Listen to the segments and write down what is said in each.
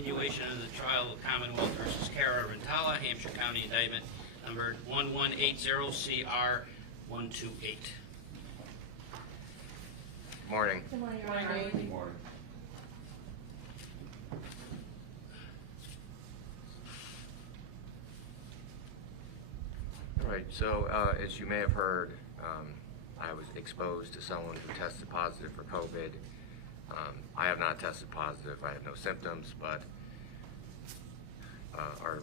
continuation of the trial of Commonwealth versus Cara Rintala, Hampshire County Indictment number 1180CR128. Morning. Good morning, Your Honor. Good morning. All right, so as you may have heard, I was exposed to someone who tested positive for COVID. I have not tested positive. I have no symptoms, but our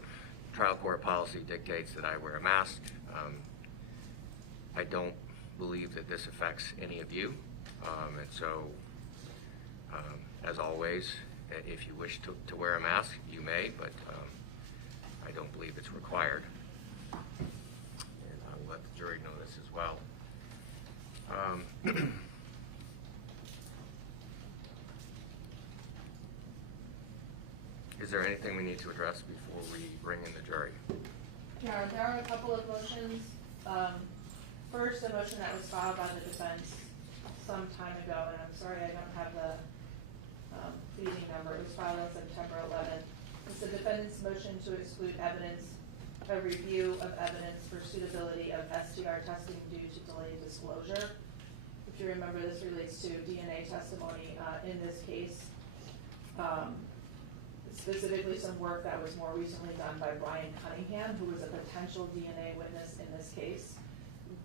trial court policy dictates that I wear a mask. I don't believe that this affects any of you, and so as always, if you wish to wear a mask, you may, but I don't believe it's required. And I will let the jury know this as well. Is there anything we need to address before we bring in the jury? Yeah, there are a couple of motions. First, a motion that was filed by the defense some time ago, and I'm sorry I don't have the pleading number. It was filed on September 11th. It's the defendant's motion to exclude evidence, a review of evidence for suitability of STR testing due to delayed disclosure. If you remember, this relates to DNA testimony in this case. Specifically some work that was more recently done by Brian Cunningham, who was a potential DNA witness in this case.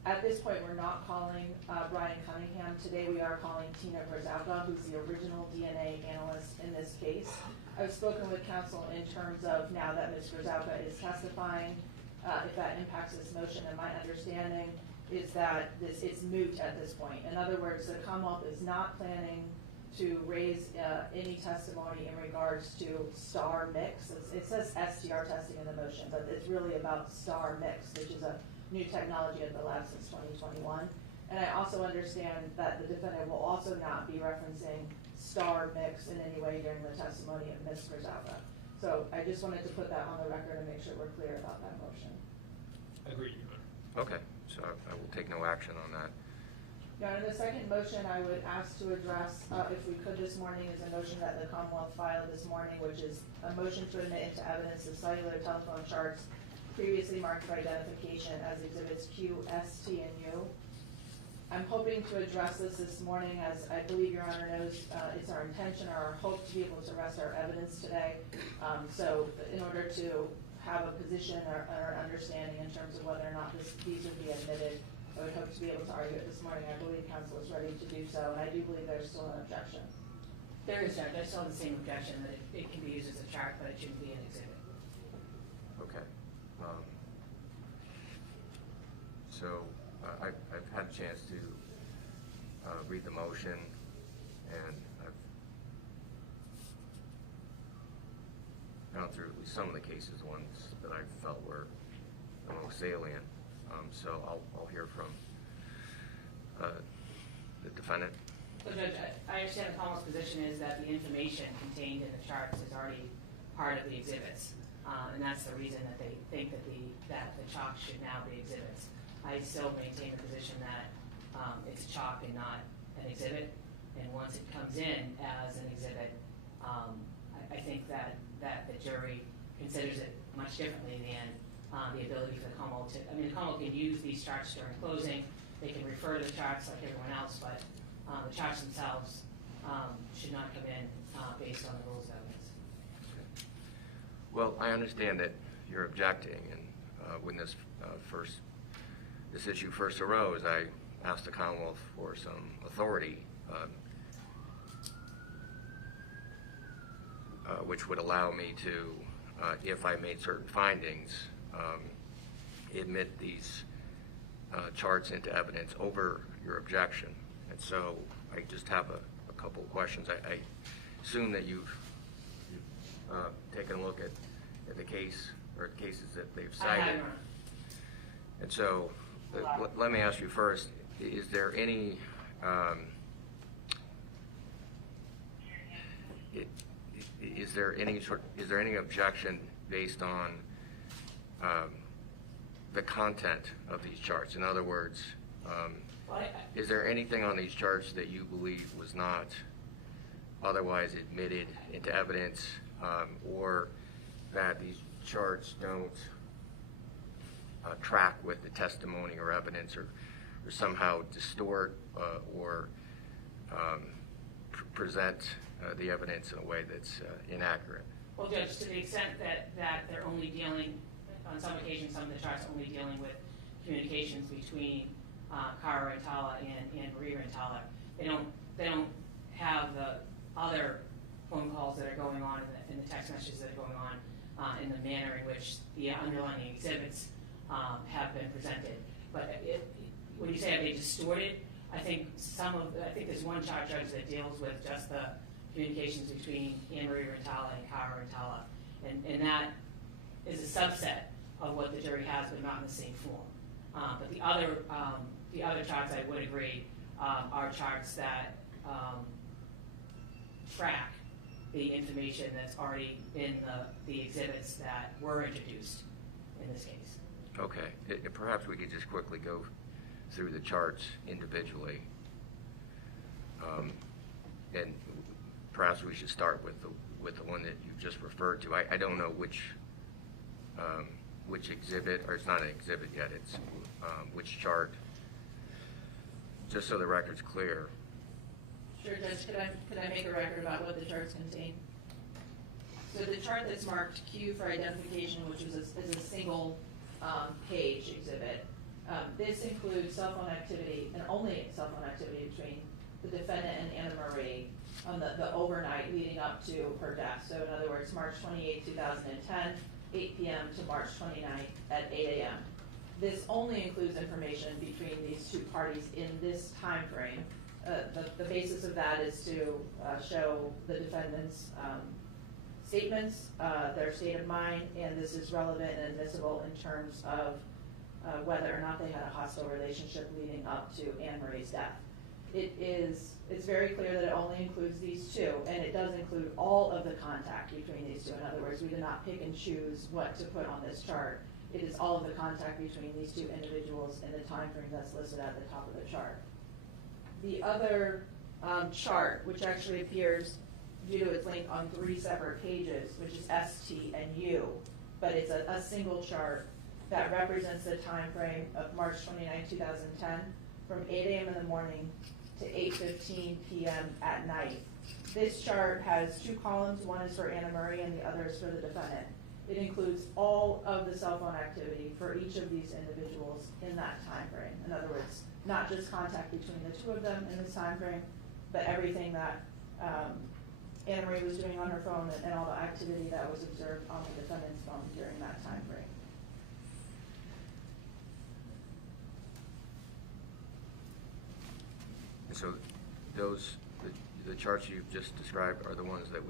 At this point, we're not calling Brian Cunningham. Today we are calling Tina Grzelka, who's the original DNA analyst in this case. I've spoken with counsel in terms of now that Ms. Grzelka is testifying, if that impacts this motion, and my understanding is that it's moot at this point. In other words, the Commonwealth is not planning to raise any testimony in regards to STAR mix. It says STR testing in the motion, but it's really about STAR mix, which is a new technology at the lab since 2021. And I also understand that the defendant will also not be referencing STAR mix in any way during the testimony of Ms. Grzelka. So I just wanted to put that on the record and make sure we're clear about that motion. Agreed, Your Honor. Okay, so I will take no action on that. Now, in the second motion, I would ask to address, if we could this morning, is a motion that the Commonwealth filed this morning, which is a motion to admit into evidence the cellular telephone charts previously marked for identification as exhibits Q, S, T, and U. I'm hoping to address this morning, as I believe Your Honor knows, it's our intention or our hope to be able to rest our evidence today. So in order to have a position or an understanding in terms of whether or not these would be admitted, I would hope to be able to argue it this morning. I believe counsel is ready to do so, and I do believe there's still an objection. There is, Judge. I still have the same objection that it can be used as a chart, but it shouldn't be an exhibit. Okay. So I've had a chance to read the motion, and I've gone through at least some of the cases, ones that I felt were the most salient. So I'll hear from the defendant. So, Judge, I understand the Commonwealth's position is that the information contained in the charts is already part of the exhibits, and that's the reason that they think that the chalk should now be exhibits. I still maintain the position that it's a chalk and not an exhibit, and once it comes in as an exhibit, I think that the jury considers it much differently than the ability for the Commonwealth to, the Commonwealth can use these charts during closing. They can refer to the charts like everyone else, but the charts themselves should not come in based on the rules of evidence. Okay. Well, I understand that you're objecting, and when this issue first arose, I asked the Commonwealth for some authority which would allow me to, if I made certain findings, admit these charts into evidence over your objection. And so I just have a couple of questions. I assume that you've taken a look at the case or cases that they've cited. I have not. And so let me ask you first, is there any is there any objection based on the content of these charts? In other words, is there anything on these charts that you believe was not otherwise admitted into evidence or that these charts don't track with the testimony or evidence, or somehow distort or present the evidence in a way that's inaccurate. Well, Judge, to the extent that they're only dealing, on some occasions, some of the charts are only dealing with communications between Cara Rintala and Annamarie Rintala. They don't have the other phone calls that are going on and the text messages that are going on in the manner in which the underlying exhibits have been presented. But when you say are they distorted, I think there's one chart, Judge, that deals with just the communications between Annamarie Rintala and Cara Rintala, and that is a subset of what the jury has, but not in the same form. But the other charts, I would agree, are charts that track the information that's already in the exhibits that were introduced in this case. Okay, perhaps we could just quickly go through the charts individually, and perhaps we should start with the one that you just referred to. I don't know which exhibit, or it's not an exhibit yet. It's which chart. Just so the record's clear. Sure, Judge. Could I make a record about what the charts contain? So the chart that's marked Q for identification, which is a single page exhibit. This includes cell phone activity, and only cell phone activity, between the defendant and Annamarie on the overnight leading up to her death. So in other words, March 28, 2010, 8 p.m. to March 29th at 8 a.m. This only includes information between these two parties in this time frame. The basis of that is to show the defendant's statements, their state of mind, and this is relevant and admissible in terms of whether or not they had a hostile relationship leading up to Annamarie's death. It's very clear that it only includes these two, and it does include all of the contact between these two. In other words, we did not pick and choose what to put on this chart. It is all of the contact between these two individuals in the time frame that's listed at the top of the chart. The other chart, which actually appears due to its length on 3 separate pages, which is S, T, and U, but it's a single chart that represents the time frame of March 29, 2010, from 8 a.m. in the morning to 8:15 p.m. at night. This chart has 2 columns. One is for Annamarie and the other is for the defendant. It includes all of the cell phone activity for each of these individuals in that time frame. In other words, not just contact between the two of them in this time frame, but everything that Annamarie was doing on her phone and all the activity that was observed on the defendant's phone during that time frame. And so the charts you've just described are the ones that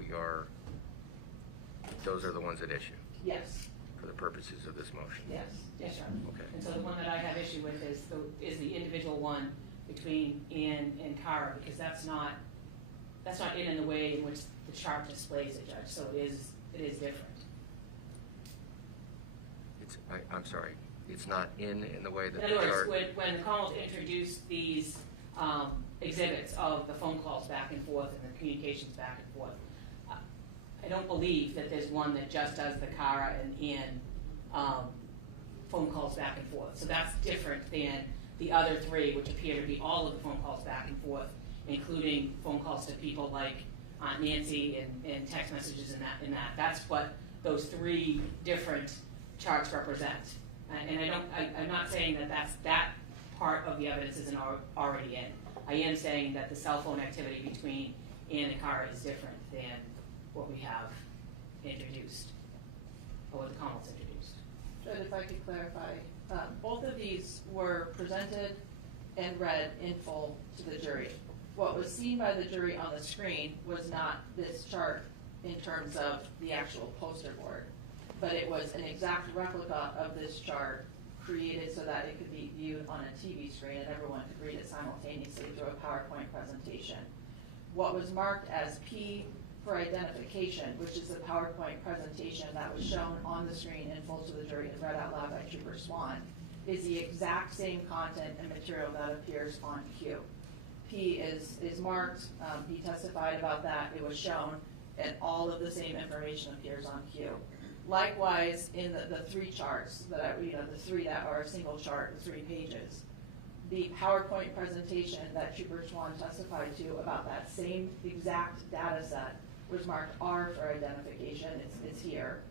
those are the ones at issue? Yes. For the purposes of this motion? Yes. Yes, Your Honor. Okay. And so the one that I have issue with is the individual one between Ann and Cara, because that's not in the way in which the chart displays it, Judge. So it is different. I'm sorry. It's not in the way that in the other chart. words, when the Commonwealth introduced these exhibits of the phone calls back and forth and the communications back and forth, I don't believe that there's one that just does the Cara and Ann phone calls back and forth. So that's different than the other 3, which appear to be all of the phone calls back and forth, including phone calls to people like Aunt Nancy and text messages and that. That's what those 3 different charts represent. And I'm not saying that part of the evidence isn't already in. I am saying that the cell phone activity between Ann and Cara is different than what we have introduced, or what the Commonwealth's introduced. Judge, if I could clarify, both of these were presented and read in full to the jury. What was seen by the jury on the screen was not this chart in terms of the actual poster board, but it was an exact replica of this chart created so that it could be viewed on a TV screen and everyone could read it simultaneously through a PowerPoint presentation. What was marked as P for identification, which is the PowerPoint presentation that was shown on the screen in full to the jury and read out loud by Trooper Swan, is the exact same content and material that appears on Q. P is marked, he testified about that, it was shown, and all of the same information appears on Q. Likewise, in the three charts that the three that are a single chart, the 3 pages, the PowerPoint presentation that Trooper Swan testified to about that same exact data set was marked R for identification. It's here.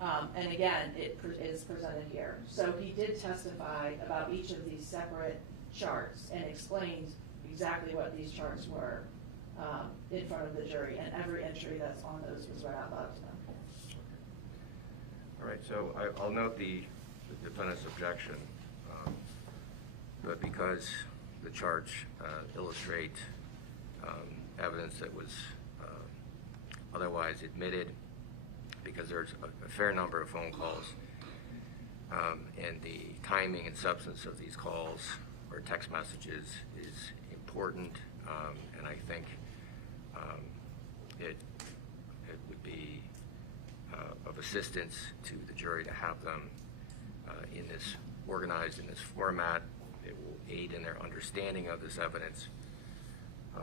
And again, it is presented here. So he did testify about each of these separate charts and explained exactly what these charts were in front of the jury, and every entry that's on those was read out loud to them. All right, so I'll note the defendant's objection, but because the charts illustrate evidence that was otherwise admitted, because there's a fair number of phone calls, and the timing and substance of these calls or text messages is important, and I think it would be of assistance to the jury to have them organized in this format. It will aid in their understanding of this evidence. I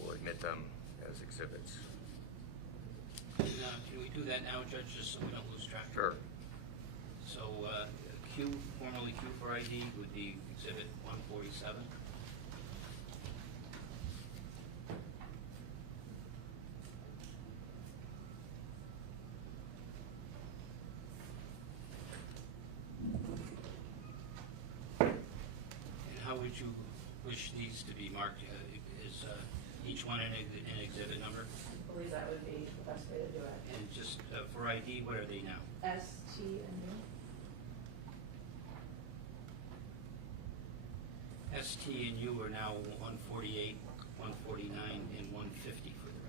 will admit them as exhibits. Can we do that now, Judge, just so we don't lose track? Sure. So Q, formerly Q for ID, would be Exhibit 147. And how would you wish these to be marked? Is each one an exhibit number? I believe that would be the best way to do it. And just for ID, what are they now? S, T, and U. S, T, and U are now 148, 149, and 150 for the record.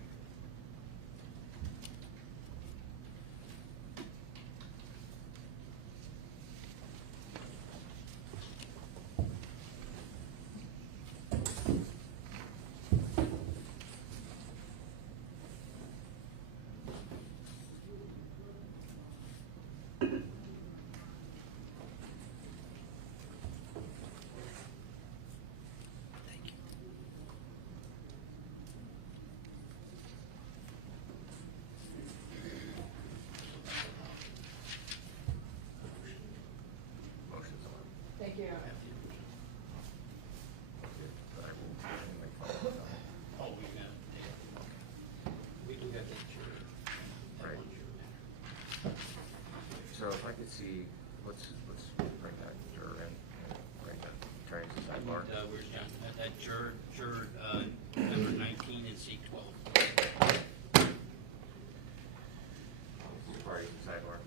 Motion's on. Thank you. I will make fun of it. Oh, we got it. We do got that jury. That Right. one jury. So if I could see, let's bring that juror in, and bring the attorney to the sidebar. Where's John? That juror, number 19 and seat 12. Party to the sidebar.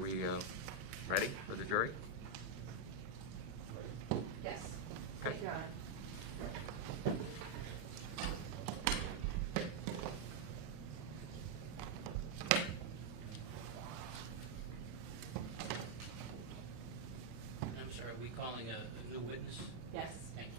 we ready for the jury? Yes. Okay. Thank you, Your Honor. I'm sorry, are we calling a new witness? Yes. Thank you.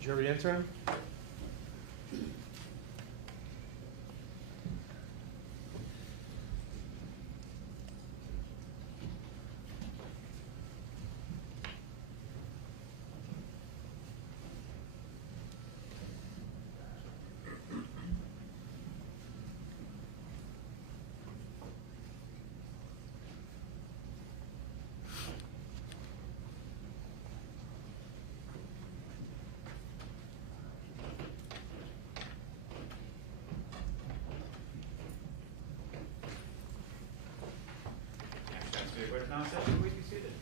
Jury intern? Please be seated.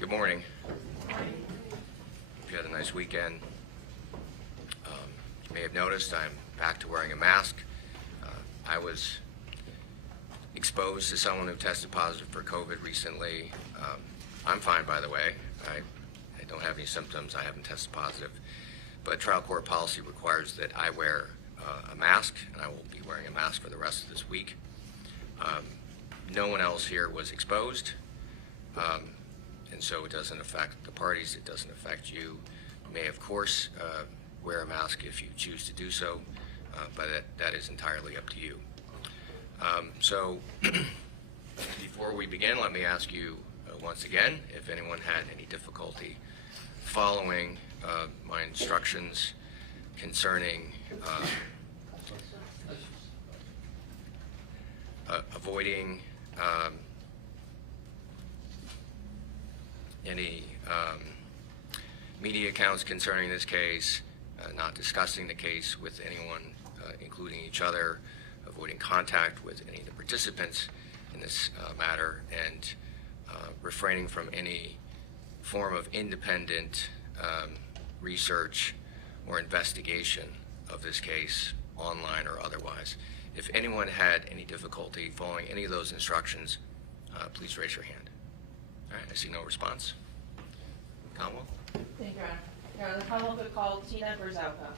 Good morning. Hope you had a nice weekend. You may have noticed I'm back to wearing a mask. I was exposed to someone who tested positive for COVID recently. I'm fine, by the way. I don't have any symptoms. I haven't tested positive. But trial court policy requires that I wear a mask, and I will be wearing a mask for the rest of this week. No one else here was exposed, and so it doesn't affect the parties. It doesn't affect you. You may, of course, wear a mask if you choose to do so, but that is entirely up to you. So before we begin, let me ask you once again if anyone had any difficulty following my instructions concerning avoiding any media accounts concerning this case, not discussing the case with anyone, including each other, avoiding contact with any of the participants in this matter, and refraining from any form of independent research or investigation of this case, online or otherwise. If anyone had any difficulty following any of those instructions, please raise your hand. All right, I see no response. Commonwealth? Thank you, Your Honor. Your Honor, the Commonwealth would call Tina Berzalka.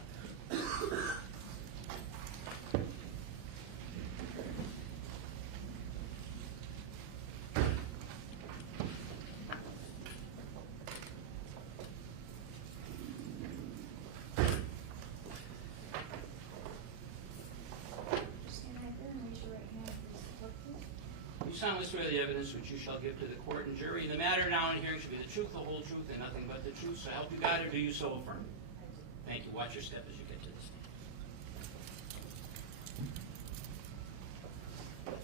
solemnly swear the evidence which you shall give to the court and jury in the matter now in hearing shall be the truth, the whole truth, and nothing but the truth, so help you God, or do you so affirm? Thank you. Watch your step as you get to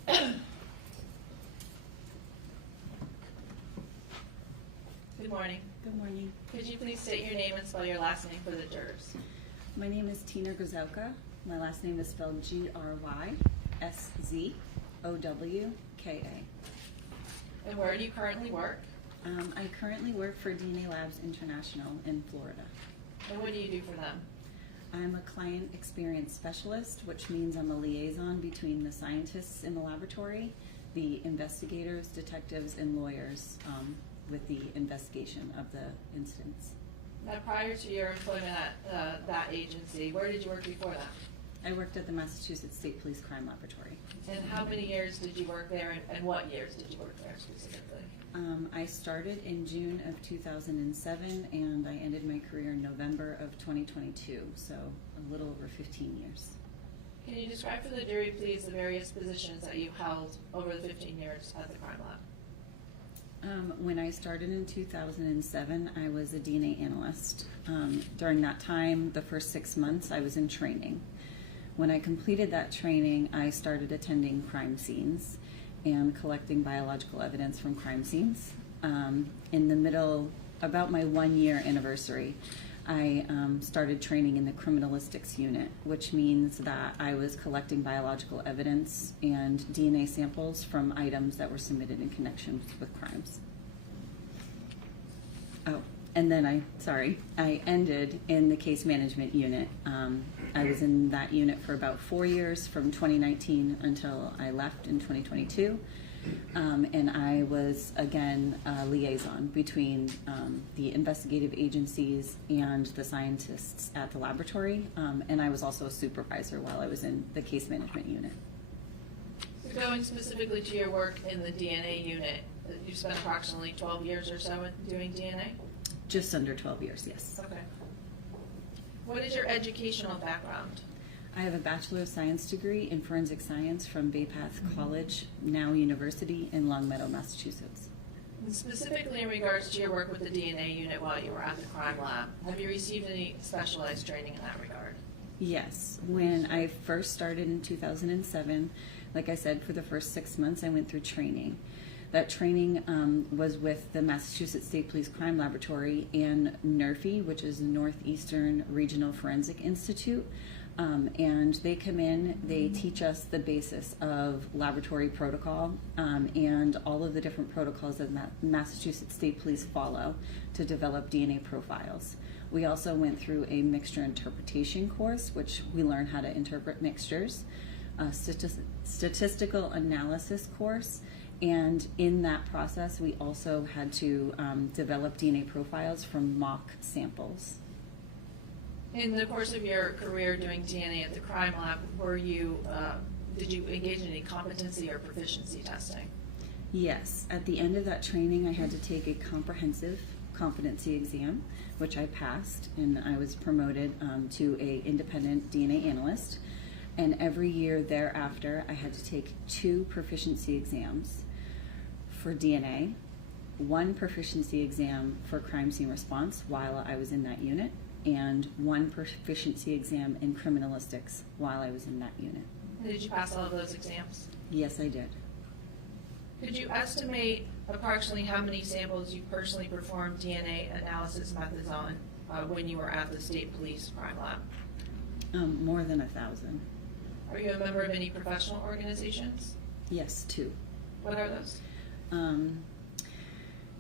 the stand. Good morning. Good morning. Could you please state your name and spell your last name for the jurors? My name is Tina Grzowka. My last name is spelled Gryszowka. And where do you currently work? I currently work for DNA Labs International in Florida. And what do you do for them? I'm a client experience specialist, which means I'm a liaison between the scientists in the laboratory, the investigators, detectives, and lawyers with the investigation of the incidents. Now, prior to your employment at that agency, where did you work before that? I worked at the Massachusetts State Police Crime Laboratory. And how many years did you work there, and what years did you work there specifically? I started in June of 2007, and I ended my career in November of 2022, so a little over 15 years. Can you describe for the jury, please, the various positions that you held over the 15 years at the crime lab? When I started in 2007, I was a DNA analyst. During that time, the first 6 months, I was in training. When I completed that training, I started attending crime scenes and collecting biological evidence from crime scenes. In the middle, about my 1-year anniversary, I started training in the criminalistics unit, which means that I was collecting biological evidence and DNA samples from items that were submitted in connection with crimes. Oh, and then I ended in the case management unit. I was in that unit for about 4 years, from 2019 until I left in 2022. And I was, again, a liaison between the investigative agencies and the scientists at the laboratory. And I was also a supervisor while I was in the case management unit. So going specifically to your work in the DNA unit, you spent approximately 12 years or so doing DNA? Just under 12 years, yes. Okay. What is your educational background? I have a Bachelor of Science degree in Forensic Science from Bay Path College, now University in Longmeadow, Massachusetts. And specifically in regards to your work with the DNA unit while you were at the crime lab, have you received any specialized training in that regard? Yes. When I first started in 2007, like I said, for the first 6 months, I went through training. That training was with the Massachusetts State Police Crime Laboratory and NERFI, which is Northeastern Regional Forensic Institute. And they come in, they teach us the basis of laboratory protocol and all of the different protocols that Massachusetts State Police follow to develop DNA profiles. We also went through a mixture interpretation course, which we learn how to interpret mixtures, a statistical analysis course, and in that process we also had to develop DNA profiles from mock samples. In the course of your career doing DNA at the crime lab, did you engage in any competency or proficiency testing? Yes. At the end of that training, I had to take a comprehensive competency exam, which I passed, and I was promoted to an independent DNA analyst. And every year thereafter, I had to take 2 proficiency exams for DNA, 1 proficiency exam for crime scene response while I was in that unit, and 1 proficiency exam in criminalistics while I was in that unit. And did you pass all of those exams? Yes, I did. Could you estimate approximately how many samples you personally performed DNA analysis methods on when you were at the State Police Crime Lab? More than 1,000. Are you a member of any professional organizations? Yes, 2. What are those?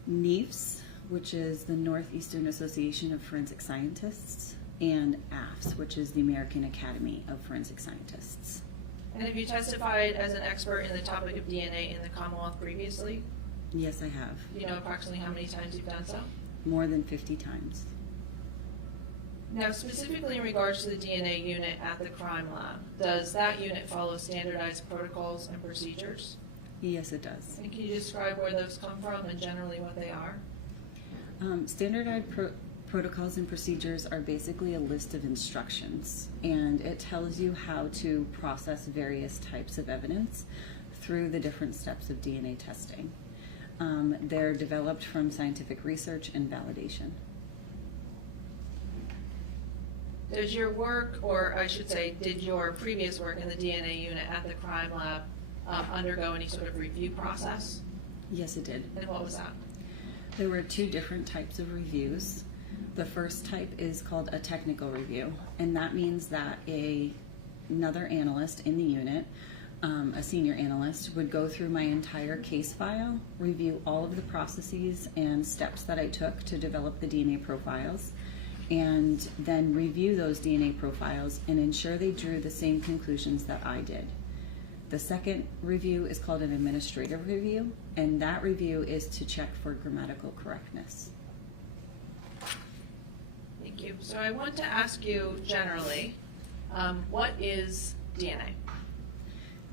NEAFS, which is the Northeastern Association of Forensic Scientists, and AFS, which is the American Academy of Forensic Scientists. And have you testified as an expert in the topic of DNA in the Commonwealth previously? Yes, I have. Do you know approximately how many times you've done so? More than 50 times. Now, specifically in regards to the DNA unit at the crime lab, does that unit follow standardized protocols and procedures? Yes, it does. And can you describe where those come from and generally what they are? Standardized protocols and procedures are basically a list of instructions, and it tells you how to process various types of evidence through the different steps of DNA testing. They're developed from scientific research and validation. Does your work, or I should say, did your previous work in the DNA unit at the crime lab undergo any sort of review process? Yes, it did. And what was that? There were two different types of reviews. The first type is called a technical review, and that means that another analyst in the unit, a senior analyst, would go through my entire case file, review all of the processes and steps that I took to develop the DNA profiles, and then review those DNA profiles and ensure they drew the same conclusions that I did. The second review is called an administrative review, and that review is to check for grammatical correctness. Thank you. So I want to ask you generally, what is DNA?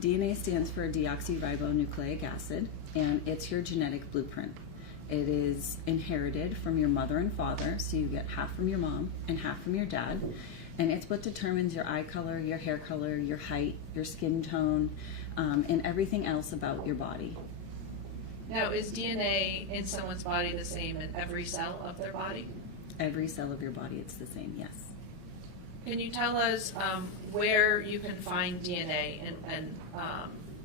DNA stands for deoxyribonucleic acid, and it's your genetic blueprint. It is inherited from your mother and father, so you get half from your mom and half from your dad. And it's what determines your eye color, your hair color, your height, your skin tone, and everything else about your body. Now, is DNA in someone's body the same in every cell of their body? Every cell of your body, it's the same, yes. Can you tell us where you can find DNA and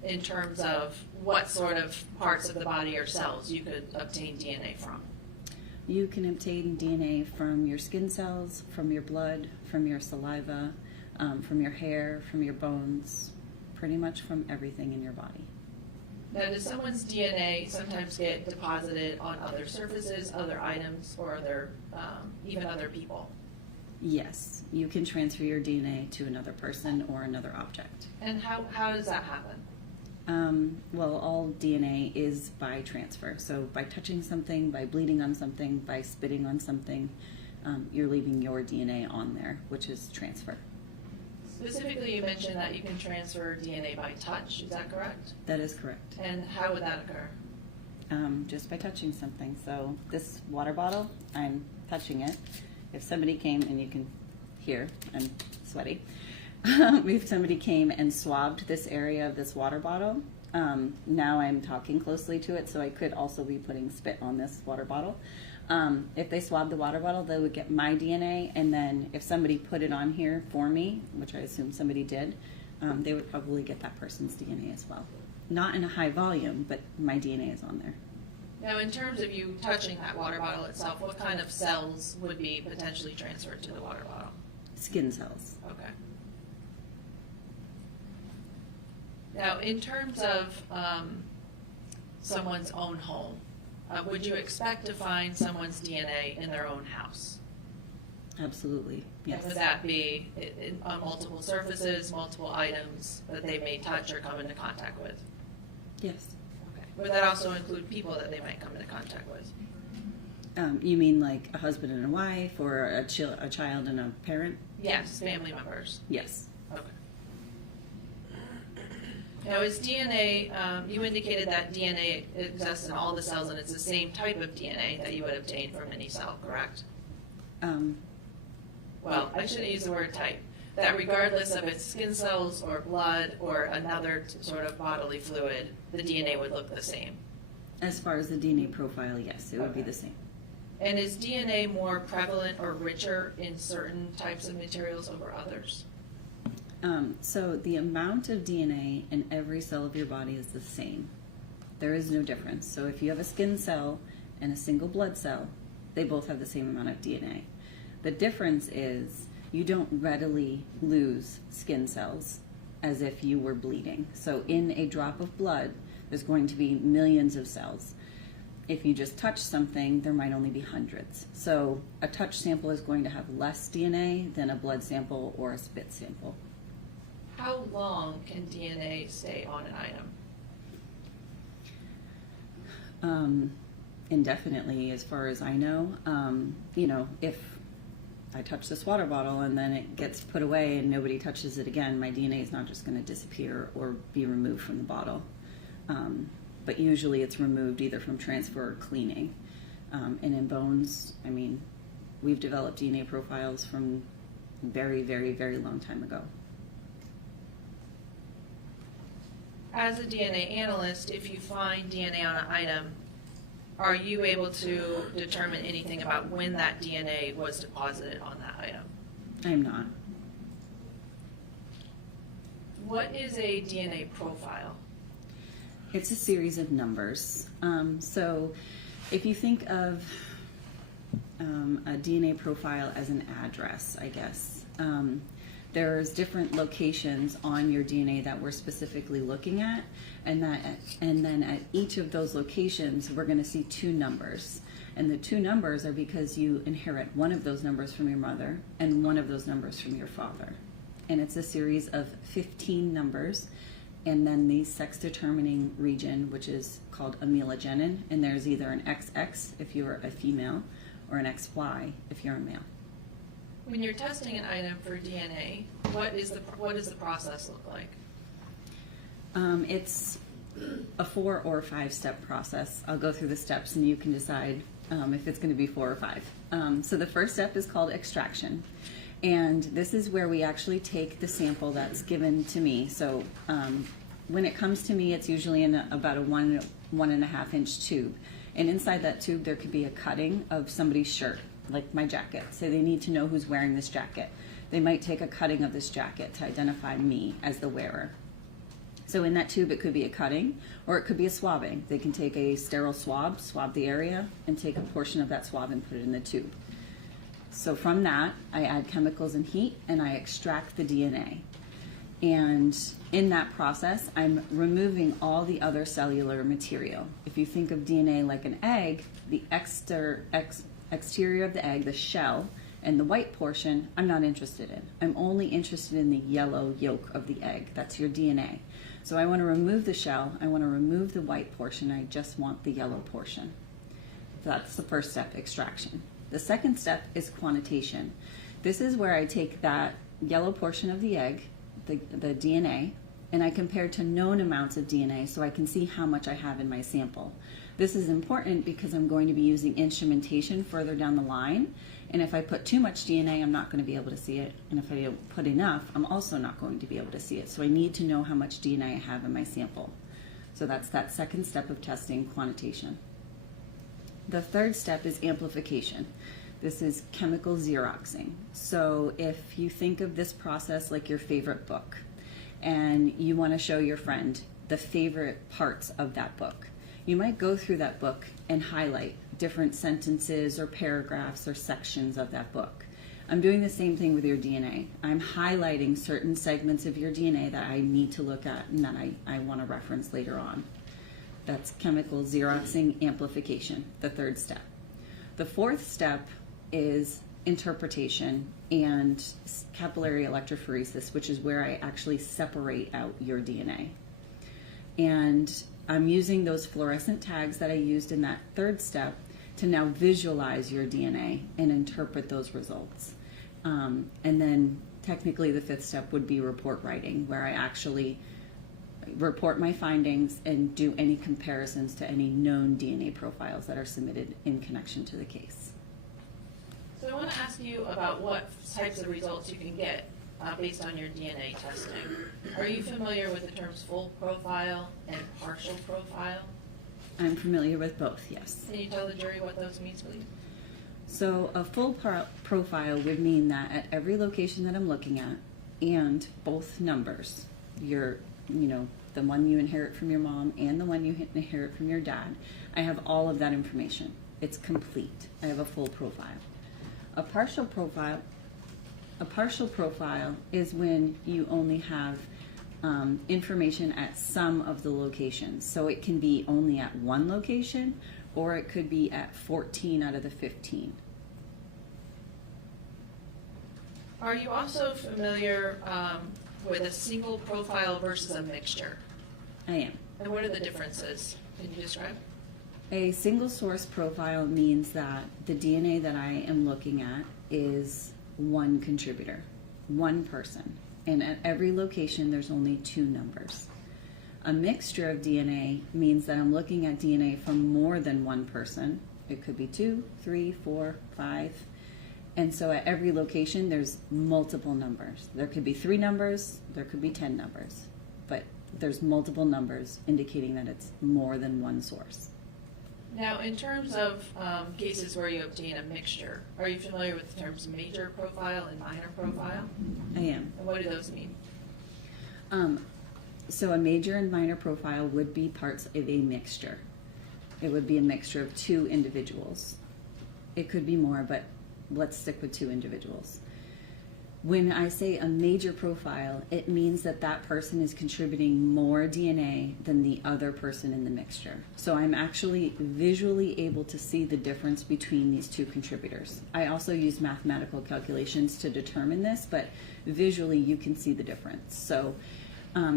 in terms of what sort of parts of the body or cells you could obtain DNA from? You can obtain DNA from your skin cells, from your blood, from your saliva, from your hair, from your bones, pretty much from everything in your body. Now, does someone's DNA sometimes get deposited on other surfaces, other items, or other, even other people? Yes, you can transfer your DNA to another person or another object. And how does that happen? Well, all DNA is by transfer. So by touching something, by bleeding on something, by spitting on something, you're leaving your DNA on there, which is transfer. Specifically, you mentioned that you can transfer DNA by touch. Is that correct? That is correct. And how would that occur? Just by touching something. So this water bottle, I'm touching it. If somebody came, and you can hear, I'm sweaty. If somebody came and swabbed this area of this water bottle, now I'm talking closely to it, so I could also be putting spit on this water bottle. If they swabbed the water bottle, they would get my DNA, and then if somebody put it on here for me, which I assume somebody did, they would probably get that person's DNA as well. Not in a high volume, but my DNA is on there. Now, in terms of you touching that water bottle itself, what kind of cells would be potentially transferred to the water bottle? Skin cells. Okay. Now, in terms of someone's own home, would you expect to find someone's DNA in their own house? Absolutely, yes. And would that be on multiple surfaces, multiple items that they may touch or come into contact with? Yes. Okay. Would that also include people that they might come into contact with? You mean like a husband and a wife, or a child and a parent? Yes, family members. Yes. Okay. Now, is DNA, you indicated that DNA exists in all the cells, and it's the same type of DNA that you would obtain from any cell, correct? Well, I shouldn't use the word type. That regardless of its skin cells or blood or another sort of bodily fluid, the DNA would look the same. As far as the DNA profile, yes, it would be the same. And is DNA more prevalent or richer in certain types of materials over others? So the amount of DNA in every cell of your body is the same. There is no difference. So if you have a skin cell and a single blood cell, they both have the same amount of DNA. The difference is you don't readily lose skin cells as if you were bleeding. So in a drop of blood, there's going to be millions of cells. If you just touch something, there might only be hundreds. So a touch sample is going to have less DNA than a blood sample or a spit sample. How long can DNA stay on an item? Indefinitely, as far as I know. You know, if I touch this water bottle and then it gets put away and nobody touches it again, my DNA is not just going to disappear or be removed from the bottle. But usually it's removed either from transfer or cleaning. And in bones, I mean, we've developed DNA profiles from very, very, very long time ago. as a DNA analyst, if you find DNA on an item, are you able to determine anything about when that DNA was deposited on that item? I'm not. What is a DNA profile? It's a series of numbers. So if you think of a DNA profile as an address, I guess, there's different locations on your DNA that we're specifically looking at, and then at each of those locations, we're going to see two numbers. And the two numbers are because you inherit one of those numbers from your mother and one of those numbers from your father. And it's a series of 15 numbers, and then the sex-determining region, which is called amelogenin, and there's either an XX if you're a female or an XY if you're a male. When you're testing an item for DNA, what does the process look like? It's a 4 or 5 step process. I'll go through the steps and you can decide if it's going to be 4 or 5. So the first step is called extraction. And this is where we actually take the sample that's given to me. So when it comes to me, it's usually in about a 1.5 inch tube. And inside that tube, there could be a cutting of somebody's shirt, like my jacket. So they need to know who's wearing this jacket. They might take a cutting of this jacket to identify me as the wearer. So in that tube, it could be a cutting, or it could be a swabbing. They can take a sterile swab the area, and take a portion of that swab and put it in the tube. So from that, I add chemicals and heat, and I extract the DNA. And in that process, I'm removing all the other cellular material. If you think of DNA like an egg, the exterior of the egg, the shell, and the white portion, I'm not interested in. I'm only interested in the yellow yolk of the egg. That's your DNA. So I want to remove the shell, I want to remove the white portion, I just want the yellow portion. That's the first step, extraction. The second step is quantitation. This is where I take that yellow portion of the egg, the DNA, and I compare to known amounts of DNA so I can see how much I have in my sample. This is important because I'm going to be using instrumentation further down the line, and if I put too much DNA, I'm not going to be able to see it, and if I don't put enough, I'm also not going to be able to see it. So I need to know how much DNA I have in my sample. So that's that second step of testing, quantitation. The third step is amplification. This is chemical Xeroxing. So if you think of this process like your favorite book, and you want to show your friend the favorite parts of that book, you might go through that book and highlight different sentences or paragraphs or sections of that book. I'm doing the same thing with your DNA. I'm highlighting certain segments of your DNA that I need to look at and that I want to reference later on. That's chemical Xeroxing amplification, the third step. The fourth step is interpretation and capillary electrophoresis, which is where I actually separate out your DNA. And I'm using those fluorescent tags that I used in that third step to now visualize your DNA and interpret those results. And then technically the fifth step would be report writing, where I actually report my findings and do any comparisons to any known DNA profiles that are submitted in connection to the case. So I want to ask you about what types of results you can get based on your DNA testing. Are you familiar with the terms full profile and partial profile? I'm familiar with both, yes. Can you tell the jury what those means, please? So a full profile would mean that at every location that I'm looking at, and both numbers, the one you inherit from your mom and the one you inherit from your dad, I have all of that information. It's complete. I have a full profile. A partial profile is when you only have information at some of the locations. So it can be only at one location, or it could be at 14 out of the 15. Are you also familiar with a single profile versus a mixture? I am. And what are the differences? Can you describe? A single source profile means that the DNA that I am looking at is one contributor, one person. And at every location, there's only two numbers. A mixture of DNA means that I'm looking at DNA from more than one person. It could be 2, 3, 4, 5. And so at every location, there's multiple numbers. There could be 3 numbers, there could be 10 numbers. But there's multiple numbers indicating that it's more than one source. Now, in terms of cases where you obtain a mixture, are you familiar with the terms major profile and minor profile? I am. And what do those mean? So a major and minor profile would be parts of a mixture. It would be a mixture of two individuals. It could be more, but let's stick with two individuals. When I say a major profile, it means that that person is contributing more DNA than the other person in the mixture. So I'm actually visually able to see the difference between these two contributors. I also use mathematical calculations to determine this, but visually you can see the difference. So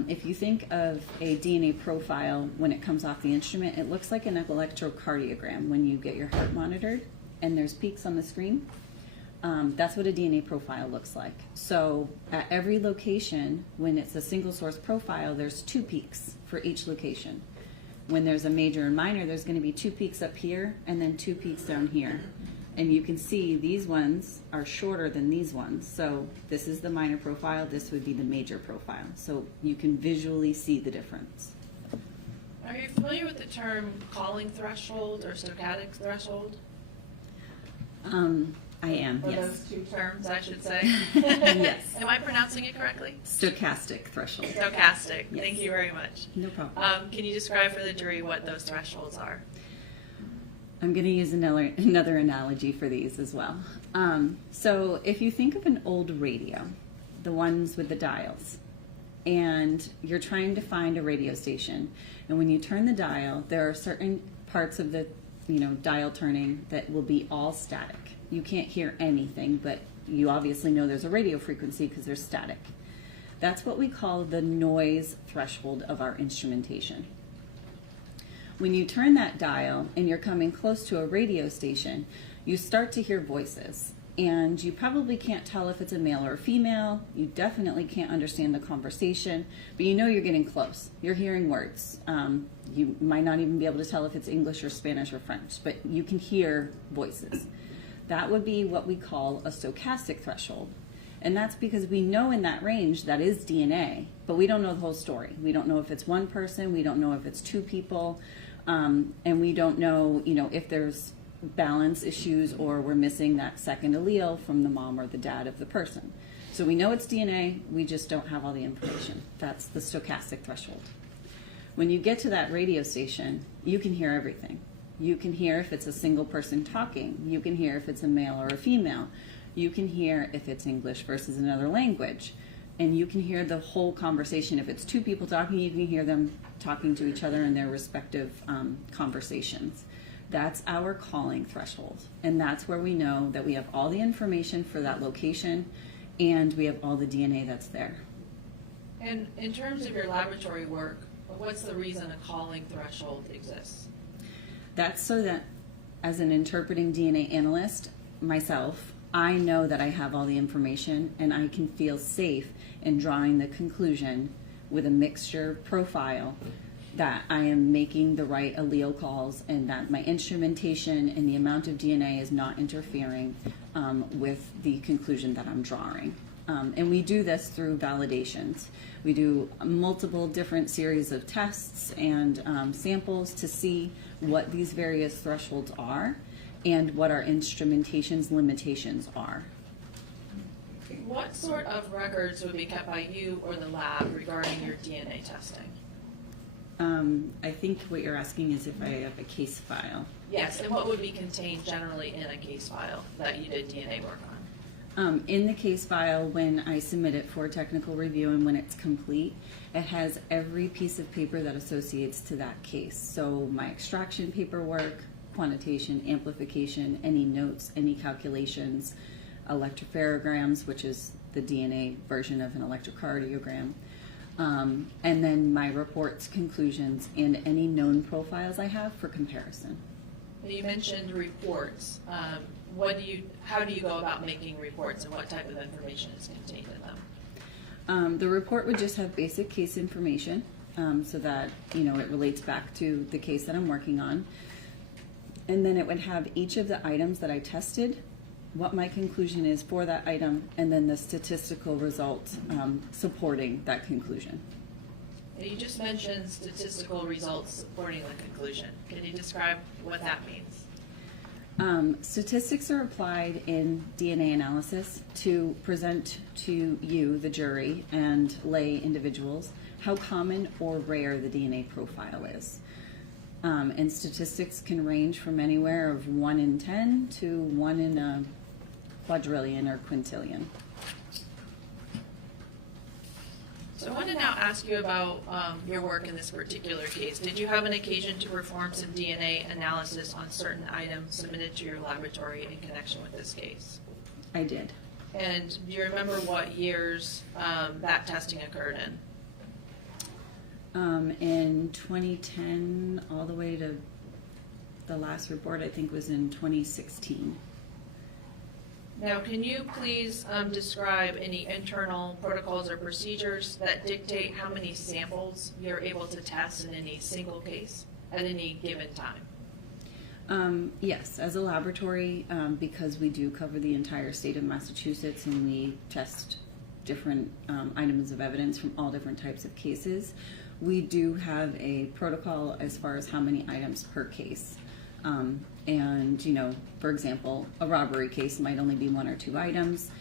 if you think of a DNA profile when it comes off the instrument, it looks like an electrocardiogram when you get your heart monitored and there's peaks on the screen. That's what a DNA profile looks like. So at every location, when it's a single source profile, there's 2 peaks for each location. When there's a major and minor, there's going to be 2 peaks up here and then 2 peaks down here. And you can see these ones are shorter than these ones. So this is the minor profile, this would be the major profile. So you can visually see the difference. Are you familiar with the term calling threshold or stochastic threshold? I am, Or yes. those two Terms, I should say. Yes. Am I pronouncing it correctly? Stochastic threshold. Stochastic. Yes. Thank you very much. No problem. Can you describe for the jury what those thresholds are? I'm going to use another analogy for these as well. So if you think of an old radio, the ones with the dials, and you're trying to find a radio station, and when you turn the dial, there are certain parts of the dial turning that will be all static. You can't hear anything, but you obviously know there's a radio frequency because they're static. That's what we call the noise threshold of our instrumentation. When you turn that dial and you're coming close to a radio station, you start to hear voices. And you probably can't tell if it's a male or a female. You definitely can't understand the conversation, but you know you're getting close. You're hearing words. You might not even be able to tell if it's English or Spanish or French, but you can hear voices. That would be what we call a stochastic threshold. And that's because we know in that range that is DNA, but we don't know the whole story. We don't know if it's one person, we don't know if it's 2 people, and we don't know, if there's balance issues or we're missing that second allele from the mom or the dad of the person. So we know it's DNA, we just don't have all the information. That's the stochastic threshold. When you get to that radio station, you can hear everything. You can hear if it's a single person talking. You can hear if it's a male or a female. You can hear if it's English versus another language. And you can hear the whole conversation. If it's 2 people talking, you can hear them talking to each other in their respective conversations. That's our calling threshold. And that's where we know that we have all the information for that location and we have all the DNA that's there. And in terms of your laboratory work, what's the reason a calling threshold exists? That's so that as an interpreting DNA analyst, myself, I know that I have all the information and I can feel safe in drawing the conclusion with a mixture profile that I am making the right allele calls and that my instrumentation and the amount of DNA is not interfering with the conclusion that I'm drawing. And we do this through validations. We do multiple different series of tests and samples to see what these various thresholds are and what our instrumentation's limitations are. What sort of records would be kept by you or the lab regarding your DNA testing? I think what you're asking is if I have a case file. Yes, and what would be contained generally in a case file that you did DNA work on? In the case file, when I submit it for technical review and when it's complete, it has every piece of paper that associates to that case. So my extraction paperwork, quantitation, amplification, any notes, any calculations, electropherograms, which is the DNA version of an electrocardiogram, and then my reports, conclusions, and any known profiles I have for comparison. You mentioned reports. How do you go about making reports and what type of information is contained in them? The report would just have basic case information so that it relates back to the case that I'm working on. And then it would have each of the items that I tested, what my conclusion is for that item, and then the statistical results supporting that conclusion. You just mentioned statistical results supporting the conclusion. Can you describe what that means? Statistics are applied in DNA analysis to present to you, the jury, and lay individuals how common or rare the DNA profile is. And statistics can range from anywhere of 1 in 10 to 1 in a quadrillion or quintillion. So I want to now ask you about your work in this particular case. Did you have an occasion to perform some DNA analysis on certain items submitted to your laboratory in connection with this case? I did. And do you remember what years that testing occurred in? In 2010, all the way to the last report, I think, was in 2016. Now, can you please describe any internal protocols or procedures that dictate how many samples you're able to test in any single case at any given time? Yes, as a laboratory, because we do cover the entire state of Massachusetts and we test different items of evidence from all different types of cases, we do have a protocol as far as how many items per case. And, you know, for example, a robbery case might only be 1 or 2 items.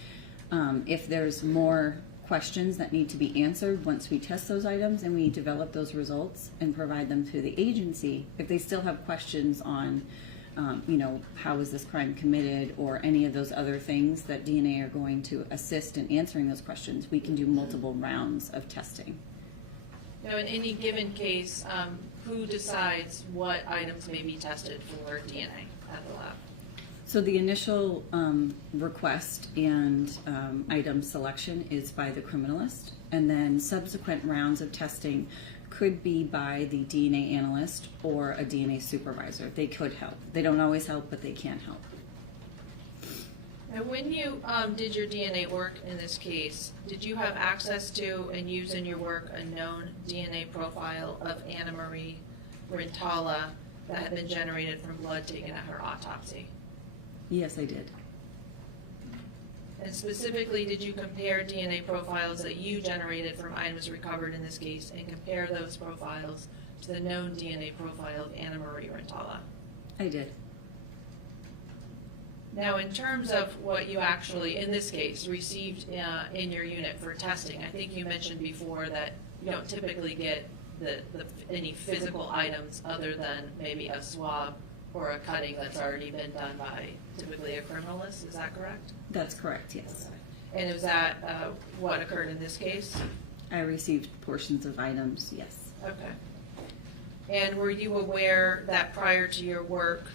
If there's more questions that need to be answered once we test those items and we develop those results and provide them to the agency, if they still have questions on, you know, how was this crime committed or any of those other things that DNA are going to assist in answering those questions, we can do multiple rounds of testing. Now, in any given case, who decides what items may be tested for DNA at the lab? So the initial request and item selection is by the criminalist, and then subsequent rounds of testing could be by the DNA analyst or a DNA supervisor. They could help. They don't always help, but they can help. Now, when you did your DNA work in this case, did you have access to and use in your work a known DNA profile of Annamarie Cochrane-Rintala that had been generated from blood taken at her autopsy? Yes, I did. And specifically, did you compare DNA profiles that you generated from items recovered in this case and compare those profiles to the known DNA profile of Annamarie Cochrane-Rintala? I did. Now, in terms of what you actually, in this case, received in your unit for testing, I think you mentioned before that you don't typically get any physical items other than maybe a swab or a cutting that's already been done by typically a criminalist. Is that correct? That's correct, yes. And is that what occurred in this case? I received portions of items, yes. Okay. And were you aware that prior to your work,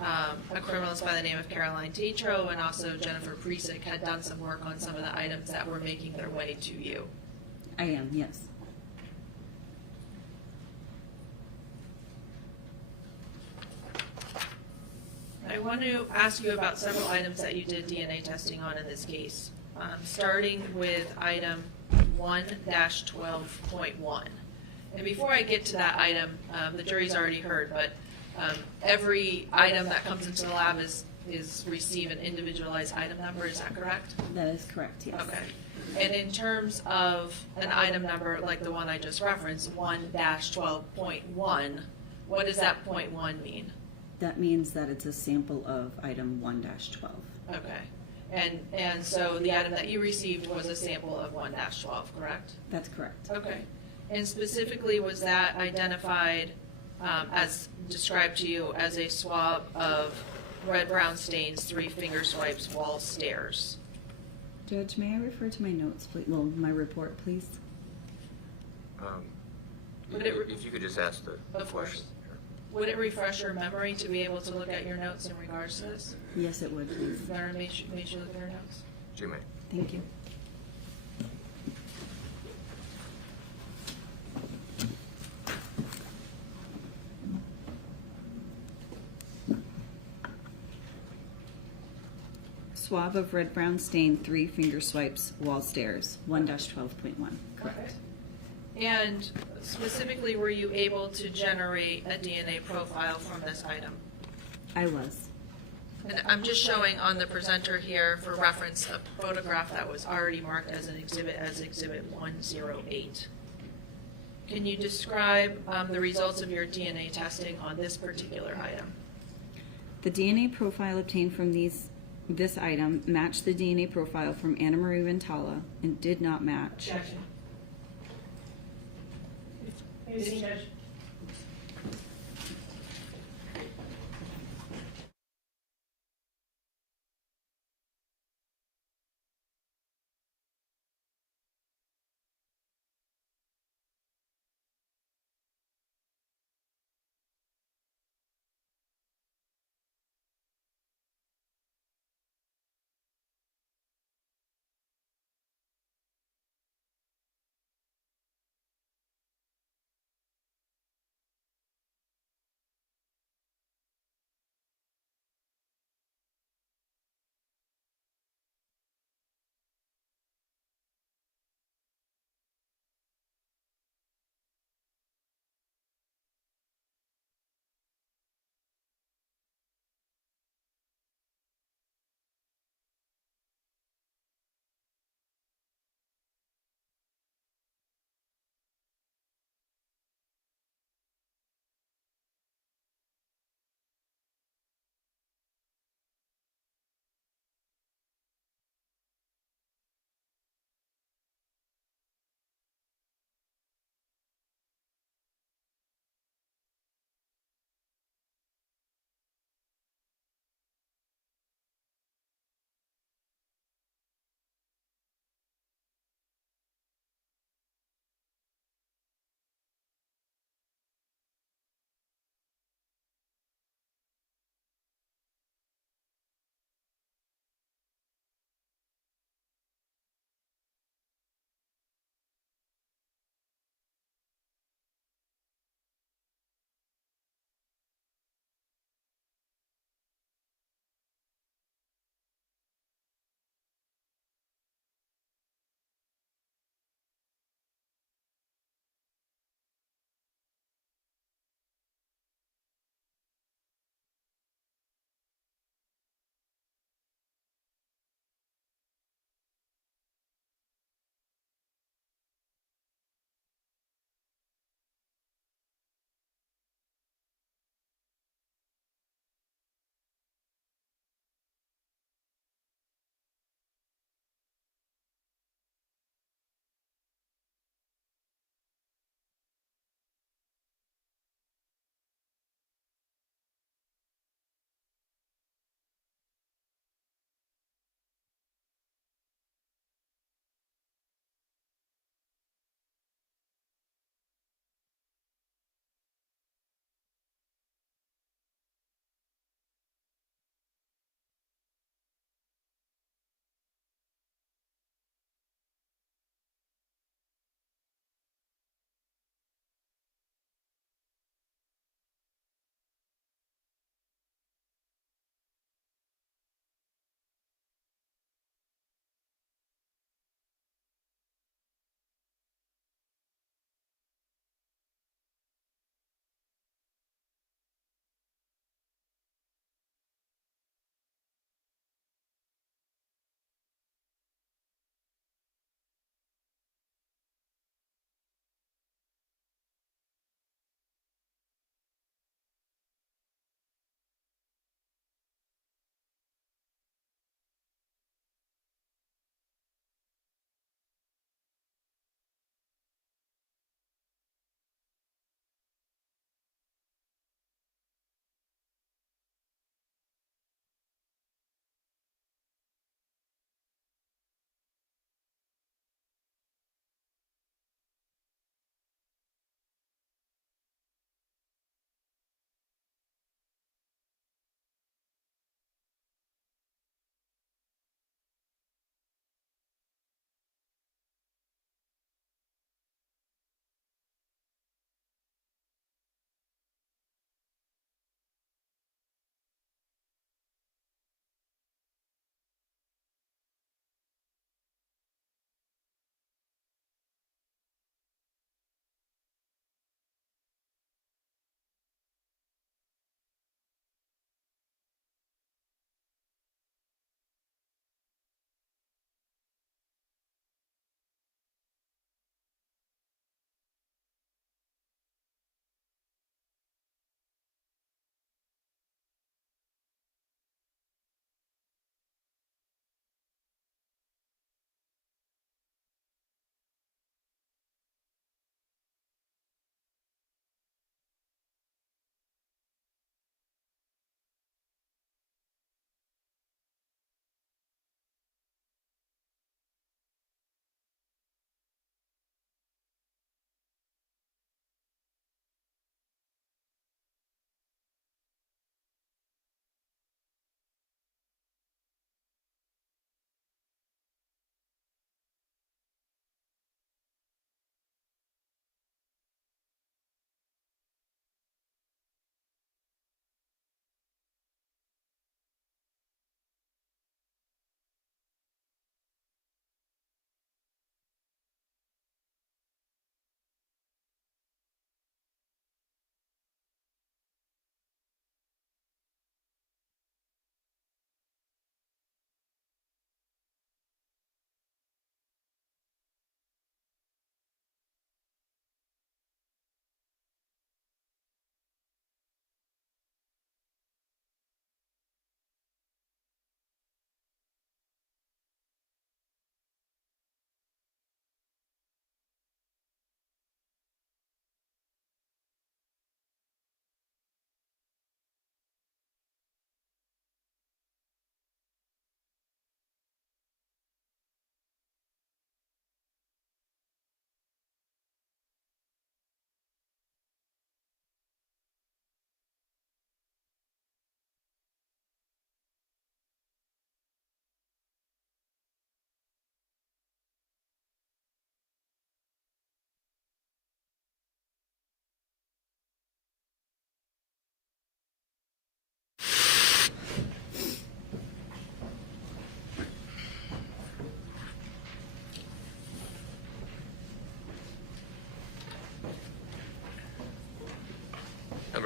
a criminalist by the name of Caroline Tatro and also Jennifer Presick had done some work on some of the items that were making their way to you? I am, yes. I want to ask you about several items that you did DNA testing on in this case, starting with item 1-12.1. And before I get to that item, the jury's already heard, but every item that comes into the lab is receive an individualized item number. Is that correct? That is correct, yes. Okay. And in terms of an item number like the one I just referenced, 1-12.1, what does that .1 mean? That means that it's a sample of item 1-12. Okay. And so the item that you received was a sample of 1-12, correct? That's correct. Okay. And specifically, was that identified as described to you as a swab of red-brown stains, 3 finger swipes, wall stairs? Judge, may I refer to my notes, please? Well, my report, please? If you could just ask the Of course. question. Would it refresh your memory to be able to look at your notes in regards to this? Yes, it would, please. Laura, made you look at her notes? You may. Thank you. Swab of red-brown stain, 3 finger swipes, wall stairs, 1-12.1. Correct. And specifically, were you able to generate a DNA profile from this item? I was. And I'm just showing on the presenter here for reference a photograph that was already marked as an exhibit as Exhibit 108. Can you describe the results of your DNA testing on this particular item? The DNA profile obtained from this item matched the DNA profile from Annamarie Cochrane-Rintala and did not match. Objection. Ms. Judge?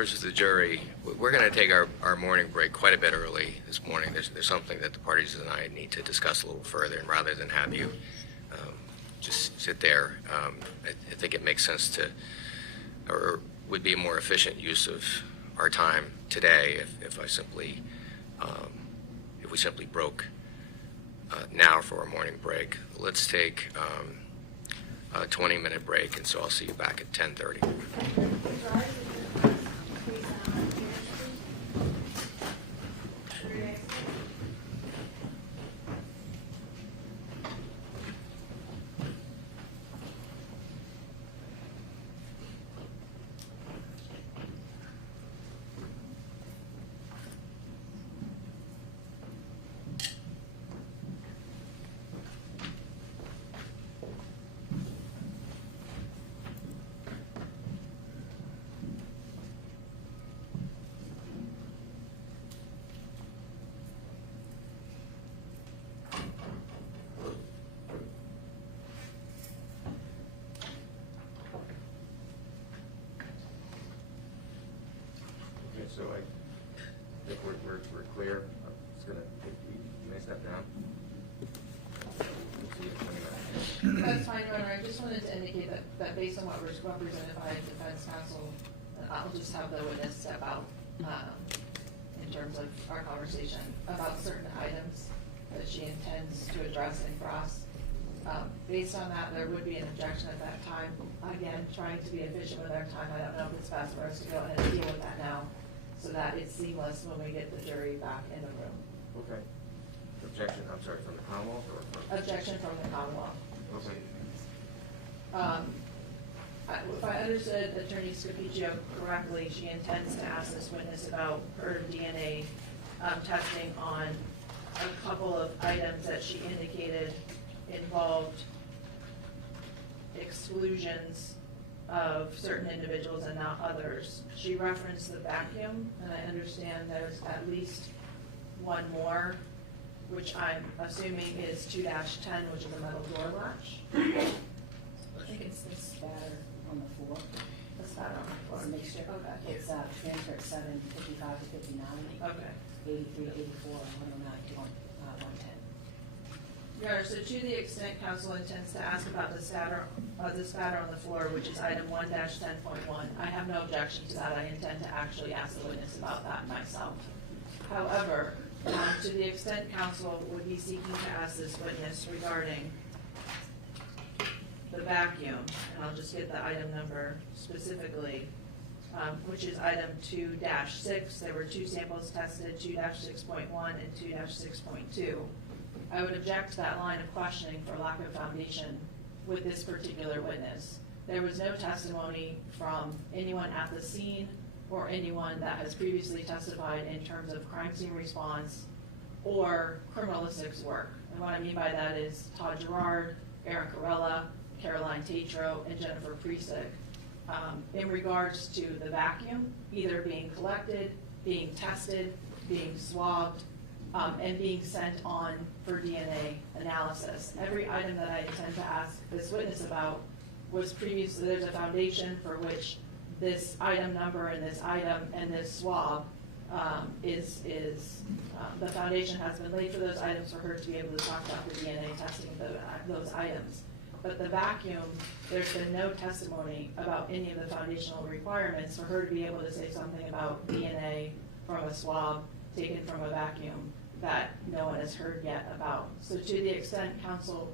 members of the jury, we're going to take our morning break quite a bit early this morning. There's something that the parties and I need to discuss a little further, and rather than have you just sit there, I think it makes sense to, or would be a more efficient use of our time today if we simply broke now for a morning break. Let's take a 20-minute break, and so I'll see you back at 10:30. So I think we're clear. I'm just going to take you may step down. We'll see you in 20 minutes. That's fine, Your Honor. I just wanted to indicate that based on what was represented by defense counsel, I'll just have the witness step out in terms of our conversation about certain items that she intends to address and cross. Based on that, there would be an objection at that time. Again, trying to be efficient with our time. I don't know if it's best for us to go ahead and deal with that now, so that it's seamless when we get the jury back in the room. Okay. Objection, I'm sorry, from the Commonwealth or from? Objection from the Commonwealth. Okay. If I understood Attorney Scapicchio correctly, she intends to ask this witness about her DNA testing on a couple of items that she indicated involved exclusions of certain individuals and not others. She referenced the vacuum, and I understand there's at least one more, which I'm assuming is 2-10, which is a metal door latch. I think it's the spatter on the floor. The spatter on the floor. It's a mixture. Okay. It's transcript 7, 55 to 59, Okay. 83 to 84, and 109 to 110. Your Honor, so to the extent counsel intends to ask about the spatter on the floor, which is item 1-10.1, I have no objection to that. I intend to actually ask the witness about that myself. However, to the extent counsel would be seeking to ask this witness regarding the vacuum, and I'll just get the item number specifically, which is item 2-6. There were 2 samples tested, 2-6.1 and 2-6.2. I would object to that line of questioning for lack of foundation with this particular witness. There was no testimony from anyone at the scene or anyone that has previously testified in terms of crime scene response or criminalistics work. And what I mean by that is Todd Gerard, Aaron Corella, Caroline Tatro, and Jennifer Priesick. In regards to the vacuum, either being collected, being tested, being swabbed, and being sent on for DNA analysis. Every item that I intend to ask this witness about was previously, there's a foundation for which this item number and this item and this swab the foundation has been laid for those items for her to be able to talk about the DNA testing of those items. But the vacuum, there's been no testimony about any of the foundational requirements for her to be able to say something about DNA from a swab taken from a vacuum that no one has heard yet about. So to the extent counsel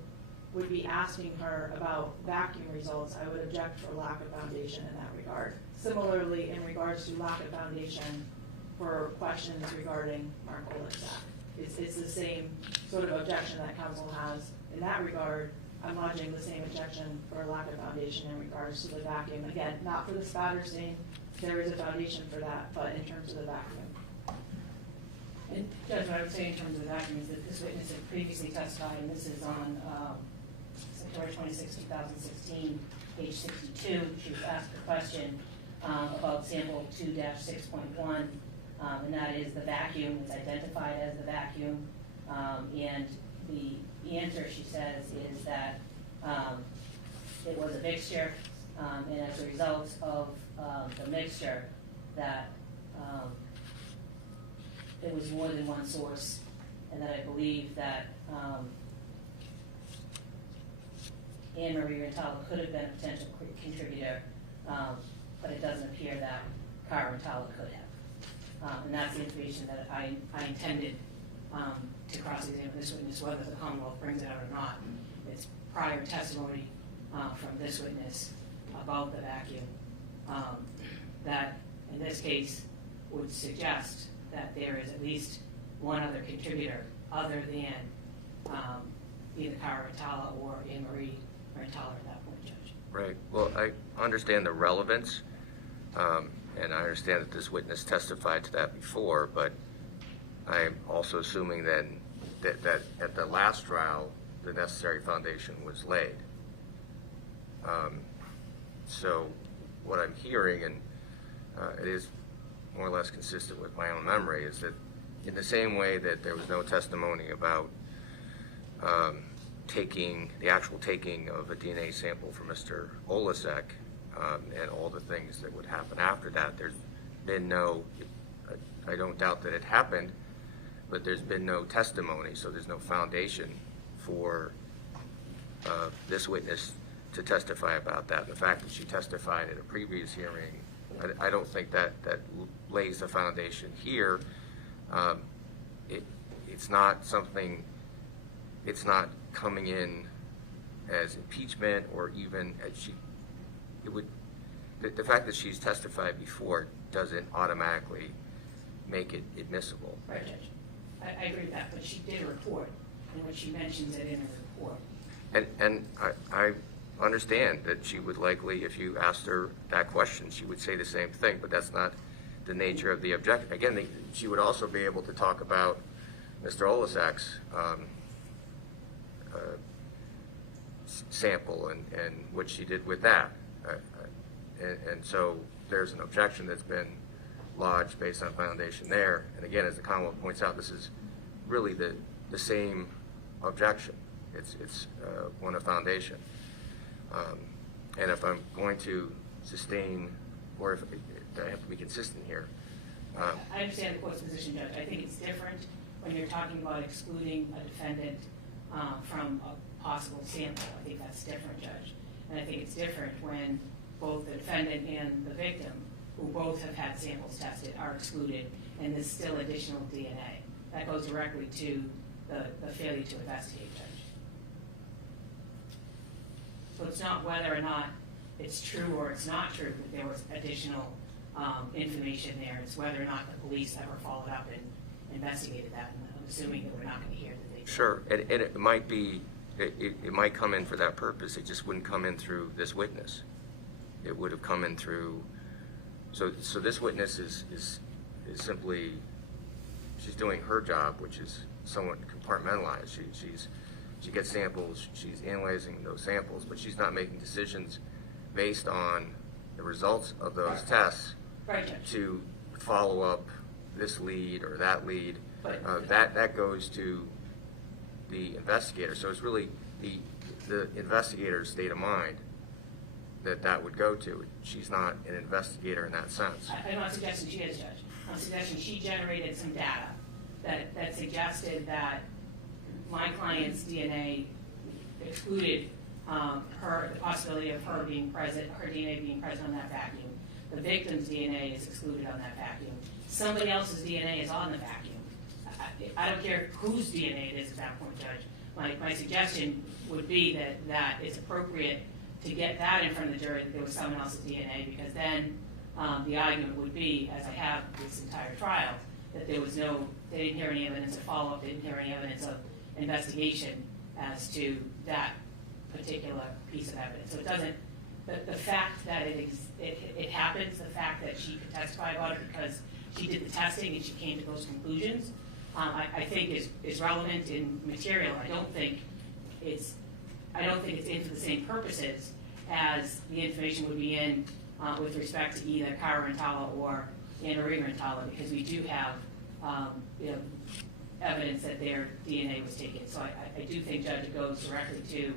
would be asking her about vacuum results, I would object for lack of foundation in that regard. Similarly, in regards to lack of foundation for questions regarding Mark Oleksack. It's the same sort of objection that counsel has in that regard. I'm lodging the same objection for lack of foundation in regards to the vacuum. Again, not for the spatter stain, there is a foundation for that, but in terms of the vacuum. And Judge, what I would say in terms of the vacuum is that this witness had previously testified, and this is on September 26, 2016, page 62. She was asked a question about sample 2-6.1, and that is the vacuum. It's identified as the vacuum, and the answer, she says, is that it was a mixture, and as a result of the mixture, that there was more than one source, and that I believe that Annamarie Cochrane-Rintala could have been a potential contributor, but it doesn't appear that Cara Rintala could have. And that's the information that I intended to cross-examine this witness, whether the Commonwealth brings it out or not. It's prior testimony from this witness about the vacuum that, in this case, would suggest that there is at least one other contributor other than either Cara Rintala or Annamarie Cochrane-Rintala at that point, Judge. Right. Well, I understand the relevance, and I understand that this witness testified to that before, but I'm also assuming then that at the last trial, the necessary foundation was laid. So what I'm hearing, and it is more or less consistent with my own memory, is that in the same way that there was no testimony about the actual taking of a DNA sample from Mr. Olasek and all the things that would happen after that, there's been no, I don't doubt that it happened, but there's been no testimony, so there's no foundation for this witness to testify about that. And the fact that she testified at a previous hearing, I don't think that lays the foundation here. It's not something, it's not coming in as impeachment or even as the fact that she's testified before doesn't automatically make it admissible. Right, Judge. I agree with that, but she did a report, and when she mentions it in her report. And I understand that she would likely, if you asked her that question, she would say the same thing, but that's not the nature of the objection. Again, she would also be able to talk about Mr. Olasek's sample and what she did with that. And so there's an objection that's been lodged based on foundation there. And again, as the Commonwealth points out, this is really the same objection. It's one of foundation. And if I'm going to sustain, or if I have to be consistent here. I understand the court's position, Judge. I think it's different when you're talking about excluding a defendant from a possible sample. I think that's different, Judge. And I think it's different when both the defendant and the victim, who both have had samples tested, are excluded, and there's still additional DNA. That goes directly to the failure to investigate, Judge. So it's not whether or not it's true or it's not true that there was additional information there. It's whether or not the police ever followed up and investigated that. And I'm assuming that we're not going to hear that they did. Sure, and it might be, it might come in for that purpose. It just wouldn't come in through this witness. It would have come in through, so this witness is simply, she's doing her job, which is somewhat compartmentalized. She gets samples, she's analyzing those samples, but she's not making decisions based on the results of those tests to follow up this lead or that lead. That goes to the investigator. So it's really the investigator's state of mind that would go to. She's not an investigator in that sense. I'm not suggesting she is, Judge. I'm suggesting she generated some data that suggested that my client's DNA excluded the possibility of her being present, her DNA being present on that vacuum. The victim's DNA is excluded on that vacuum. Somebody else's DNA is on the vacuum. I don't care whose DNA it is at that point, Judge. My suggestion would be that it's appropriate to get that in front of the jury that there was someone else's DNA, because then the argument would be, as I have this entire trial, that there was they didn't hear any evidence of follow-up, they didn't hear any evidence of investigation as to that particular piece of evidence. So it doesn't, the fact that it happens, the fact that she could testify about it because she did the testing and she came to those conclusions, I think is relevant and material. I don't think it's in for the same purposes as the information would be in with respect to either Cara Rintala or Annamarie Cochrane-Rintala, because we do have evidence that their DNA was taken. So I do think, Judge, it goes directly to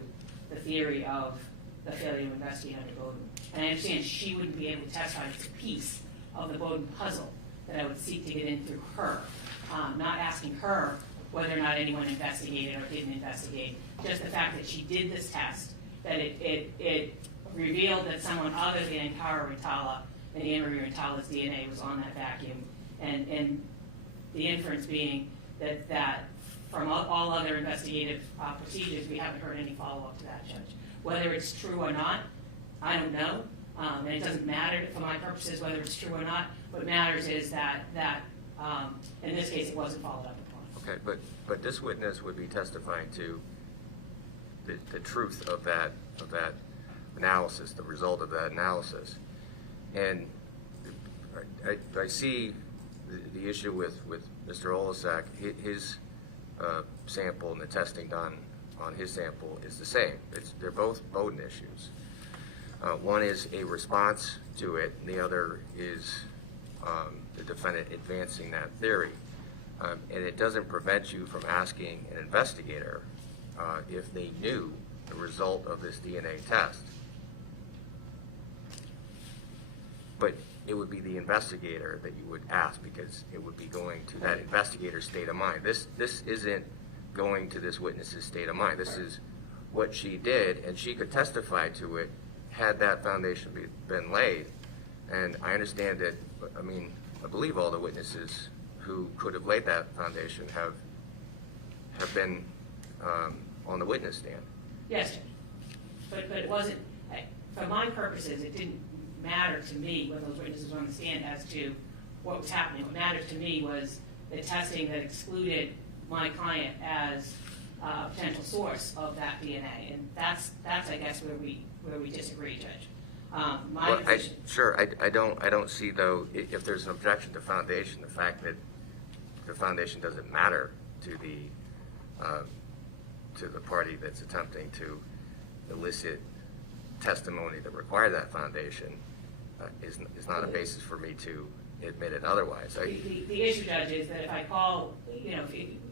the theory of the failure to investigate under Bowden. And I understand she wouldn't be able to testify as a piece of the Bowden puzzle that I would seek to get in through her, not asking her whether or not anyone investigated or didn't investigate. Just the fact that she did this test, that it revealed that someone other than Cara Rintala and Annamarie Rintala's DNA was on that vacuum, and the inference being that from all other investigative procedures, we haven't heard any follow-up to that, Judge. Whether it's true or not, I don't know, and it doesn't matter for my purposes whether it's true or not. What matters is that in this case, it wasn't followed up upon. Okay, but this witness would be testifying to the truth of that analysis, the result of that analysis. And I see the issue with Mr. Olasak. His sample and the testing done on his sample is the same. They're both Bowden issues. One is a response to it, and the other is the defendant advancing that theory. And it doesn't prevent you from asking an investigator if they knew the result of this DNA test. But it would be the investigator that you would ask, because it would be going to that investigator's state of mind. This isn't going to this witness's state of mind. This is what she did, and she could testify to it had that foundation been laid. And I understand that, I believe all the witnesses who could have laid that foundation have been on the witness stand. Yes, Judge. But it wasn't, for my purposes, it didn't matter to me whether those witnesses were on the stand as to what was happening. What mattered to me was the testing that excluded my client as a potential source of that DNA, and that's I guess where we disagree, Judge. I don't see, though, if there's an objection to foundation, the fact that the foundation doesn't matter to the party that's attempting to elicit testimony that requires that foundation is not a basis for me to admit it otherwise. The issue, Judge, is that if I call,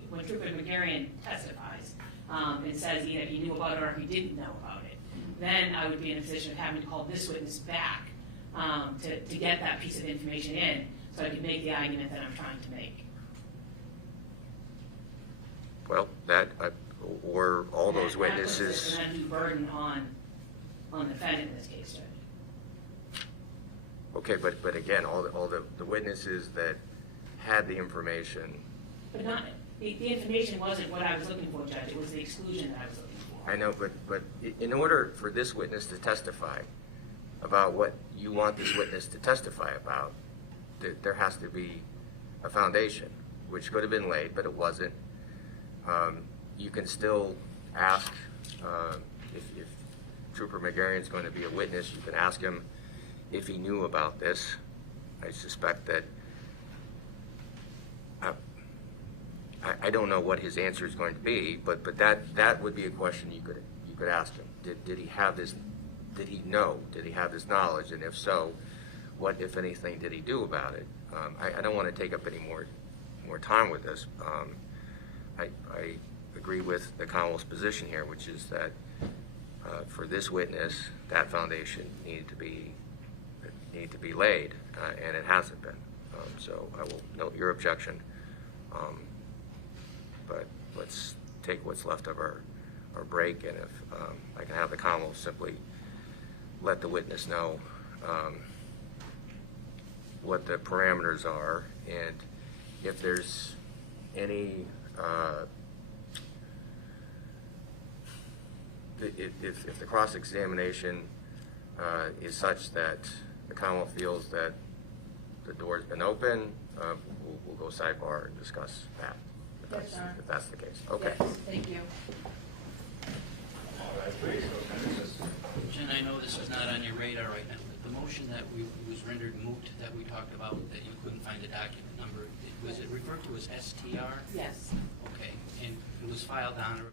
when Trooper McGarrian testifies and says either he knew about it or he didn't know about it, then I would be in a position of having to call this witness back to get that piece of information in so I can make the argument that I'm trying to make. Well, or all those witnesses. That puts an undue burden on the defendant in this case, Judge. Okay, but again, all the witnesses that had the information. But not the information wasn't what I was looking for, Judge. It was the exclusion that I was looking for. I know, but in order for this witness to testify about what you want this witness to testify about, there has to be a foundation, which could have been laid, but it wasn't. You can still ask if Trooper McGarrian's going to be a witness. You can ask him if he knew about this. I suspect that I don't know what his answer is going to be, but that would be a question you could ask him. Did he have this? Did he know? Did he have this knowledge? And if so, what, if anything, did he do about it? I don't want to take up any more time with this. I agree with the Commonwealth's position here, which is that for this witness, that foundation needed to be laid, and it hasn't been. So I will note your objection, but let's take what's left of our break, and if I can have the Commonwealth simply let the witness know what the parameters are, and if there's any if the cross-examination is such that the Commonwealth feels that the door's been open, we'll go sidebar and discuss that, if that's the case. Okay. Yes, thank you. Jen, I know this is not on your radar right now. The motion that was rendered moot that we talked about, that you couldn't find the document number, was it referred to as STR? Yes. Okay, and it was filed on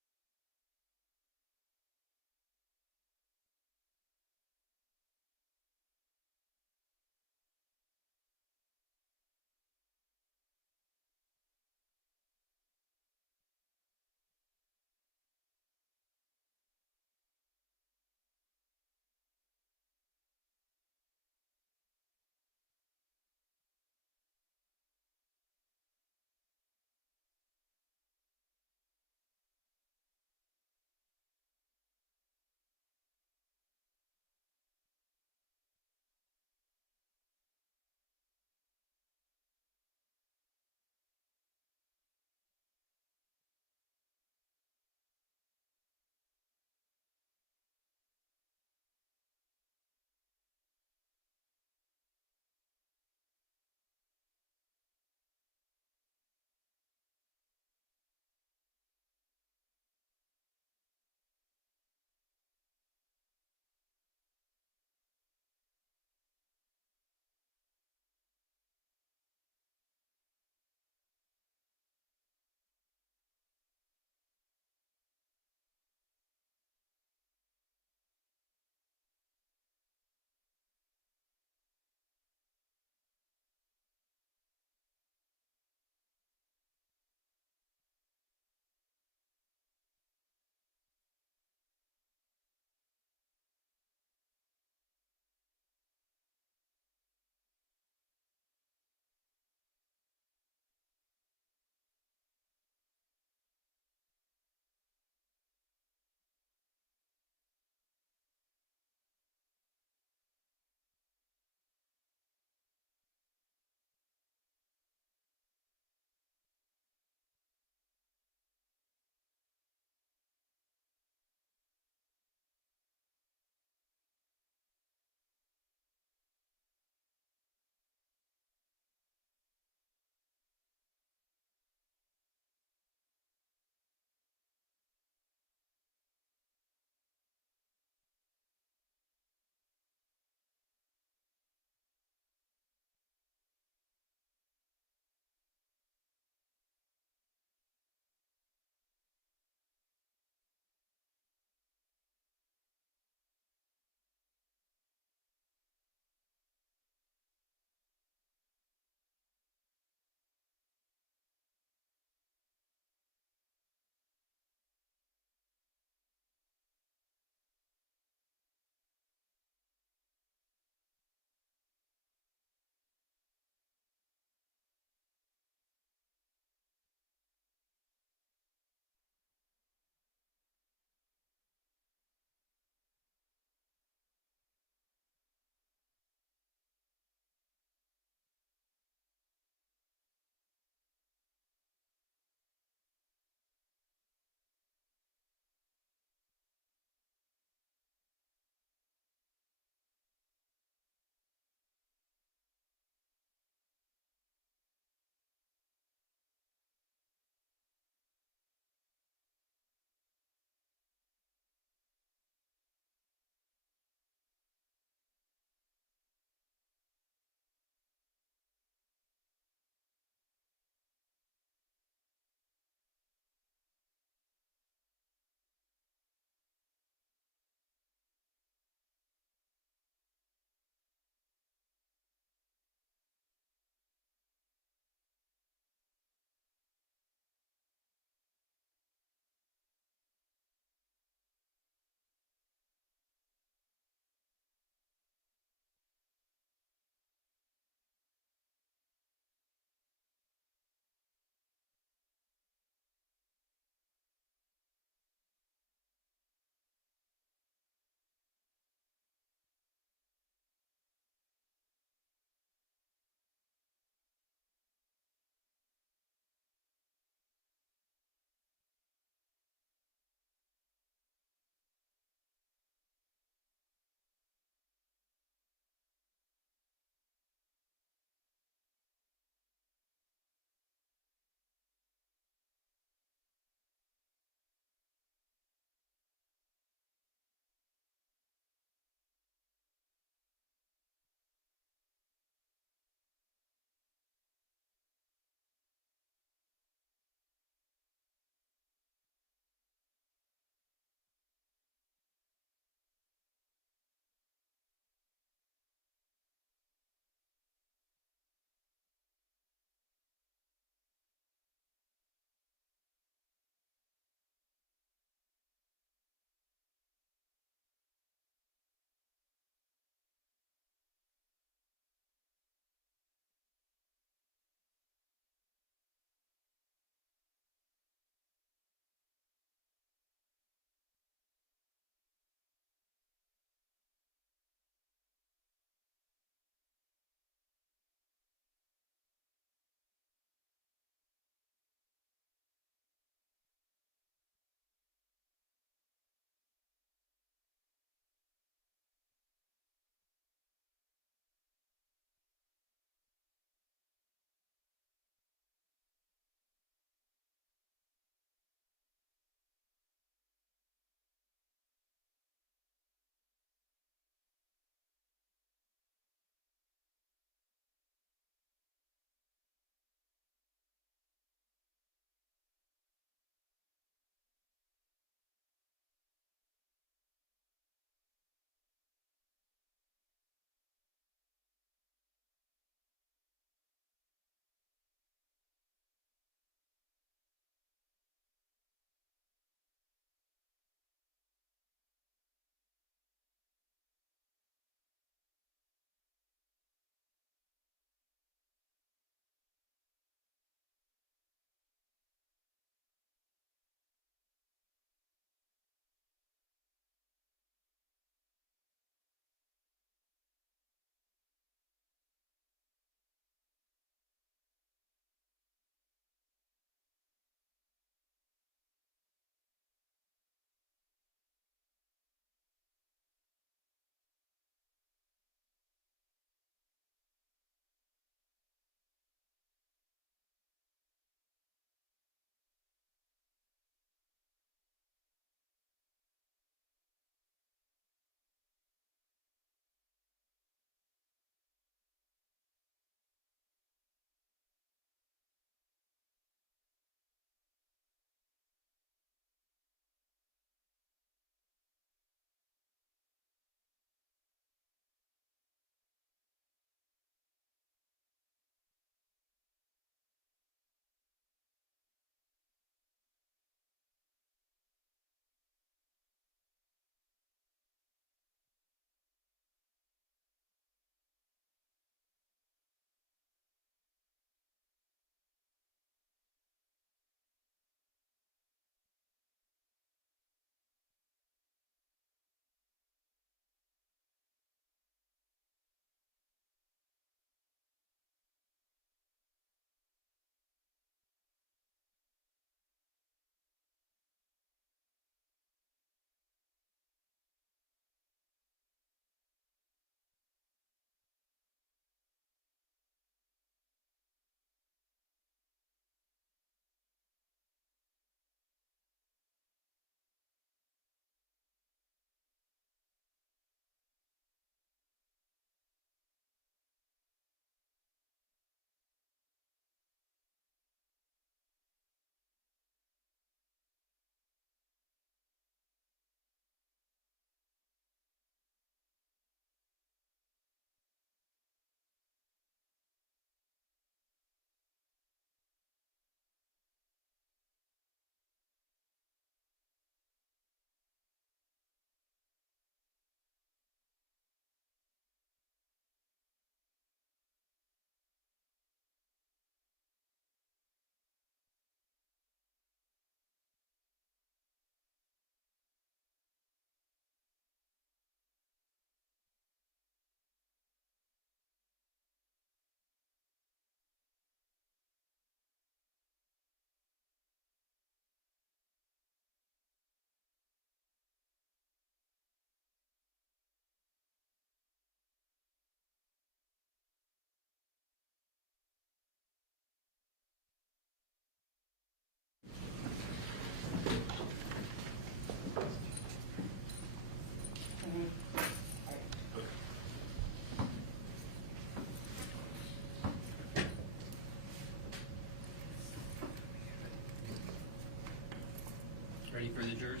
for the jurors?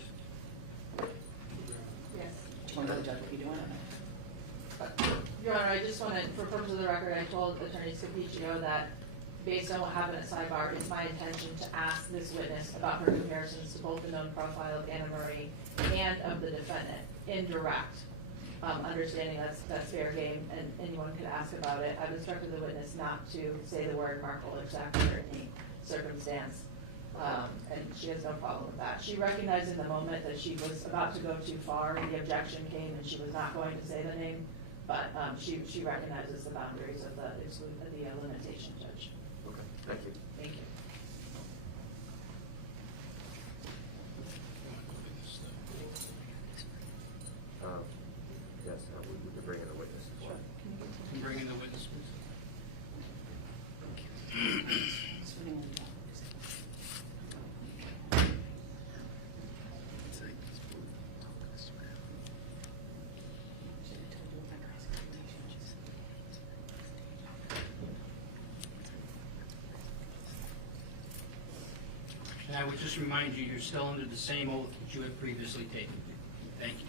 Yes. Want to know, Judge, what you doing on it? Your Honor, I just want to, for purpose of the record, I told Attorney Scapicio that based on what happened at sidebar, it's my intention to ask this witness about her comparisons to both the known profile of Annamarie and of the defendant in direct, understanding that's fair game and anyone can ask about it. I've instructed the witness not to say the word Markle or Sacker in any circumstance, and she has no problem with that. She recognized in the moment that she was about to go too far. The objection came and she was not going to say the name, but she recognizes the boundaries of the limitation, Judge. Okay, thank you. Thank you. Yes, we could bring in the witness as well. Can you bring in the witness, please? And I would just remind you, you're still under the same oath that you had previously taken. Thank you.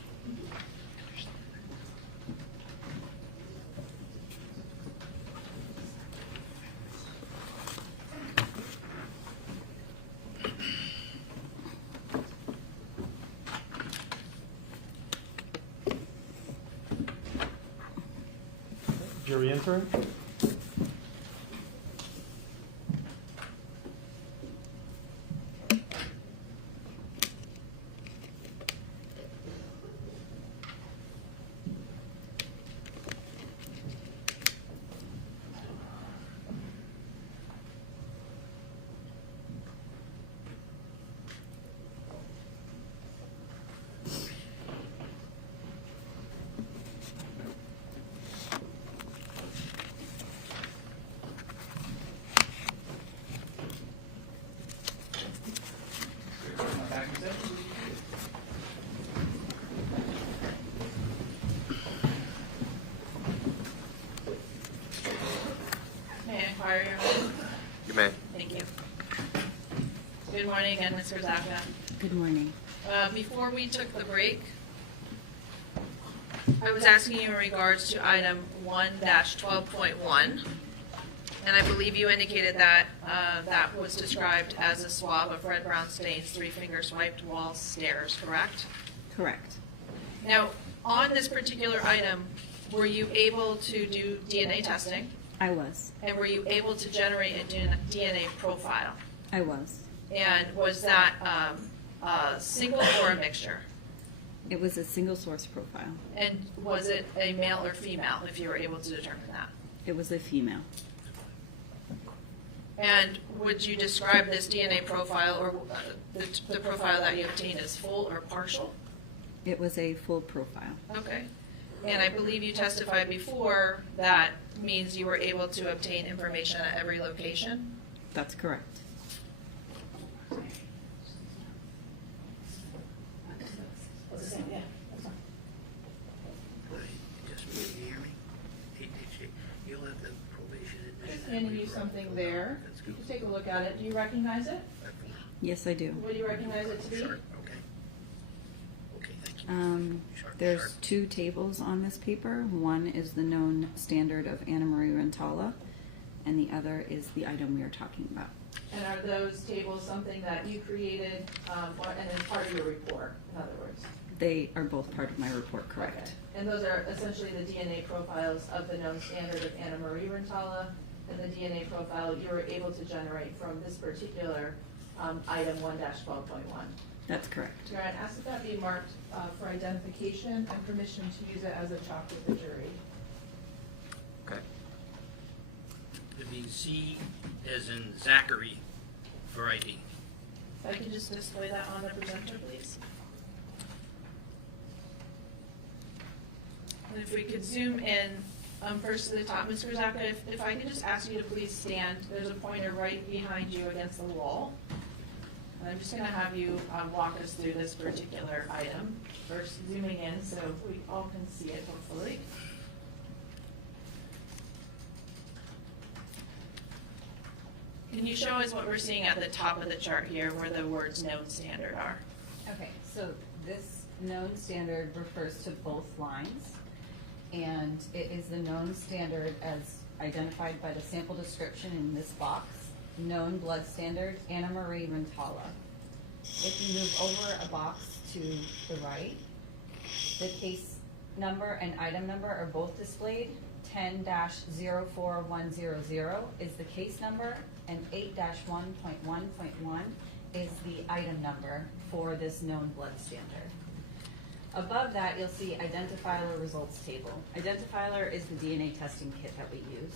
Jury intern? May I inquire your name? You may. Thank you. Good morning again, Ms. Kozaka. Good morning. Before we took the break, I was asking you in regards to item 1-12.1, and I believe you indicated that that was described as a swab of red-brown stains, 3-finger swiped wall stairs, correct? Correct. Now, on this particular item, were you able to do DNA testing, I was. and were you able to generate a DNA profile? I was. And was that a single or a mixture? It was a single source profile. And was it a male or female, if you were able to determine that? It was a female. And would you describe this DNA profile or the profile that you obtained as full or partial? It was a full profile. Okay. And I believe you testified before that means you were able to obtain information at every location? That's correct. It's the same, yeah, that's fine. Just hear me? You'll have the probation Just handing you something there. You can take a look at it. Do you recognize it? Yes, I do. What do you recognize it to be? Okay. Okay, thank you. There's two tables on this paper. One is the known standard of Annamarie Cochrane-Rintala, and the other is the item we are talking about. And are those tables something that you created, and then part of your report, in other words? They are both part of my report, correct? Okay. And those are essentially the DNA profiles of the known standard of Annamarie Cochrane-Rintala, and the DNA profile you were able to generate from this particular item 1-12.1. That's correct. Your Honor, ask if that be marked for identification and permission to use it as a chalk with the jury. Okay. It'd be Z as in Zachary for ID. If I could just display that on the presenter, please. And if we could zoom in first to the top, Ms. Kozaka, if I could just ask you to please stand. There's a pointer right behind you against the wall. And I'm just going to have you walk us through this particular item. First, zooming in so we all can see it, hopefully. Can you show us what we're seeing at the top of the chart here where the words known standard are? Okay, so this known standard refers to both lines, and it is the known standard as identified by the sample description in this box, known blood standard, Annamarie Cochrane-Rintala. If you move over a box to the right, the case number and item number are both displayed. 10-04100 is the case number, and 8-1.1.1 is the item number for this known blood standard. Above that, you'll see identifier results table. Identifier is the DNA testing kit that we use.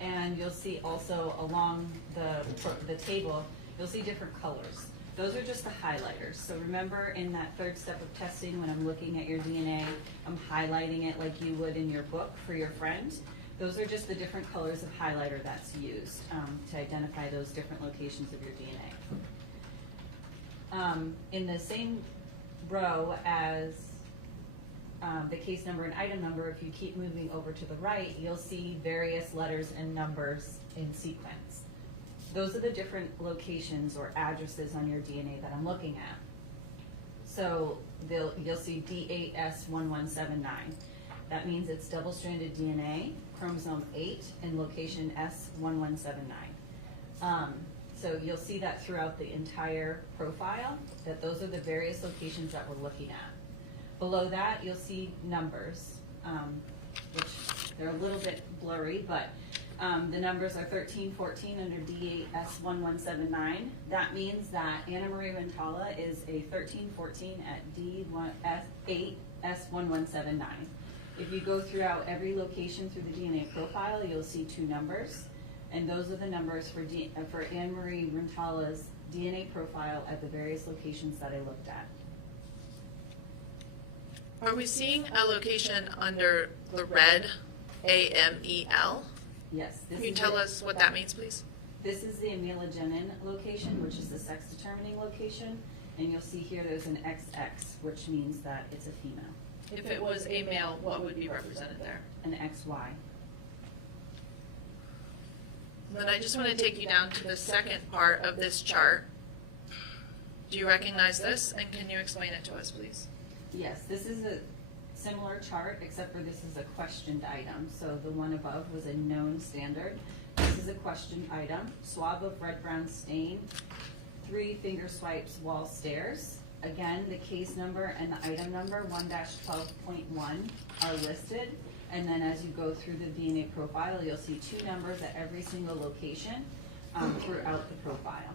And you'll see also along the table, you'll see different colors. Those are just the highlighters. So remember in that third step of testing, when I'm looking at your DNA, I'm highlighting it like you would in your book for your friend. Those are just the different colors of highlighter that's used to identify those different locations of your DNA. In the same row as the case number and item number, if you keep moving over to the right, you'll see various letters and numbers in sequence. Those are the different locations or addresses on your DNA that I'm looking at. So you'll see D8S1179. That means it's double-stranded DNA, chromosome 8, and location S1179. So you'll see that throughout the entire profile, that those are the various locations that we're looking at. Below that, you'll see numbers, which they're a little bit blurry, but the numbers are 1314 under D8S1179. That means that Annamarie Cochrane-Rintala is a 1314 at D8S1179. If you go throughout every location through the DNA profile, you'll see two numbers, and those are the numbers for Annamarie Cochrane-Rintala's DNA profile at the various locations that I looked at. Are we seeing a location under the red AMEL? Yes. Can you tell us what that means, please? This is the amelogenin location, which is the sex determining location, and you'll see here there's an XX, which means that it's a female. If it was a male, what would be represented there? An XY. Then I just want to take you down to the second part of this chart. Do you recognize this, and can you explain it to us, please? Yes, this is a similar chart, except for this is a questioned item. So the one above was a known standard. This is a questioned item. Swab of red-brown stain, 3 finger swipes wall stairs. Again, the case number and the item number, 1-12.1, are listed. And then as you go through the DNA profile, you'll see 2 numbers at every single location throughout the profile.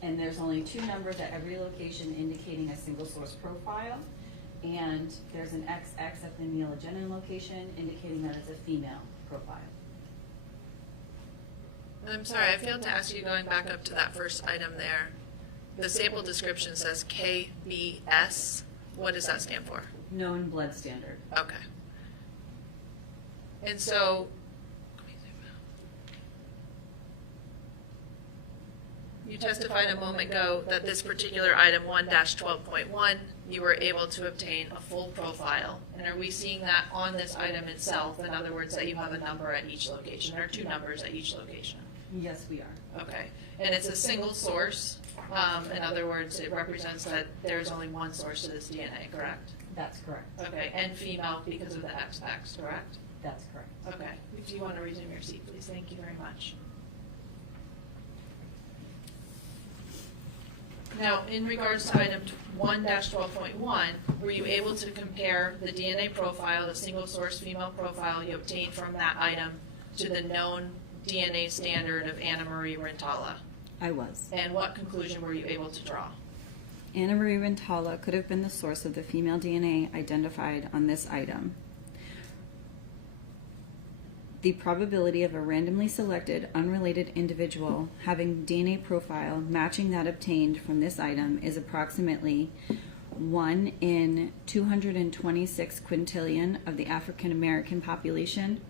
And there's only 2 numbers at every location indicating a single source profile. And there's an XX at the amelogenin location indicating that it's a female profile. I'm sorry, I failed to ask you, going back up to that first item there. The sample description says KBS. What does that stand for? Known blood standard. Okay. And so, you testified a moment ago that this particular item, 1-12.1, you were able to obtain a full profile. And are we seeing that on this item itself? In other words, that you have a number at each location, or 2 numbers at each location? Yes, we are. Okay. And it's a single source. In other words, it represents that there's only one source to this DNA, correct? That's correct. Okay. And female because of the XX, correct? That's correct. Okay. If you want to resume your seat, please. Thank you very much. Now, in regards to item 1-12.1, were you able to compare the DNA profile, the single source female profile you obtained from that item, to the known DNA standard of Annamarie Cochrane-Rintala? I was. And what conclusion were you able to draw? Annamarie Cochrane-Rintala could have been the source of the female DNA identified on this item. The probability of a randomly selected, unrelated individual having DNA profile matching that obtained from this item is approximately 1 in 226 quintillion of the African American population,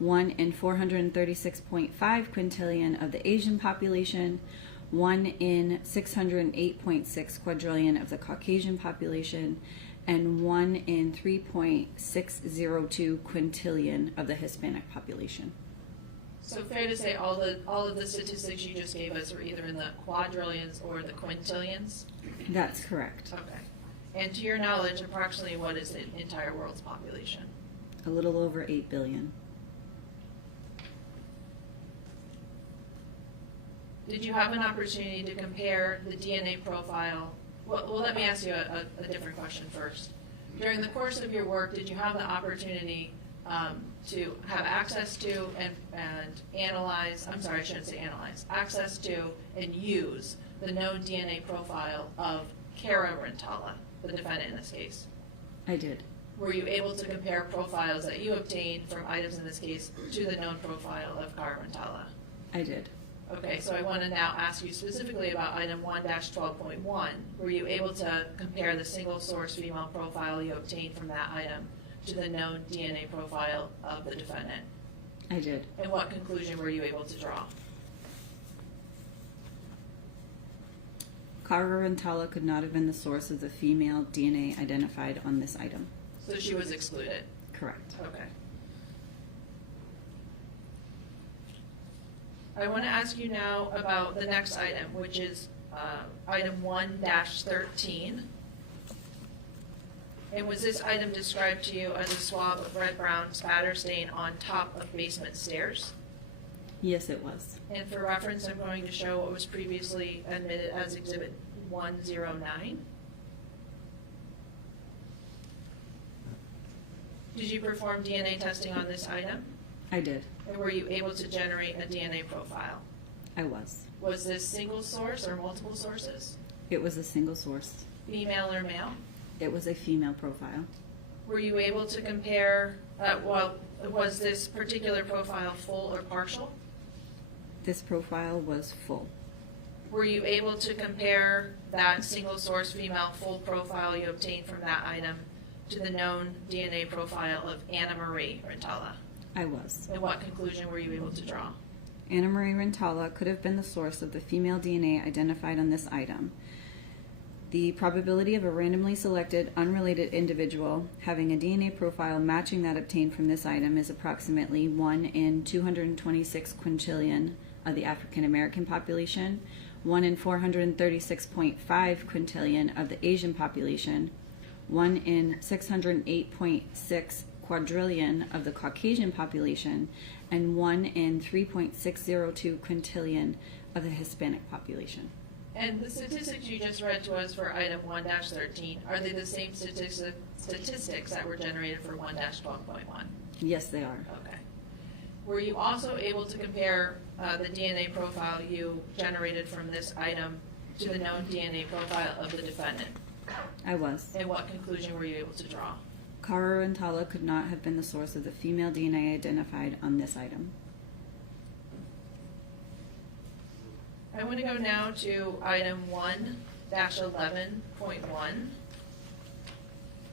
1 in 436.5 quintillion of the Asian population, 1 in 608.6 quadrillion of the Caucasian population, and 1 in 3.602 quintillion of the Hispanic population. So fair to say all of the statistics you just gave us were either in the quadrillions or the quintillions? That's correct. Okay. And to your knowledge, approximately what is the entire world's population? A little over 8 billion. Did you have an opportunity to compare the DNA profile? Well, let me ask you a different question first. During the course of your work, did you have the opportunity to have access to and analyze, I'm sorry, I shouldn't say analyze, access to and use the known DNA profile of Cara Rintala, the defendant in this case? I did. Were you able to compare profiles that you obtained from items in this case to the known profile of Cara Rintala? I did. Okay, so I want to now ask you specifically about item 1-12.1. Were you able to compare the single source female profile you obtained from that item to the known DNA profile of the defendant? I did. And what conclusion were you able to draw? Cara Rintala could not have been the source of the female DNA identified on this item. So she was excluded? Correct. Okay. I want to ask you now about the next item, which is item 1-13. And was this item described to you as a swab of red-brown spatter stain on top of basement stairs? Yes, it was. And for reference, I'm going to show what was previously admitted as Exhibit 109. Did you perform DNA testing on this item? I did. And were you able to generate a DNA profile? I was. Was this single source or multiple sources? It was a single source. Female or male? It was a female profile. Were you able to compare, was this particular profile full or partial? This profile was full. Were you able to compare that single source female full profile you obtained from that item to the known DNA profile of Annamarie Cochrane-Rintala? I was. And what conclusion were you able to draw? Annamarie Rintala could have been the source of the female DNA identified on this item. The probability of a randomly selected, unrelated individual having a DNA profile matching that obtained from this item is approximately 1 in 226 quintillion of the African American population, 1 in 436.5 quintillion of the Asian population, 1 in 608.6 quadrillion of the Caucasian population, and 1 in 3.602 quintillion of the Hispanic population. And the statistics you just read to us for item 1-13, are they the same statistics that were generated for 1-12.1? Yes, they are. Okay. Were you also able to compare the DNA profile you generated from this item to the known DNA profile of the defendant? I was. And what conclusion were you able to draw? Cara Rintala could not have been the source of the female DNA identified on this item. I want to go now to item 1-11.1.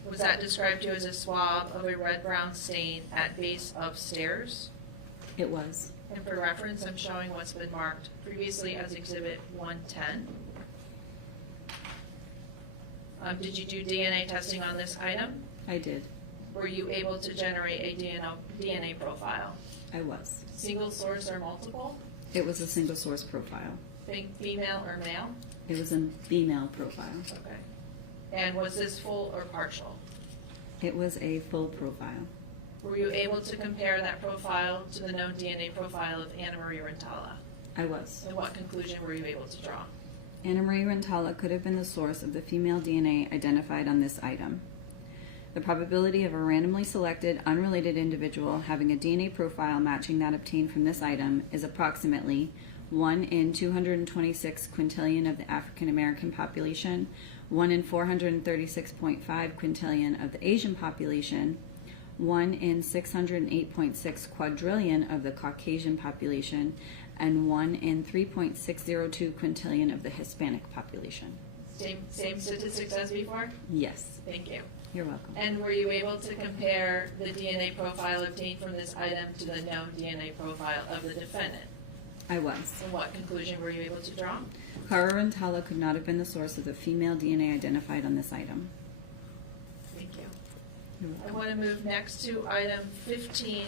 Was that described to you as a swab of a red-brown stain at base of stairs? It was. And for reference, I'm showing what's been marked previously as Exhibit 110. Did you do DNA testing on this item? I did. Were you able to generate a DNA profile? I was. Single source or multiple? It was a single source profile. Female or male? It was a female profile. Okay. And was this full or partial? It was a full profile. Were you able to compare that profile to the known DNA profile of Annamarie Cochrane-Rintala? I was. And what conclusion were you able to draw? Annamarie Rintala could have been the source of the female DNA identified on this item. The probability of a randomly selected, unrelated individual having a DNA profile matching that obtained from this item is approximately 1 in 226 quintillion of the African American population, 1 in 436.5 quintillion of the Asian population, 1 in 608.6 quadrillion of the Caucasian population, and 1 in 3.602 quintillion of the Hispanic population. Same statistics as before? Yes. Thank you. You're welcome. And were you able to compare the DNA profile obtained from this item to the known DNA profile of the defendant? I was. And what conclusion were you able to draw? Cara Rintala could not have been the source of the female DNA identified on this item. Thank you. You're I welcome. want to move next to item 15,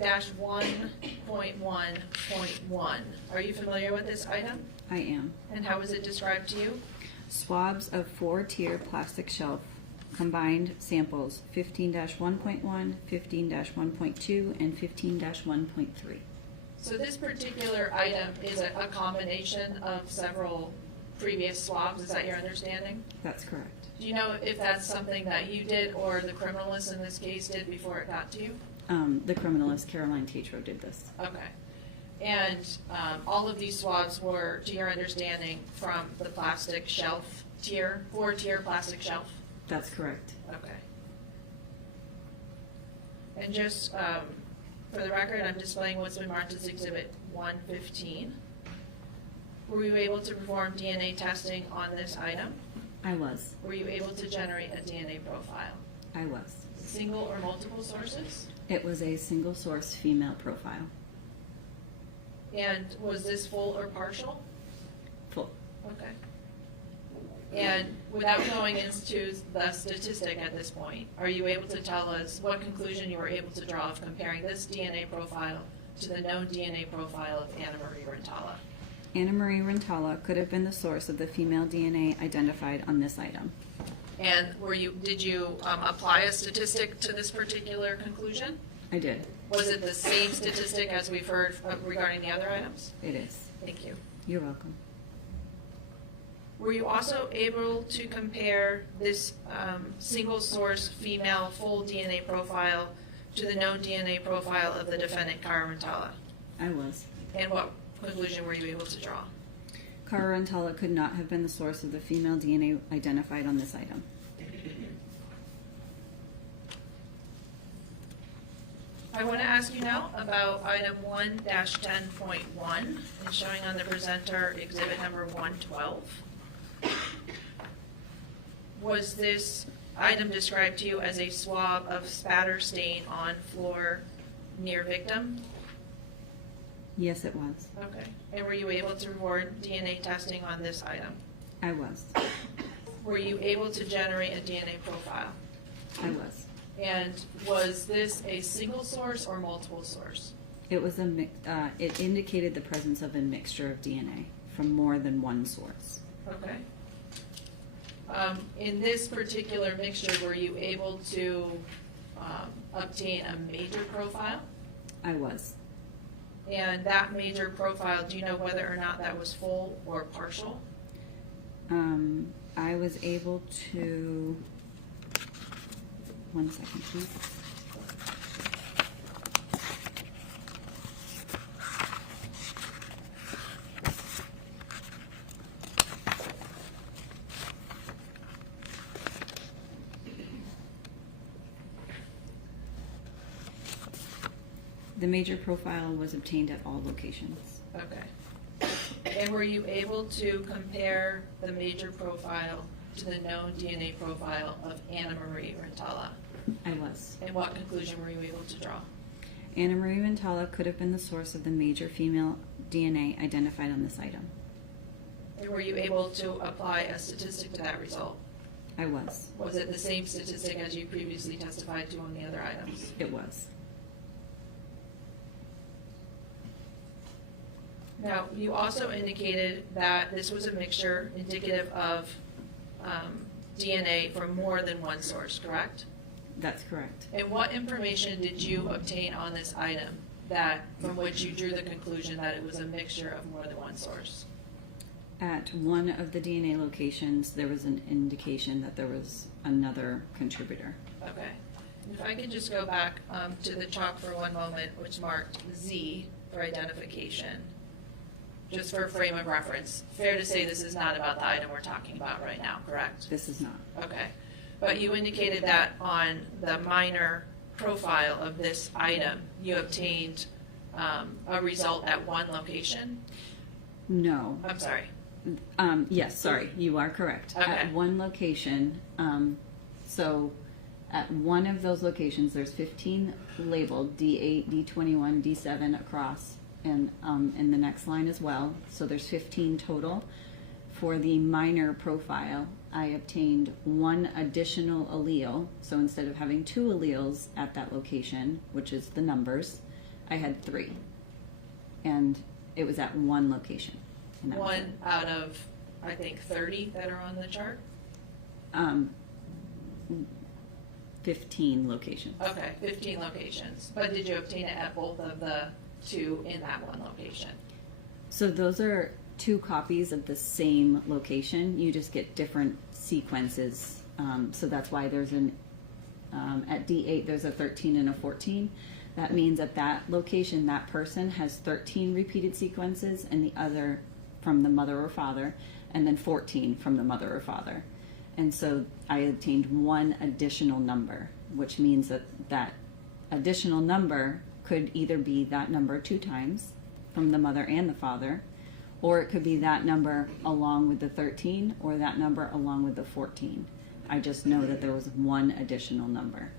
1-1.1.1. Are you familiar with this item? I am. And how was it described to you? Swabs of 4-tier plastic shelf, combined samples 15-1.1, 15-1.2, and 15-1.3. So this particular item is a combination of several previous swabs, is that your understanding? That's correct. Do you know if that's something that you did or the criminalist in this case did before it got to you? The criminalist, Caroline Tatro, did this. Okay. And all of these swabs were, to your understanding, from the plastic shelf tier, 4-tier plastic shelf? That's correct. Okay. And just for the record, I'm displaying what's been marked as Exhibit 115. Were you able to perform DNA testing on this item? I was. Were you able to generate a DNA profile? I was. Single or multiple sources? It was a single source female profile. And was this full or partial? Full. Okay. And without going into the statistic at this point, are you able to tell us what conclusion you were able to draw of comparing this DNA profile to the known DNA profile of Annamarie Cochrane-Rintala? Annamarie Cochrane-Rintala could have been the source of the female DNA identified on this item. And did you apply a statistic to this particular conclusion? I did. Was it the same statistic as we've heard regarding the other items? It is. Thank you. You're welcome. Were you also able to compare this single source female full DNA profile to the known DNA profile of the defendant, Cara Rintala? I was. And what conclusion were you able to draw? Cara Rintala could not have been the source of the female DNA identified on this item. I want to ask you now about item 1-10.1 and showing on the presenter exhibit number 112. Was this item described to you as a swab of spatter stain on floor near victim? Yes, it was. Okay. And were you able to perform DNA testing on this item? I was. Were you able to generate a DNA profile? I was. And was this a single source or multiple source? It was it indicated the presence of a mixture of DNA from more than one source. Okay. In this particular mixture, were you able to obtain a major profile? I was. And that major profile, do you know whether or not that was full or partial? I was able to, 1 second please. The major profile was obtained at all locations. Okay. And were you able to compare the major profile to the known DNA profile of Annamarie Cochrane-Rintala? I was. And what conclusion were you able to draw? Annamarie Cochrane-Rintala could have been the source of the major female DNA identified on this item. And were you able to apply a statistic to that result? I was. Was it the same statistic as you previously testified to on the other items? It was. Now, you also indicated that this was a mixture indicative of DNA from more than one source, correct? That's correct. And what information did you obtain on this item from which you drew the conclusion that it was a mixture of more than one source? At one of the DNA locations, there was an indication that there was another contributor. Okay. If I could just go back to the chalk for one moment, which marked Z for identification, just for a frame of reference. Fair to say this is not about the item we're talking about right now, correct? This is not. Okay. But you indicated that on the minor profile of this item, you obtained a result at one location? No. I'm sorry. Yes, sorry, you are correct. Okay. At one location, so at one of those locations, there's 15 labeled, D8, D21, D7 across, and in the next line as well. So there's 15 total. For the minor profile, I obtained one additional allele. So instead of having two alleles at that location, which is the numbers, I had 3. And it was at one location. And that was One it. out of, I think, 30 that are on the chart? 15 locations. Okay, 15 locations. But did you obtain it at both of the 2 in that one location? So those are 2 copies of the same location. You just get different sequences. So that's why there's at D8, there's a 13 and a 14. That means at that location, that person has 13 repeated sequences and the other from the mother or father, and then 14 from the mother or father. And so I obtained one additional number, which means that that additional number could either be that number 2 times from the mother and the father, or it could be that number along with the 13 or that number along with the 14. I just know that there was one additional number.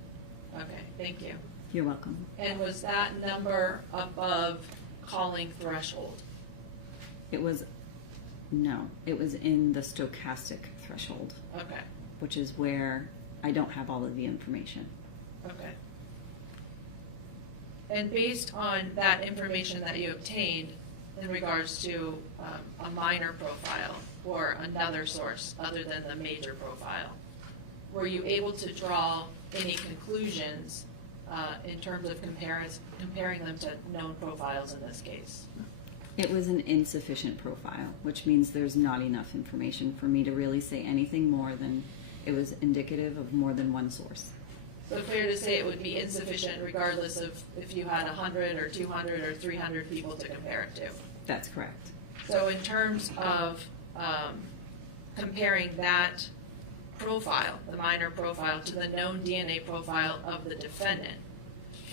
Okay, thank you. You're welcome. And was that number above calling threshold? It was in the stochastic threshold, Okay, which is where I don't have all of the information. okay. And based on that information that you obtained in regards to a minor profile or another source other than the major profile, were you able to draw any conclusions in terms of comparing them to known profiles in this case? It was an insufficient profile, which means there's not enough information for me to really say anything more than it was indicative of more than one source. So fair to say it would be insufficient regardless of if you had 100 or 200 or 300 people to compare it to? That's correct. So in terms of comparing that profile, the minor profile, to the known DNA profile of the defendant,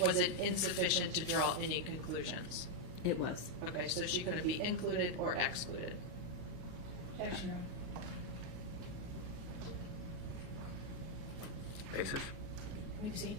was it insufficient to draw any conclusions? It was. Okay, so she couldn't be included or excluded. Objection. Basis? May proceed.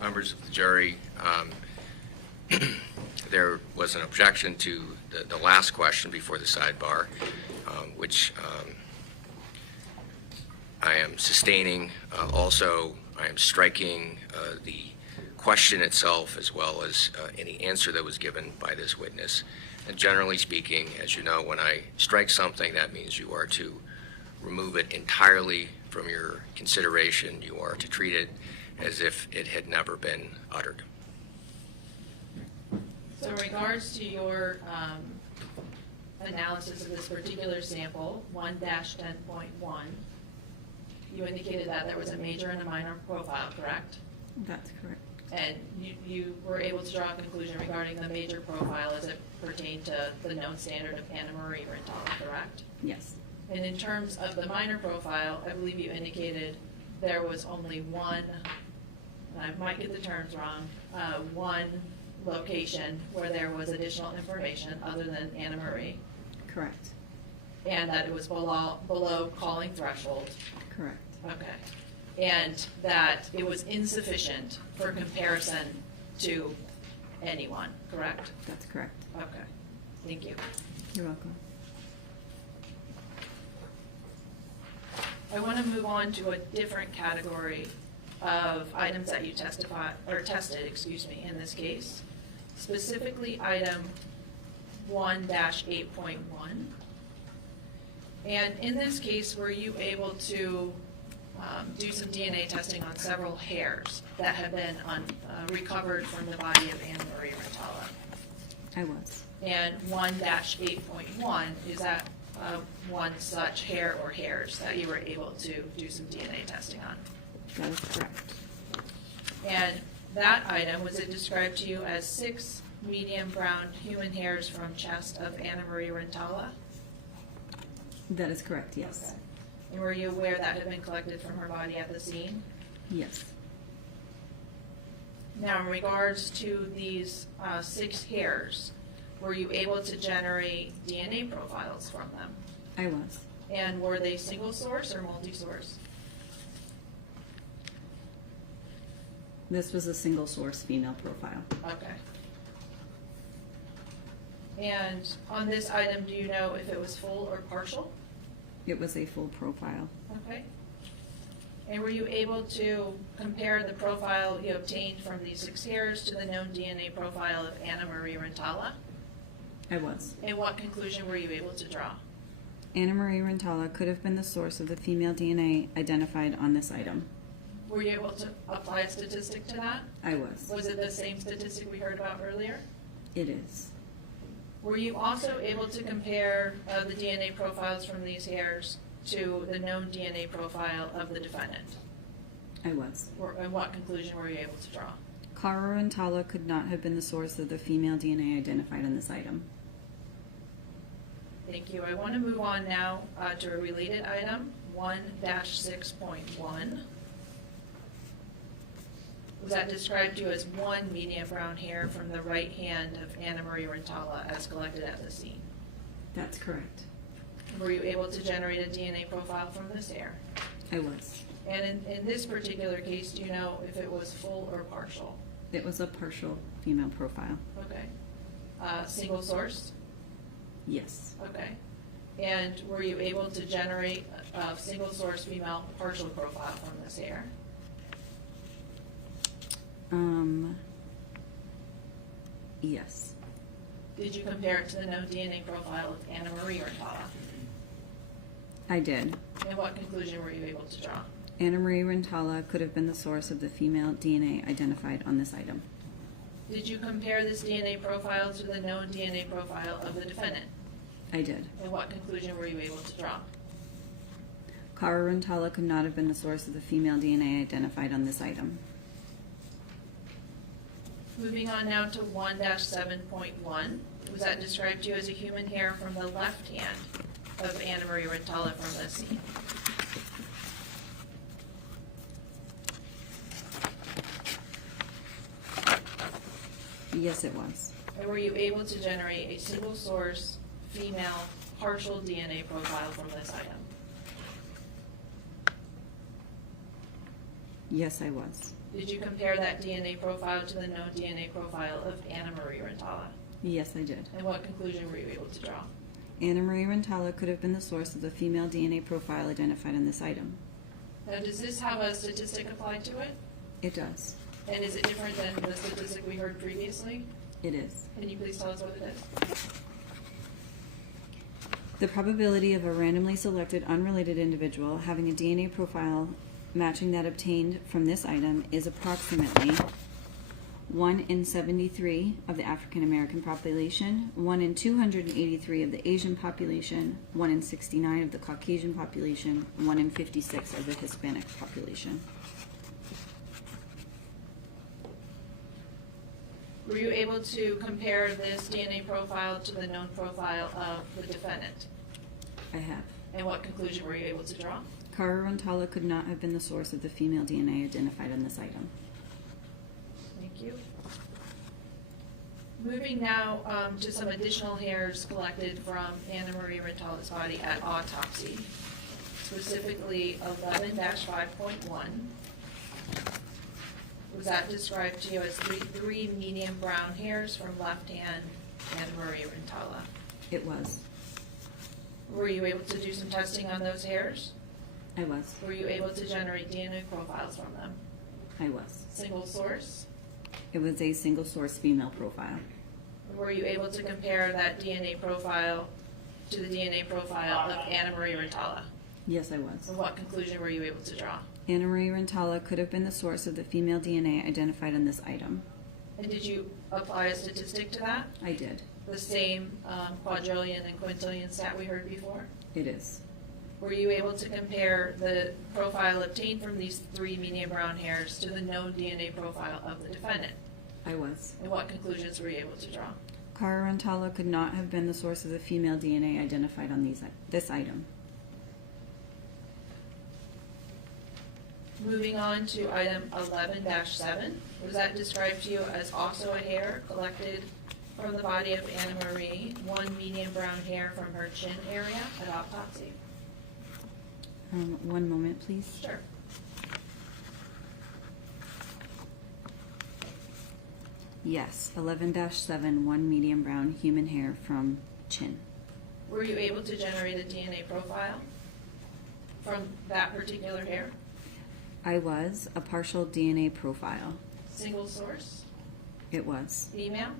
members of the jury, there was an objection to the last question before the sidebar, which I am sustaining. Also, I am striking the question itself as well as any answer that was given by this witness. And generally speaking, as you know, when I strike something, that means you are to remove it entirely from your consideration. You are to treat it as if it had never been uttered. So in regards to your analysis of this particular sample, 1-10.1, you indicated that there was a major and a minor profile, correct? That's correct. And you were able to draw a conclusion regarding the major profile as it pertained to the known standard of Annamarie Cochrane-Rintala, correct? Yes. And in terms of the minor profile, I believe you indicated there was only one, I might get the terms wrong, one location where there was additional information other than Annamarie, Correct. and that it was below calling threshold. Correct. Okay. And that it was insufficient for comparison to anyone, correct? That's correct. Okay. Thank you. You're welcome. I want to move on to a different category of items that you tested, in this case. Specifically, item 1-8.1. And in this case, were you able to do some DNA testing on several hairs that have been recovered from the body of Annamarie Cochrane-Rintala? I was. And 1-8.1, is that one such hair or hairs that you were able to do some DNA testing on? That is correct. And that item, was it described to you as 6 medium brown human hairs from chest of Annamarie Cochrane-Rintala? That is correct, yes. Okay. And were you aware that had been collected from her body at the scene? Yes. Now, in regards to these 6 hairs, were you able to generate DNA profiles from them? I was. And were they single source or multi-source? This was a single source female profile. Okay. And on this item, do you know if it was full or partial? It was a full profile. Okay. And were you able to compare the profile you obtained from these 6 hairs to the known DNA profile of Annamarie Cochrane-Rintala? I was. And what conclusion were you able to draw? Annamarie Cochrane-Rintala could have been the source of the female DNA identified on this item. Were you able to apply a statistic to that? I was. Was it the same statistic we heard about earlier? It is. Were you also able to compare the DNA profiles from these hairs to the known DNA profile of the defendant? I was. And what conclusion were you able to draw? Cara Rintala could not have been the source of the female DNA identified on this item. Thank you. I want to move on now to a related item, 1-6.1. Was that described to you as 1 medium brown hair from the right hand of Annamarie Cochrane-Rintala as collected at the scene? That's correct. Were you able to generate a DNA profile from this hair? I was. And in this particular case, do you know if it was full or partial? It was a partial female profile. Okay. Single source? Yes. Okay. And were you able to generate a single source female partial profile from this hair? Yes. Did you compare it to the known DNA profile of Annamarie Cochrane-Rintala? I did. And what conclusion were you able to draw? Annamarie Rintala could have been the source of the female DNA identified on this item. Did you compare this DNA profile to the known DNA profile of the defendant? I did. And what conclusion were you able to draw? Cara Rintala could not have been the source of the female DNA identified on this item. Moving on now to 1-7.1. Was that described to you as a human hair from the left hand of Annamarie Cochrane-Rintala from the scene? Yes, it was. And were you able to generate a single source female partial DNA profile from this item? Yes, I was. Did you compare that DNA profile to the known DNA profile of Annamarie Rintala? Yes, I did. And what conclusion were you able to draw? Annamarie Rintala could have been the source of the female DNA profile identified on this item. Now, does this have a statistic applied to it? It does. And is it different than the statistic we heard previously? It is. Can you please tell us what it is? The probability of a randomly selected unrelated individual having a DNA profile matching that obtained from this item is approximately 1 in 73 of the African American population, 1 in 283 of the Asian population, 1 in 69 of the Caucasian population, 1 in 56 of the Hispanic population. Were you able to compare this DNA profile to the known profile of the defendant? I have. And what conclusion were you able to draw? Cara Rintala could not have been the source of the female DNA identified on this item. Thank you. Moving now to some additional hairs collected from Annamarie Rintala's body at autopsy, specifically 11-5.1. Was that described to you as three medium brown hairs from left hand Annamarie Rintala? It was. Were you able to do some testing on those hairs? I was. Were you able to generate DNA profiles from them? I was. Single source? It was a single source female profile. Were you able to compare that DNA profile to the DNA profile of Annamarie Rintala? Yes, I was. And what conclusion were you able to draw? Annamarie Rintala could have been the source of the female DNA identified on this item. And did you apply a statistic to that? I did. The same quadrillion and quintillion stat we heard before? It is. Were you able to compare the profile obtained from these three medium brown hairs to the known DNA profile of the defendant? I was. And what conclusions were you able to draw? Cara Rintala could not have been the source of the female DNA identified on this item. Moving on to item 11-7, was that described to you as also a hair collected from the body of Annamarie, one medium brown hair from her chin area at autopsy? One moment, please. Sure. Yes, 11-7, one medium brown human hair from chin. Were you able to generate a DNA profile from that particular hair? I was. A partial DNA profile. Single source? It was. Female?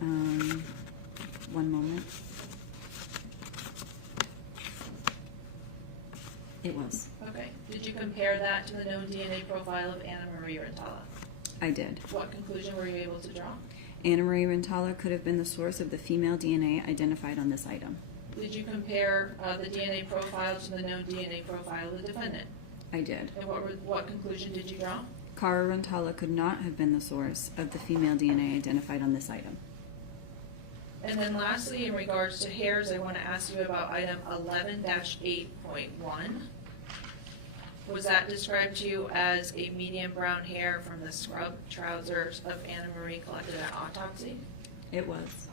One moment. It was. Okay. Did you compare that to the known DNA profile of Annamarie Rintala? I did. What conclusion were you able to draw? Annamarie Rintala could have been the source of the female DNA identified on this item. Did you compare the DNA profile to the known DNA profile of the defendant? I did. And what conclusion did you draw? Cara Rintala could not have been the source of the female DNA identified on this item. And then lastly, in regards to hairs, I want to ask you about item 11-8.1. Was that described to you as a medium brown hair from the scrub trousers of Annamarie collected at autopsy? It was.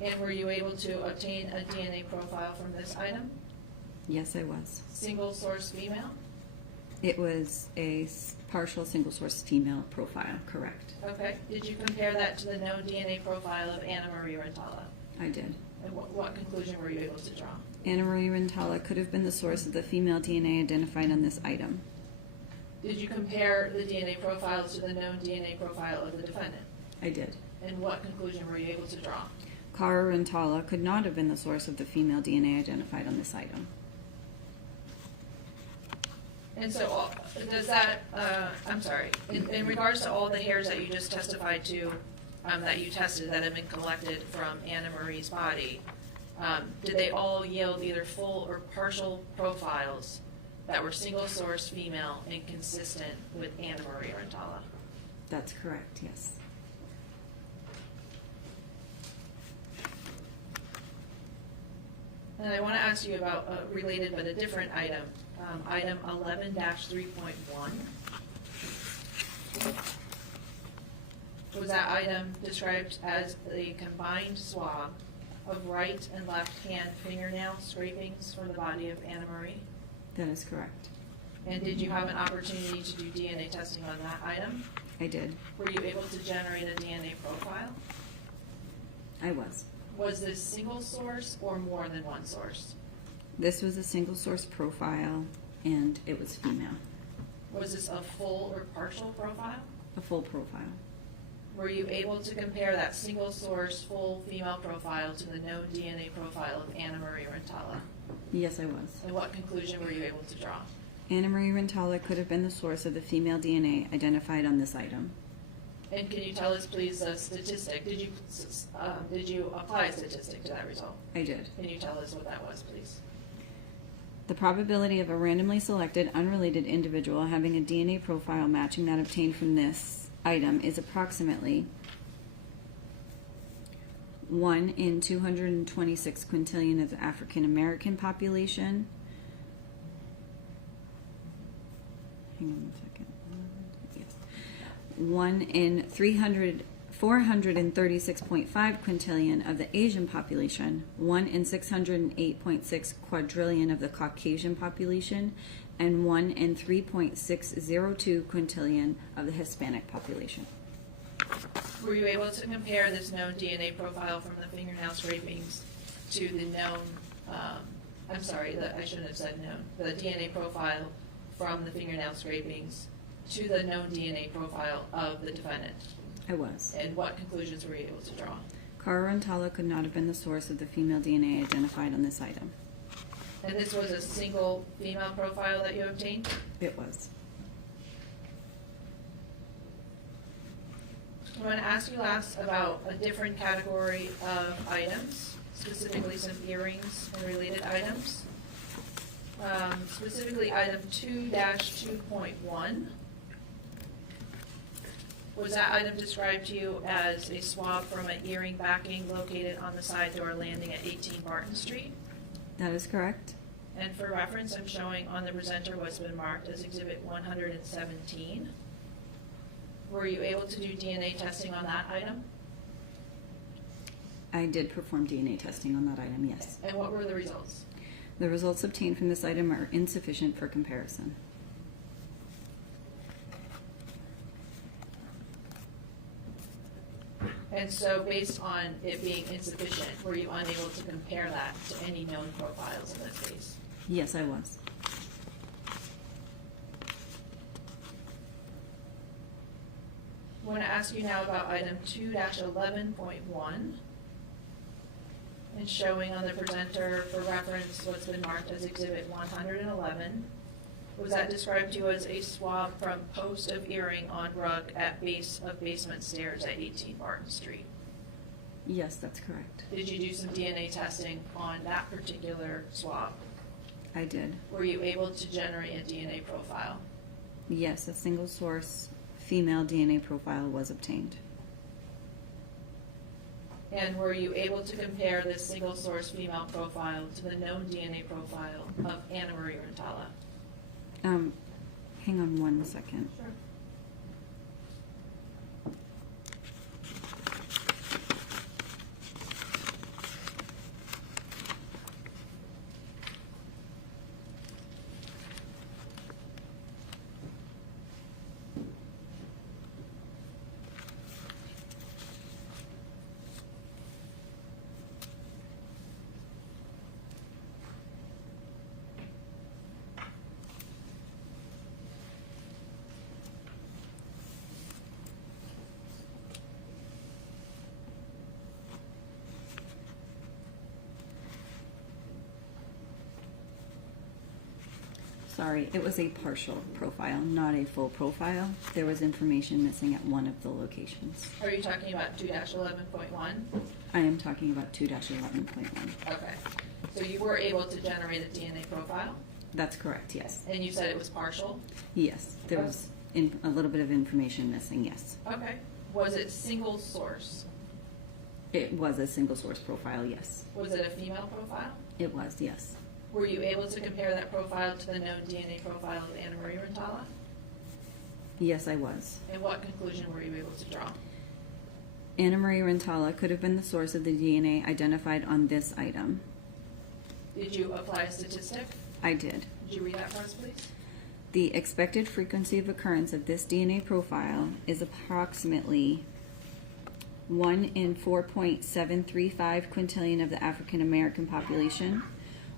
And were you able to obtain a DNA profile from this item? Yes, I was. Single source female? It was a partial single source female profile, correct. Okay. Did you compare that to the known DNA profile of Annamarie Rintala? I did. And what conclusion were you able to draw? Annamarie Rintala could have been the source of the female DNA identified on this item. Did you compare the DNA profile to the known DNA profile of the defendant? I did. And what conclusion were you able to draw? Cara Rintala could not have been the source of the female DNA identified on this item. And so, does that, I'm sorry, in regards to all the hairs that you just testified to, that you tested that have been collected from Annamarie's body, did they all yield either full or partial profiles that were single source female and consistent with Annamarie Rintala? That's correct, yes. And I want to ask you about a related but a different item, item 11-3.1. Was that item described as a combined swab of right and left hand fingernail scrapings from the body of Annamarie? That is correct. And did you have an opportunity to do DNA testing on that item? I did. Were you able to generate a DNA profile? I was. Was this single source or more than one source? This was a single source profile, and it was female. Was this a full or partial profile? A full profile. Were you able to compare that single source full female profile to the known DNA profile of Annamarie Rintala? Yes, I was. And what conclusion were you able to draw? Annamarie Rintala could have been the source of the female DNA identified on this item. And can you tell us, please, a statistic? Did you apply a statistic to that result? I did. Can you tell us what that was, please? The probability of a randomly selected, unrelated individual having a DNA profile matching that obtained from this item is approximately 1 in 226 quintillion of the African American population. Hang on a second. Yes. 1 in 436.5 quintillion of the Asian population, 1 in 608.6 quadrillion of the Caucasian population, and 1 in 3.602 quintillion of the Hispanic population. Were you able to compare this known DNA profile from the fingernail scrapings to the known, I shouldn't have said known, the DNA profile from the fingernail scrapings to the known DNA profile of the defendant? I was. And what conclusions were you able to draw? Cara Rintala could not have been the source of the female DNA identified on this item. And this was a single female profile that you obtained? It was. I'm going to ask you last about a different category of items, specifically some earrings and related items. Specifically item 2-2.1. Was that item described to you as a swab from an earring backing located on the side door landing at 18 Barton Street? That is correct. And for reference, I'm showing on the presenter what's been marked as Exhibit 117. Were you able to do DNA testing on that item? I did perform DNA testing on that item, yes. And what were the results? The results obtained from this item are insufficient for comparison. And so based on it being insufficient, were you unable to compare that to any known profiles in this case? Yes, I was. I want to ask you now about item 2-11.1. And showing on the presenter for reference what's been marked as Exhibit 111. Was that described to you as a swab from post of earring on rug at base of basement stairs at 18 Barton Street? Yes, that's correct. Did you do some DNA testing on that particular swab? I did. Were you able to generate a DNA profile? Yes, a single source female DNA profile was obtained. And were you able to compare this single source female profile to the known DNA profile of Annamarie Cochrane-Rintala? Hang on one second. Sure. Sorry, it was a partial profile, not a full profile. There was information missing at one of the locations. Are you talking about 2-11.1? I am talking about 2-11.1. Okay. So you were able to generate a DNA profile? That's correct, yes. And you said it was partial? Yes, there was a little bit of information missing, yes. Okay. Was it single source? It was a single source profile, yes. Was it a female profile? It was, yes. Were you able to compare that profile to the known DNA profile of Annamarie Cochrane-Rintala? Yes, I was. And what conclusion were you able to draw? Annamarie Rintala could have been the source of the DNA identified on this item. Did you apply a statistic? I did. Did you read that for us, please? The expected frequency of occurrence of this DNA profile is approximately 1 in 4.735 quintillion of the African American population,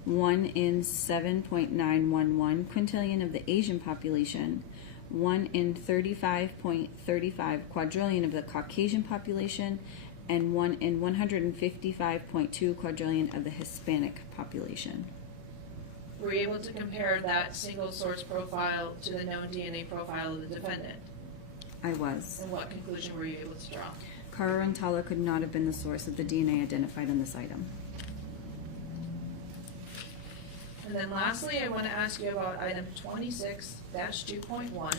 1 in 7.911 quintillion of the Asian population, 1 in 35.35 quadrillion of the Caucasian population, and 1 in 155.2 quadrillion of the Hispanic population. Were you able to compare that single source profile to the known DNA profile of the defendant? I was. And what conclusion were you able to draw? Cara Rintala could not have been the source of the DNA identified on this item. And then lastly, I want to ask you about item 26-2.1.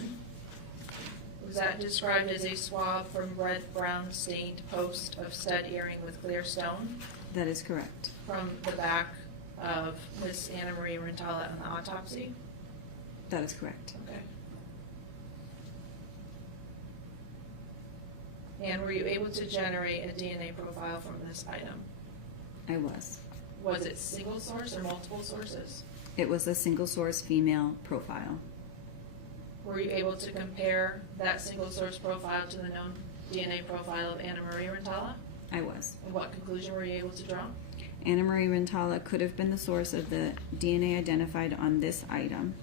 Was that described as a swab from red-brown stained post of stud earring with clear stone That is correct. from the back of Miss Annamarie Cochrane-Rintala on the autopsy? That is correct. Okay. And were you able to generate a DNA profile from this item? I was. Was it single source or multiple sources? It was a single source female profile. Were you able to compare that single source profile to the known DNA profile of Annamarie Cochrane-Rintala? I was. And what conclusion were you able to draw? Annamarie Rintala could have been the source of the DNA identified on this item.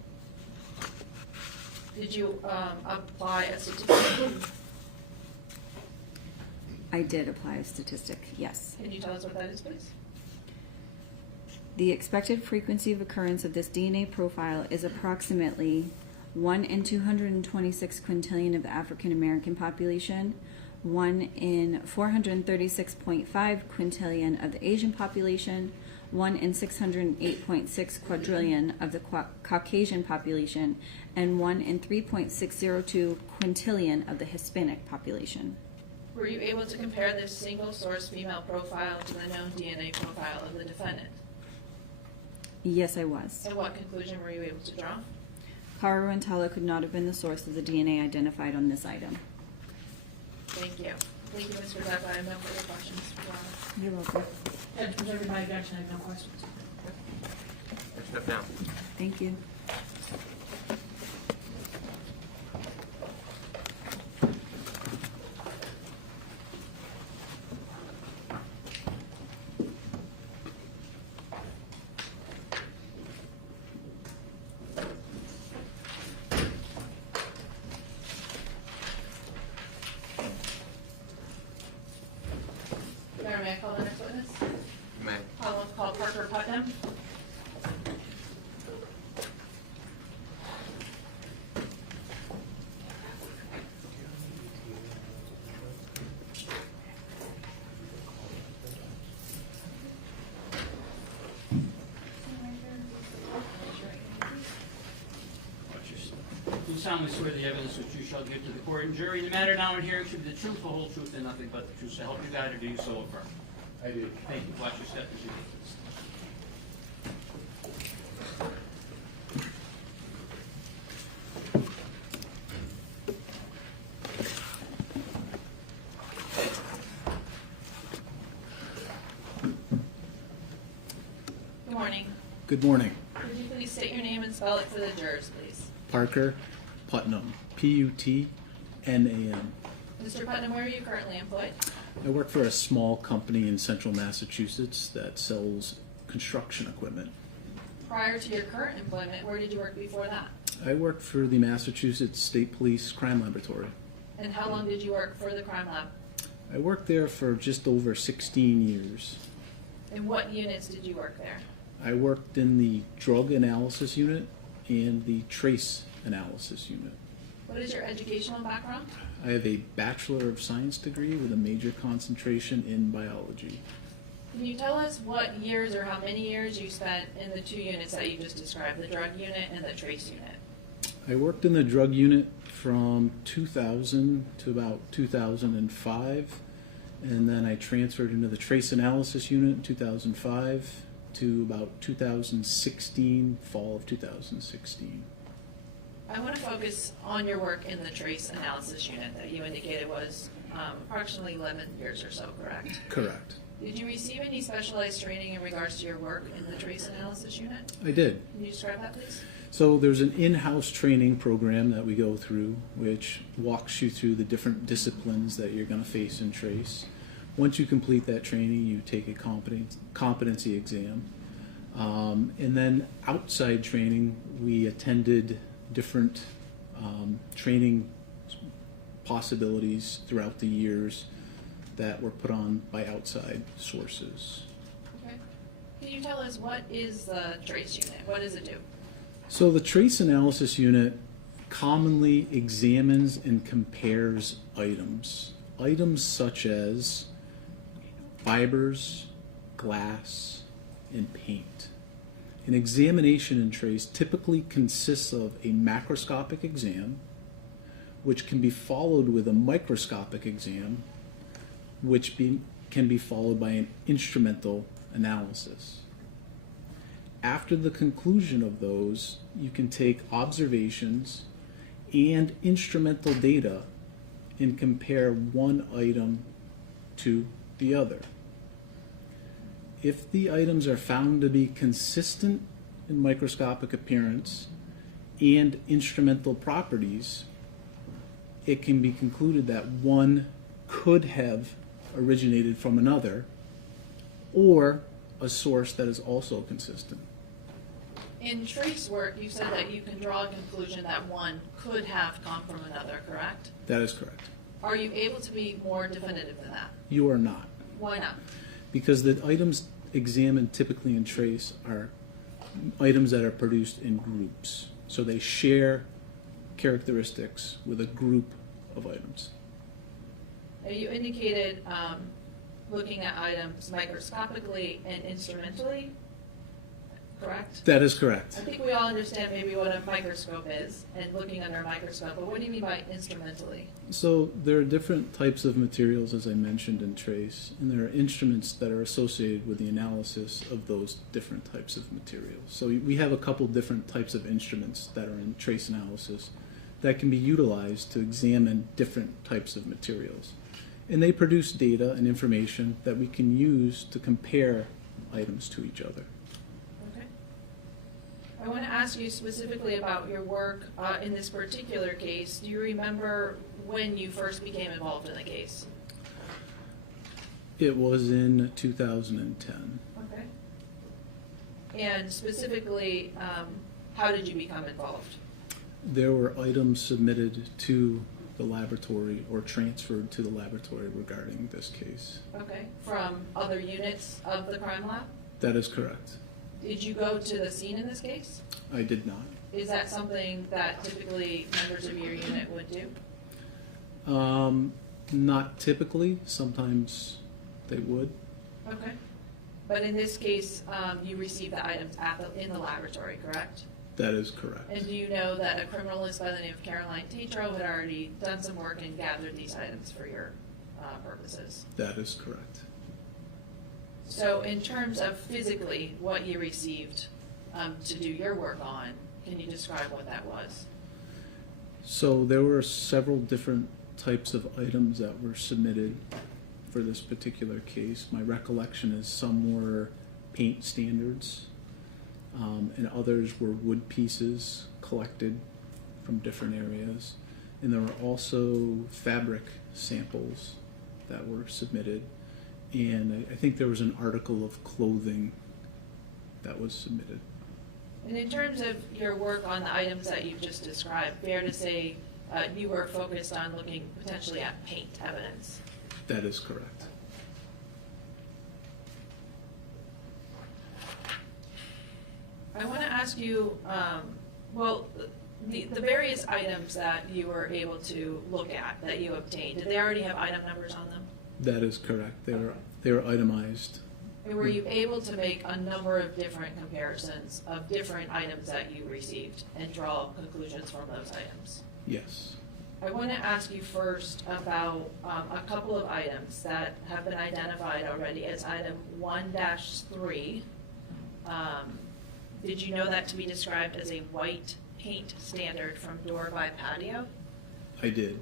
Did you apply a statistic? I did apply a statistic, yes. Can you tell us what that is, please? The expected frequency of occurrence of this DNA profile is approximately 1 in 226 quintillion of the African American population, 1 in 436.5 quintillion of the Asian population, 1 in 608.6 quadrillion of the Caucasian population, and 1 in 3.602 quintillion of the Hispanic population. Were you able to compare this single source female profile to the known DNA profile of the defendant? Yes, I was. And what conclusion were you able to draw? Cara Rintala could not have been the source of the DNA identified on this item. Thank you. Thank you, Mr. Zappa. I have no further questions. You're welcome. Judge, was everybody objection? I have no questions. Step down. Thank you. Mayor, may I call the next witness? May. Call Parker Putnam. Do solemnly swear the evidence which you shall give to the court and jury in the matter now in hearing should be the truth, the whole truth, and nothing but the truth. So help you God, or do you so affirm? I do. Thank you. Watch your step as you do this. Good morning. Good morning. Could you please state your name and spell it for the jurors, please? Parker Putnam, Putnam. Mr. Putnam, where are you currently employed? I work for a small company in central Massachusetts that sells construction equipment. Prior to your current employment, where did you work before that? I work for the Massachusetts State Police Crime Laboratory. And how long did you work for the crime lab? I worked there for just over 16 years. In what units did you work there? I worked in the drug analysis unit and the trace analysis unit. What is your educational background? I have a Bachelor of Science degree with a major concentration in biology. Can you tell us what years or how many years you spent in the two units that you just described, the drug unit and the trace unit? I worked in the drug unit from 2000 to about 2005, and then I transferred into the trace analysis unit in 2005 to about 2016, fall of 2016. I want to focus on your work in the trace analysis unit that you indicated was approximately 11 years or so, correct? Correct. Did you receive any specialized training in regards to your work in the trace analysis unit? I did. Can you describe that, please? So there's an in-house training program that we go through, which walks you through the different disciplines that you're going to face in trace. Once you complete that training, you take a competency exam. And then outside training, we attended different training possibilities throughout the years that were put on by outside sources. Okay. Can you tell us what is the trace unit? What does it do? So the trace analysis unit commonly examines and compares items. Items such as fibers, glass, and paint. An examination in trace typically consists of a macroscopic exam, which can be followed with a microscopic exam, which can be followed by an instrumental analysis. After the conclusion of those, you can take observations and instrumental data and compare one item to the other. If the items are found to be consistent in microscopic appearance and instrumental properties, it can be concluded that one could have originated from another, or a source that is also consistent. In trace work, you said that you can draw a conclusion that one could have come from another, correct? That is correct. Are you able to be more definitive than that? You are not. Why not? Because the items examined typically in trace are items that are produced in groups. So they share characteristics with a group of items. Now, you indicated looking at items microscopically and instrumentally, correct? That is correct. I think we all understand maybe what a microscope is and looking under a microscope, but what do you mean by instrumentally? So there are different types of materials, as I mentioned, in trace, and there are instruments that are associated with the analysis of those different types of materials. So we have a couple different types of instruments that are in trace analysis that can be utilized to examine different types of materials. And they produce data and information that we can use to compare items to each other. Okay. I want to ask you specifically about your work in this particular case. Do you remember when you first became involved in the case? It was in 2010. Okay. And specifically, how did you become involved? There were items submitted to the laboratory or transferred to the laboratory regarding this case. Okay. From other units of the crime lab? That is correct. Did you go to the scene in this case? I did not. Is that something that typically members of your unit would do? Not typically. Sometimes they would. Okay. But in this case, you received the items in the laboratory, correct? That is correct. And do you know that a criminalist by the name of Caroline Tatro had already done some work and gathered these items for your purposes? That is correct. So in terms of physically what you received to do your work on, can you describe what that was? So there were several different types of items that were submitted for this particular case. My recollection is some were paint standards, and others were wood pieces collected from different areas. And there were also fabric samples that were submitted. And I think there was an article of clothing that was submitted. And in terms of your work on the items that you've just described, fair to say you were focused on looking potentially at paint evidence? That is correct. I want to ask you, well, the various items that you were able to look at, that you obtained, did they already have item numbers on them? That is correct. They were itemized. And were you able to make a number of different comparisons of different items that you received and draw conclusions from those items? Yes. I want to ask you first about a couple of items that have been identified already as item 1-3. Did you know that to be described as a white paint standard from door by patio? I did.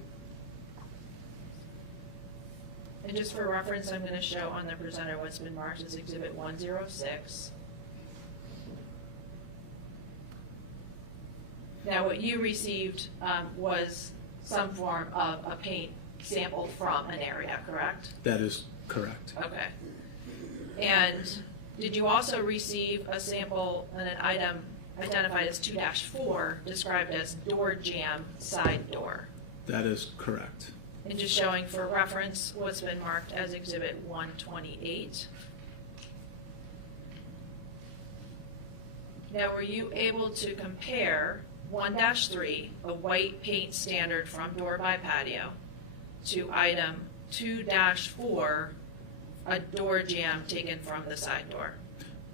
And just for reference, I'm going to show on the presenter what's been marked as Exhibit 106. Now, what you received was some form of a paint sample from an area, correct? That is correct. Okay. And did you also receive a sample and an item identified as 2-4, described as door jamb side door? That is correct. And just showing for reference what's been marked as Exhibit 128. Now, were you able to compare 1-3, a white paint standard from door by patio, to item 2-4, a door jamb taken from the side door?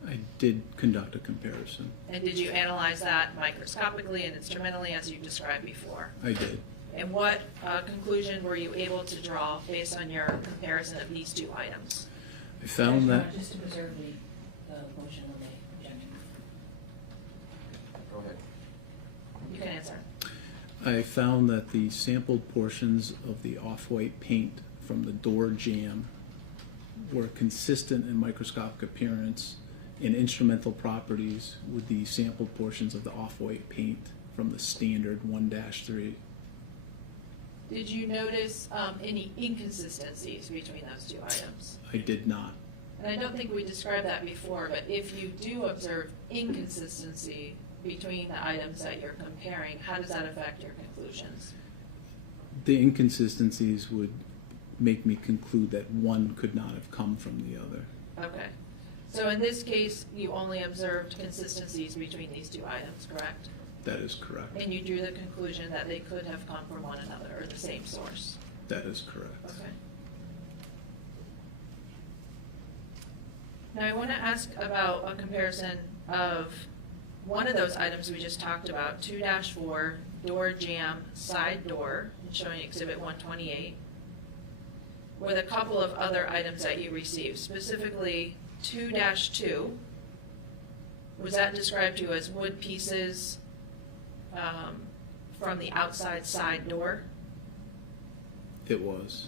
I did conduct a comparison. And did you analyze that microscopically and instrumentally as you described before? I did. And what conclusion were you able to draw based on your comparison of these two items? I found that Just to preserve the motion on the objection. Go ahead. You can answer. I found that the sampled portions of the off-white paint from the door jamb were consistent in microscopic appearance and instrumental properties with the sampled portions of the off-white paint from the standard 1-3. Did you notice any inconsistencies between those two items? I did not. And I don't think we described that before, but if you do observe inconsistency between the items that you're comparing, how does that affect your conclusions? The inconsistencies would make me conclude that one could not have come from the other. Okay. So in this case, you only observed consistencies between these two items, correct? That is correct. And you drew the conclusion that they could have come from one another or the same source? That is correct. Okay. Now I want to ask about a comparison of one of those items we just talked about, 2-4, door jamb side door, showing Exhibit 128, with a couple of other items that you received, specifically 2-2. Was that described to you as wood pieces from the outside side door? It was.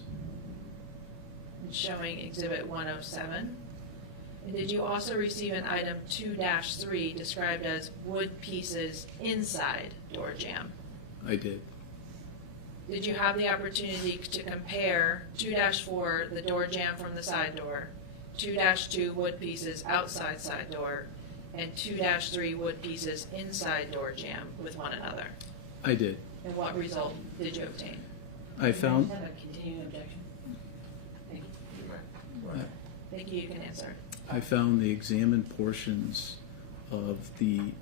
Showing Exhibit 107. And did you also receive an item 2-3 described as wood pieces inside door jamb? I did. Did you have the opportunity to compare 2-4, the door jamb from the side door, 2-2 wood pieces outside side door, and 2-3 wood pieces inside door jamb with one another? I did. And what result did you obtain? I found. Have a continuing objection. Thank you. Thank you, you can answer. I found the examined portions of the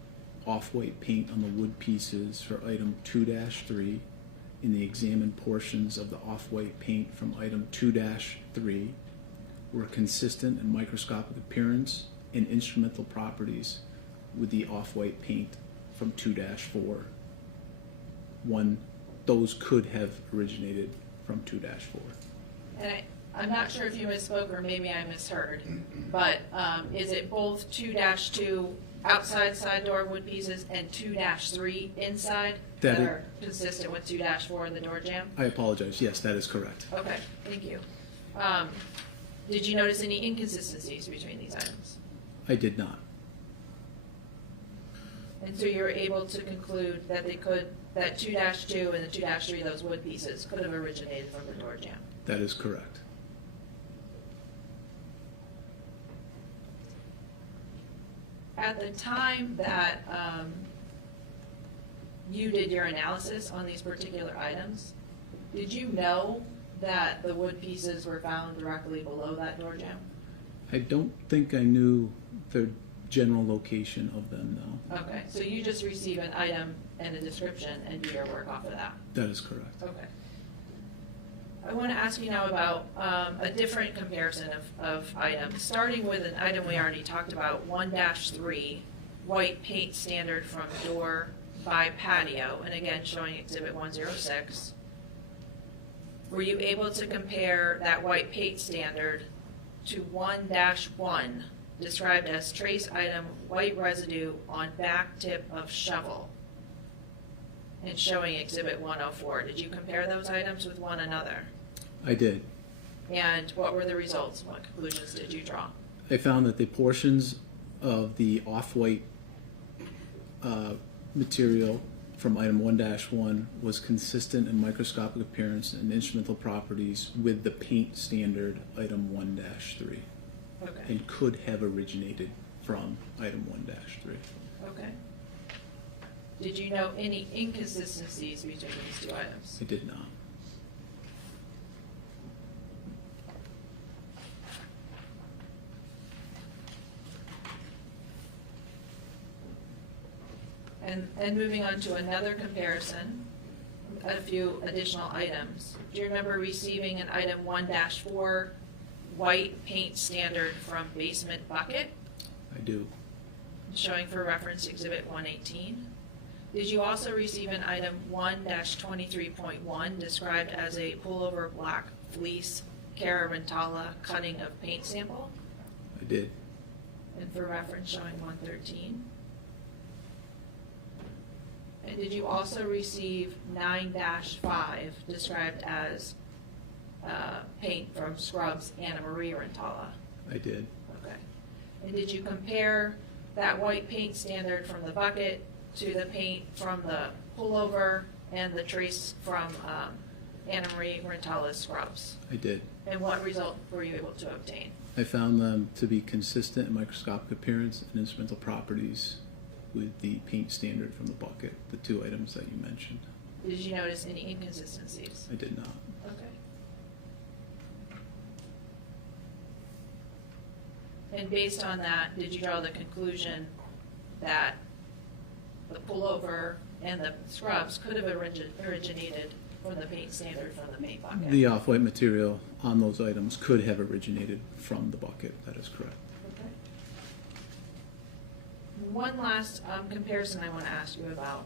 off-white paint on the wood pieces for item 2-3 and the examined portions of the off-white paint from item 2-3 were consistent in microscopic appearance and instrumental properties with the off-white paint from 2-4. Those could have originated from 2-4. And I'm not sure if you misspoke or maybe I misheard, but is it both 2-2 outside side door wood pieces and 2-3 inside that are consistent with 2-4 the door jamb? I apologize. Yes, that is correct. Okay, thank you. Did you notice any inconsistencies between these items? I did not. And so you were able to conclude that that 2-2 and the 2-3, those wood pieces, could have originated from the door jamb? That is correct. At the time that you did your analysis on these particular items, did you know that the wood pieces were found directly below that door jamb? I don't think I knew the general location of them, no. Okay, so you just receive an item and a description and do your work off of that? That is correct. Okay. I want to ask you now about a different comparison of items, starting with an item we already talked about, 1-3, white paint standard from door by patio, and again showing Exhibit 106. Were you able to compare that white paint standard to 1-1, described as trace item white residue on back tip of shovel, and showing Exhibit 104? Did you compare those items with one another? I did. And what were the results? What conclusions did you draw? I found that the portions of the off-white material from item 1-1 was consistent in microscopic appearance and instrumental properties with the paint standard item 1-3 Okay, and could have originated from item 1-3. okay. Did you know any inconsistencies between these two items? I did not. And moving on to another comparison, a few additional items. Do you remember receiving an item 1-4 white paint standard from Basement Bucket, I do. showing for reference Exhibit 118? Did you also receive an item 1-23.1 described as a pullover black fleece Cara Rintala cutting of paint sample? I did. And for reference showing 113? And did you also receive 9-5 described as paint from Scrubs Annamarie Cochrane-Rintala? I did. Okay. And did you compare that white paint standard from the bucket to the paint from the pullover and the trace from Annamarie Cochrane-Rintala's Scrubs? I did. And what result were you able to obtain? I found them to be consistent in microscopic appearance and instrumental properties with the paint standard from the bucket, the two items that you mentioned. Did you notice any inconsistencies? I did not. Okay. And based on that, did you draw the conclusion that the pullover and the Scrubs could have originated from the paint standard from the paint bucket? The off-white material on those items could have originated from the bucket. That is correct. Okay. One last comparison I want to ask you about.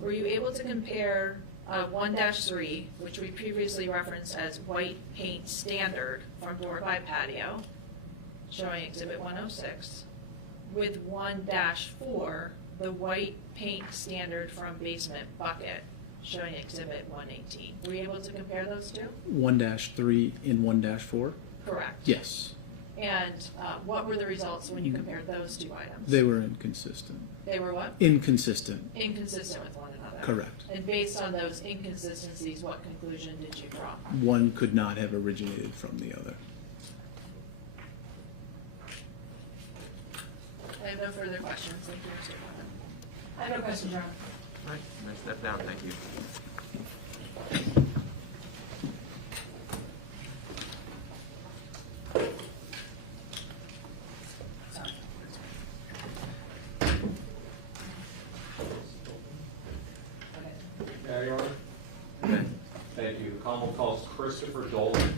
Were you able to compare 1-3, which we previously referenced as white paint standard from Door by Patio, showing Exhibit 106, with 1-4, the white paint standard from Basement Bucket, showing Exhibit 118? Were you able to compare those two? 1-3 and 1-4? Correct. Yes. And what were the results when you compared those two items? They were inconsistent. They were what? Inconsistent. Inconsistent with one another. Correct. And based on those inconsistencies, what conclusion did you draw? One could not have originated from the other. I have no further questions. Thank you, Mr. Bowman. I have no questions, Your Honor. All right, I step down, thank you. Sorry. Okay. Yeah, Your Honor. Okay. Thank you. The Commonwealth calls Christopher Dolan.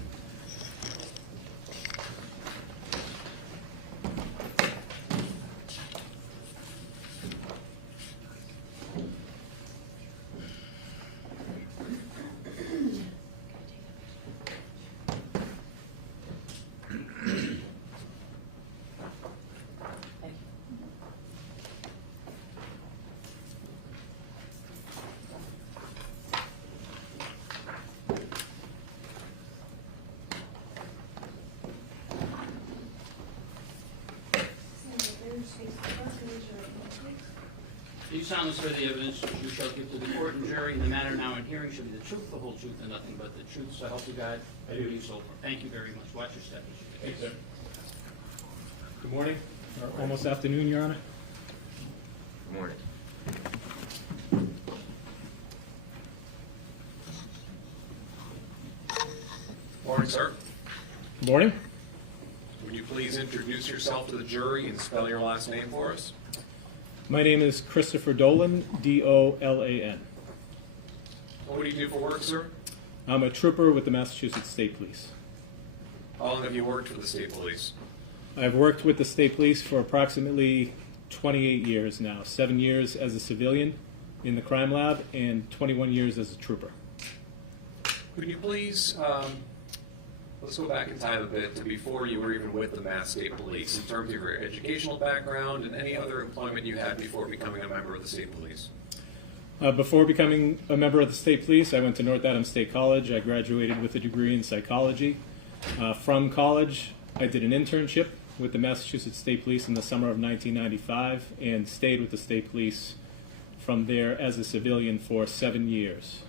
Thank you. Do you solemnly swear the evidence which you shall give to the court and jury in the matter now in hearing shall be the truth, the whole truth, and nothing but the truth, so help you God? I do. So forth. Thank you very much. Watch your step. Thank you, sir. Good morning. Or almost afternoon, Your Honor. Good morning. Morning, sir. Good morning. Would you please introduce yourself to the jury and spell your last name for us? My name is Christopher Dolan, D-O-L-A-N. What do you do for work, sir? I'm a trooper with the Massachusetts State Police. How long have you worked for the state police? I've worked with the State Police for approximately 28 years now, 7 years as a civilian in the crime lab and 21 years as a trooper. Could you please, let's go back in time a bit to before you were even with the Mass State Police, in terms of your educational background and any other employment you had before becoming a member of the state police. Before becoming a member of the State Police, I went to North Adams State College. I graduated with a degree in psychology. From college, I did an internship with the Massachusetts State Police in the summer of 1995 and stayed with the State Police from there as a civilian for 7 years.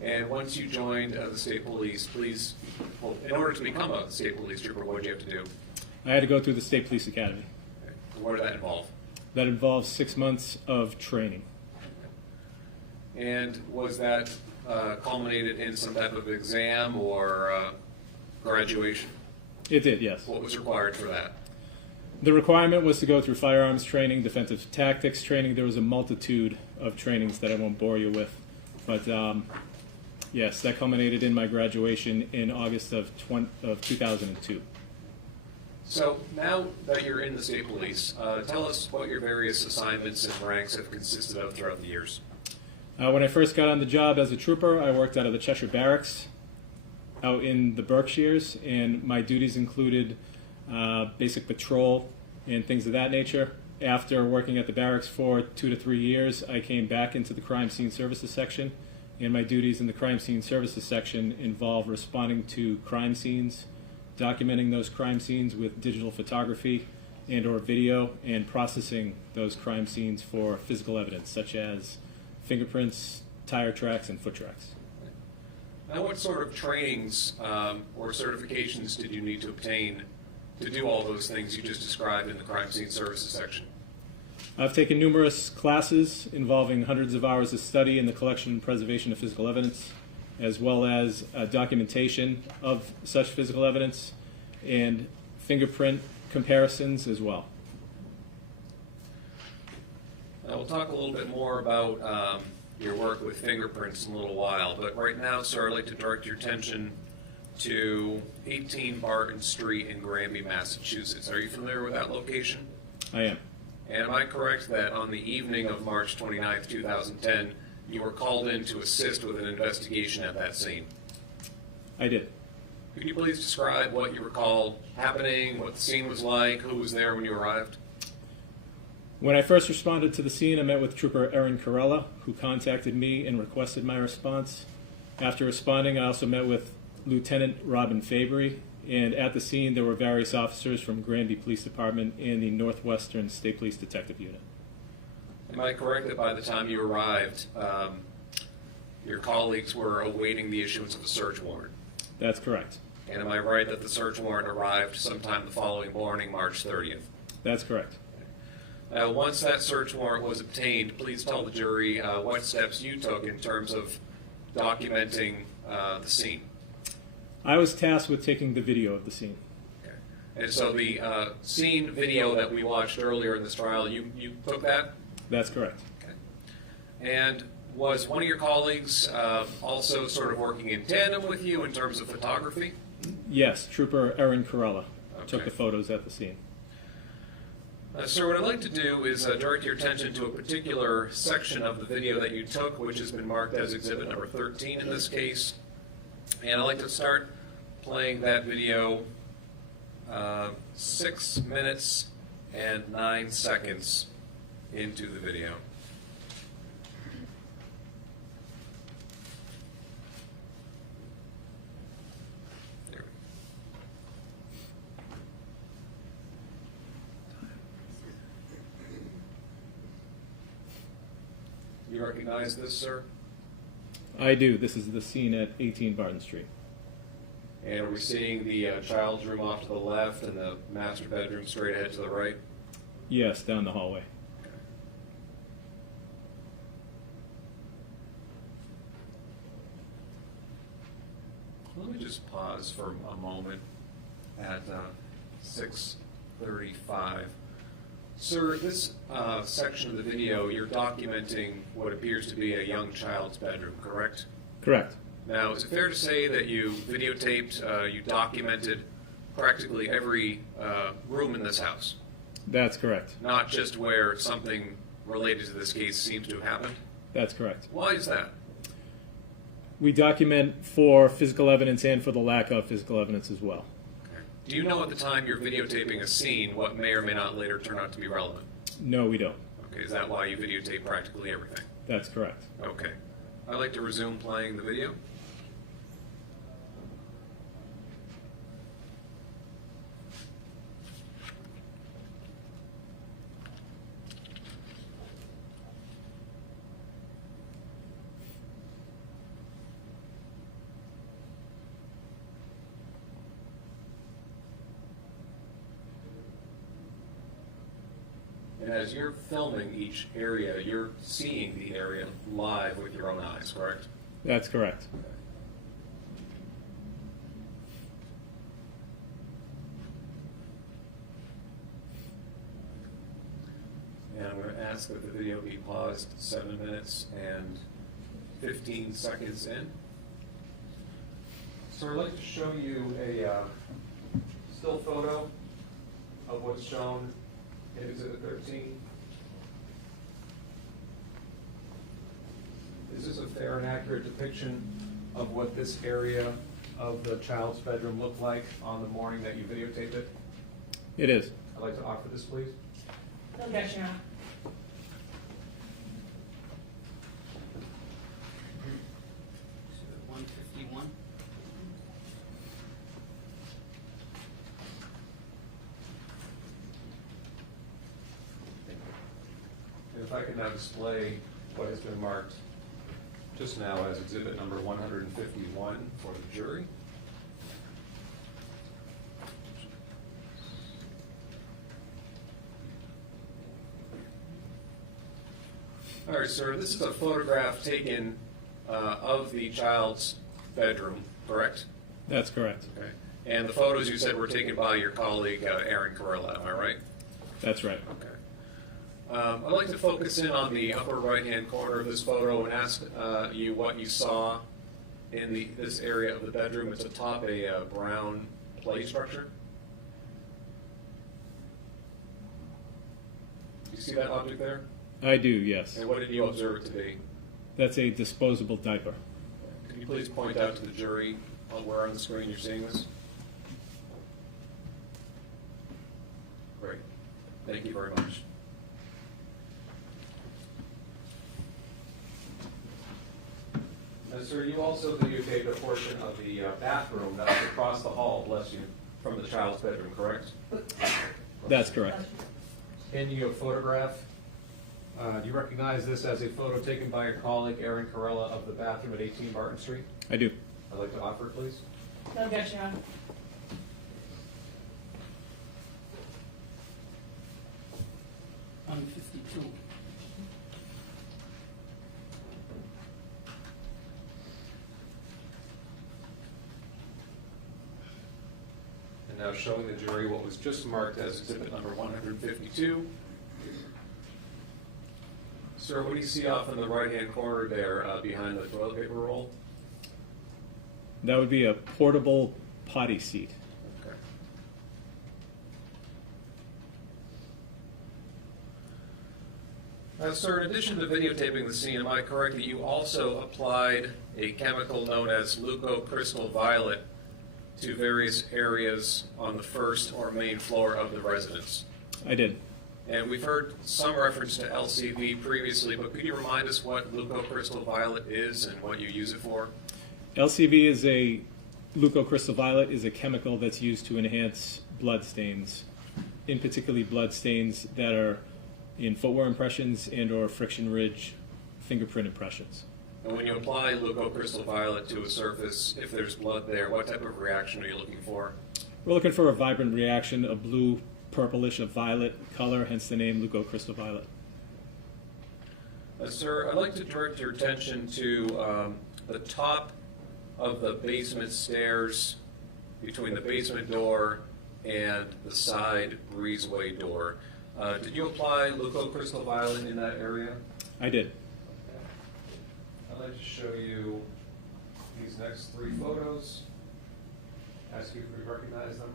And once you joined the state police, well, in order to become a state police trooper, what did you have to do? I had to go through the State Police Academy. Okay. What did that involve? That involves 6 months of training. And was that culminated in some type of exam or graduation? It did, yes. What was required for that? The requirement was to go through firearms training, defensive tactics training. There was a multitude of trainings that I won't bore you with. But yes, that culminated in my graduation in August of 2002. So now that you're in the state police, tell us what your various assignments and ranks have consisted of throughout the years. When I first got on the job as a trooper, I worked out of the Cheshire Barracks out in the Berkshires, and my duties included basic patrol and things of that nature. After working at the barracks for 2 to 3 years, I came back into the Crime Scene Services section, and my duties in the Crime Scene Services section involve responding to crime scenes, documenting those crime scenes with digital photography and or video, and processing those crime scenes for physical evidence, such as fingerprints, tire tracks, and foot tracks. Now, what sort of trainings or certifications did you need to obtain to do all those things you just described in the Crime Scene Services section? I've taken numerous classes involving hundreds of hours of study in the collection and preservation of physical evidence, as well as documentation of such physical evidence and fingerprint comparisons as well. Now, we'll talk a little bit more about your work with fingerprints in a little while, but right now, sir, I'd like to direct your attention to 18 Barton Street in Granby, Massachusetts. Are you familiar with that location? I am. And am I correct that on the evening of March 29th, 2010, you were called in to assist with an investigation at that scene? I did. Could you please describe what you recall happening, what the scene was like, who was there when you arrived? When I first responded to the scene, I met with Trooper Erin Carella, who contacted me and requested my response. After responding, I also met with Lieutenant Robin Fabry, and at the scene there were various officers from Granby Police Department and the Northwestern State Police Detective Unit. Am I correct that by the time you arrived, your colleagues were awaiting the issuance of a search warrant? That's correct. And am I right that the search warrant arrived sometime the following morning, March 30th? That's correct. Now, once that search warrant was obtained, please tell the jury what steps you took in terms of documenting the scene. I was tasked with taking the video of the scene. Okay. And so the scene video that we watched earlier in this trial, you took that? That's correct. Okay. And was one of your colleagues also sort of working in tandem with you in terms of photography? Yes, Trooper Erin Carella took Okay. the photos at the scene. Sir, what I'd like to do is direct your attention to a particular section of the video that you took, which has been marked as exhibit number 13 in this case. And I'd like to start playing that video 6 minutes and 9 seconds into the video. There we go. You recognize this, sir? I do. This is the scene at 18 Barton Street. And are we seeing the child's room off to the left and the master bedroom straight ahead to the right? Yes, down the hallway. Let me just pause for a moment at 6:35. Sir, this section of the video, you're documenting what appears to be a young child's bedroom, correct? Correct. Now, is it fair to say that you videotaped, you documented practically every room in this house? That's correct. Not just where something related to this case seems to have happened? That's correct. Why is that? We document for physical evidence and for the lack of physical evidence as well. Okay. Do you know at the time you're videotaping a scene what may or may not later turn out to be relevant? No, we don't. Okay, is that why you videotape practically everything? That's correct. Okay. I'd like to resume playing the video. And as you're filming each area, you're seeing the area live with your own eyes, correct? That's correct. And I'm going to ask that the video be paused 7 minutes and 15 seconds in. So I'd like to show you a still photo of what's shown in Exhibit 13. Is this a fair and accurate depiction of what this area of the child's bedroom looked like on the morning that you videotaped it? It is. I'd like to offer this, please. No objection, Your Honor. Exhibit 151. And if I can now display what has been marked just now as exhibit number 151 for the jury. All right, sir, this is a photograph taken of the child's bedroom, correct? That's correct. Okay. And the photos you said were taken by your colleague, Aaron Carella, am I right? That's right. Okay. I'd like to focus in on the upper right-hand corner of this photo and ask you what you saw in this area of the bedroom. It's atop a brown play structure. You see that object there? I do, yes. And what did you observe it to be? That's a disposable diaper. Can you please point out to the jury where on the screen you're seeing this? Great. Thank you very much. And sir, you also videotaped a portion of the bathroom that was across the hall, bless you, from the child's bedroom, correct? That's correct. Can you photograph? Do you recognize this as a photo taken by your colleague, Aaron Carella, of the bathroom at 18 Barton Street? I do. I'd like to offer it, please. No objection, Your Honor. On 52. And now showing the jury what was just marked as exhibit number 152. Sir, what do you see off in the right-hand corner there behind the toilet paper roll? That would be a portable potty seat. Okay. Sir, in addition to videotaping the scene, am I correct that you also applied a chemical known as leucocrystal violet to various areas on the first or main floor of the residence? I did. And we've heard some reference to LCV previously, but could you remind us what leucocrystal violet is and what you use it for? LCV is leucocrystal violet is a chemical that's used to enhance blood stains, in particularly blood stains that are in footwear impressions and or friction ridge fingerprint impressions. And when you apply leucocrystal violet to a surface, if there's blood there, what type of reaction are you looking for? We're looking for a vibrant reaction, a blue, purplish, a violet color, hence the name leucocrystal violet. Sir, I'd like to direct your attention to the top of the basement stairs between the basement door and the side breezeway door. Did you apply leucocrystal violet in that area? I did. I'd like to show you these next three photos. Ask you if you recognize them.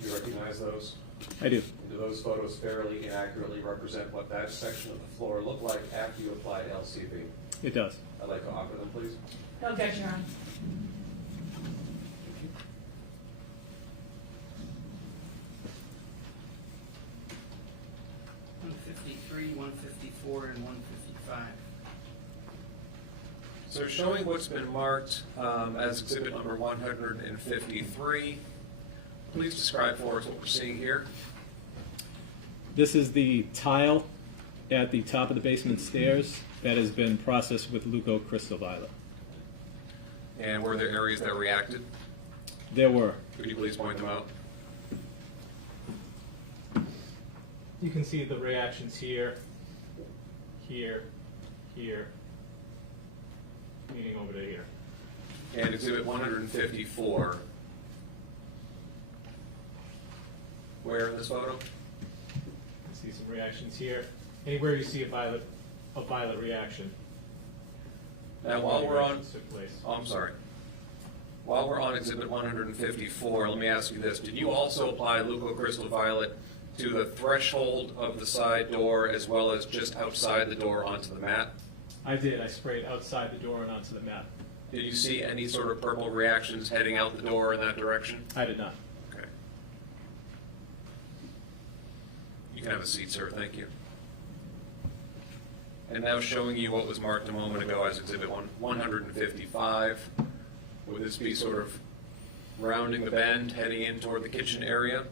Do you recognize those? I do. Do those photos fairly and accurately represent what that section of the floor looked like after you applied LCV? It does. I'd like to offer them, please. No objection, Your Honor. 153, 154, and 155. So showing what's been marked as exhibit number 153, please describe for us what we're seeing here. This is the tile at the top of the basement stairs that has been processed with Luco Crystal Violet. And were there areas that reacted? There were. Could you please point them out? You can see the reactions here, here, here, leading over to here. And exhibit 154. Where in this photo? You can see some reactions here. Anywhere you see a violet reaction. Now, while we're on, took place. oh, I'm sorry. While we're on exhibit 154, let me ask you this. Did you also apply Luco Crystal Violet to the threshold of the side door as well as just outside the door onto the mat? I did. I sprayed outside the door and onto the mat. Did you see any sort of purple reactions heading out the door in that direction? I did not. Okay. You can have a seat, sir. Thank you. And now showing you what was marked a moment ago as exhibit 155. Would this be sort of rounding the bend, heading in toward the kitchen area?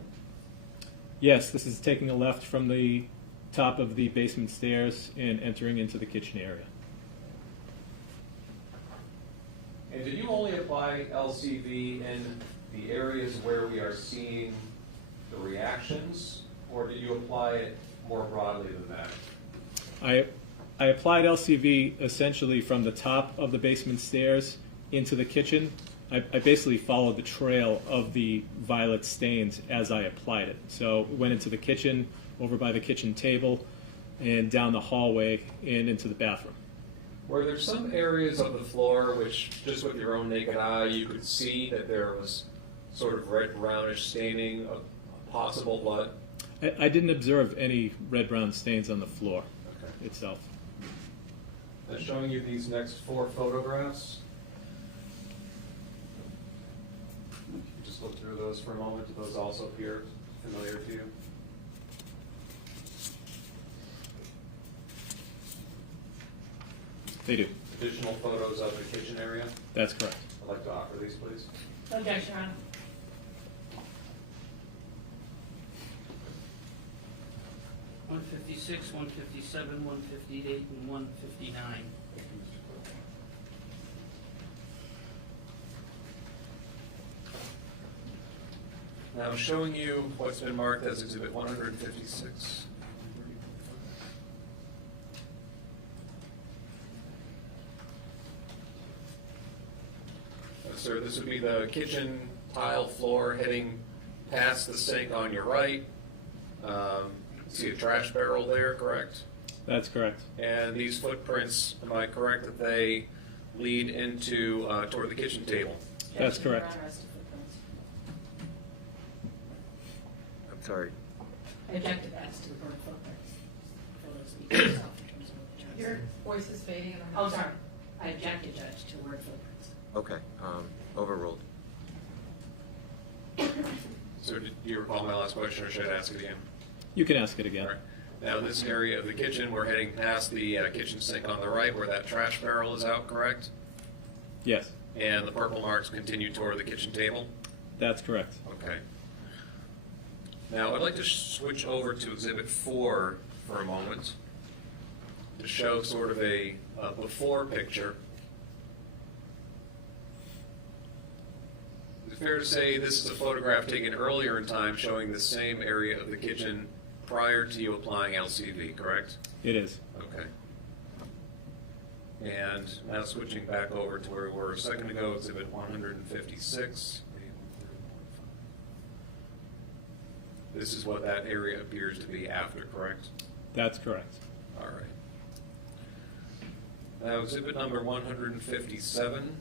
Yes, this is taking a left from the top of the basement stairs and entering into the kitchen area. And did you only apply LCV in the areas where we are seeing the reactions, or did you apply it more broadly than that? I applied LCV essentially from the top of the basement stairs into the kitchen. I basically followed the trail of the violet stains as I applied it. So it went into the kitchen, over by the kitchen table, and down the hallway and into the bathroom. Were there some areas of the floor which, just with your own naked eye, you could see that there was sort of red brownish staining of possible blood? I didn't observe any red-brown stains on the floor itself. And showing you these next 4 photographs. Just look through those for a moment. Do those also appear familiar to you? They do. Additional photos of the kitchen area. That's correct. I'd like to offer these, please. Objection, Your Honor. One 156, 157, 158, and 159. Now showing you what's been marked as exhibit 156. Sir, this would be the kitchen tile floor heading past the sink on your right. See a trash barrel there, correct? That's correct. And these footprints, am I correct that they lead into toward the kitchen table? That's correct. I'm sorry. I objected as to the burnt footprints. Photos speak for itself in terms of the Your voice is fading. Oh, sorry. I objected, Judge, to word footprints. Okay, overruled. So do you recall my last question, or should I ask it again? You can ask it again. All right. Now, in this area of the kitchen, we're heading past the kitchen sink on the right where that trash barrel is out, correct? Yes, And the purple marks continue toward the kitchen table? that's correct. Okay. Now, I'd like to switch over to Exhibit 4 for a moment to show sort of a before picture. Is it fair to say this is a photograph taken earlier in time showing the same area of the kitchen prior to you applying LCV, correct? It is. Okay. And now switching back over to where we were a second ago, Exhibit 156. This is what that area appears to be after, correct? That's correct. All right. Now, exhibit number 157.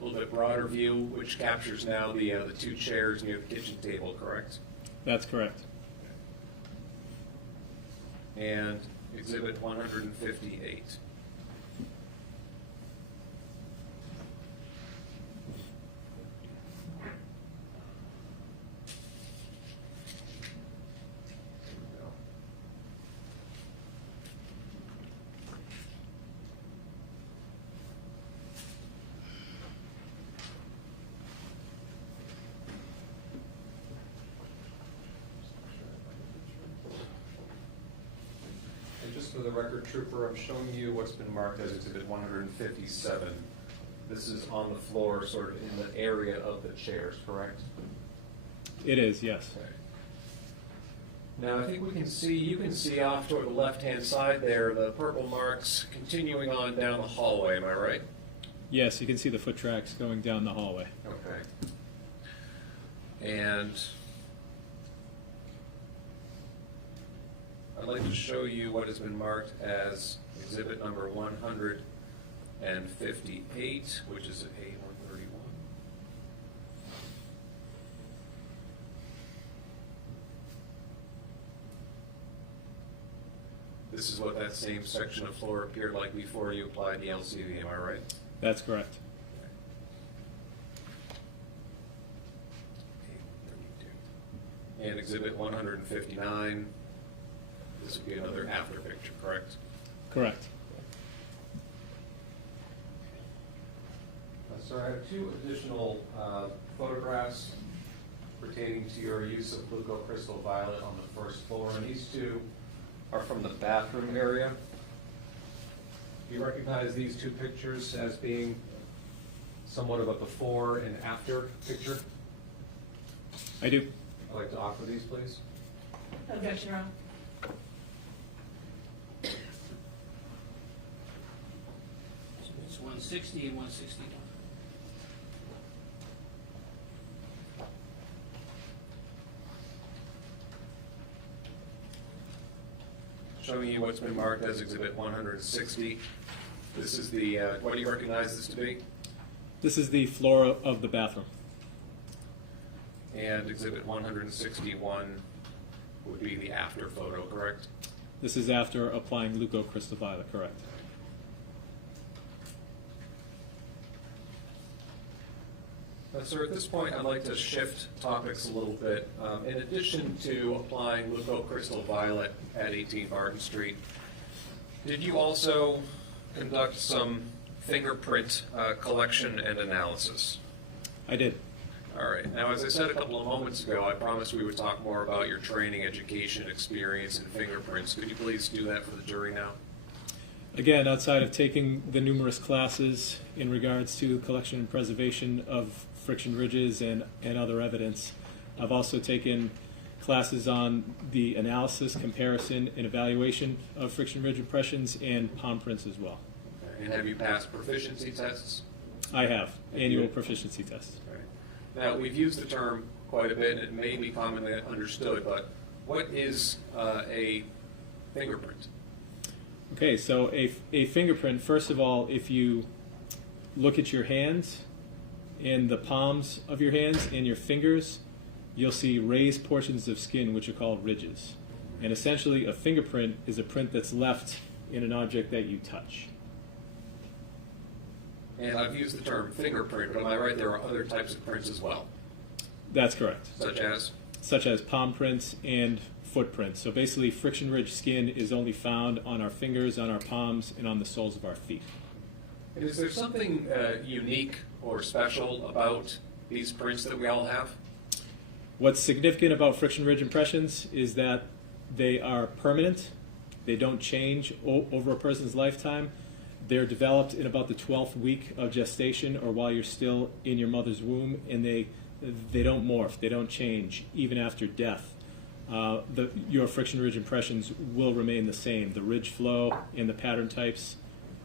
A little bit broader view, which captures now the 2 chairs near the kitchen table, correct? That's correct. And exhibit 158. just for the record, Trooper, I'm showing you what's been marked as Exhibit 157. This is on the floor, sort of in the area of the chairs, correct? It is, yes. Okay. Now, I think you can see off toward the left-hand side there, the purple marks continuing on down the hallway, am I right? Yes, you can see the foot tracks going down the hallway. Okay. And I'd like to show you what has been marked as exhibit number 158, which is at A131. This is what that same section of floor appeared like before you applied the LCV, am I right? That's correct. And exhibit 159, this would be another after picture, correct? Correct. So I have two additional photographs pertaining to your use of glucocrystal violet on the first floor, and these two are from the bathroom area. Do you recognize these two pictures as being somewhat of a before and after picture? I do. I'd like to offer these, please. Objection, Your Honor. It's 160 and 161. Showing you what's been marked as exhibit 160. This is the, what do you recognize this to be? This is the floor of the bathroom. And exhibit 161 would be the after photo, correct? This is after applying leucocrystal violet, correct? Sir, at this point, I'd like to shift topics a little bit. In addition to applying leucocrystal violet at 18 Barton Street, did you also conduct some fingerprint collection and analysis? I did. All right. Now, as I said a couple of moments ago, I promised we would talk more about your training, education, experience, and fingerprints. Could you please do that for the jury now? Again, outside of taking the numerous classes in regards to collection and preservation of friction ridges and other evidence, I've also taken classes on the analysis, comparison, and evaluation of friction ridge impressions and palm prints as well. Okay. And have you passed proficiency tests? I have annual proficiency tests. Right. Now, we've used the term quite a bit, and it may be commonly understood, but what is a fingerprint? Okay, so a fingerprint, first of all, if you look at your hands and the palms of your hands and your fingers, you'll see raised portions of skin which are called ridges. And essentially a fingerprint is a print that's left in an object that you touch. And I've used the term fingerprint, but am I right, there are other types of prints as well? That's correct. Such as? Such as palm prints and footprints. So basically friction ridge skin is only found on our fingers, on our palms, and on the soles of our feet. And is there something unique or special about these prints that we all have? What's significant about friction ridge impressions is that they are permanent. They don't change over a person's lifetime. They're developed in about the 12th week of gestation or while you're still in your mother's womb, and they don't morph, they don't change, even after death. Your friction ridge impressions will remain the same. The ridge flow and the pattern types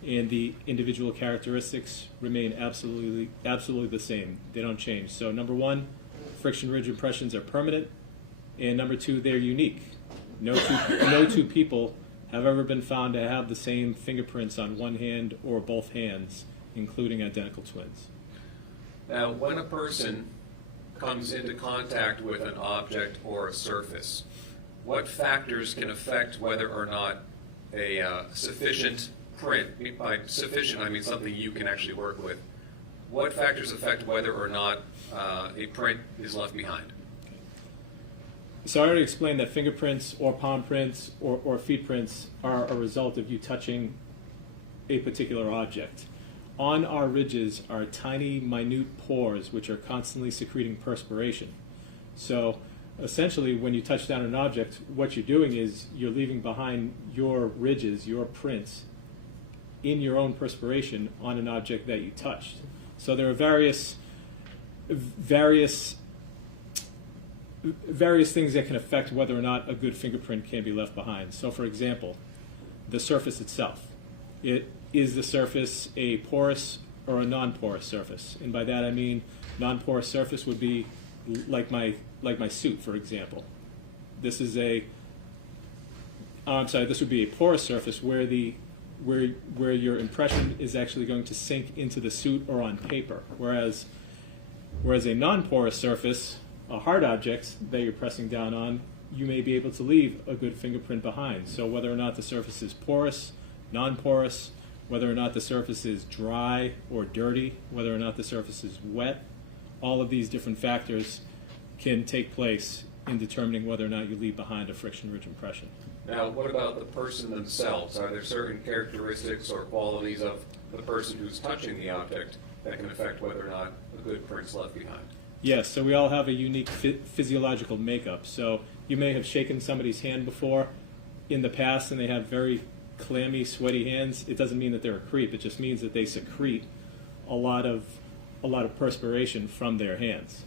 and the individual characteristics remain absolutely the same. They don't change. So number one, friction ridge impressions are permanent, and number two, they're unique. No two people have ever been found to have the same fingerprints on one hand or both hands, including identical twins. Now, when a person comes into contact with an object or a surface, what factors can affect whether or not a sufficient print, by sufficient I mean something you can actually work with, what factors affect whether or not a print is left behind? So I already explained that fingerprints or palm prints or feet prints are a result of you touching a particular object. On our ridges are tiny, minute pores which are constantly secreting perspiration. So essentially, when you touch down an object, what you're doing is you're leaving behind your ridges, your prints, in your own perspiration on an object that you touched. So there are various things that can affect whether or not a good fingerprint can be left behind. So, for example, the surface itself. Is the surface a porous or a non-porous surface? And by that I mean non-porous surface would be like my suit, for example. This would be a porous surface where your impression is actually going to sink into the suit or on paper. Whereas a non-porous surface, a hard object that you're pressing down on, you may be able to leave a good fingerprint behind. So whether or not the surface is porous, non-porous, whether or not the surface is dry or dirty, whether or not the surface is wet, all of these different factors can take place in determining whether or not you leave behind a friction-rich impression. Now, what about the person themselves? Are there certain characteristics or qualities of the person who's touching the object that can affect whether or not a good print's left behind? Yes, so we all have a unique physiological makeup. So you may have shaken somebody's hand before in the past and they have very clammy, sweaty hands. It doesn't mean that they're a creep. It just means that they secrete a lot of perspiration from their hands.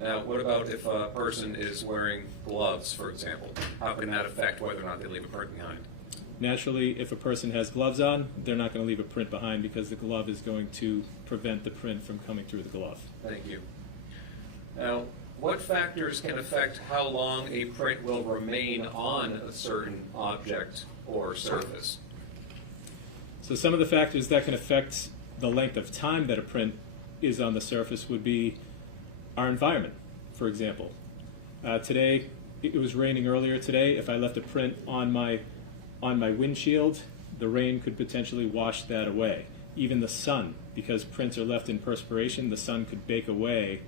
Now, what about if a person is wearing gloves, for example? How can that affect whether or not they leave a print behind? Naturally, if a person has gloves on, they're not going to leave a print behind because the glove is going to prevent the print from coming through the glove. Thank you. Now, what factors can affect how long a print will remain on a certain object or surface? So some of the factors that can affect the length of time that a print is on the surface would be our environment, for example. Today, it was raining earlier today. If I left a print on my windshield, the rain could potentially wash that away. Even the sun, because prints are left in perspiration, the sun could bake away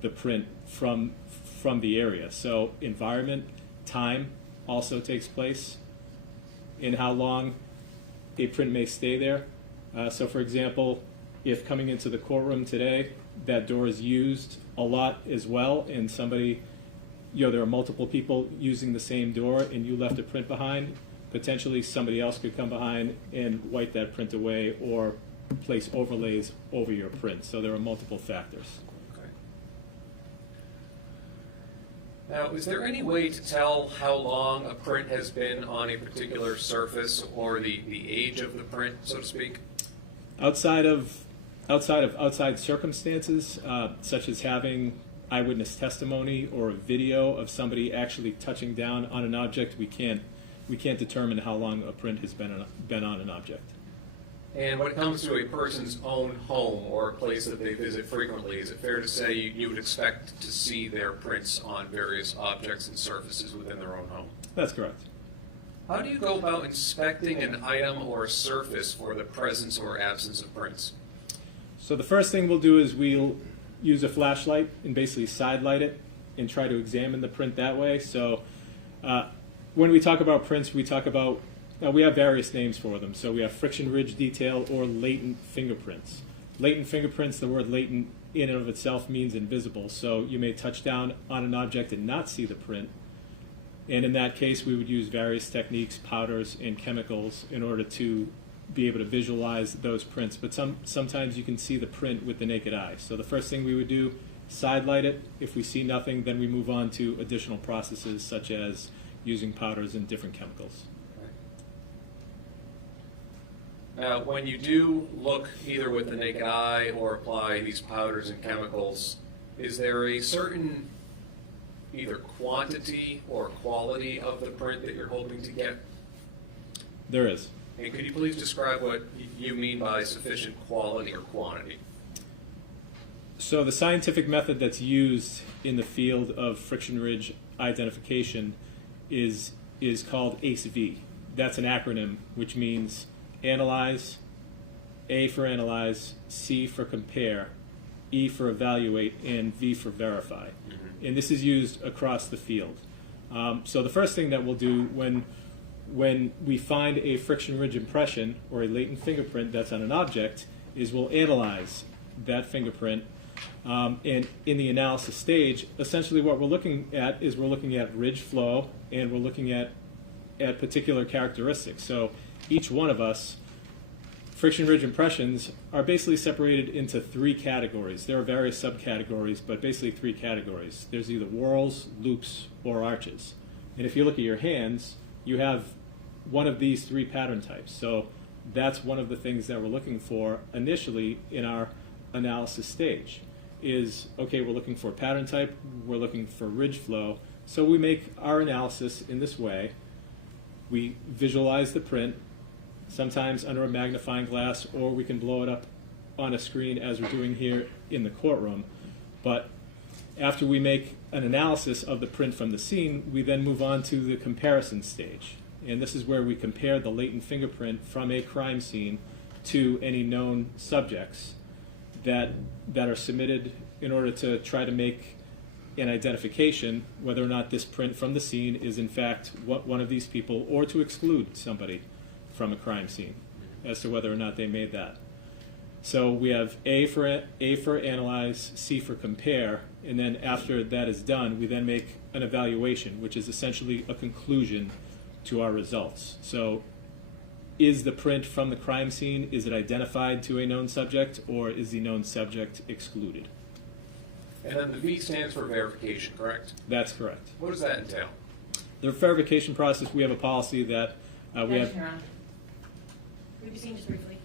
the print from the area. So environment, time also takes place in how long a print may stay there. So for example, if coming into the courtroom today, that door is used a lot as well, and somebody, there are multiple people using the same door, and you left a print behind, potentially somebody else could come behind and wipe that print away or place overlays over your print. So there are multiple factors. Okay. Now, is there any way to tell how long a print has been on a particular surface or the age of the print, so to speak? Outside circumstances, such as having eyewitness testimony or a video of somebody actually touching down on an object, we can't determine how long a print has been on an object. And when it comes to a person's own home or a place that they visit frequently, is it fair to say you would expect to see their prints on various objects and surfaces within their own home? That's correct. How do you go about inspecting an item or a surface for the presence or absence of prints? So the first thing we'll do is we'll use a flashlight and basically side light it and try to examine the print that way. So when we talk about prints, we talk about, we have various names for them. So we have friction ridge detail or latent fingerprints. Latent fingerprints, the word latent in and of itself means invisible. So you may touch down on an object and not see the print. And in that case, we would use various techniques, powders and chemicals, in order to be able to visualize those prints. But sometimes you can see the print with the naked eye. So the first thing we would do, side light it. If we see nothing, then we move on to additional processes such as using powders and different chemicals. Now, when you do look either with the naked eye or apply these powders and chemicals, is there a certain either quantity or quality of the print that you're hoping to get? There is. And could you please describe what you mean by sufficient quality or quantity? So the scientific method that's used in the field of friction ridge identification is called ACE-V. That's an acronym which means analyze, A for analyze, C for compare, E for evaluate, and V for verify. Mm-hmm. And this is used across the field. So the first thing that we'll do when we find a friction ridge impression or a latent fingerprint that's on an object is we'll analyze that fingerprint And in the analysis stage, essentially what we're looking at is we're looking at ridge flow, and we're looking at particular characteristics. So each one of us, friction ridge impressions are basically separated into 3 categories. There are various subcategories, but basically 3 categories. There's either whorls, loops, or arches. And if you look at your hands, you have one of these 3 pattern types. So that's one of the things that we're looking for initially in our analysis stage is, okay, we're looking for pattern type, we're looking for ridge flow. So we make our analysis in this way. We visualize the print, sometimes under a magnifying glass, or we can blow it up on a screen as we're doing here in the courtroom. But after we make an analysis of the print from the scene, we then move on to the comparison stage. And this is where we compare the latent fingerprint from a crime scene to any known subjects that are submitted in order to try to make an identification whether or not this print from the scene is in fact one of these people, or to exclude somebody from a crime scene as to whether or not they made that. So we have A for analyze, C for compare, and then after that is done, we then make an evaluation, which is essentially a conclusion to our results. So is the print from the crime scene, is it identified to a known subject, or is the known subject excluded? And then the V stands for verification, correct? That's correct. What does that entail? The verification process, we have a policy that we have. Your Honor. Would you see just briefly?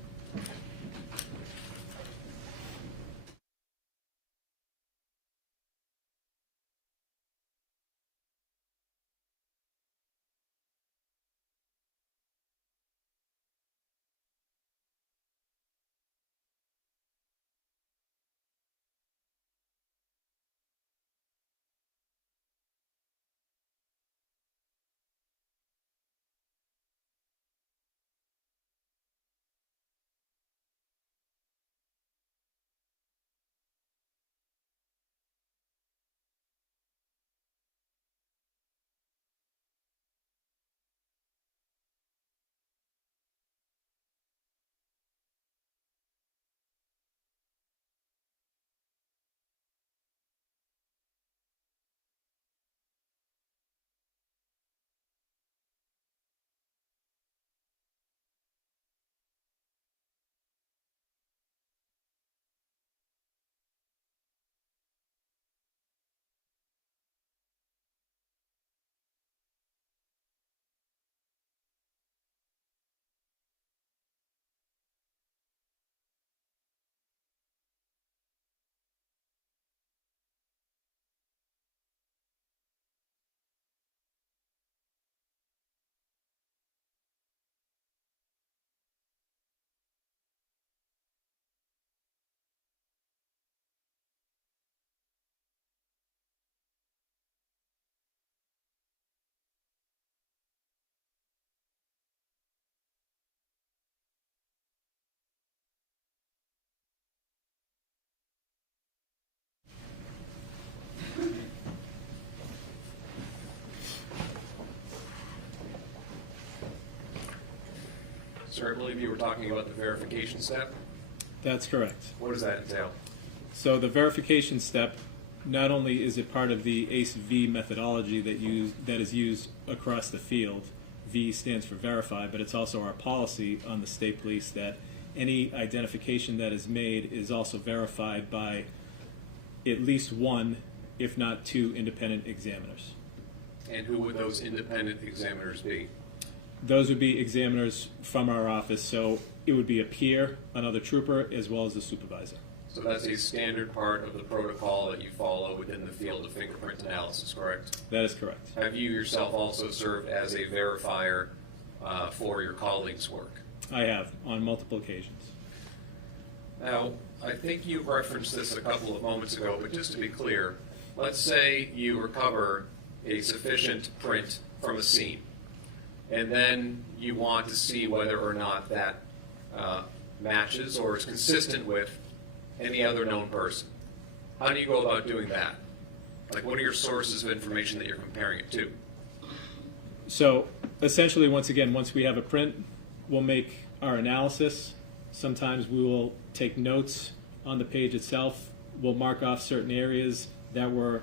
Sir, I believe you were talking about the verification step. That's correct. What does that entail? So the verification step, not only is it part of the ACE-V methodology that is used across the field, V stands for verify, but it's also our policy on the state police that any identification that is made is also verified by at least 1, if not 2, independent examiners. And who would those independent examiners be? Those would be examiners from our office, so it would be a peer, another trooper, as well as the supervisor. So that's a standard part of the protocol that you follow within the field of fingerprint analysis, correct? That is correct. Have you yourself also served as a verifier for your colleagues' work? I have, on multiple occasions. Now, I think you referenced this a couple of moments ago, but just to be clear, let's say you recover a sufficient print from a scene, and then you want to see whether or not that matches or is consistent with any other known person. How do you go about doing that? Like, what are your sources of information that you're comparing it to? So essentially, once again, once we have a print, we'll make our analysis. Sometimes we will take notes on the page itself. we'll mark off certain areas that we're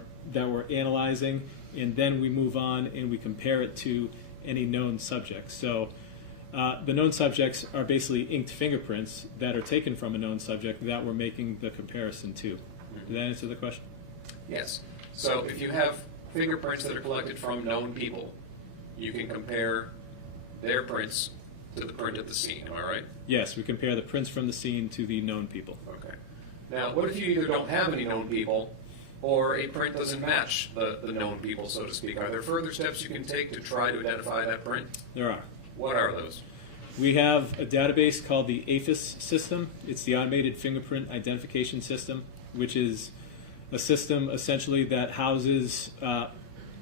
analyzing, and then we move on and we compare it to any known subjects. So the known subjects are basically inked fingerprints that are taken from a known subject that we're making the comparison to. Did that answer the question? Yes. So if you have fingerprints that are collected from known people, you can compare their prints to the print at the scene, am I right? Yes, we compare the prints from the scene to the known people. Okay. Now, what if you either don't have any known people, or a print doesn't match the known people, so to speak? Are there further steps you can take to try to identify that print? There are. What are those? We have a database called the APHIS system. It's the Automated Fingerprint Identification System, which is a system essentially that houses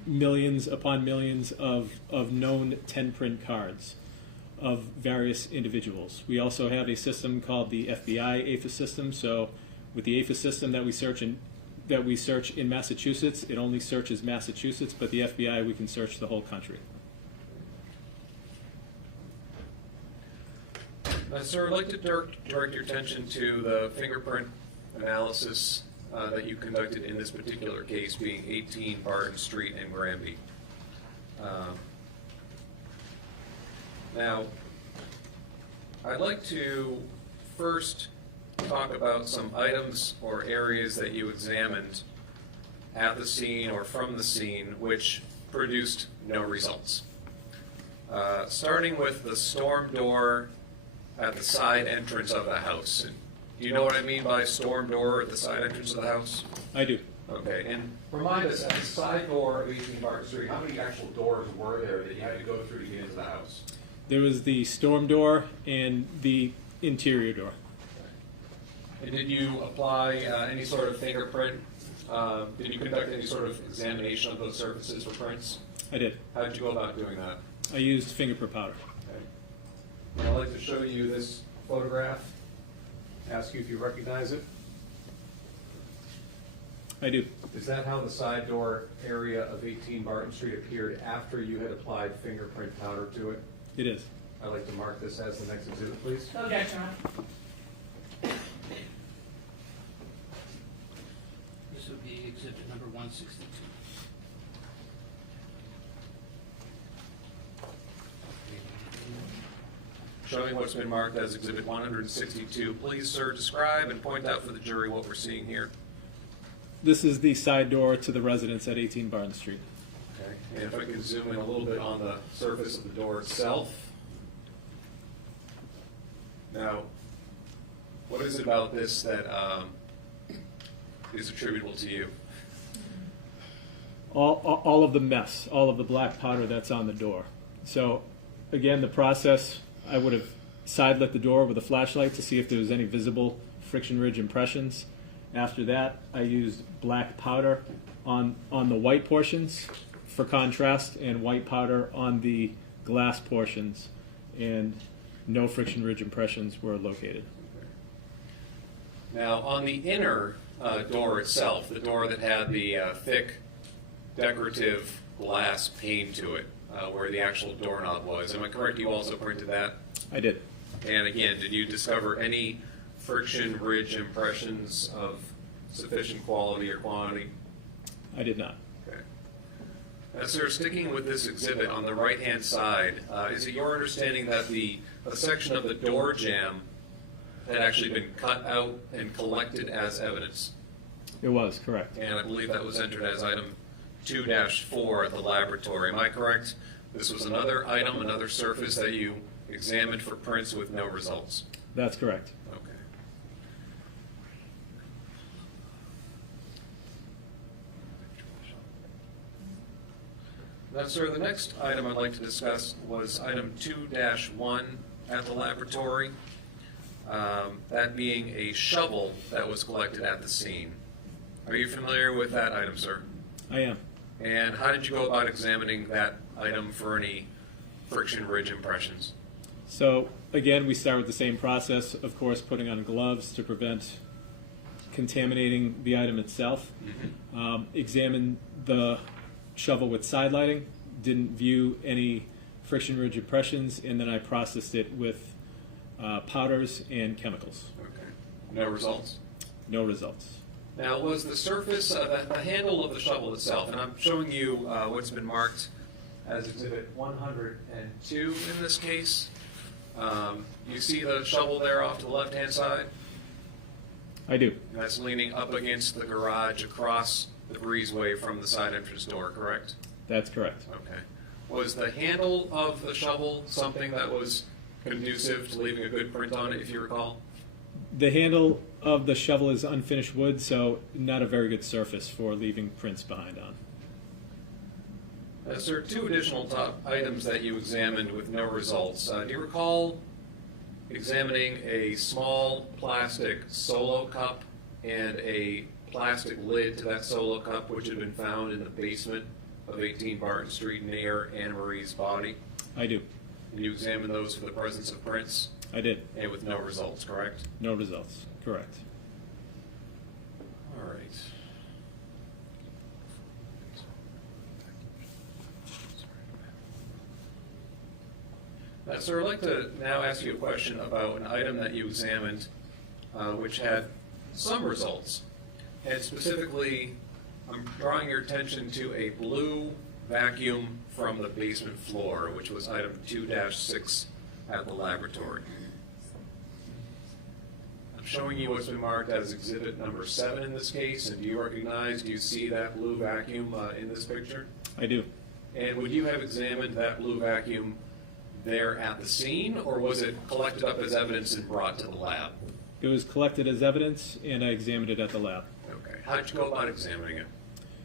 millions upon millions of known 10-print cards of various individuals. We also have a system called the FBI APHIS system. So with the APHIS system that we search in Massachusetts, it only searches Massachusetts, but the FBI, we can search the whole country. Sir, I'd like to direct your attention to the fingerprint analysis that you conducted in this particular case, being 18 Barton Street in Granby. Now, I'd like to first talk about some items or areas that you examined at the scene or from the scene which produced no results. Starting with the storm door at the side entrance of the house. And do you know what I mean by storm door at the side entrance of the house? I do. Okay, and Remind us, at the side door of 18 Barton Street, how many actual doors were there that you had to go through to get into the house? There was the storm door and the interior door. and did you apply any sort of fingerprint? Did you conduct any sort of examination of those surfaces for prints? I did. How did you go about doing that? I used fingerprint powder. Okay. I'd like to show you this photograph. Ask you if you recognize it. I do. Is that how the side door area of 18 Barton Street appeared after you had applied fingerprint powder to it? It is. I'd like to mark this as the next exhibit, please. No objection. This would be exhibit number 162. Showing what's been marked as Exhibit 162. Please, sir, describe and point out for the jury what we're seeing here. This is the side door to the residence at 18 Barton Street. Okay. And if I could zoom in a little bit on the surface of the door itself. Now, what is it about this that is attributable to you? All of the mess, all of the black powder that's on the door. So, again, the process, I would have side-lit the door with a flashlight to see if there was any visible friction ridge impressions. After that, I used black powder on the white portions for contrast and white powder on the glass portions, and no friction ridge impressions were located. Now, on the inner door itself, the door that had the thick decorative glass pane to it, where the actual doorknob was, am I correct? You also printed that? I did. And again, did you discover any friction ridge impressions of sufficient quality or quantity? I did not. Okay. Sir, sticking with this exhibit on the right-hand side, is it your understanding that the section of the door jamb had actually been cut out and collected as evidence? It was, correct. And I believe that was entered as item 2-4 at the laboratory. Am I correct? This was another item, another surface that you examined for prints with no results. That's correct. Okay. Now, sir, the next item I'd like to discuss was item 2-1 at the laboratory, that being a shovel that was collected at the scene. Are you familiar with that item, sir? I am. And how did you go about examining that item for any friction ridge impressions? So, again, we start with the same process, of course, putting on gloves to prevent contaminating the item itself. Examine the shovel with side lighting, didn't view any friction ridge impressions, and then I processed it with powders and chemicals. Okay. No results? No results. Now, was the surface, the handle of the shovel itself, and I'm showing you what's been marked as Exhibit 102 in this case. You see the shovel there off to the left-hand side? I do. That's leaning up against the garage across the breezeway from the side entrance door, correct? That's correct. Okay. Was the handle of the shovel something that was conducive to leaving a good print on it, if you recall? The handle of the shovel is unfinished wood, so not a very good surface for leaving prints behind on. Sir, 2 additional top items that you examined with no results. Do you recall examining a small plastic solo cup and a plastic lid to that solo cup, which had been found in the basement of 18 Barton Street near Annamarie's body? I do. And you examined those for the presence of prints? I did. And with no results, correct? No results. Correct. All right. Sir, I'd like to now ask you a question about an item that you examined which had some results. And specifically, I'm drawing your attention to a blue vacuum from the basement floor, which was item 2-6 at the laboratory. I'm showing you what's been marked as exhibit number 7 in this case, and do you see that blue vacuum in this picture? I do. And would you have examined that blue vacuum there at the scene, or was it collected up as evidence and brought to the lab? It was collected as evidence, and I examined it at the lab. Okay. How did you go about examining it?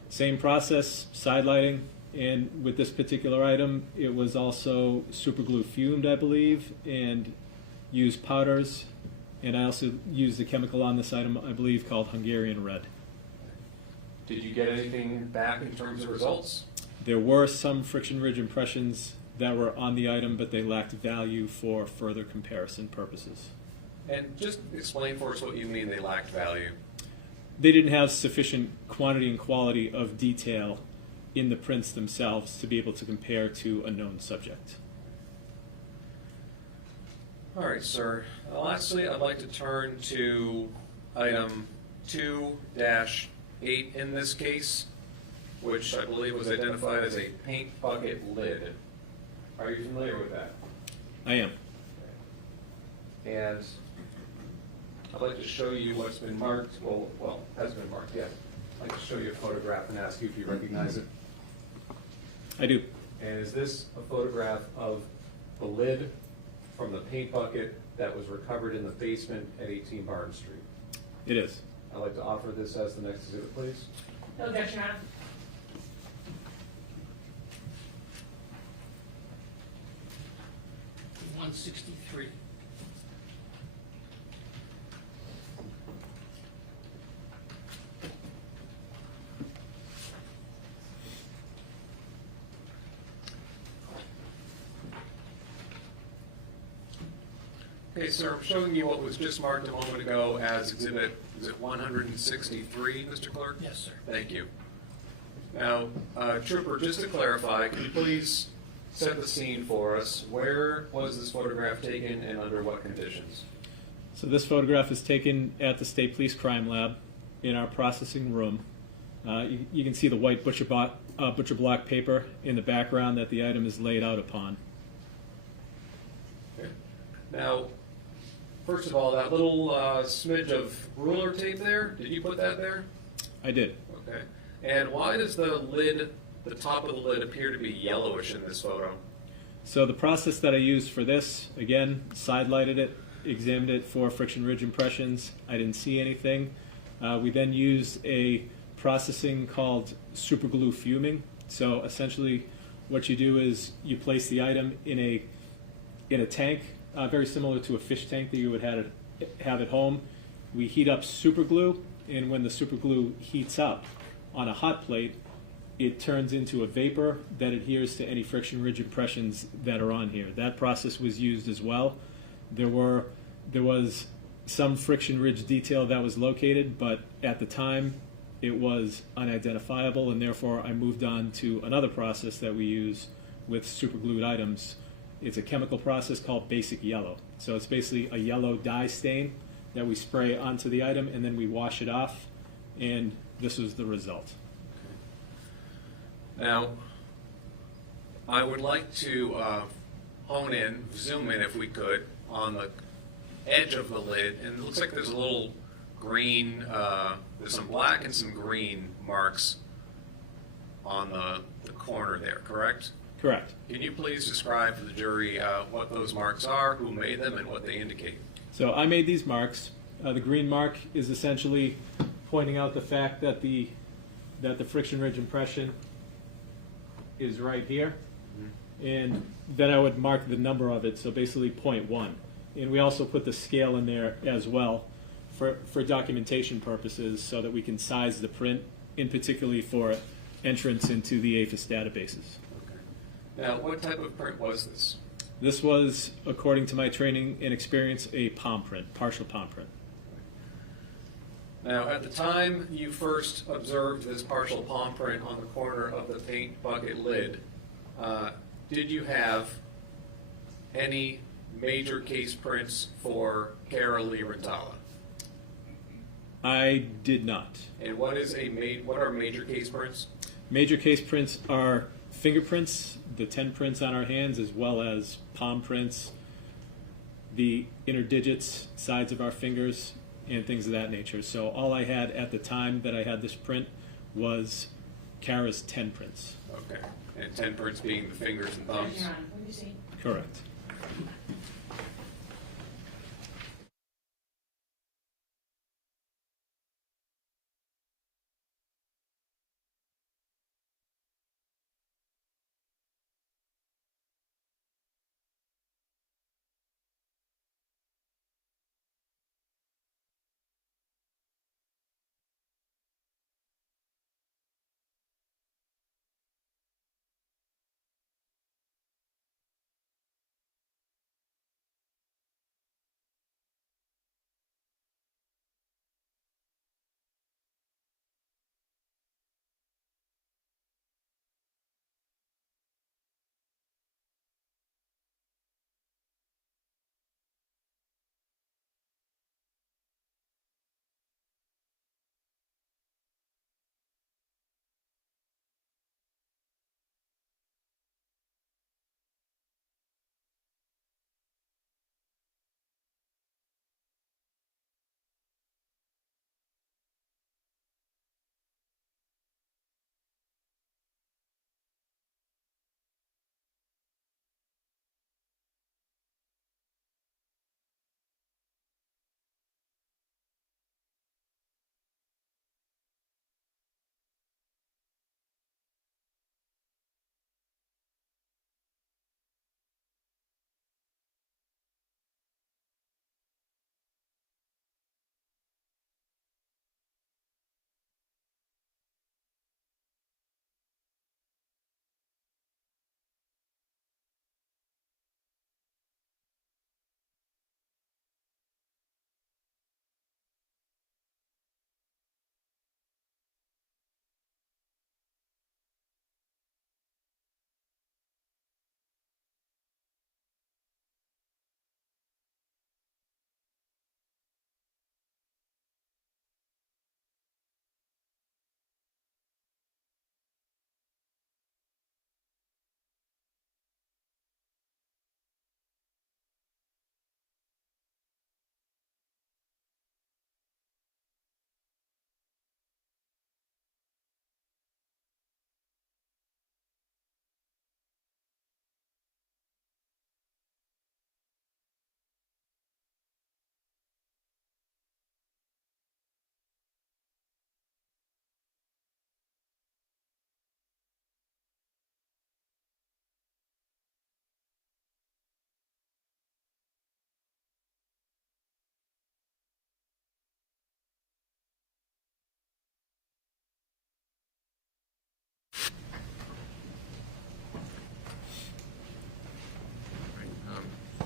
Same process, side lighting, and with this particular item, it was also super glue fumed, I believe, and used powders, and I also used a chemical on this item, I believe, called Hungarian Red. Did you get anything back in terms of results? There were some friction ridge impressions that were on the item, but they lacked value for further comparison purposes. And just explain for us what you mean they lacked value. They didn't have sufficient quantity and quality of detail in the prints themselves to be able to compare to a known subject. All right, sir. Lastly, I'd like to turn to item 2-8 in this case, which I believe was identified as a paint bucket lid. Are you familiar with that? I am. And I'd like to show you what's been marked, well, has been marked, yeah. I'd like to show you a photograph and ask you if you recognize it. I do. And is this a photograph of the lid from the paint bucket that was recovered in the basement at 18 Barton Street? It is. I'd like to offer this as the next exhibit, please. No objection, Your Honor. $163. Okay, sir, I'm showing you what was just marked a moment ago as exhibit, is it 163, Mr. Clerk? Yes, sir. Thank you. Now, Trooper, just to clarify, can you please set the scene for us? Where was this photograph taken and under what conditions? So this photograph is taken at the State Police Crime Lab in our processing room. You can see the white butcher block paper in the background that the item is laid out upon. Okay. Now, first of all, that little smidge of ruler tape there, did you put that there? I did. Okay. And why does the lid, the top of the lid, appear to be yellowish in this photo? So the process that I used for this, again, side lighted it, examined it for friction ridge impressions. I didn't see anything. We then used a processing called super glue fuming. So essentially what you do is you place the item in a tank, very similar to a fish tank that you would have at home. We heat up super glue, and when the super glue heats up on a hot plate, it turns into a vapor that adheres to any friction ridge impressions that are on here. That process was used as well. There was some friction ridge detail that was located, but at the time it was unidentifiable, and therefore I moved on to another process that we use with super glued items. It's a chemical process called basic yellow. So it's basically a yellow dye stain that we spray onto the item, and then we wash it off, and this was the result. Now, I would like to zoom in if we could, on the edge of the lid, and it looks like there's a little green, there's some black and some green marks on the corner there, correct? Correct. Can you please describe to the jury what those marks are, who made them, and what they indicate? So I made these marks. The green mark is essentially pointing out the fact that the friction ridge impression is right here. And then I would mark the number of it, so basically 0.1. And we also put the scale in there as well for documentation purposes so that we can size the print, in particularly for entrance into the APHIS databases. Okay. Now, what type of print was this? This was, according to my training and experience, a palm print, partial palm print. Now, at the time you first observed this partial palm print on the corner of the paint bucket lid, did you have any major case prints for Cara Rintala? I did not. And what are major case prints? Major case prints are fingerprints, the 10 prints on our hands, as well as palm prints, the inner digits, sides of our fingers, and things of that nature. So all I had at the time that I had this print was Cara's 10 prints. Okay. And 10 prints being the fingers and thumbs? Your Honor, let me see. Correct.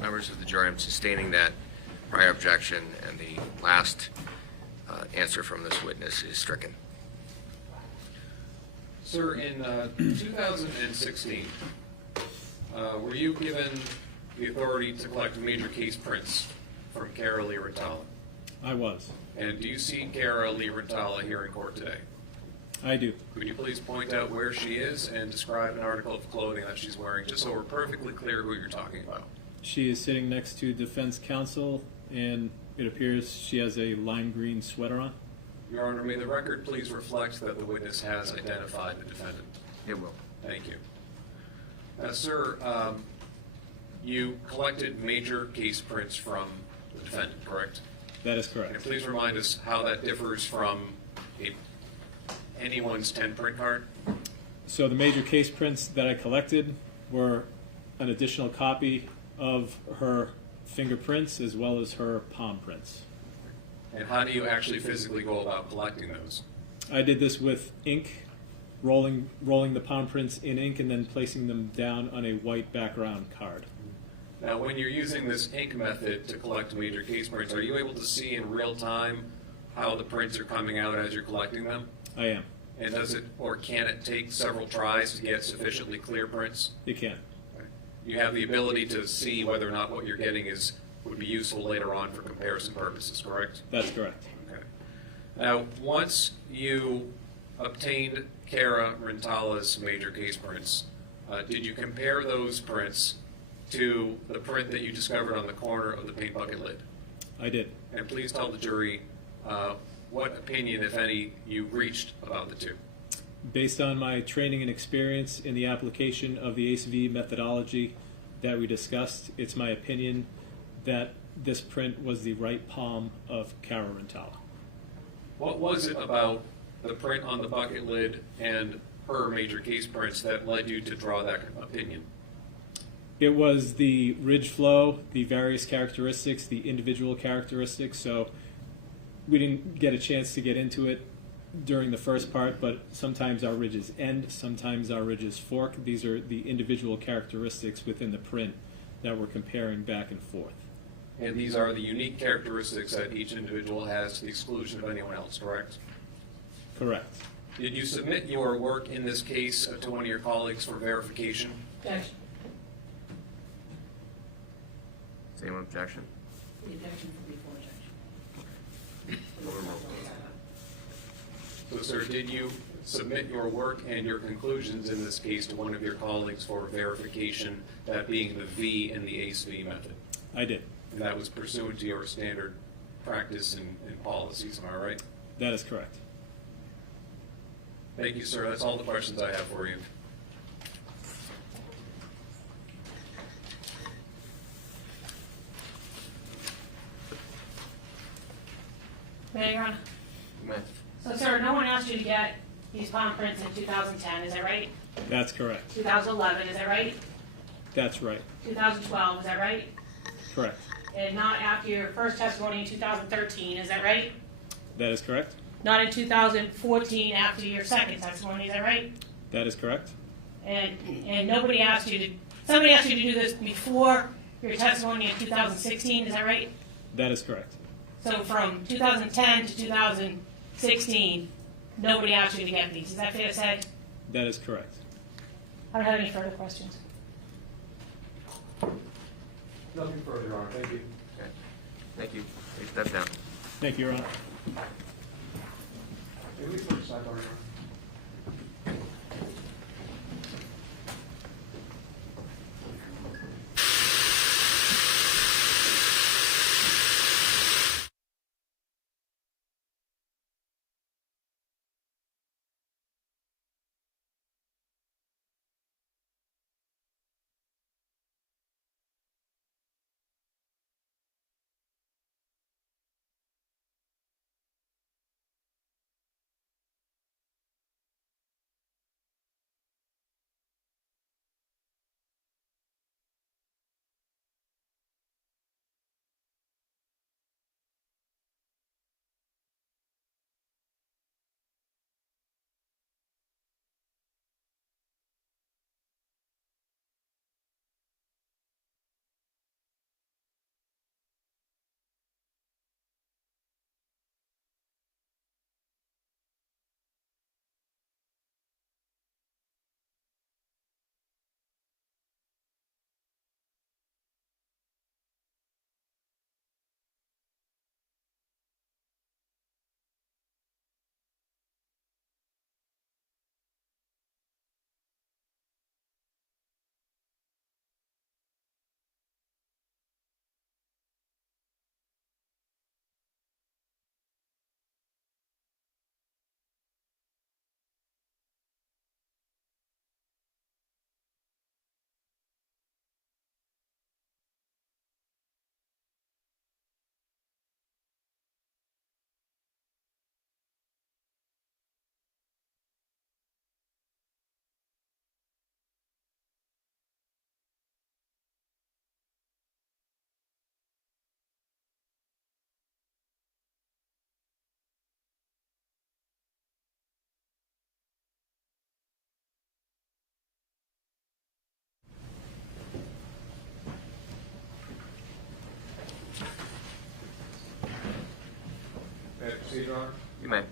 Members of the jury, I'm sustaining that prior objection, and the last answer from this witness is stricken. Sir, in 2016, were you given the authority to collect major case prints from Cara Rintala? I was. And do you see Cara Rintala here in court today? I do. Could you please point out where she is and describe an article of clothing that she's wearing, just so we're perfectly clear who you're talking about? She is sitting next to defense counsel, and it appears she has a lime green sweater on. Your Honor, may the record please reflect that the witness has identified the defendant? It will. Thank you. Sir, you collected major case prints from the defendant, correct? That is And correct. please remind us how that differs from anyone's 10 print card? So the major case prints that I collected were an additional copy of her fingerprints as well as her palm prints. And how do you actually physically go about collecting those? I did this with ink, rolling the palm prints in ink and then placing them down on a white background card. Now, when you're using this ink method to collect major case prints, are you able to see in real time how the prints are coming out as you're collecting them? I am. And does it, or can it take several tries to get sufficiently clear prints? You can. You have the ability to see whether or not what you're getting would be useful later on for comparison purposes, correct? That's correct. Okay. Now, once you obtained Cara Rintala's major case prints, did you compare those prints to the print that you discovered on the corner of the paint bucket lid? I did. And please tell the jury what opinion, if any, you reached about the two. Based on my training and experience in the application of the ACV methodology that we discussed, it's my opinion that this print was the right palm of Cara Rintala. What was it about the print on the bucket lid and her major case prints that led you to draw that opinion? It was the ridge flow, the various characteristics, the individual characteristics. So we didn't get a chance to get into it during the first part, but sometimes our ridges end, sometimes our ridges fork. These are the individual characteristics within the print that we're comparing back and forth. And these are the unique characteristics that each individual has to the exclusion of anyone else, correct? Correct. Did you submit your work in this case to one of your colleagues for verification? Objection. Is anyone objection? The objection for before objection. So, sir, did you submit your work and your conclusions in this case to one of your colleagues for verification, that being the V in the ACV method? I did. And that was pursuant to your standard practice and policies, am I right? That is correct. Thank you, sir. That's all the questions I have for you. May I, Your Honor? Go ahead. So, sir, no one asked you to get these palm prints in 2010, is that right? That's correct. 2011, is that right? That's right. 2012, is that right? Correct. And not after your first testimony in 2013, is that right? That is correct. Not in 2014 after your second testimony, is that right? That is correct. And nobody asked you to, somebody asked you to do this before your testimony in 2016, is that right? That is correct. So from 2010 to 2016, nobody asked you to get these, is that fair to say? That is correct. I don't have any further questions. Nothing further, Your Honor. Thank you. Okay. Thank you. Please step down. Thank you, Your Honor. May we first sidebar, Your Honor? May I proceed, Your Honor? You may.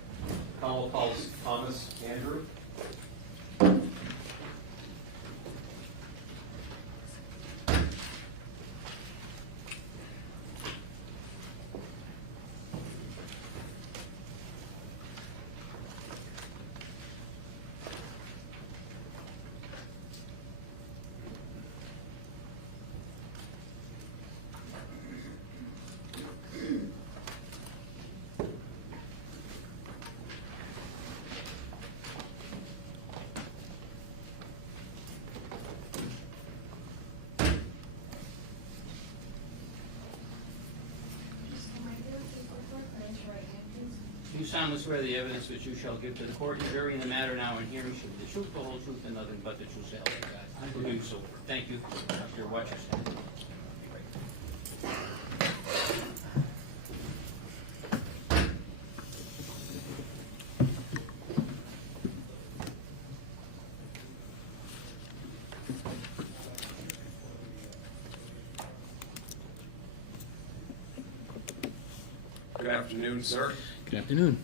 Call calls Thomas Andrew. You solemnly swear the evidence which you shall give to the court and jury in the matter now in hearing shall be the truth, the whole truth, and nothing but the truth, so help you God. I will do so. Thank you. Mr. Wetchester. Good afternoon, sir. Good afternoon.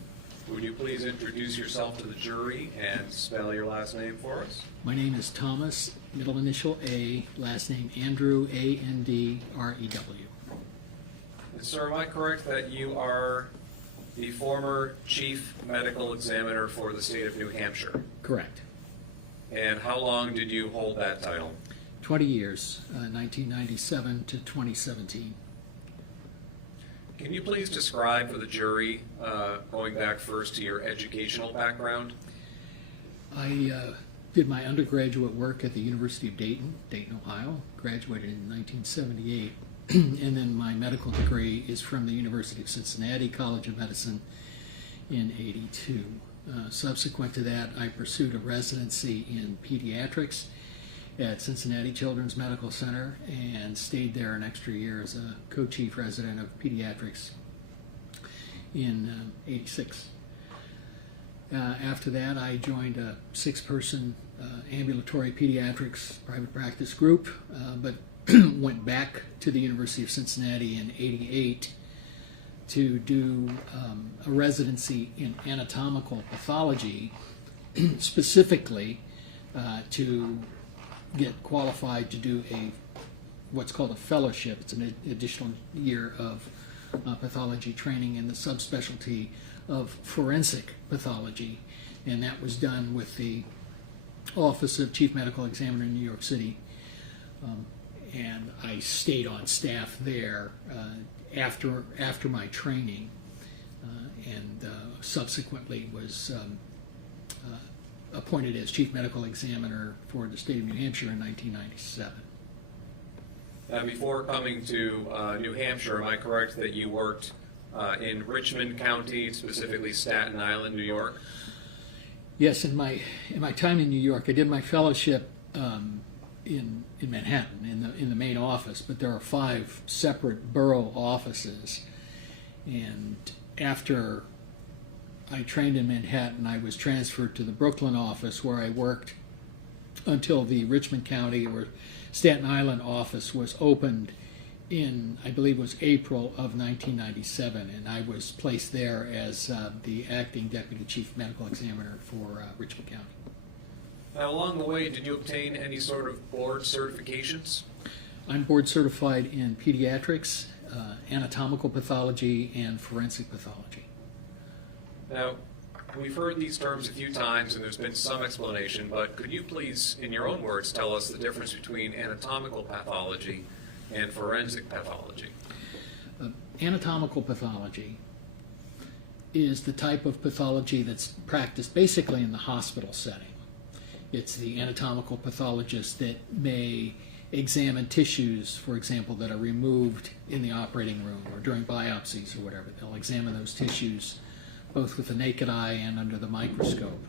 Would you please introduce yourself to the jury and spell your last name for us? My name is Thomas, middle initial A, last name Andrew, Andrew. And sir, am I correct that you are the former chief medical examiner for the state of New Hampshire? Correct. And how long did you hold that title? 20 years, 1997 to 2017. Can you please describe for the jury, going back first to your educational background? I did my undergraduate work at the University of Dayton, Ohio, graduated in 1978, and then my medical degree is from the University of Cincinnati College of Medicine in '82. Subsequent to that, I pursued a residency in pediatrics at Cincinnati Children's Medical Center and stayed there an extra year as a co-chief resident of pediatrics in '86. After that, I joined a 6-person ambulatory pediatrics private practice group, but went back to the University of Cincinnati in '88 to do a residency in anatomical pathology, specifically to get qualified to do what's called a fellowship. It's an additional year of pathology training in the subspecialty of forensic pathology, and that was done with the Office of Chief Medical Examiner in New York City. And I stayed on staff there after my training, and subsequently was appointed as Chief Medical Examiner for the state of New Hampshire in 1997. Before coming to New Hampshire, am I correct that you worked in Richmond County, specifically Staten Island, New York? Yes, in my time in New York, I did my fellowship in Manhattan, in the main office, but there are 5 separate borough offices. And after I trained in Manhattan, I was transferred to the Brooklyn office, where I worked until the Richmond County or Staten Island office was opened in, I believe it was April of 1997, and I was placed there as the acting Deputy Chief Medical Examiner for Richmond County. Now, along the way, did you obtain any sort of board certifications? I'm board certified in pediatrics, anatomical pathology, and forensic pathology. Now, we've heard these terms a few times and there's been some explanation, but could you please, in your own words, tell us the difference between anatomical pathology and forensic pathology? Anatomical pathology is the type of pathology that's practiced basically in the hospital setting. It's the anatomical pathologist that may examine tissues, for example, that are removed in the operating room or during biopsies or whatever. They'll examine those tissues both with the naked eye and under the microscope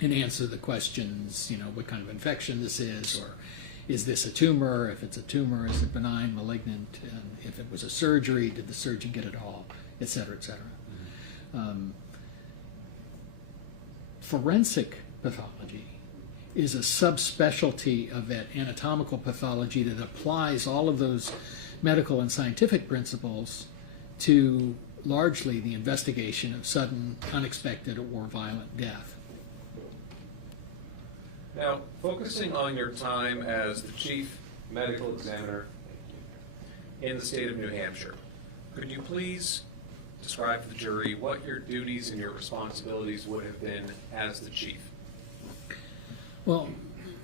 and answer the questions, what kind of infection this is, or is this a tumor? If it's a tumor, is it benign, malignant? And if it was a surgery, did the surgeon get it all, et cetera, et cetera. Forensic pathology is a subspecialty of that anatomical pathology that applies all of those medical and scientific principles to largely the investigation of sudden, unexpected, or violent death. Now, focusing on your time as the chief medical examiner in the state of New Hampshire, could you please describe to the jury what your duties and your responsibilities would have been as the chief? Well,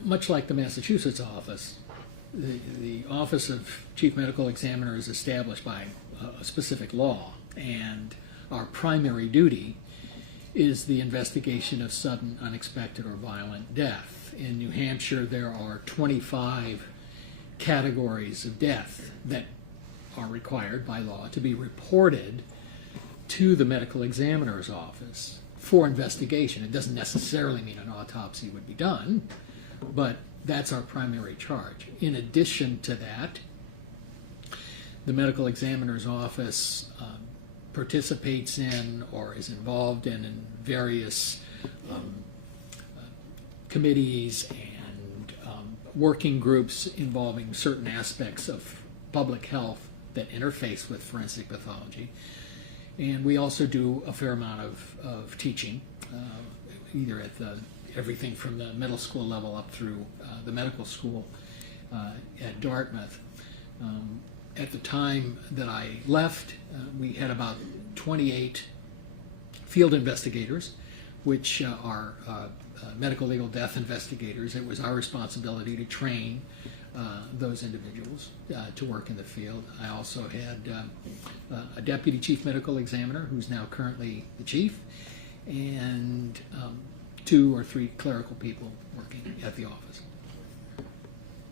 much like the Massachusetts office, the Office of Chief Medical Examiner is established by a specific law, and our primary duty is the investigation of sudden, unexpected, or violent death. In New Hampshire, there are 25 categories of death that are required by law to be reported to the medical examiner's office for investigation. It doesn't necessarily mean an autopsy would be done, but that's our primary charge. In addition to that, the medical examiner's office participates in or is involved in various committees and working groups involving certain aspects of public health that interface with forensic pathology. And we also do a fair amount of teaching, either at everything from the middle school level up through the medical school at Dartmouth. At the time that I left, we had about 28 field investigators, which are medical legal death investigators. It was our responsibility to train those individuals to work in the field. I also had a deputy chief medical examiner, who's now currently the chief, and 2 or 3 clerical people working at the office.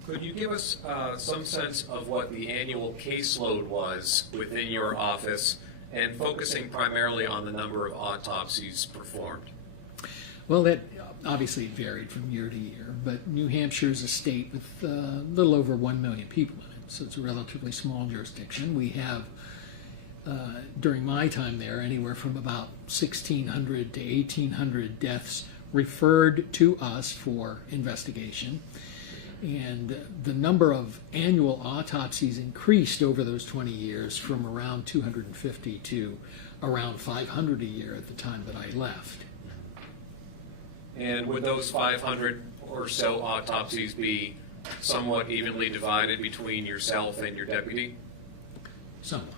Could you give us some sense of what the annual caseload was within your office, and focusing primarily on the number of autopsies performed? Well, that obviously varied from year to year, but New Hampshire is a state with a little over 1 million people in it, so it's a relatively small jurisdiction. We have, during my time there, anywhere from about 1,600 to 1,800 deaths referred to us for investigation. And the number of annual autopsies increased over those 20 years from around 250 to around 500 a year at the time that I left. And would those 500 or so autopsies be somewhat evenly divided between yourself and your deputy? Somewhat.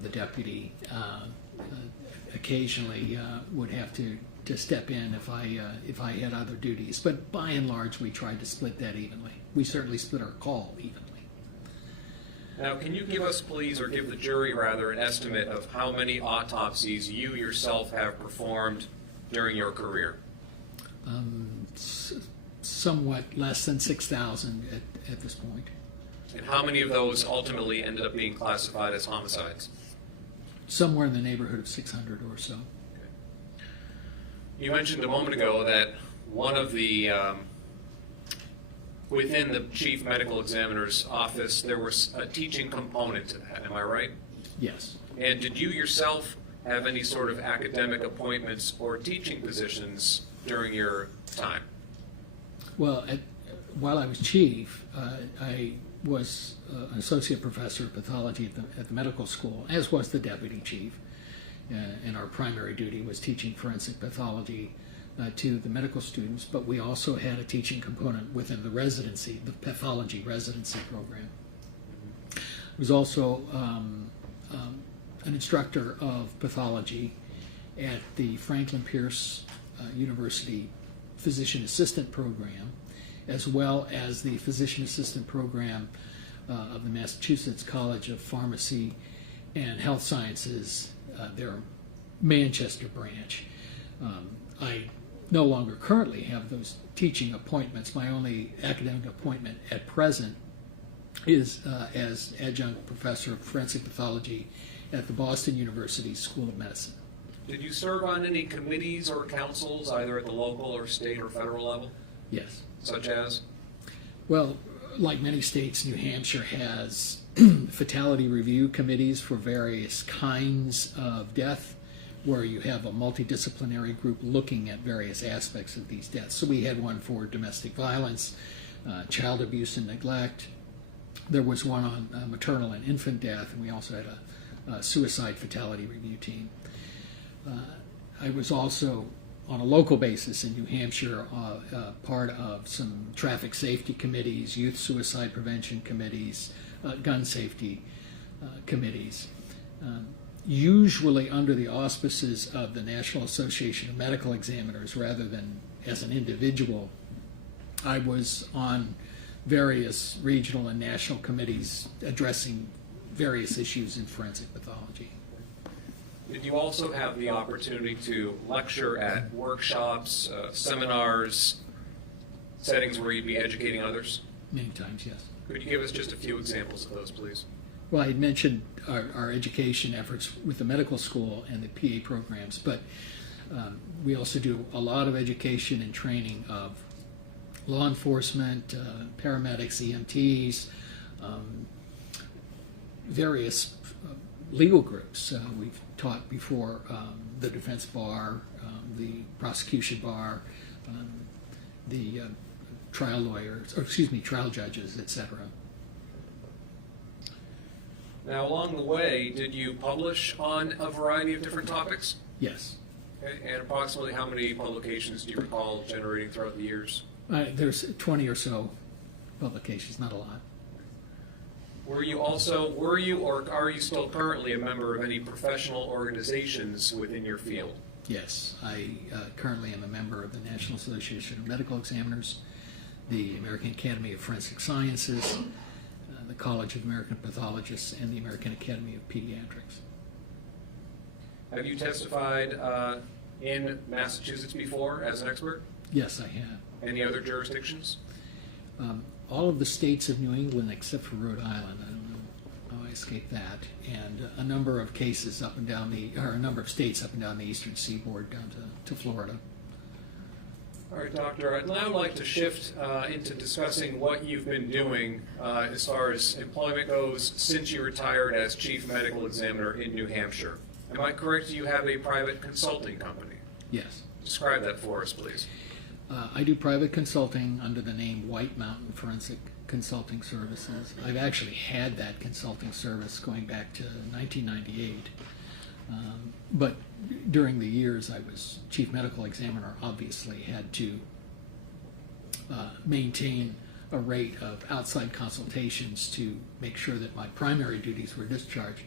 The deputy occasionally would have to step in if I had other duties, but by and large we tried to split that evenly. We certainly split our call evenly. Now, can you give us, please, or give the jury rather, an estimate of how many autopsies you yourself have performed during your career? Somewhat less than 6,000 at this point. And how many of those ultimately ended up being classified as homicides? Somewhere in the neighborhood of 600 or so. You mentioned a moment ago that one of the, within the chief medical examiner's office, there was a teaching component to that, am I right? Yes. And did you yourself have any sort of academic appointments or teaching positions during your time? Well, while I was chief, I was an associate professor of pathology at the medical school, as was the deputy chief. And our primary duty was teaching forensic pathology to the medical students, but we also had a teaching component within the residency, the pathology residency program. I was also an instructor of pathology at the Franklin Pierce University Physician Assistant Program, as well as the Physician Assistant Program of the Massachusetts College of Pharmacy and Health Sciences, their Manchester branch. I no longer currently have those teaching appointments. My only academic appointment at present is as adjunct professor of forensic pathology at the Boston University School of Medicine. Did you serve on any committees or councils, either at the local or state or federal level? Yes. Such as? Well, like many states, New Hampshire has fatality review committees for various kinds of death, where you have a multidisciplinary group looking at various aspects of these deaths. So we had one for domestic violence, child abuse and neglect. There was one on maternal and infant death, and we also had suicide fatality review team. I was also, on a local basis in New Hampshire, part of some traffic safety committees, youth suicide prevention committees, gun safety committees, usually under the auspices of the National Association of Medical Examiners rather than as an individual. I was on various regional and national committees addressing various issues in forensic pathology. Did you also have the opportunity to lecture at workshops, seminars, settings where you'd be educating others? Many times, yes. Could you give us just a few examples of those, please? Well, I had mentioned our education efforts with the medical school and the PA programs, but we also do a lot of education and training of law enforcement, paramedics, EMTs, various legal groups. We've taught before the defense bar, the prosecution bar, the trial lawyers, or excuse me, trial judges, etc. Now, along the way, did you publish on a variety of different topics? Yes. Okay. And approximately how many publications do you recall generating throughout the years? There's 20 or so publications, not a lot. Were you or are you still currently a member of any professional organizations within your field? Yes, I currently am a member of the National Association of Medical Examiners, the American Academy of Forensic Sciences, the College of American Pathologists, and the American Academy of Pediatrics. Have you testified in Massachusetts before as an expert? Yes, I have. Any other jurisdictions? All of the states of New England except for Rhode Island. I don't know how I escaped that. And a number of cases up and down a number of states up and down the eastern seaboard down to Florida. All right, Doctor, I'd now like to shift into discussing what you've been doing as far as employment goes since you retired as Chief Medical Examiner in New Hampshire. Am I correct? You have a private consulting company? Yes. Describe that for us, please. I do private consulting under the name White Mountain Forensic Consulting Services. I've actually had that consulting service going back to 1998. But during the years I was Chief Medical Examiner, obviously had to maintain a rate of outside consultations to make sure that my primary duties were discharged.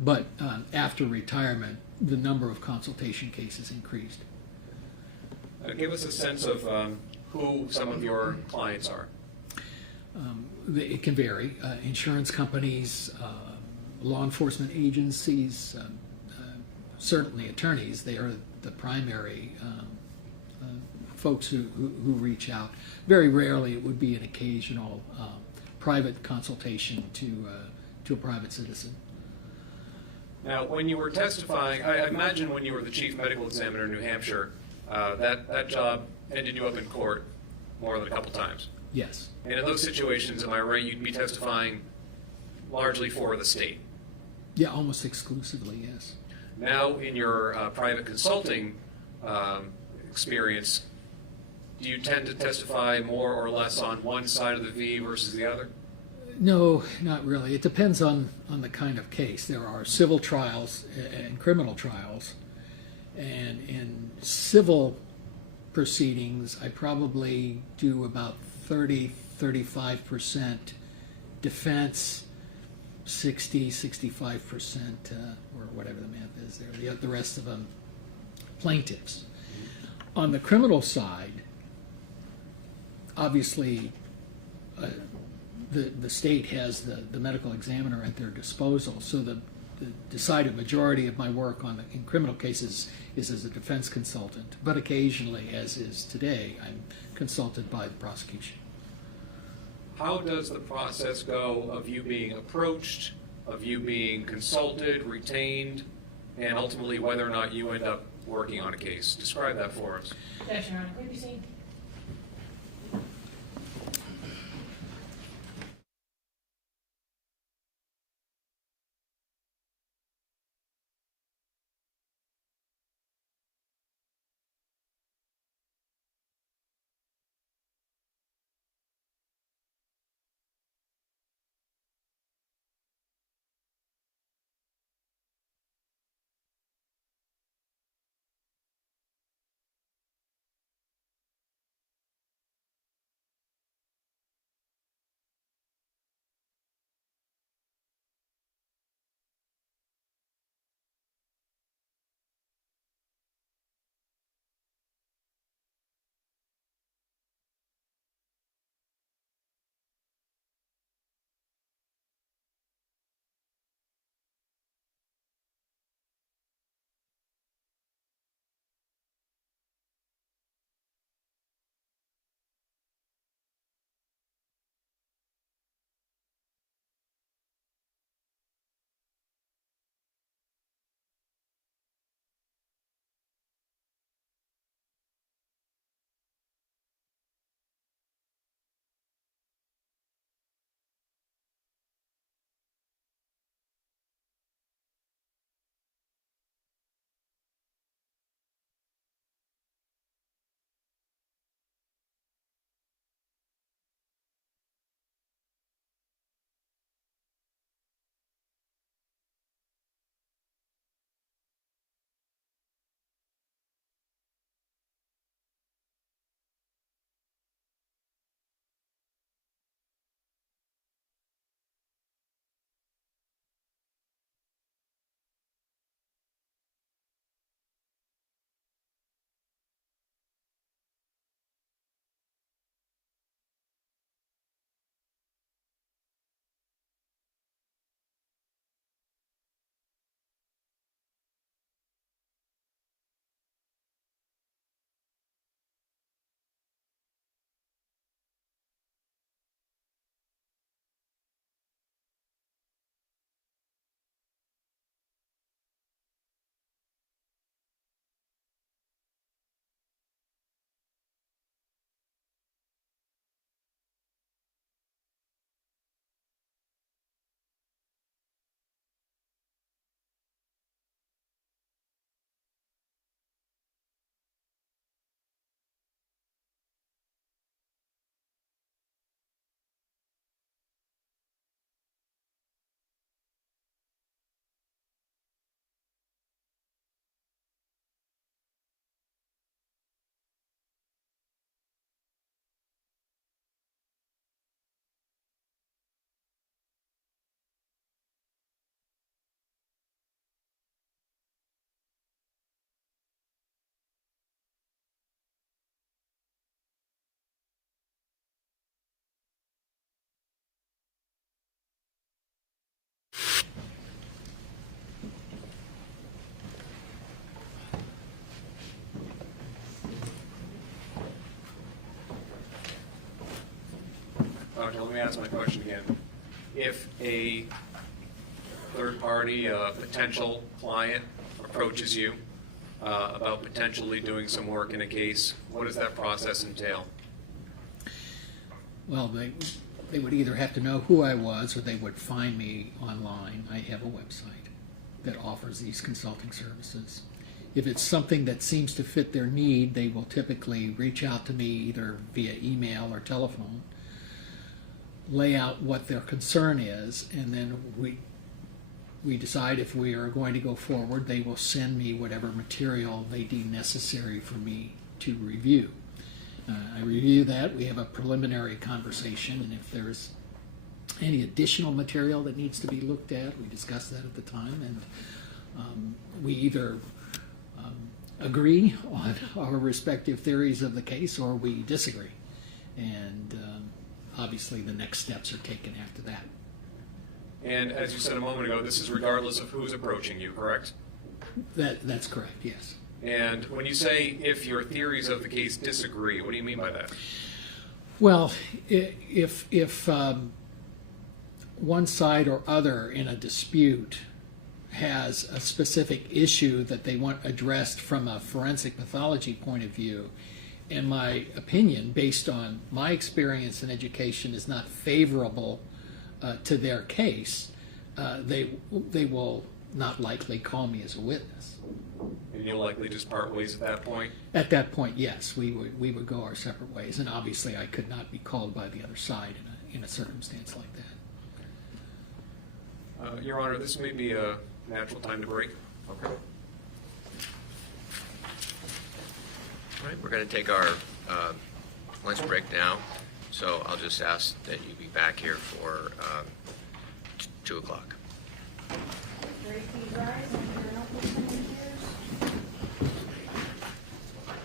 But after retirement, the number of consultation cases increased. Give us a sense of who some of your clients are. It can vary. Insurance companies, law enforcement agencies, certainly attorneys. They are the primary folks who reach out. Very rarely it would be an occasional private consultation to a private citizen. Now, when you were testifying, I imagine when you were the Chief Medical Examiner in New Hampshire, that job ended you up in court more than a couple times. Yes. And in those situations, am I right, you'd be testifying largely for the state? Yeah, almost exclusively, yes. Now, in your private consulting experience, do you tend to testify more or less on one side of the V versus the other? No, not really. It depends on the kind of case. There are civil trials and criminal trials. And in civil proceedings, I probably do about 35% defense, 65%, or whatever the math is there. The rest of them, plaintiffs. On the criminal side, obviously, the state has the medical examiner at their disposal, so the decided majority of my work in criminal cases is as a defense consultant, but occasionally, as is today, I'm consulted by the prosecution. How does the process go of you being approached, of you being consulted, retained, and ultimately whether or not you end up working on a case? Describe that for us. Yes, Your Honor. Could you see? Roger, let me ask my question again. If a third party, a potential client approaches you about potentially doing some work in a case, what does that process entail? Well, they would either have to know who I was or they would find me online. I have a website that offers these consulting services. If it's something that seems to fit their need, they will typically reach out to me either via email or telephone, lay out what their concern is, and then we decide if we are going to go forward. They will send me whatever material they deem necessary for me to review. I review that, we have a preliminary conversation, and if there's any additional material that needs to be looked at, we discuss that at the time, and we either agree on our respective theories of the case or we disagree. And obviously the next steps are taken after that. And as you said a moment ago, this is regardless of who's approaching you, correct? That's correct, yes. And when you say if your theories of the case disagree, what do you mean by that? Well, if one side or other in a dispute has a specific issue that they want addressed from a forensic pathology point of view, and my opinion, based on my experience in education, is not favorable to their case, they will not likely call me as a witness. And you'll likely just part ways at that point? At that point, yes, we would go our separate ways, and obviously I could not be called by the other side in a circumstance like that. Your Honor, this may be a natural time to break. Okay. All right, we're going to take our lunch break now, so I'll just ask that you be back here for 2 o'clock. Great, please rise and turn up with some chairs.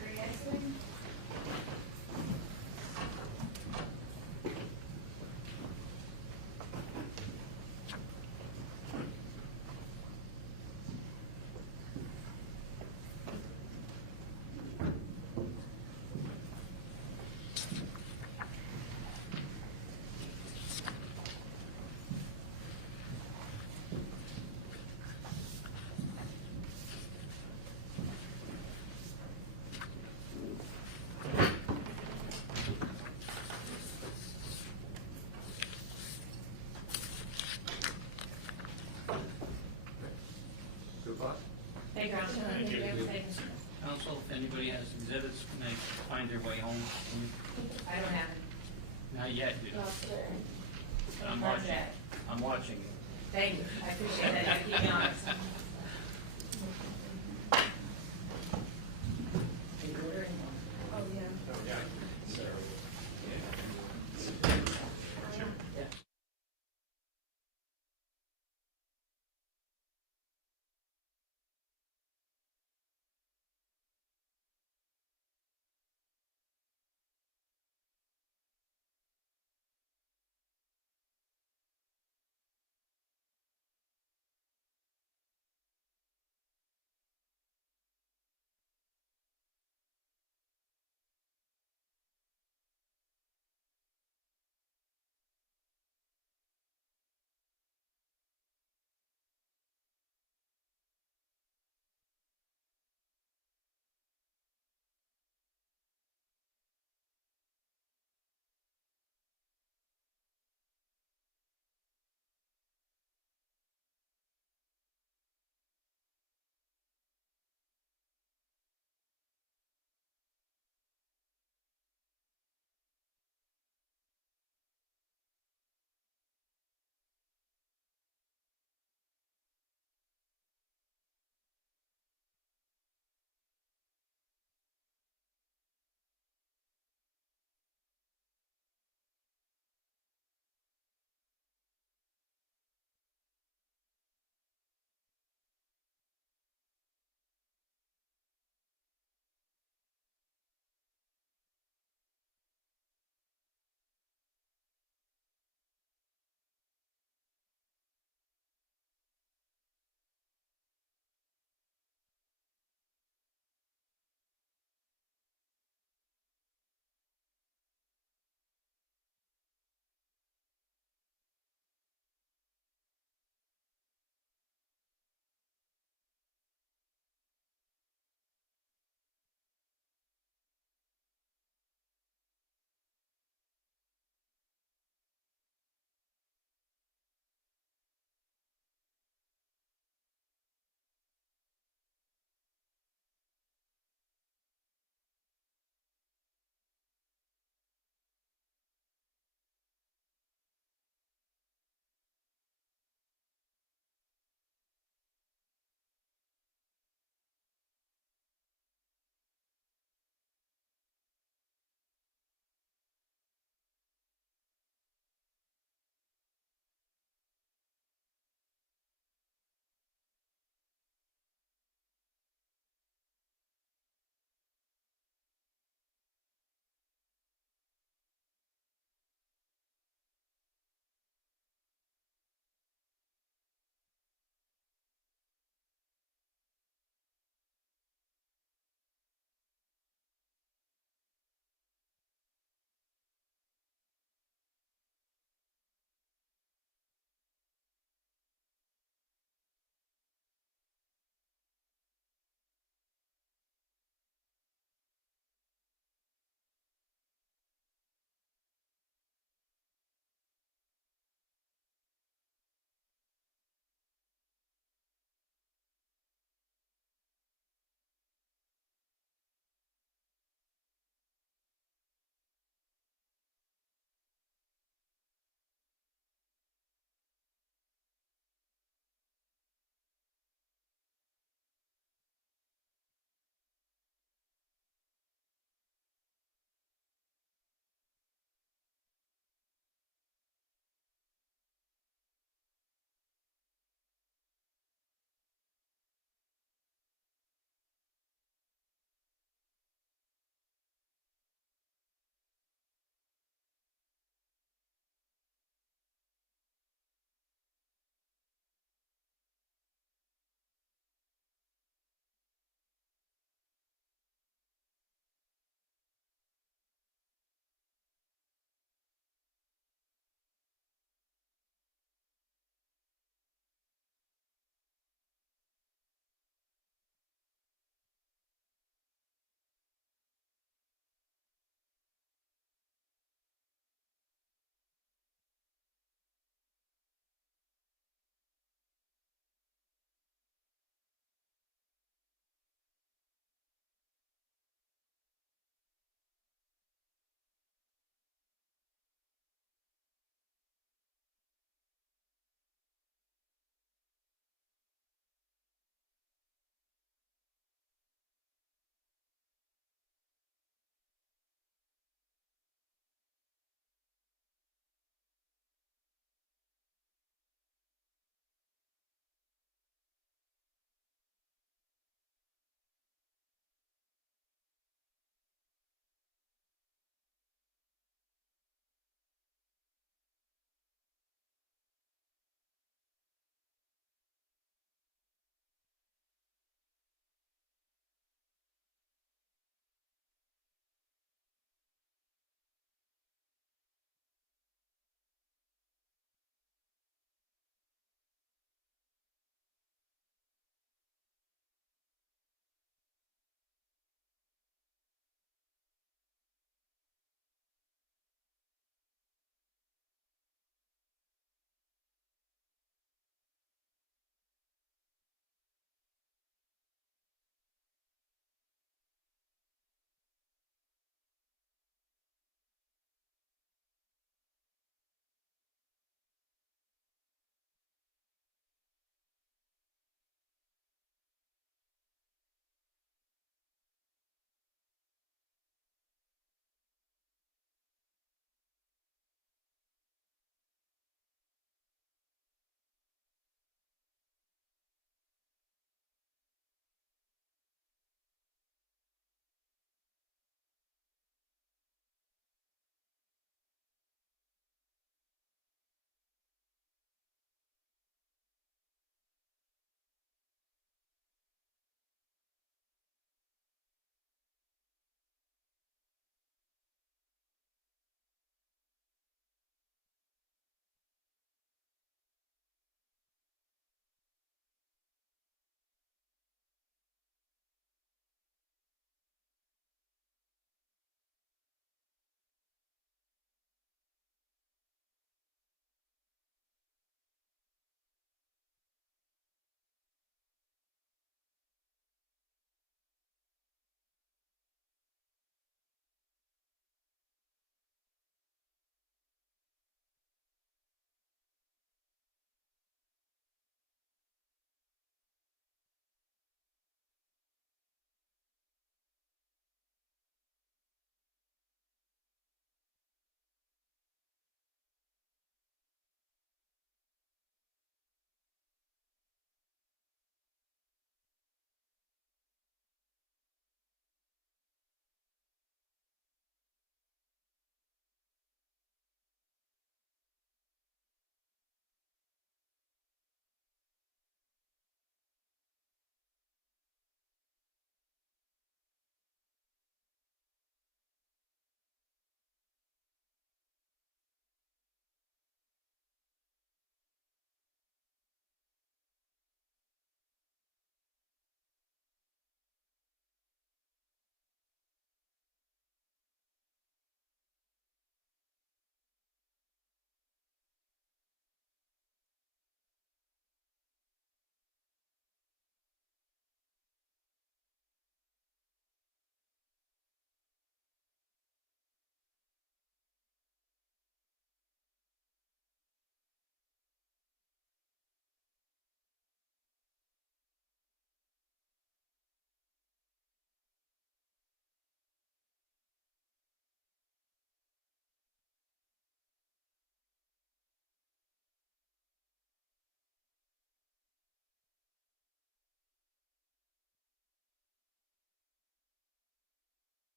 Very excellent. Thank you, Counsel. Thank you. Thank you. Counsel, if anybody has exhibits, can they find their way home? I don't have it. Not yet, dude. But I'm Not watching. yet. I'm watching you. Thank you. I appreciate that. You're keeping honest.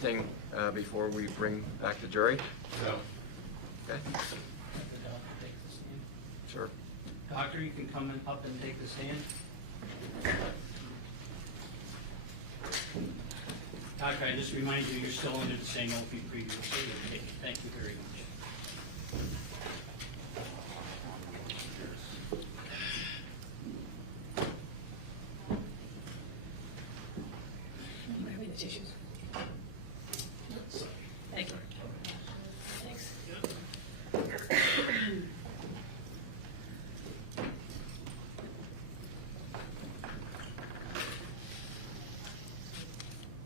anything before we bring back the jury? No. Okay, sure. Doctor, you can come up and take the stand. Doctor, I just remind you, you're still under the same oath you previously taken. Thank you very much. Thank you. Thanks.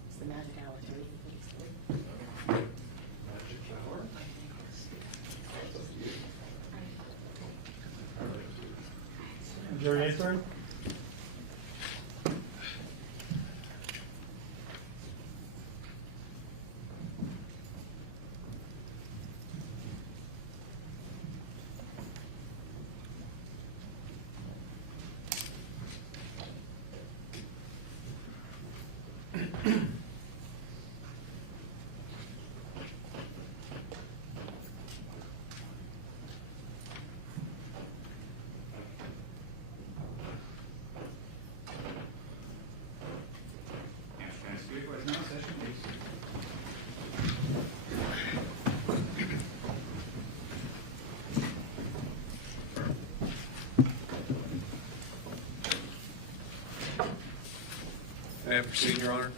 It's the magic hour, 3. Jury intern? May I proceed, Your Honor?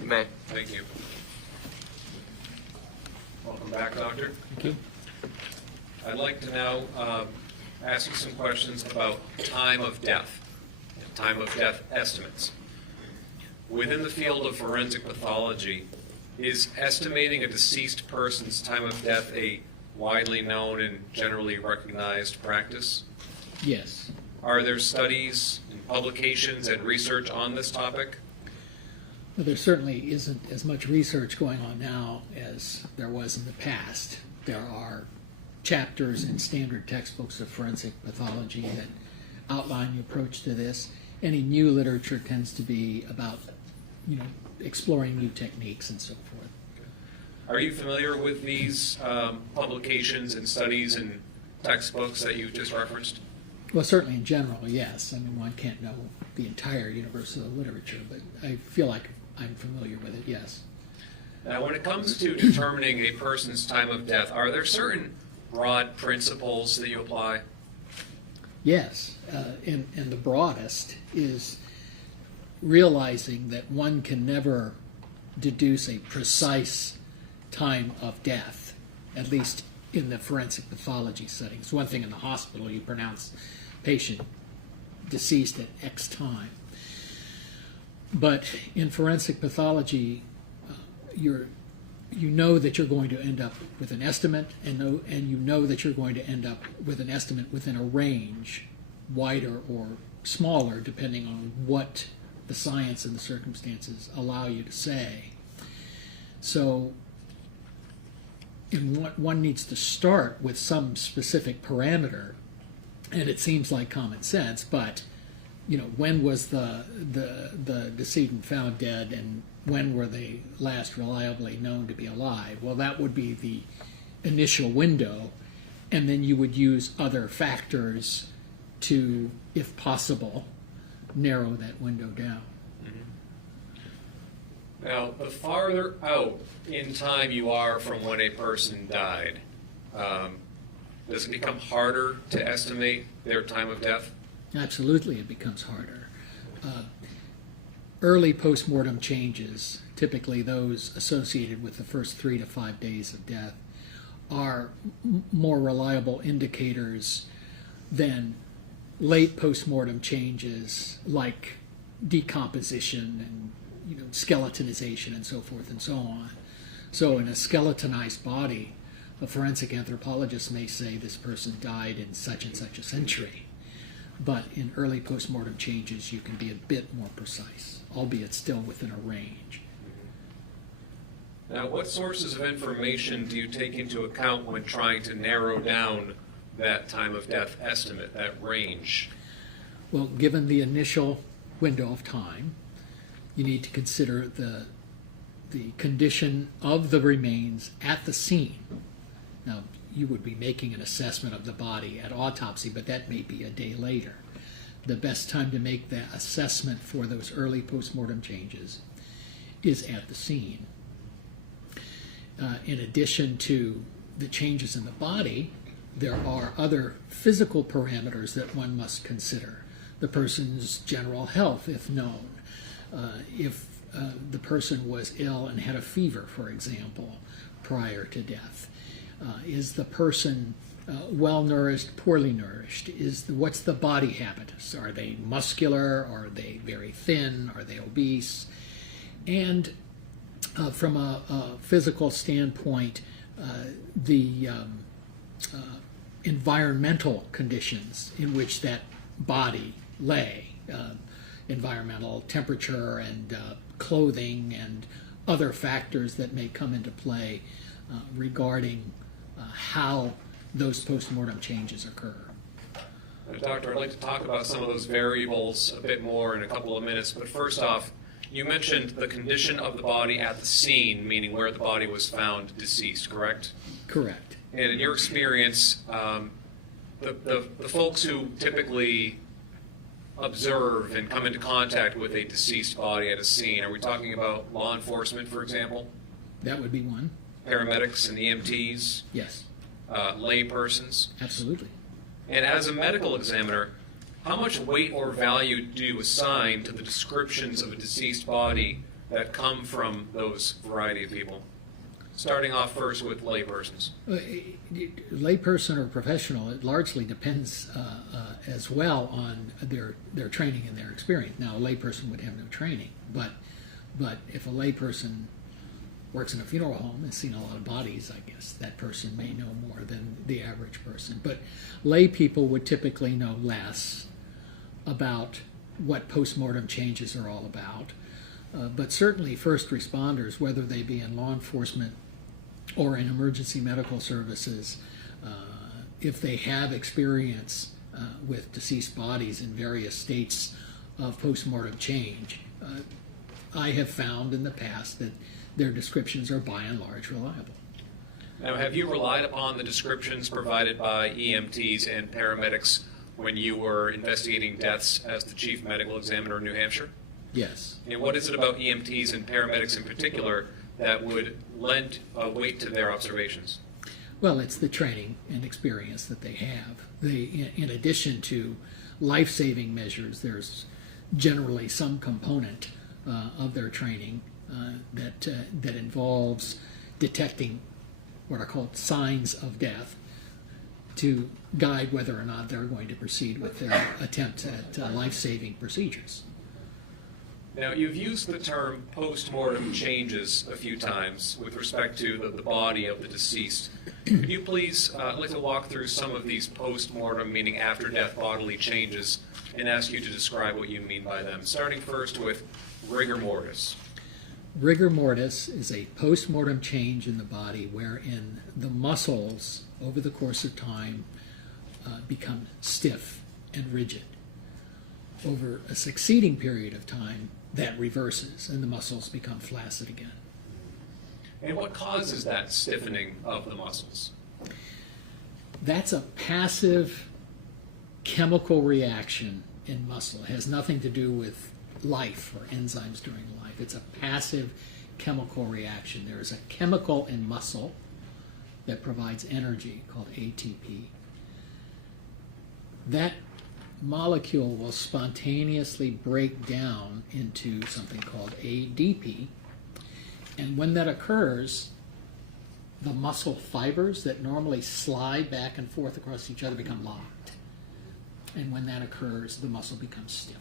You may. Thank you. Welcome back, Doctor. Thank you. I'd like to now ask you some questions about time of death, and time of death estimates. Within the field of forensic pathology, is estimating a deceased person's time of death a widely known and generally recognized practice? Yes. Are there studies and publications and research on this topic? Well, there certainly isn't as much research going on now as there was in the past. There are chapters in standard textbooks of forensic pathology that outline the approach to this. Any new literature tends to be about, exploring new techniques and so forth. Are you familiar with these publications and studies and textbooks that you just referenced? Well, certainly in general, yes. I mean, one can't know the entire universe of the literature, but I feel like I'm familiar with it, yes. Now, when it comes to determining a person's time of death, are there certain broad principles that you apply? Yes, and the broadest is realizing that one can never deduce a precise time of death, at least in the forensic pathology setting. It's one thing in the hospital, you pronounce patient deceased at X time. But in forensic pathology, you know that you're going to end up with an estimate, and you know that you're going to end up with an estimate within a range, wider or smaller, depending on what the science and the circumstances allow you to say. So one needs to start with some specific parameter, and it seems like common sense, but when was the decedent found dead, and when were they last reliably known to be alive? Well, that would be the initial window, and then you would use other factors to, if possible, narrow that window down. Now, the farther out in time you are from when a person died, does it become harder to estimate their time of death? Absolutely, it becomes harder. Early postmortem changes, typically those associated with the first 3 to 5 days of death, are more reliable indicators than late postmortem changes like decomposition and skeletonization and so forth and so on. So in a skeletonized body, a forensic anthropologist may say this person died in such and such a century. But in early postmortem changes, you can be a bit more precise, albeit still within a range. Now, what sources of information do you take into account when trying to narrow down that time of death estimate, that range? Well, given the initial window of time, you need to consider the the condition of the remains at the scene. Now, you would be making an assessment of the body at autopsy, but that may be a day later. The best time to make that assessment for those early postmortem changes is at the scene. In addition to the changes in the body, there are other physical parameters that one must consider. The person's general health, if known. If the person was ill and had a fever, for example, prior to death. Is the person well-nourished, poorly nourished? What's the body habitus? Are they muscular? Are they very thin? Are they obese? And from a physical standpoint, the environmental conditions in which that body lay, environmental temperature and clothing and other factors that may come into play regarding how those postmortem changes occur. Doctor, I'd like to talk about some of those variables a bit more in a couple of minutes, but first off, you mentioned the condition of the body at the scene, meaning where the body was found deceased, correct? Correct. And in your experience, the folks who typically observe and come into contact with a deceased body at a scene, are we talking about law enforcement, for example? That would be one. Paramedics and EMTs? Yes. Lay persons? Absolutely. And as a medical examiner, how much weight or value do you assign to the descriptions of a deceased body that come from those variety of people? Starting off first with laypersons. Layperson or professional, it largely depends as well on their training and their experience. Now, a layperson would have no training, but if a layperson works in a funeral home and has seen a lot of bodies, I guess that person may know more than the average person. But lay people would typically know less about what postmortem changes are all about. But certainly first responders, whether they be in law enforcement or in emergency medical services, if they have experience with deceased bodies in various states of postmortem change, I have found in the past that their descriptions are by and large reliable. Now, have you relied upon the descriptions provided by EMTs and paramedics when you were investigating deaths as the chief medical examiner in New Hampshire? Yes. And what is it about EMTs and paramedics in particular that would lend weight to their observations? Well, it's the training and experience that they have. In addition to life-saving measures, there's generally some component of their training that involves detecting what are called signs of death to guide whether or not they're going to proceed with their attempt at life-saving procedures. Now, you've used the term post-mortem changes a few times with respect to the body of the deceased. Could you please, I'd like to walk through some of these post-mortem, meaning after-death bodily changes, and ask you to describe what you mean by them, starting first with rigor mortis. Rigor mortis is a post-mortem change in the body wherein the muscles, over the course of time, become stiff and rigid. Over a succeeding period of time, that reverses and the muscles become flaccid again. And what causes that stiffening of the muscles? That's a passive chemical reaction in muscle. It has nothing to do with life or enzymes during life. It's a passive chemical reaction. There is a chemical in muscle that provides energy called ATP. That molecule will spontaneously break down into something called ADP, and when that occurs, the muscle fibers that normally slide back and forth across each other become locked, and when that occurs, the muscle becomes stiff.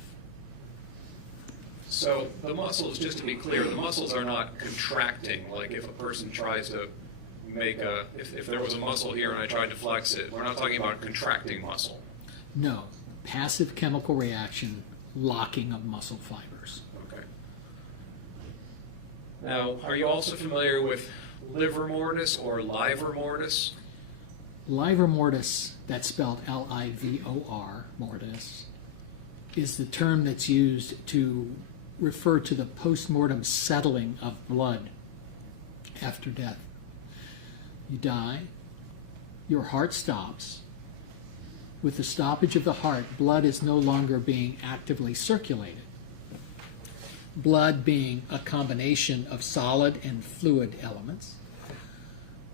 So the muscles, just to be clear, the muscles are not contracting, like if a person tries to make if there was a muscle here and I tried to flex it, we're not talking about contracting muscle. No. Passive chemical reaction, locking of muscle fibers. Okay. Now, are you also familiar with livor mortis or livor mortis? Livor mortis, that's spelled L-I-V-O-R, mortis, is the term that's used to refer to the postmortem settling of blood after death. You die, your heart stops. With the stoppage of the heart, blood is no longer being actively circulated. Blood, being a combination of solid and fluid elements,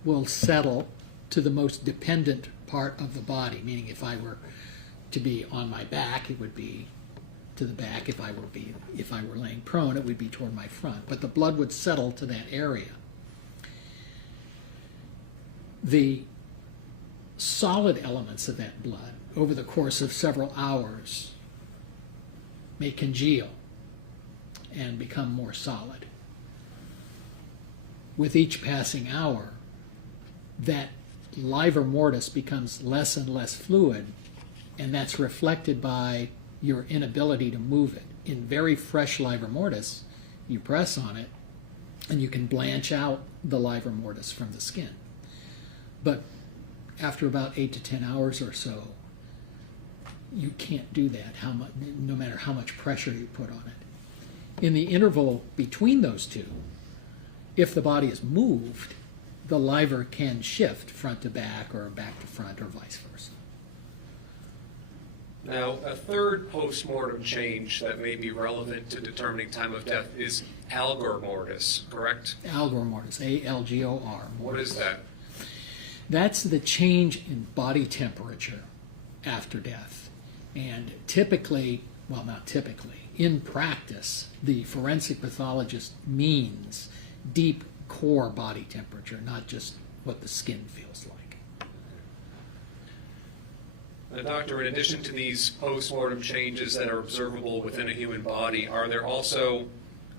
will settle to the most dependent part of the body, meaning if I were to be on my back, it would be to the back. If I were laying prone, it would be toward my front. But the blood would settle to that area. The solid elements of that blood, over the course of several hours, may congeal and become more solid. With each passing hour, that livor mortis becomes less and less fluid, and that's reflected by your inability to move it. In very fresh livor mortis, you press on it, and you can blanch out the livor mortis from the skin. But after about 8 to 10 hours or so, you can't do that, no matter how much pressure you put on it. In the interval between those two, if the body is moved, the livor can shift front to back or back to front or vice versa. Now, a third post-mortem change that may be relevant to determining time of death is algor mortis, correct? Algor mortis, A-L-G-O-R. What is that? That's the change in body temperature after death. And typically, well, not typically, in practice, the forensic pathologist means deep core body temperature, not just what the skin feels like. Now, doctor, in addition to these post-mortem changes that are observable within a human body, are there also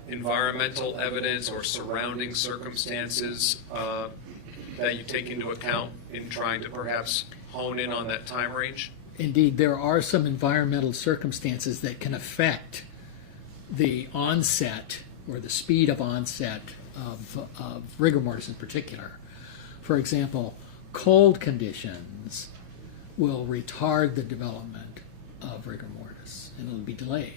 environmental evidence or surrounding circumstances that you take into account in trying to perhaps hone in on that time range? Indeed, there are some environmental circumstances that can affect the onset or the speed of onset of rigor mortis in particular. For example, cold conditions will retard the development of rigor mortis, and it'll be delayed.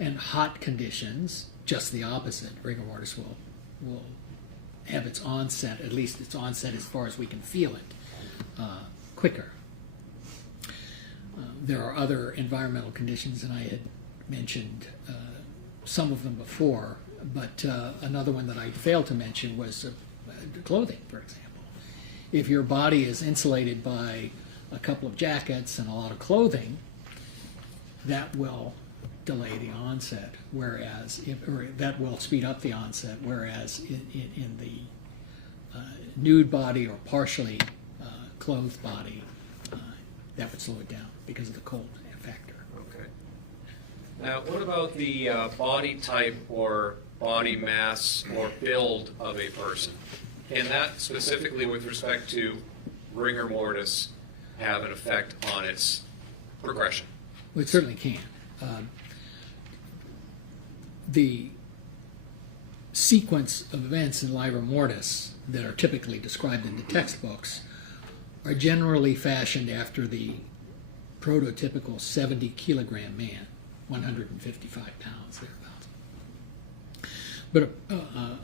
And hot conditions, just the opposite. Rigor mortis will have its onset, at least its onset as far as we can feel it, quicker. There are other environmental conditions, and I had mentioned some of them before, but another one that I failed to mention was clothing, for example. If your body is insulated by a couple of jackets and a lot of clothing, that will delay the onset, whereas that will speed up the onset, whereas in the nude body or partially clothed body, that would slow it down because of the cold factor. Okay. Now, what about the body type or body mass or build of a person? Can that, specifically with respect to rigor mortis, have an effect on its progression? Well, it certainly can. The sequence of events in livor mortis that are typically described in the textbooks are generally fashioned after the prototypical 70-kilogram man, 155 pounds, thereabouts. But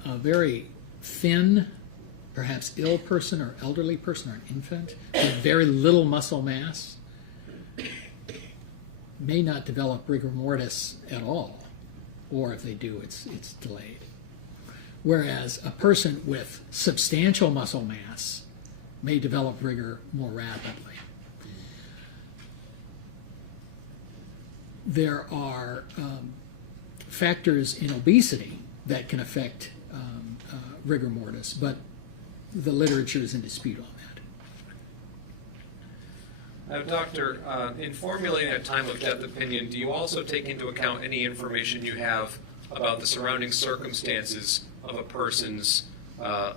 a very thin, perhaps ill person or elderly person or an infant with very little muscle mass may not develop rigor mortis at all, or if they do, it's delayed. Whereas a person with substantial muscle mass may develop rigor more rapidly. There are factors in obesity that can affect rigor mortis, but the literature is in dispute on that. Now, doctor, in formulating a time of death opinion, do you also take into account any information you have about the surrounding circumstances of a person's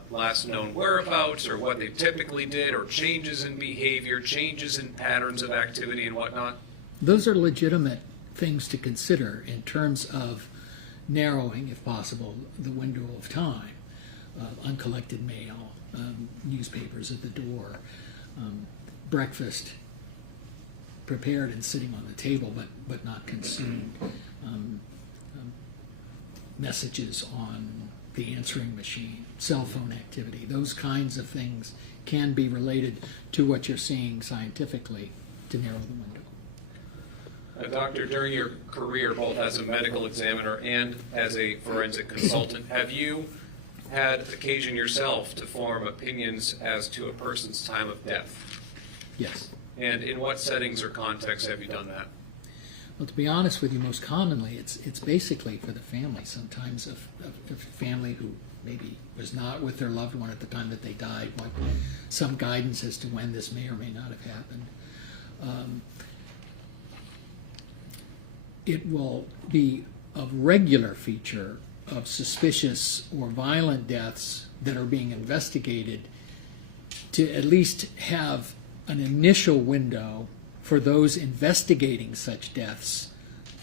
last known whereabouts, or what they typically did, or changes in behavior, changes in patterns of activity and whatnot? Those are legitimate things to consider in terms of narrowing, if possible, the window of time. Uncollected mail, newspapers at the door, breakfast prepared and sitting on the table but not consumed, messages on the answering machine, cell phone activity. Those kinds of things can be related to what you're seeing scientifically to narrow the window. Doctor, during your career, both as a medical examiner and as a forensic consultant, have you had occasion yourself to form opinions as to a person's time of death? Yes. And in what settings or contexts have you done that? Well, to be honest with you, most commonly it's basically for the family. Sometimes a family who maybe was not with their loved one at the time that they died, want some guidance as to when this may or may not have happened. It will be a regular feature of suspicious or violent deaths that are being investigated to at least have an initial window for those investigating such deaths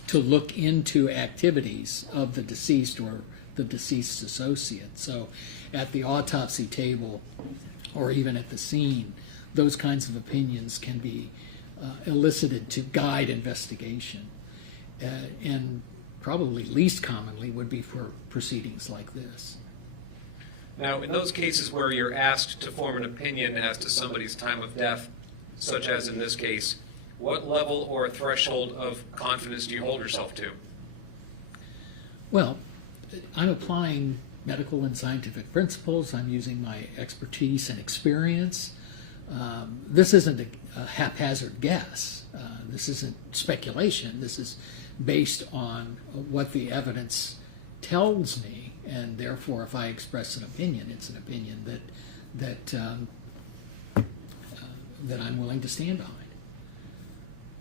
to look into activities of the deceased or the deceased's associate. So at the autopsy table or even at the scene, those kinds of opinions can be elicited to guide investigation. And probably least commonly would be for proceedings like this. Now, in those cases where you're asked to form an opinion as to somebody's time of death, such as in this case, what level or threshold of confidence do you hold yourself to? Well, I'm applying medical and scientific principles. I'm using my expertise and experience. This isn't a haphazard guess. This isn't speculation. This is based on what the evidence tells me, and therefore, if I express an opinion, it's an opinion that I'm willing to stand behind.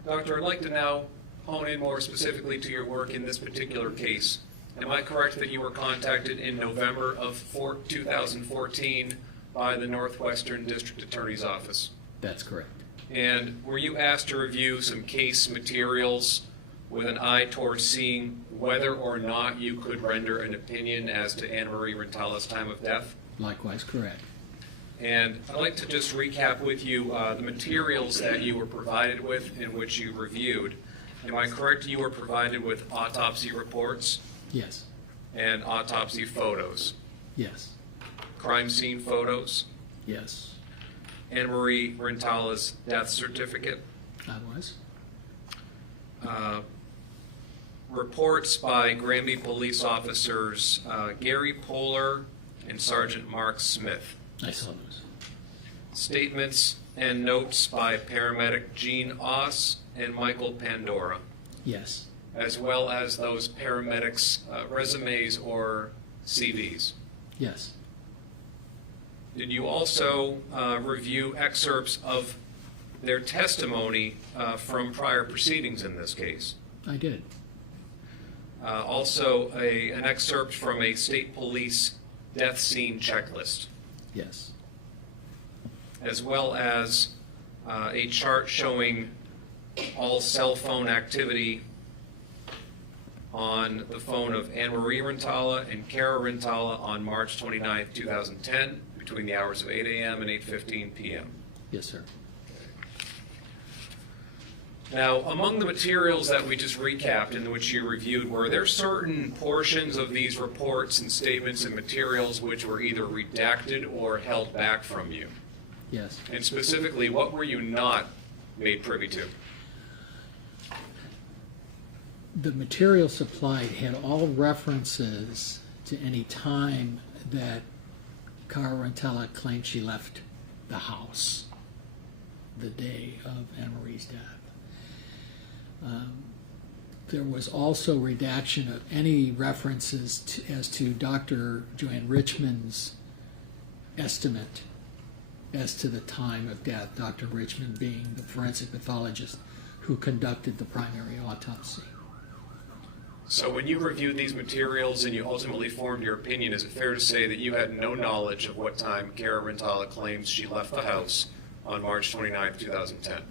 Doctor, I'd like to now hone in more specifically to your work in this particular case. Am I correct that you were contacted in November of 2014 by the Northwestern District Attorney's Office? That's correct. And were you asked to review some case materials with an eye towards seeing whether or not you could render an opinion as to Annamarie Rintala's time of death? Likewise correct. And I'd like to just recap with you the materials that you were provided with in which you reviewed. Am I correct you were provided with autopsy reports? Yes. And autopsy photos? Yes. Crime scene photos? Yes. Annamarie Rintala's death certificate? I was. Reports by Granby police officers Gary Poehler and Sergeant Mark Smith. I saw those. Statements and notes by paramedic Gene Oss and Michael Pandora. Yes. As well as those paramedics' resumes or CVs. Yes. Did you also review excerpts of their testimony from prior proceedings in this case? I did. Also, an excerpt from a state police death scene checklist. Yes. As well as a chart showing all cell phone activity on the phone of Annamarie Rintala and Cara Rintala on March 29, 2010, between the hours of 8 a.m. and 8:15 p.m. Yes, sir. Now, among the materials that we just recapped in which you reviewed, were there certain portions of these reports and statements and materials which were either redacted or held back from you? Yes. And specifically, what were you not made privy to? The material supplied had all references to any time that Cara Rintala claimed she left the house the day of Annamarie's death. There was also redaction of any references as to Dr. Joanne Richmond's estimate as to the time of death, Dr. Richmond being the forensic pathologist who conducted the primary autopsy. So when you reviewed these materials and you ultimately formed your opinion, is it fair to say that you had no knowledge of what time Cara Rintala claims she left the house on March 29, 2010?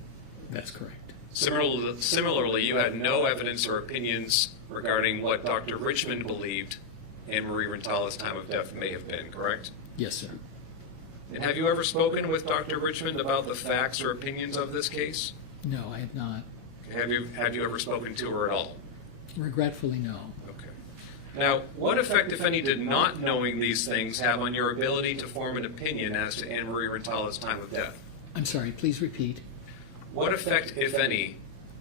That's correct. Similarly, you had no evidence or opinions regarding what Dr. Richmond believed Annamarie Rintala's time of death may have been, correct? Yes, sir. And have you ever spoken with Dr. Richmond about the facts or opinions of this case? No, I have not. Have you ever spoken to her at all? Regretfully, no. Okay. Now, what effect, if any, did not knowing these things have on your ability to form an opinion as to Annamarie Rintala's time of death? I'm sorry, please repeat. What effect, if any,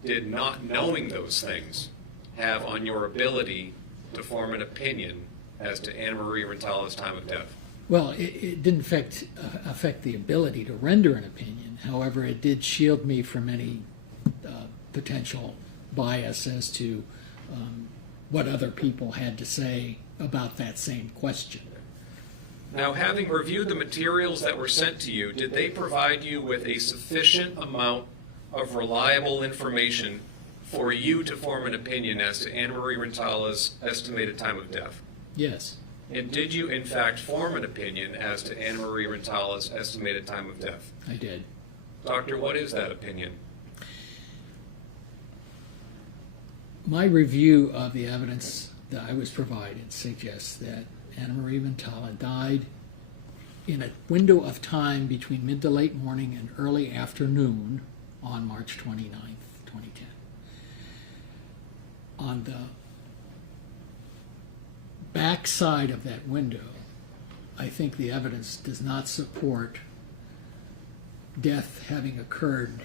did not knowing those things have on your ability to form an opinion as to Annamarie Rintala's time of death? Well, it didn't affect the ability to render an opinion. However, it did shield me from any potential bias as to what other people had to say about that same question. Now, having reviewed the materials that were sent to you, did they provide you with a sufficient amount of reliable information for you to form an opinion as to Annamarie Rintala's estimated time of death? Yes. And did you, in fact, form an opinion as to Annamarie Rintala's estimated time of death? I did. Doctor, what is that opinion? My review of the evidence that I was provided suggests that Annamarie Rintala died in a window of time between mid to late morning and early afternoon on March 29th, 2010. On the back side of that window, I think the evidence does not support death having occurred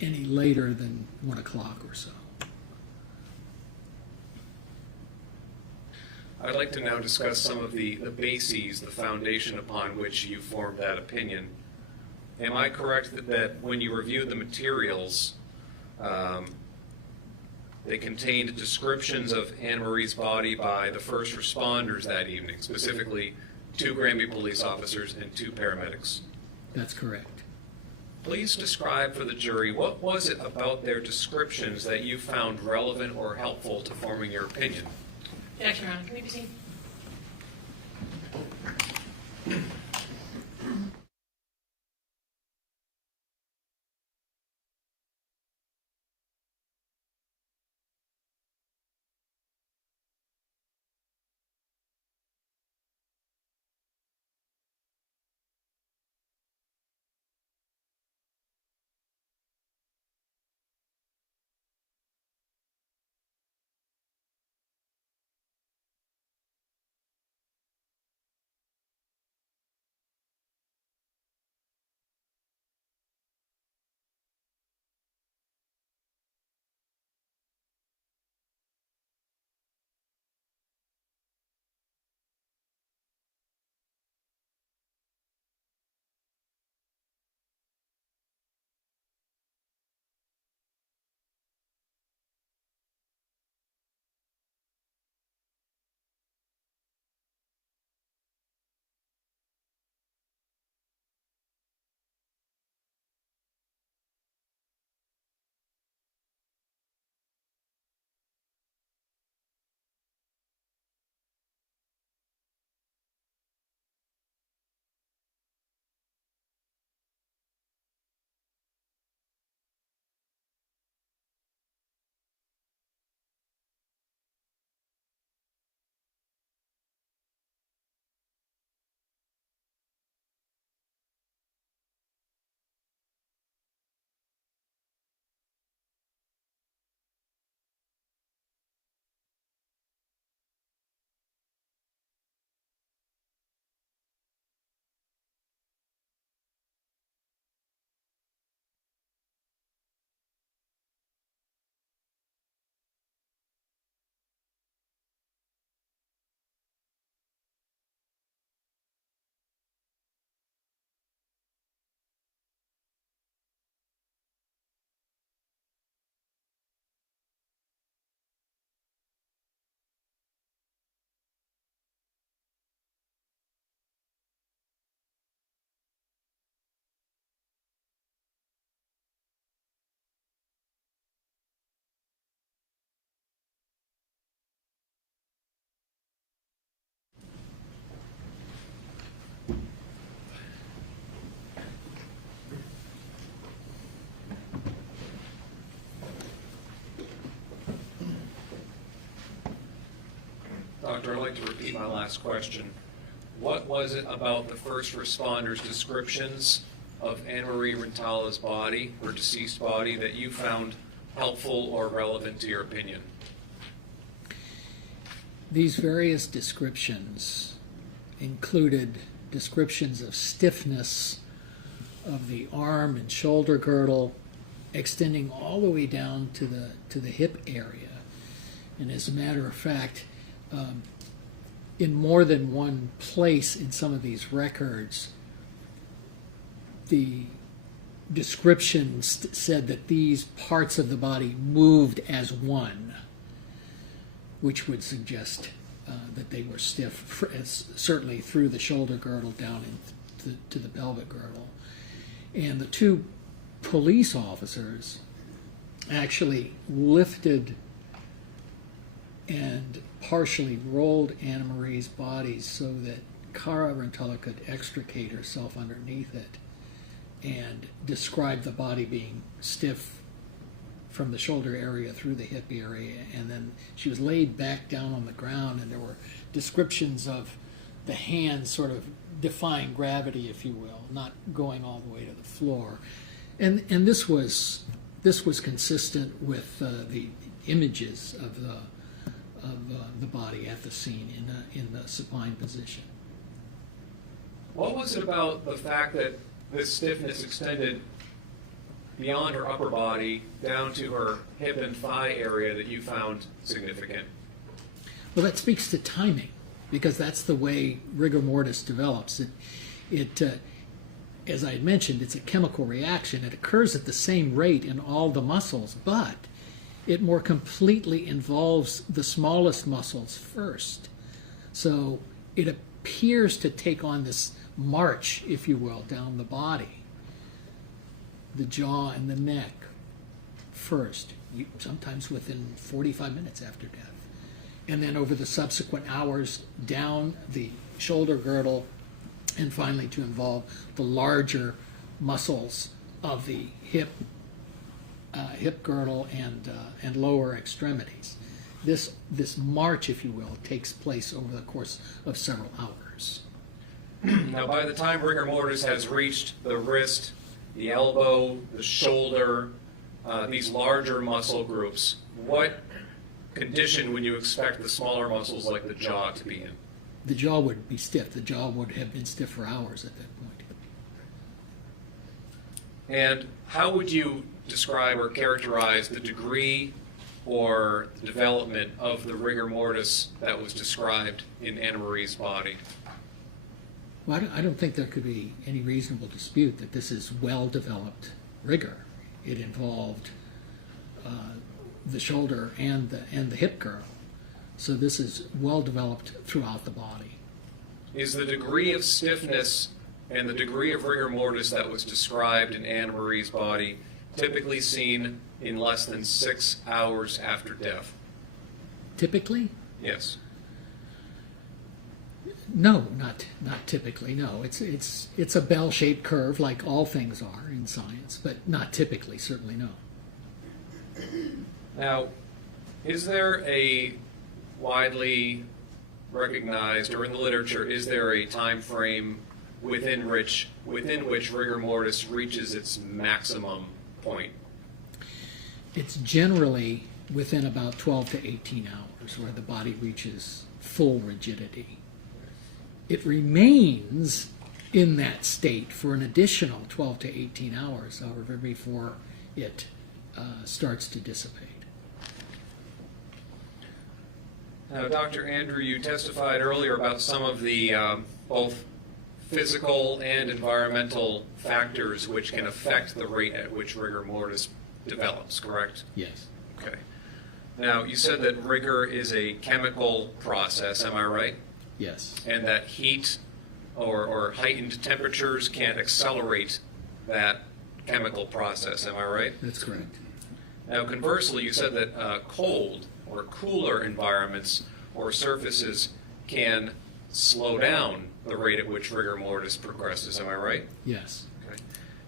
any later than 1 o'clock or so. I'd like to now discuss some of the bases, the foundation upon which you formed that opinion. Am I correct that when you reviewed the materials, they contained descriptions of Annamarie's body by the first responders that evening, specifically 2 Granby police officers and 2 paramedics? That's correct. Please describe for the jury what was it about their descriptions that you found relevant or helpful to forming your opinion? Jackson Brown, can we be seen? Doctor, I'd like to repeat my last question. What was it about the first responders' descriptions of Annamarie Rintala's body, her deceased body, that you found helpful or relevant to your opinion? These various descriptions included descriptions of stiffness of the arm and shoulder girdle, extending all the way down to the hip area. And as a matter of fact, in more than one place in some of these records, the descriptions said that these parts of the body moved as one, which would suggest that they were stiff, certainly through the shoulder girdle down to the pelvic girdle. And the two police officers actually lifted and partially rolled Annamarie's body so that Cara Rintala could extricate herself underneath it, and describe the body being stiff from the shoulder area through the hip area. And then she was laid back down on the ground, and there were descriptions of the hands sort of defying gravity, if you will, not going all the way to the floor. And this was consistent with the images of the body at the scene in the supine position. What was it about the fact that this stiffness extended beyond her upper body down to her hip and thigh area that you found significant? Well, that speaks to timing, because that's the way rigor mortis develops. As I had mentioned, it's a chemical reaction. It occurs at the same rate in all the muscles, but it more completely involves the smallest muscles first. So it appears to take on this march, if you will, down the body. The jaw and the neck first, sometimes within 45 minutes after death. And then over the subsequent hours, down the shoulder girdle, and finally to involve the larger muscles of the hip girdle and lower extremities. This march, if you will, takes place over the course of several hours. Now, by the time rigor mortis has reached the wrist, the elbow, the shoulder, these larger muscle groups, what condition would you expect the smaller muscles like the jaw to be in? The jaw would be stiff. The jaw would have been stiff for hours at that point. And how would you describe or characterize the degree or the development of the rigor mortis that was described in Annamarie's body? Well, I don't think there could be any reasonable dispute that this is well-developed rigor. It involved the shoulder and the hip girdle. So this is well-developed throughout the body. Is the degree of stiffness and the degree of rigor mortis that was described in Annamarie's body typically seen in less than 6 hours after death? Typically? Yes. No, not typically. No, it's a bell-shaped curve, like all things are in science, but not typically. Certainly no. Now, is there a widely recognized, or in the literature, is there a time frame within which rigor mortis reaches its maximum point? It's generally within about 12 to 18 hours where the body reaches full rigidity. It remains in that state for an additional 12 to 18 hours, however, before it starts to dissipate. Now, Dr. Andrew, you testified earlier about some of the both physical and environmental factors which can affect the rate at which rigor mortis develops, correct? Yes. Okay. Now, you said that rigor is a chemical process, am I right? Yes. And that heat or heightened temperatures can accelerate that chemical process, am I right? That's correct. Now, conversely, you said that cold or cooler environments or surfaces can slow down the rate at which rigor mortis progresses, am I right? Yes. Okay.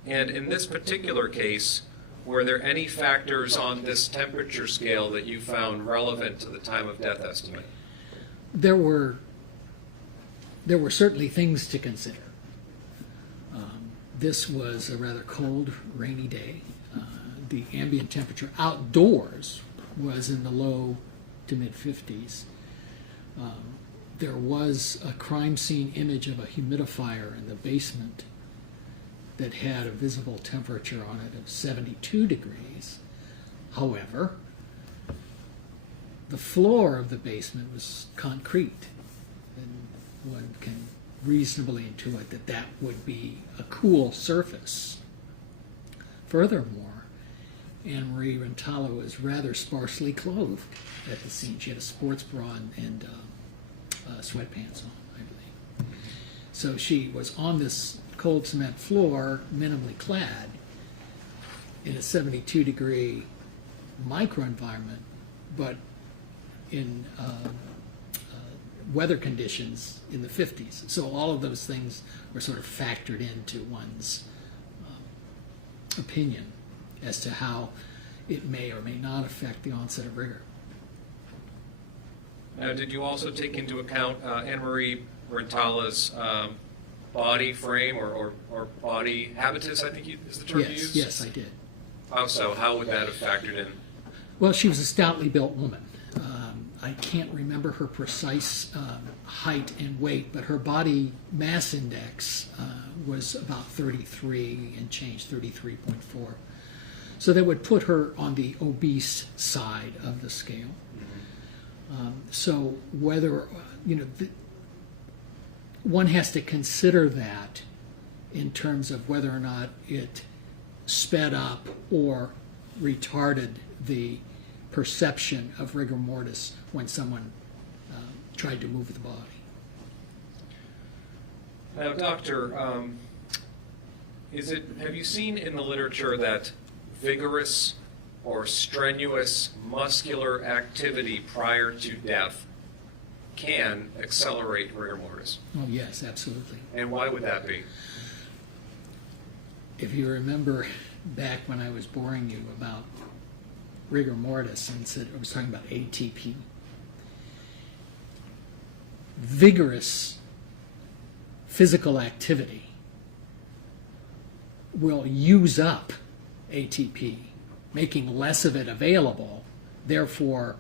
And in this particular case, were there any factors on this temperature scale that you found relevant to the time of death estimate? There were certainly things to consider. This was a rather cold, rainy day. The ambient temperature outdoors was in the low to mid 50s. There was a crime scene image of a humidifier in the basement that had a visible temperature on it of 72 degrees. However, the floor of the basement was concrete, and one can reasonably intuit that that would be a cool surface. Furthermore, Annamarie Rintala was rather sparsely clothed at the scene. She had a sports bra and sweatpants on, I believe. So she was on this cold cement floor, minimally clad, in a 72-degree microenvironment, but in weather conditions in the 50s. So all of those things were sort of factored into one's opinion as to how it may or may not affect the onset of rigor. Now, did you also take into account Annamarie Rintala's body frame or body habitus, I think is the term you used? Yes, I did. How so? How would that have factored in? Well, she was a stoutly built woman. I can't remember her precise height and weight, but her body mass index was about 33 and change, 33.4. So that would put her on the obese side of the scale. So whether, one has to consider that in terms of whether or not it sped up or retarded the perception of rigor mortis when someone tried to move the body. Now, Doctor, have you seen in the literature that vigorous or strenuous muscular activity prior to death can accelerate rigor mortis? Oh, yes, absolutely. And why would that be? If you remember back when I was boring you about rigor mortis and said I was talking about ATP, vigorous physical activity will use up ATP, making less of it available. Therefore,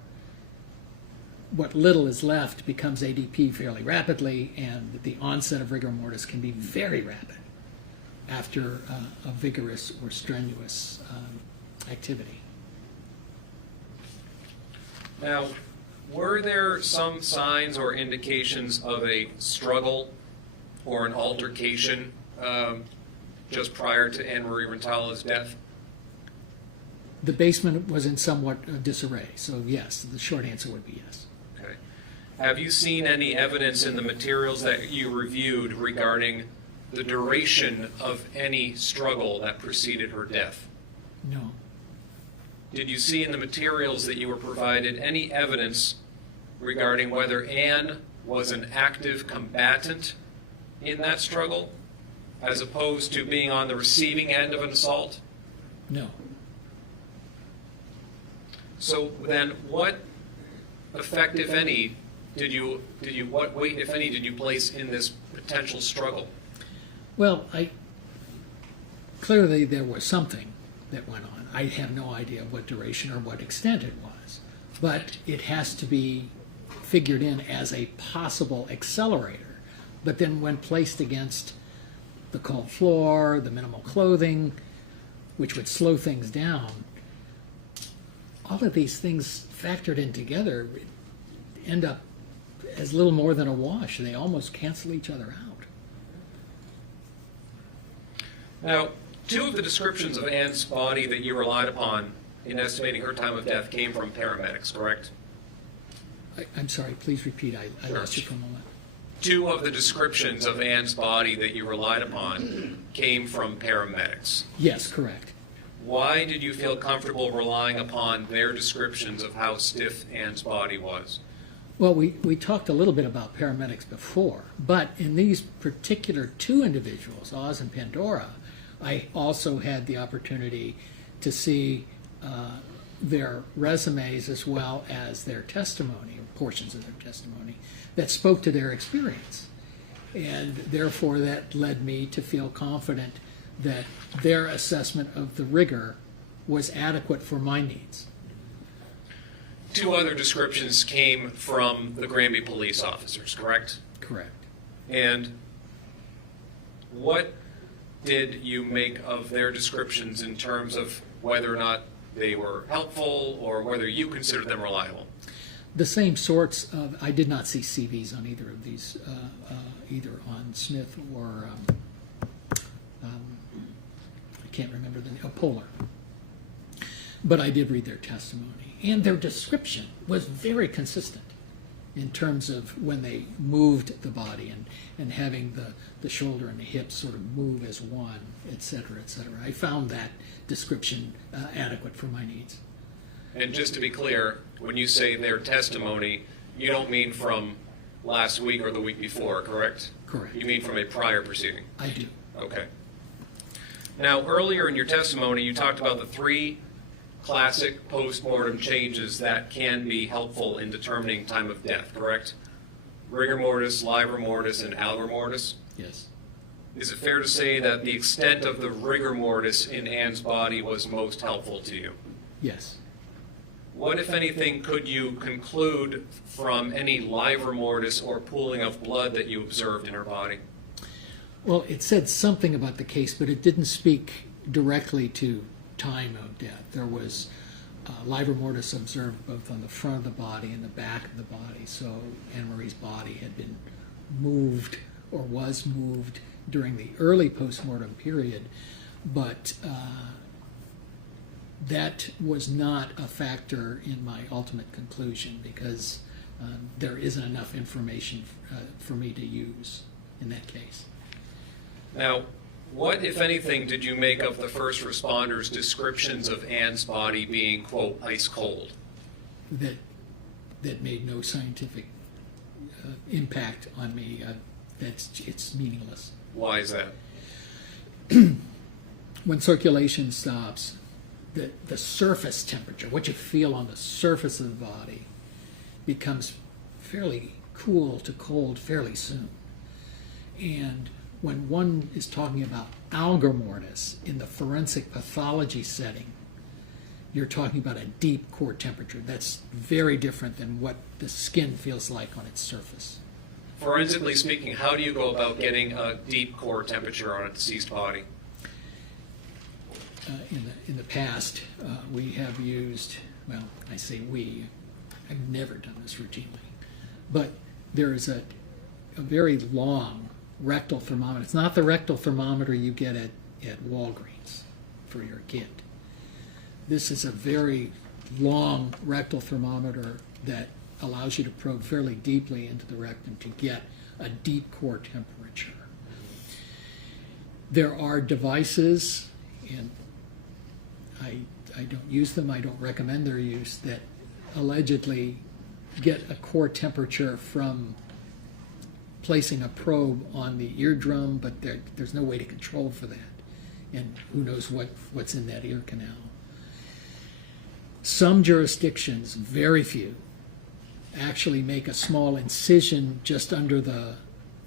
what little is left becomes ADP fairly rapidly, and the onset of rigor mortis can be very rapid after a vigorous or strenuous activity. Now, were there some signs or indications of a struggle or an altercation just prior to Annamarie Rintala's death? The basement was in somewhat disarray, so yes, the short answer would be yes. Okay. Have you seen any evidence in the materials that you reviewed regarding the duration of any struggle that preceded her death? No. Did you see in the materials that you were provided any evidence regarding whether Anne was an active combatant in that struggle, as opposed to being on the receiving end of an assault? No. So then, what effect, if any, what weight, if any, did you place in this potential struggle? Well, clearly there was something that went on. I have no idea what duration or what extent it was, but it has to be figured in as a possible accelerator. But then when placed against the cold floor, the minimal clothing, which would slow things down, all of these things factored in together end up as little more than a wash. They almost cancel each other out. Now, two of the descriptions of Anne's body that you relied upon in estimating her time of death came from paramedics, correct? I'm sorry, please repeat. I lost you for a moment. Two of the descriptions of Anne's body that you relied upon came from paramedics. Yes, correct. Why did you feel comfortable relying upon their descriptions of how stiff Anne's body was? Well, we talked a little bit about paramedics before, but in these particular two individuals, Oz and Pandora, I also had the opportunity to see their resumes as well as their testimony, or portions of their testimony, that spoke to their experience. And therefore, that led me to feel confident that their assessment of the rigor was adequate for my needs. two other descriptions came from the Granby police officers, correct? Correct. And what did you make of their descriptions in terms of whether or not they were helpful or whether you considered them reliable? The same sorts of, I did not see CVs on either of these, either on Smith or, I can't remember the name, Polar. But I did read their testimony. And their description was very consistent in terms of when they moved the body and having the shoulder and the hips sort of move as one, et cetera, et cetera. I found that description adequate for my needs. And just to be clear, when you say their testimony, you don't mean from last week or the week before, correct? Correct. You mean from a prior proceeding? I do. Okay. Now, earlier in your testimony, you talked about the three classic post-mortem changes that can be helpful in determining time of death, correct? Rigor mortis, livor mortis, and algor mortis? Yes. Is it fair to say that the extent of the rigor mortis in Anne's body was most helpful to you? Yes. What, if anything, could you conclude from any livor mortis or pooling of blood that you observed in her body? Well, it said something about the case, but it didn't speak directly to time of death. There was livor mortis observed both on the front of the body and the back of the body, so Annamarie's body had been moved or was moved during the early postmortem period, but that was not a factor in my ultimate conclusion because there isn't enough information for me to use in that case. Now, what, if anything, did you make of the first responders' descriptions of Anne's body being, quote, ice cold? That made no scientific impact on me. It's meaningless. Why is that? When circulation stops, the surface temperature, what you feel on the surface of the body, becomes fairly cool to cold fairly soon. And when one is talking about algor mortis in the forensic pathology setting, you're talking about a deep core temperature. That's very different than what the skin feels like on its surface. Forensically speaking, how do you go about getting a deep core temperature on a deceased body? In the past, we have used, well, I say we, I've never done this routinely, but there is a very long rectal thermometer. It's not the rectal thermometer you get at Walgreens for your kid. This is a very long rectal thermometer that allows you to probe fairly deeply into the rectum to get a deep core temperature. There are devices, and I don't use them, I don't recommend their use, that allegedly get a core temperature from placing a probe on the eardrum, but there's no way to control for that. And who knows what's in that ear canal. Some jurisdictions, very few, actually make a small incision just under the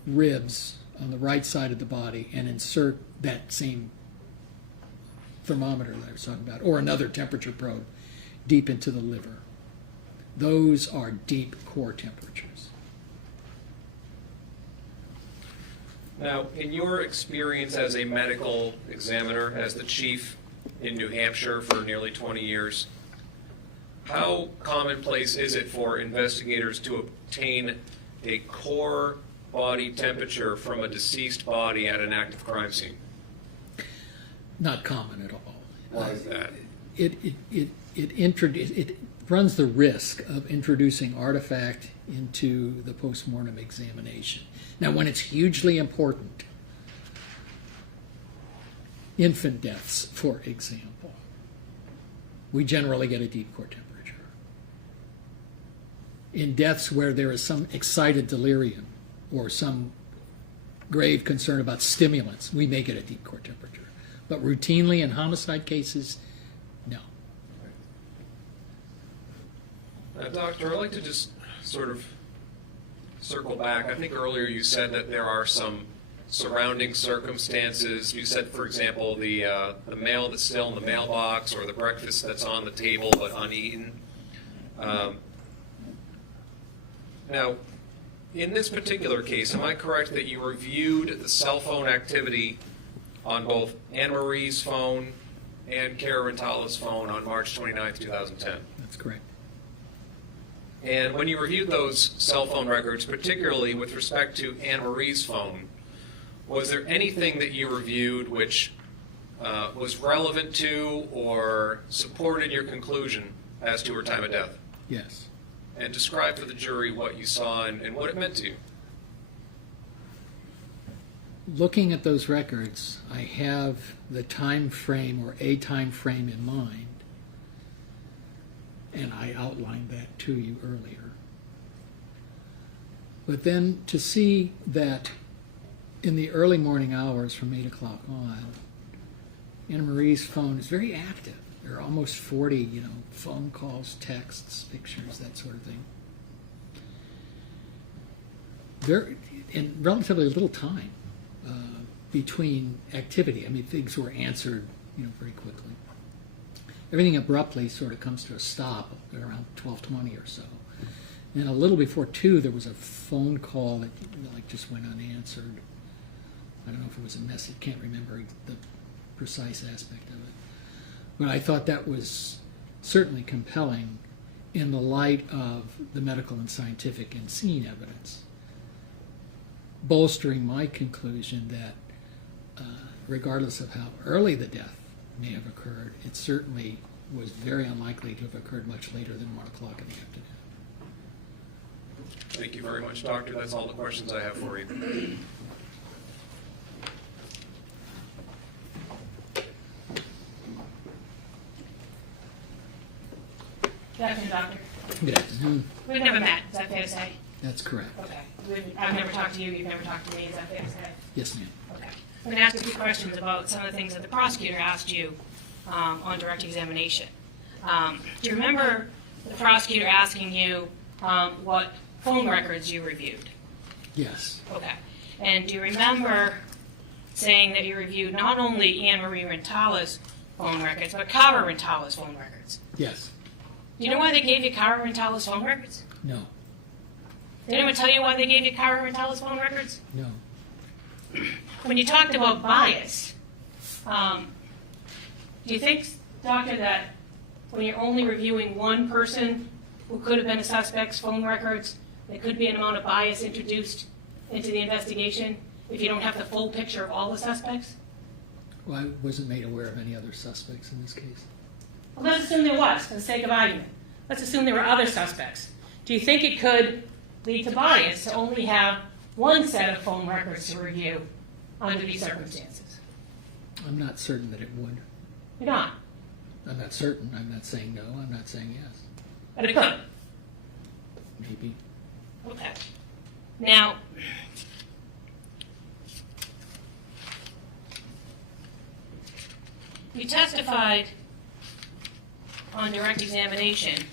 ribs on the right side of the body and insert that same thermometer that I was talking about, or another temperature probe, deep into the liver. Those are deep core temperatures. Now, in your experience as a medical examiner, as the chief in New Hampshire for nearly 20 years, how commonplace is it for investigators to obtain a core body temperature from a deceased body at an active crime scene? Not common at all. Why is that? It runs the risk of introducing artifact into the postmortem examination. Now, when it's hugely important, infant deaths, for example, we generally get a deep core temperature. In deaths where there is some excited delirium or some grave concern about stimulants, we may get a deep core temperature. But routinely in homicide cases, no. Doctor, I'd like to just sort of circle back. I think earlier you said that there are some surrounding circumstances. You said, for example, the mail that's still in the mailbox or the breakfast that's on the table but uneaten. Now, in this particular case, am I correct that you reviewed the cell phone activity on both Annamarie's phone and Cara Rintala's phone on March 29th, 2010? That's correct. And when you reviewed those cell phone records, particularly with respect to Annamarie's phone, was there anything that you reviewed which was relevant to or supported your conclusion as to her time of death? Yes. And describe to the jury what you saw and what it meant to you. Looking at those records, I have the time frame or a time frame in mind, and I outlined that to you earlier. But then to see that in the early morning hours from 8 o'clock on, Annamarie's phone is very active. There are almost 40, phone calls, texts, pictures, that sort of thing. In relatively little time between activity. I mean, things were answered, very quickly. Everything abruptly sort of comes to a stop at around 12:20 or so. And a little before 2, there was a phone call that just went unanswered. I don't know if it was a message. Can't remember the precise aspect of it. But I thought that was certainly compelling in the light of the medical and scientific and scene evidence, bolstering my conclusion that regardless of how early the death may have occurred, it certainly was very unlikely to have occurred much later than 1 o'clock in the afternoon. Thank you very much, Doctor. That's all the questions I have for you. Good afternoon, Doctor. Good afternoon. We've never met, is that fair to say? That's correct. Okay. I've never talked to you, you've never talked to me, is that fair to say? Yes, ma'am. Okay. I'm going to ask a few questions about some of the things that the prosecutor asked you on direct examination. Do you remember the prosecutor asking you what phone records you reviewed? Yes. Okay. And do you remember saying that you reviewed not only Annamarie Rintala's phone records, but Cara Rintala's phone records? Yes. Do you know why they gave you Cara Rintala's phone records? No. Did anyone tell you why they gave you Cara Rintala's phone records? No. When you talked about bias, do you think, Doctor, that when you're only reviewing one person who could have been a suspect's phone records, there could be an amount of bias introduced into the investigation if you don't have the full picture of all the suspects? Well, I wasn't made aware of any other suspects in this case. Well, let's assume there was, for the sake of argument. Let's assume there were other suspects. Do you think it could lead to bias to only have one set of phone records to review under these circumstances? I'm not certain that it would. You're not? I'm not certain. I'm not saying no. I'm not saying yes. But it could? Maybe. Okay. Now, you testified on direct examination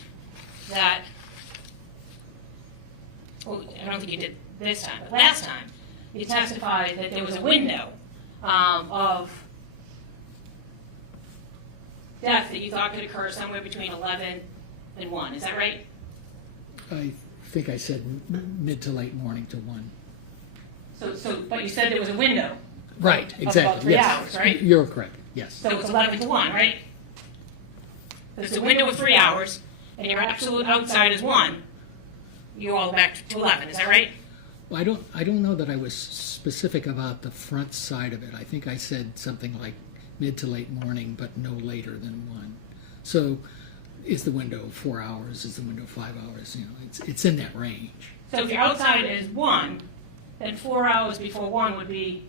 that, well, I don't think you did this time, but last time, you testified that there was a window of death that you thought could occur somewhere between 11 and 1. Is that right? I think I said mid to late morning to 1. But you said there was a window. Right, Of exactly. about 3 yes. hours, right? You're correct. Yes. So it's 11 to 1, right? There's a window of 3 hours, and your absolute outside is 1. You all back to 11. Is that right? Well, I don't know that I was specific about the front side of it. I think I said something like mid to late morning, but no later than 1. So is the window 4 hours? Is the window 5 hours? It's in that range. So if your outside is 1, then 4 hours before 1 would be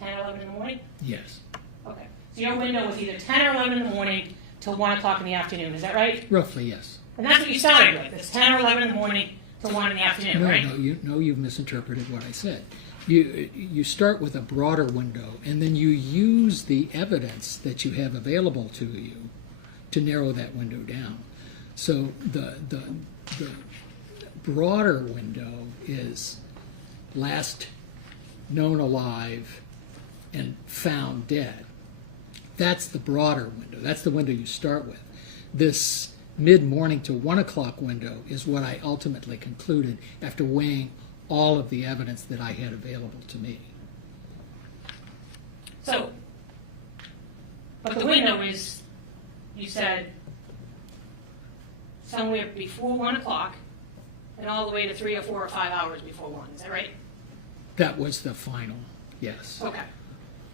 10 or 11 in the morning? Yes. Okay. So your window was either 10 or 11 in the morning till 1 o'clock in the afternoon. Is that right? Roughly, yes. And that's what you started with. It's 10 or 11 in the morning till 1 in the afternoon, No, right? you've misinterpreted what I said. You start with a broader window, and then you use the evidence that you have available to you to narrow that window down. So the broader window is last known alive and found dead. That's the broader window. That's the window you start with. This mid-morning to 1 o'clock window is what I ultimately concluded after weighing all of the evidence that I had available to me. So, but the window is, you said, somewhere before 1 o'clock and all the way to 3 or 4 or 5 hours before 1, is that right? That was the final, yes. Okay.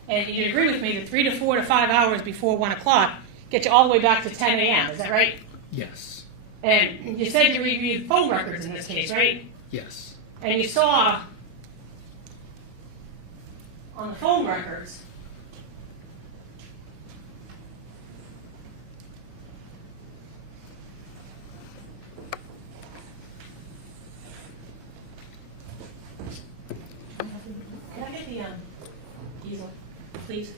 And you agree with me that 3 to 4 to 5 hours before 1 o'clock gets you all the way back to 10 a.m., is that right? Yes, And you said you reviewed phone records in this case, right? yes. And you saw on the phone records can I get the easel, please?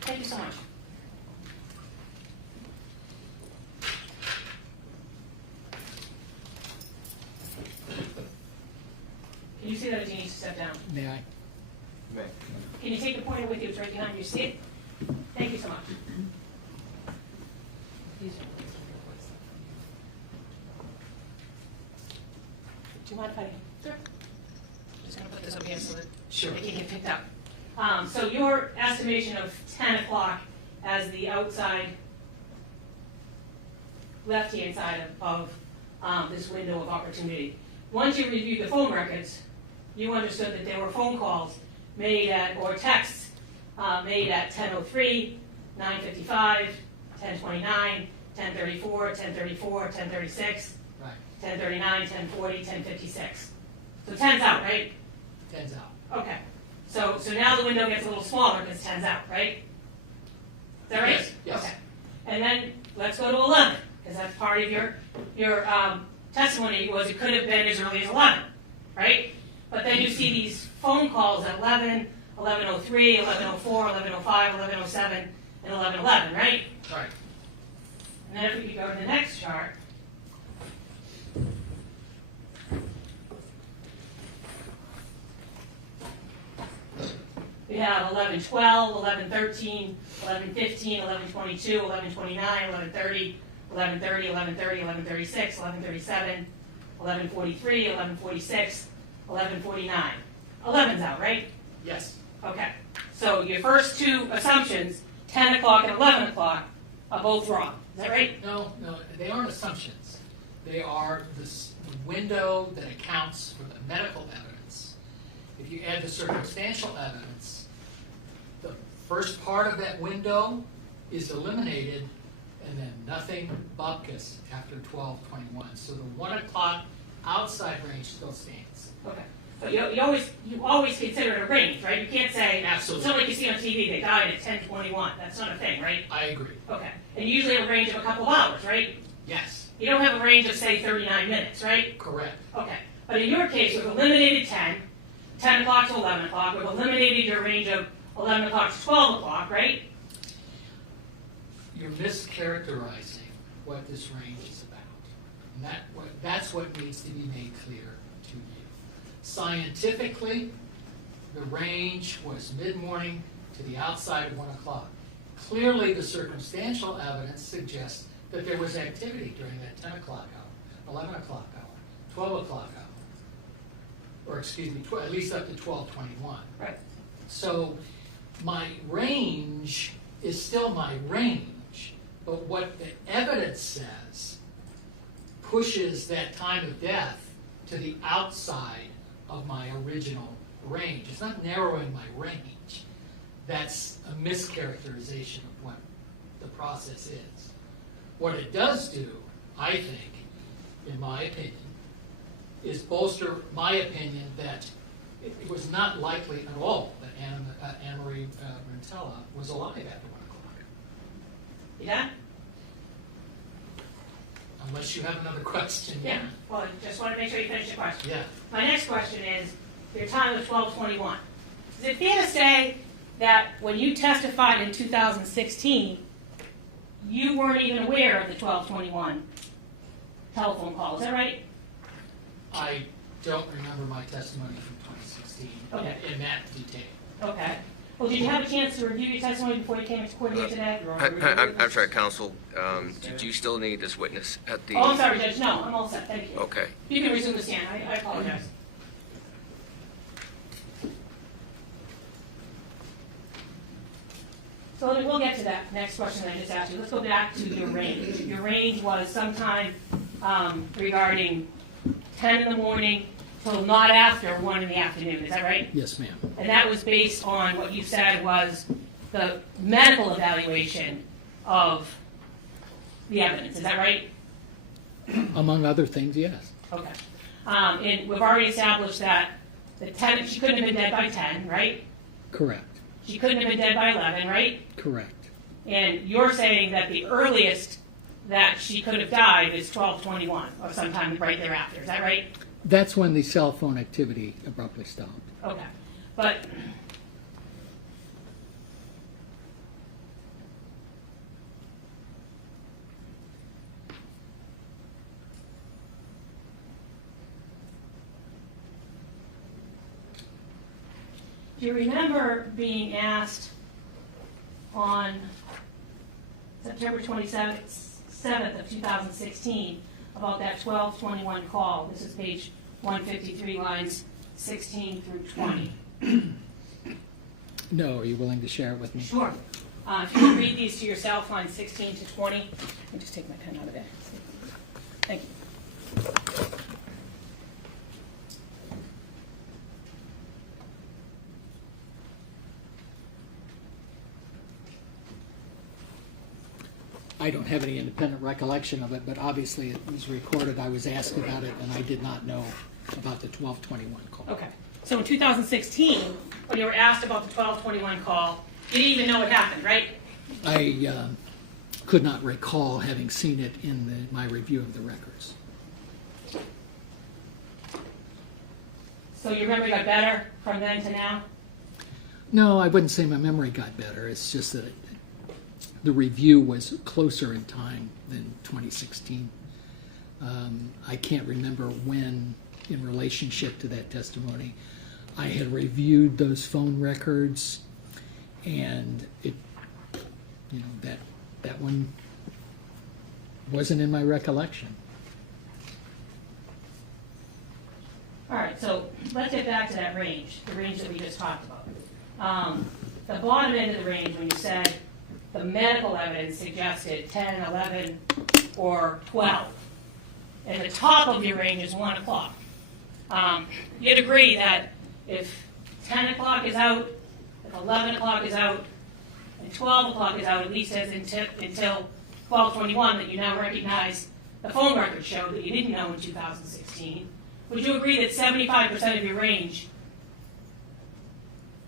Thank you so much. Can you see that, or do you need to step down? May I? Can you take the pointer with you? It's right behind you. See it? Thank you so much. Do you mind if I? Sure. Just going to put this up here so that it can get picked up. So your estimation of 10 o'clock as the outside left-hand side of this window of opportunity. Once you reviewed the phone records, you understood that there were phone calls made at, or texts made at 10:03, 9:55, 10:29, 10:34, 10:34, 10:36, Right. 10:39, 10:40, 10:56. So 10's out, right? 10's out. Okay. So now the window gets a little smaller because 10's out, right? Is that right? Yes, yes. Okay. And then let's go to 11, because that's part of your testimony was it could have been as early as 11, right? But then you see these phone calls at 11, 11:03, 11:04, 11:05, 11:07, and 11:11, right? Right. And then if we could go to the next chart. We have 11:12, 11:13, 11:15, 11:22, 11:29, 11:30, 11:30, 11:30, 11:36, 11:37, 11:43, 11:46, 11:49. 11's out, right? Yes. Okay. So your first two assumptions, 10 o'clock and 11 o'clock, are both wrong. Is that right? No, they aren't assumptions. They are the window that accounts for the medical evidence. If you add the circumstantial evidence, the first part of that window is eliminated, and then nothing bupkis after 12:21. So the 1 o'clock outside range still stands. Okay. But you always consider it a range, right? You can't say, Absolutely. It's not like you see on TV, they died at 10:21. That's not a thing, right? I agree. Okay. And you usually have a range of a couple of hours, right? Yes, You don't have a range of, say, 39 minutes, right? correct. Okay. But in your case, we've eliminated 10 o'clock to 11 o'clock. We've eliminated your range of 11 o'clock to 12 o'clock, right? You're mischaracterizing what this range is about. And that's what needs to be made clear to you. Scientifically, the range was mid-morning to the outside of 1 o'clock. Clearly, the circumstantial evidence suggests that there was activity during that 10 o'clock hour, 11 o'clock hour, 12 o'clock hour, or excuse me, at least up to 12:21. Right. So my range is still my range, but what the evidence says pushes that time of death to the outside of my original range. It's not narrowing my range. That's a mischaracterization of what the process is. What it does do, I think, in my opinion, is bolster my opinion that it was not likely at all that Annamarie Cochrane-Rintala was alive after 1 o'clock. Yeah? Unless you have another question. Yeah. Well, I just want to make sure you finish your question. Yeah. My next question is, your time was 12:21. Is it fair to say that when you testified in 2016, you weren't even aware of the 12:21 telephone call? Is that right? I don't remember my testimony from 2016 Okay. in that detail. Okay. Well, did you have a chance to review your testimony before you came to court here today? I'm sorry, counsel, did you still need this witness at the? Oh, I'm sorry, Judge. No, I'm all set. Thank you. Okay. You can resume the stand. I apologize. So we'll get to that next question I just asked you. Let's go back to your range. Your range was sometime regarding 10 in the morning till not after 1 in the afternoon. Is that right? Yes, ma'am. And that was based on what you said was the medical evaluation of the evidence. Is that right? Among other things, yes. Okay. And we've already established that she couldn't have been dead by 10, right? Correct. She couldn't have been dead by 11, right? Correct. And you're saying that the earliest that she could have died is 12:21 or sometime right thereafter. Is that right? That's when the cell phone activity abruptly stopped. Okay. But do you remember being asked on September 27th of 2016 about that 12:21 call? This is page 153, lines 16 through 20. No, are you willing to share it with me? Sure. If you can read these to yourself, lines 16 to 20. Let me just take my pen out of there. Thank you. I don't have any independent recollection of it, but obviously it was recorded. I was asked about it, and I did not know about the 12:21 call. Okay. So in 2016, when you were asked about the 12:21 call, you didn't even know what happened, right? I could not recall having seen it in my review of the records. So your memory got better from then to now? No, I wouldn't say my memory got better. It's just that the review was closer in time than 2016. I can't remember when, in relationship to that testimony, I had reviewed those phone records, and it, that one wasn't in my recollection. All right, so let's get back to that range, the range that we just talked about. The bottom end of the range, when you said the medical evidence suggested 10, 11, or 12, and the top of your range is 1 o'clock. You'd agree that if 10 o'clock is out, if 11 o'clock is out, and 12 o'clock is out, at least as until 12:21, that you now recognize the phone records showed that you didn't know in 2016. Would you agree that 75% of your range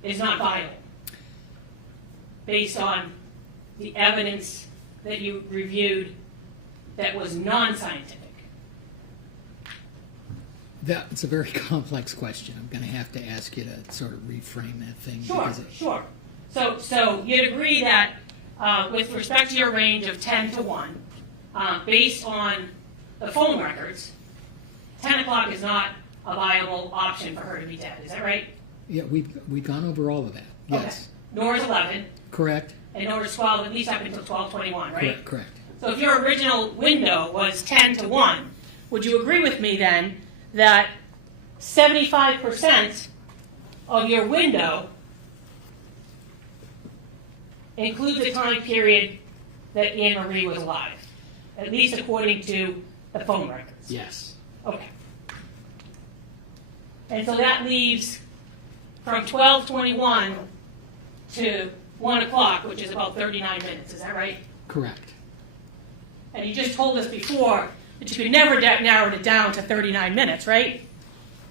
is not viable, based on the evidence that you reviewed that was non-scientific? That's a very complex question. I'm going to have to ask you to sort of reframe that thing. Sure. So you'd agree that with respect to your range of 10 to 1, based on the phone records, 10 o'clock is not a viable option for her to be dead. Is that right? Yeah, we've gone over all of that. Yes. Okay. Nor is 11. Correct. And nor is 12, at least up until 12:21, right? Correct. So if your original window was 10 to 1, would you agree with me then that 75% of your window includes the time period that Annamarie was alive, at least according to the phone records? Yes. Okay. And so that leaves from 12:21 to 1 o'clock, which is about 39 minutes. Is that right? Correct. And you just told us before that you could never narrow it down to 39 minutes, right?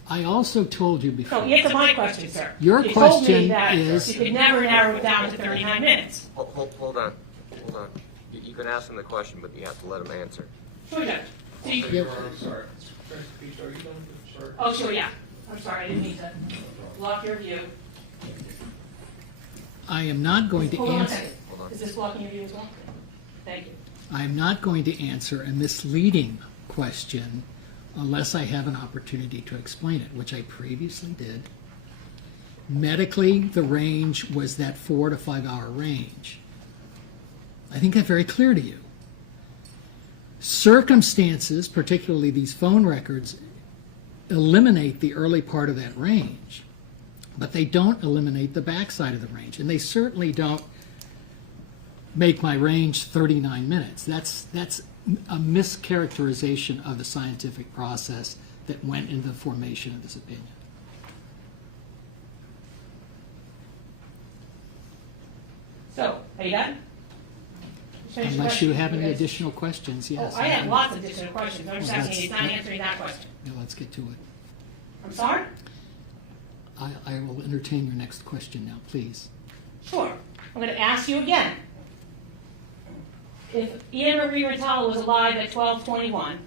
I also told you before. So answer my question, sir. Your you told me question that is- you could never narrow it down to 39 minutes. Hold on. You can ask him the question, but you have to let him answer. Sure, Judge. So you, Yep. I'm sorry. oh, sure, yeah. I'm sorry, I didn't mean to block your view. I am not going to Hold on a answer. second. Is this blocking your view as well? Thank you. I am not going to answer a misleading question unless I have an opportunity to explain it, which I previously did. Medically, the range was that 4 to 5 hour range. I think that's very clear to you. Circumstances, particularly these phone records, eliminate the early part of that range, but they don't eliminate the backside of the range, and they certainly don't make my range 39 minutes. That's a mischaracterization of the scientific process that went into the formation of this opinion. So, are you done? Finish your Unless you question, have any guys? additional questions, yes. Oh, I have lots of additional questions. I'm just Well, asking, he's not that's- answering that question. Now let's get to it. I'm sorry? I will entertain your next question now, please. Sure. I'm going to ask you again. If Annamarie Rintala was alive at 12:21,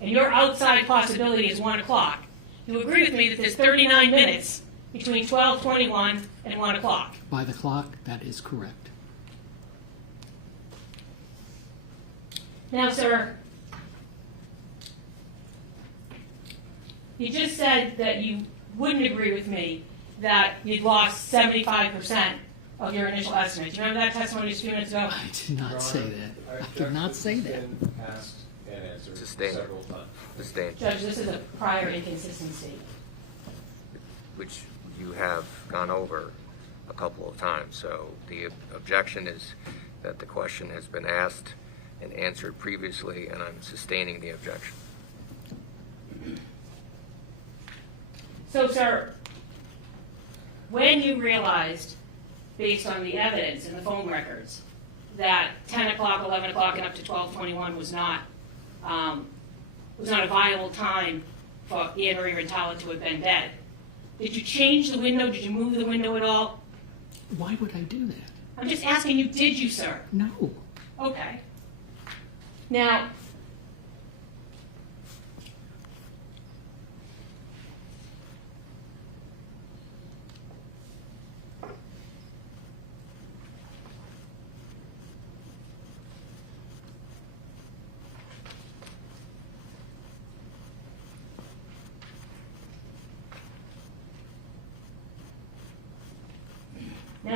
and your outside possibility is 1 o'clock, you agree with me that there's 39 minutes between 12:21 and 1 o'clock? By the clock, that is correct. Now, sir, you just said that you wouldn't agree with me that you'd lost 75% of your initial estimate. Do you remember that testimony just a few minutes ago? I did not say that. I did not say that. It's been asked and answered Sustained. several times. Sustained, Judge, this is a prior inconsistency. which you have gone over a couple of times. So the objection is that the question has been asked and answered previously, and I'm sustaining the objection. So, sir, when you realized, based on the evidence in the phone records, that 10 o'clock, 11 o'clock, and up to 12:21 was not a viable time for Annamarie Rintala to have been dead, did you change the window? Did you move the window at all? Why would I do that? I'm just asking you, did you, sir? No. Okay. Now,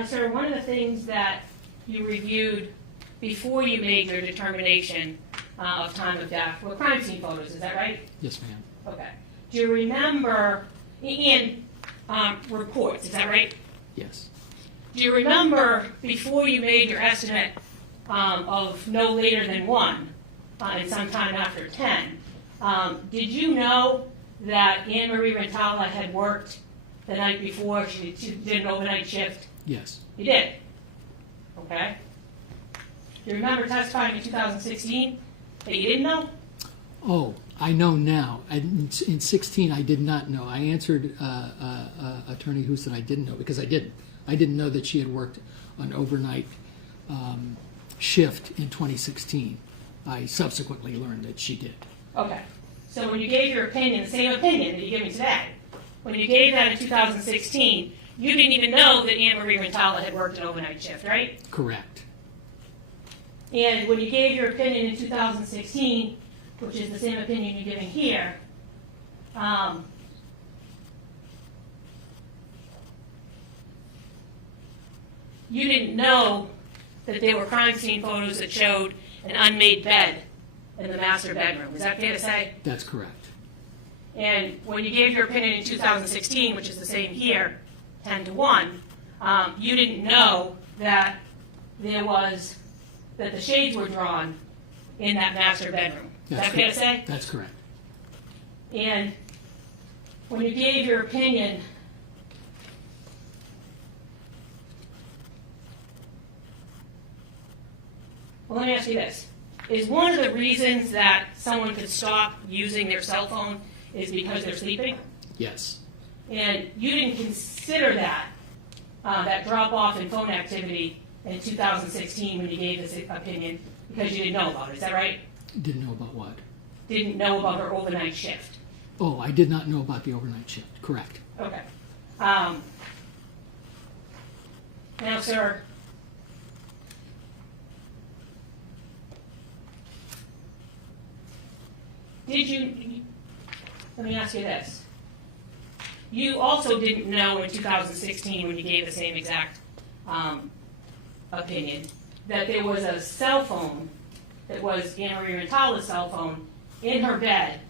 sir, one of the things that you reviewed before you made your determination of time of death were crime scene photos, is that right? Yes, ma'am. Okay. Do you remember, in reports, is that right? Yes. Do you remember before you made your estimate of no later than 1 and sometime after 10, did you know that Annamarie Rintala had worked the night before? She did an overnight shift? Yes. You did? Okay. Do you remember testifying in 2016 that you didn't know? Oh, I know now. In 16, I did not know. I answered Attorney who said I didn't know because I didn't. I didn't know that she had worked an overnight shift in 2016. I subsequently learned that she did. Okay. So when you gave your opinion, the same opinion that you give me today, when you gave that in 2016, you didn't even know that Annamarie Rintala had worked an overnight shift, right? Correct. And when you gave your opinion in 2016, which is the same opinion you're giving here, you didn't know that there were crime scene photos that showed an unmade bed in the master bedroom. Is that fair to say? That's correct. And when you gave your opinion in 2016, which is the same here, 10-1, you didn't know that that the shades were drawn in that master bedroom. Is that fair to say? That's correct. And when you gave your opinion, well, let me ask you this. Is one of the reasons that someone could stop using their cell phone is because they're sleeping? Yes. And you didn't consider that drop-off in phone activity in 2016 when you gave this opinion because you didn't know about it. Is that right? Didn't know about what? Didn't know about her overnight shift. Oh, I did not know about the overnight shift. Correct. Okay. Now, sir, let me ask you this. You also didn't know in 2016, when you gave the same exact opinion, that there was a cell phone that was Annamarie Rintala's cell phone in her bed,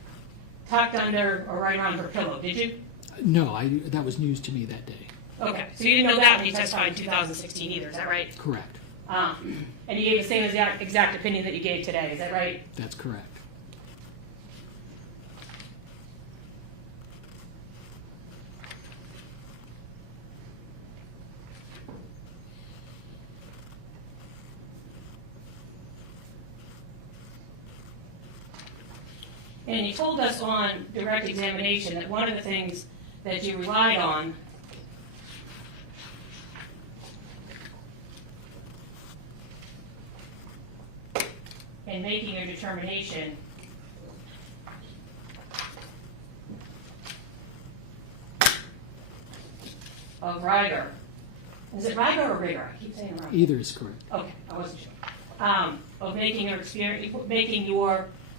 tucked under or right around her pillow, did you? No, that was news to me that day. Okay, so you didn't know that when you testified in 2016 either, is that right? Correct. And you gave the same exact opinion that you gave today, is that right? That's correct. And you told us on direct examination that one of the things that you relied on in making your determination of rigor. Is it rigor or rigor? I keep saying rigor. Either is correct. Okay, I wasn't sure. Of making your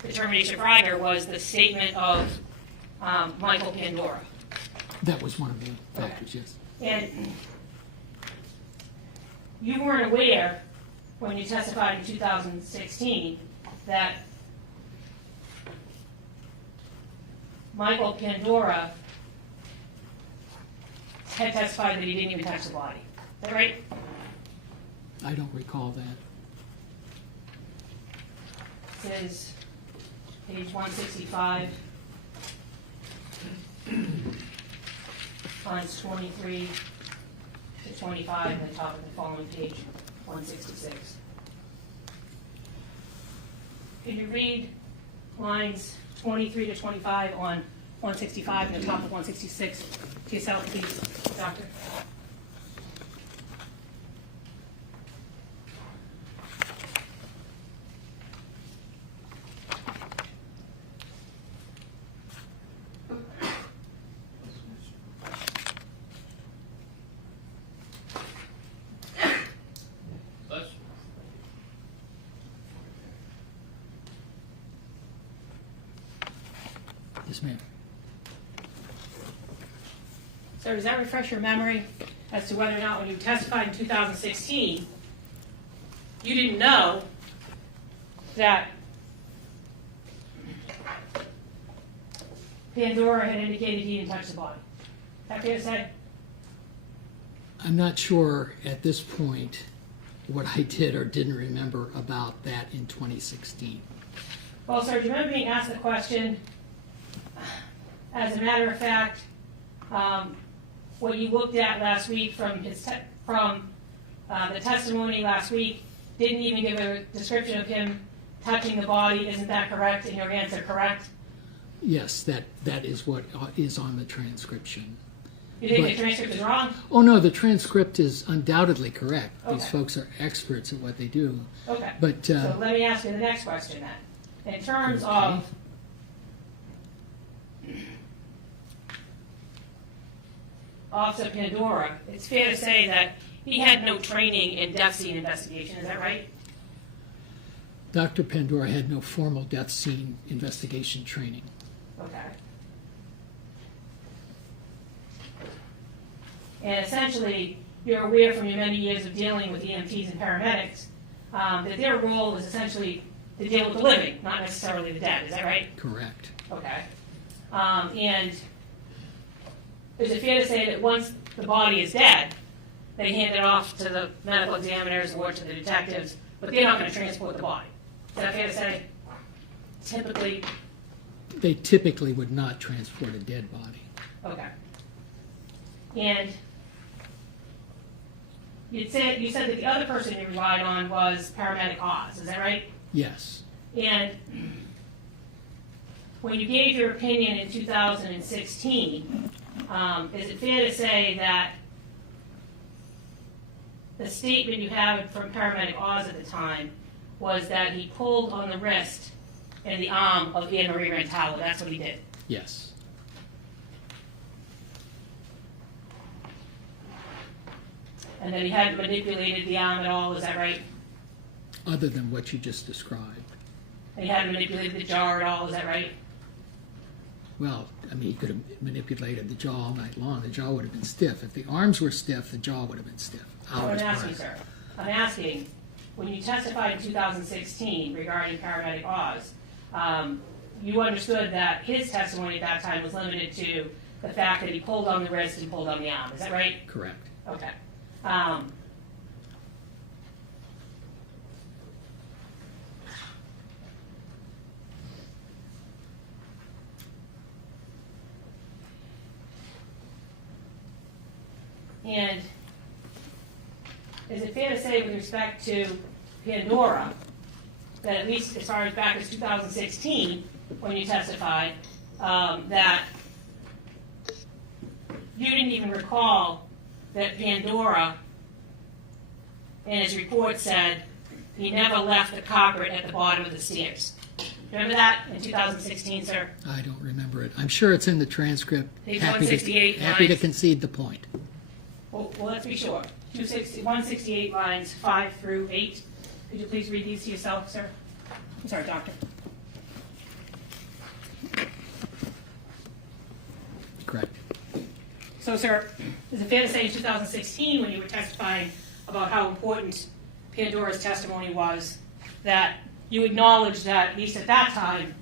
determination of rigor was the statement of Michael Pandora. That was one of the factors, yes. And you weren't aware when you testified in 2016 that Michael Pandora had testified that he didn't even touch the body. Is that right? I don't recall that. It says page 165, lines 23 to 25, and the top of the following page, 166. Can you read lines 23 to 25 on 165 and the top of 166 to yourself, please, Doctor? Yes, ma'am. So does that refresh your memory as to whether or not when you testified in 2016, you didn't know that Pandora had indicated he didn't touch the body? Is that fair to say? I'm not sure at this point what I did or didn't remember about that in 2016. Well, sir, do you remember being asked the question? As a matter of fact, what you looked at last week from the testimony last week didn't even give a description of him touching the body. Isn't that correct? And your answer correct? Yes, that is what is on the transcription. You think the transcript is wrong? Oh, no, the transcript is undoubtedly correct. Okay. These folks are experts at what they do. Okay. But, so let me ask you the next question then. In terms of Officer Pandora, it's fair to say that he had no training in death scene investigation. Is that right? Dr. Pandora had no formal death scene investigation training. Okay. And essentially, you're aware from your many years of dealing with EMTs and paramedics that their role is essentially to deal with the living, not necessarily the dead. Is that right? Correct. Okay. And is it fair to say that once the body is dead, they hand it off to the medical examiners or to the detectives, but they're not going to transport the body? Is that fair to say? Typically. They typically would not transport a dead body. Okay. And you said that the other person you relied on was paramedic Oz. Is that right? Yes. And when you gave your opinion in 2016, is it fair to say that the statement you had from paramedic Oz at the time was that he pulled on the wrist and the arm of Annamarie Rintala? That's what he did. Yes. And that he hadn't manipulated the arm at all, is that right? Other than what you just described. And he hadn't manipulated the jar at all, is that right? Well, I mean, he could have manipulated the jaw all night long. The jaw would have been stiff. If the arms were stiff, the jaw would have been stiff. So I'm asking, sir, I'm asking, when you testified in 2016 regarding paramedic Oz, you understood that his testimony at that time was limited to the fact that he pulled on the wrist and pulled on the arm. Is that right? Correct. Okay. And is it fair to say with respect to Pandora, that at least as far as back as 2016, when you testified, that you didn't even recall that Pandora, in his report, said he never left the carpet at the bottom of the stairs? Remember that in 2016, sir? I don't remember it. I'm sure it's in the transcript. Page Happy 168 to lines. concede the point. Well, let's be sure. 168 lines 5 through 8. Could you please read these to yourself, sir? I'm sorry, doctor. Correct. So, sir, is it fair to say in 2016, when you were testifying about how important Pandora's testimony was, that you acknowledged that, at least at that time,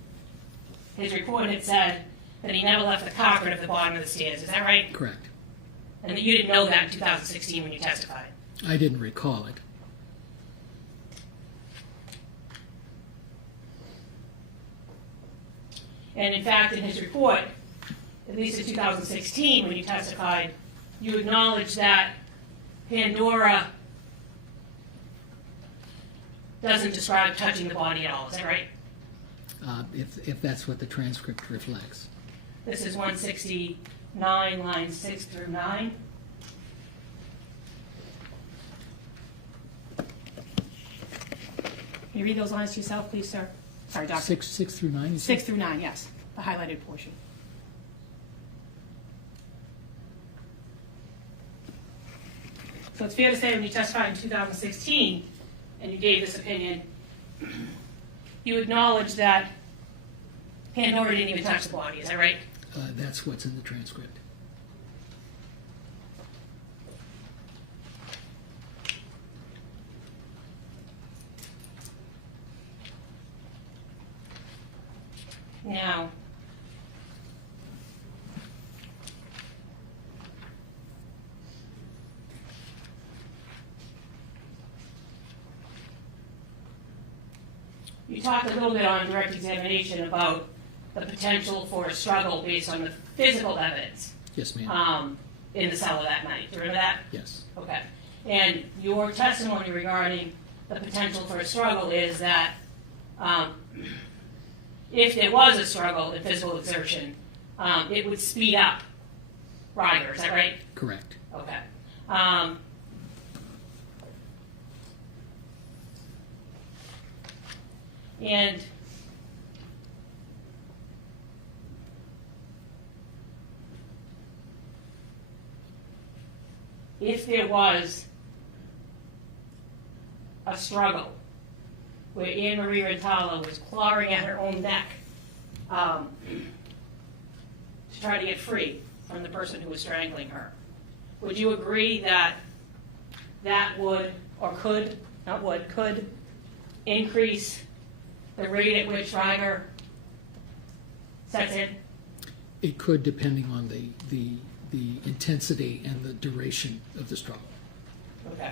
his report had said that he never left the carpet at the bottom of the stairs. Is that right? Correct. And that you didn't know that in 2016 when you testified? I didn't recall it. And in fact, in his report, at least in 2016 when you testified, you acknowledged that Pandora doesn't describe touching the body at all. Is that right? If that's what the transcript reflects. This is 169, lines 6 through 9. Can you read those lines to yourself, please, sir? Sorry, doctor. 6 through 9? You said? 6 through 9, yes. The highlighted portion. So it's fair to say when you testified in 2016 and you gave this opinion, you acknowledged that Pandora didn't even touch the body. Is that right? That's what's in the transcript. Now, you talked a little bit on direct examination about the potential for a struggle based on the physical evidence. Yes, ma'am. In the cellar that night. Do you remember that? Yes. Okay. And your testimony regarding the potential for a struggle is that if there was a struggle in physical exertion, it would speed up Ryder. Is that right? Correct. Okay. And if there was a struggle where Annamarie Rintala was clawing at her own neck to try to get free from the person who was strangling her, would you agree that that would, or could, not would, could increase the rate at which Ryder sets in? It could, depending on the intensity and the duration of the struggle. Okay.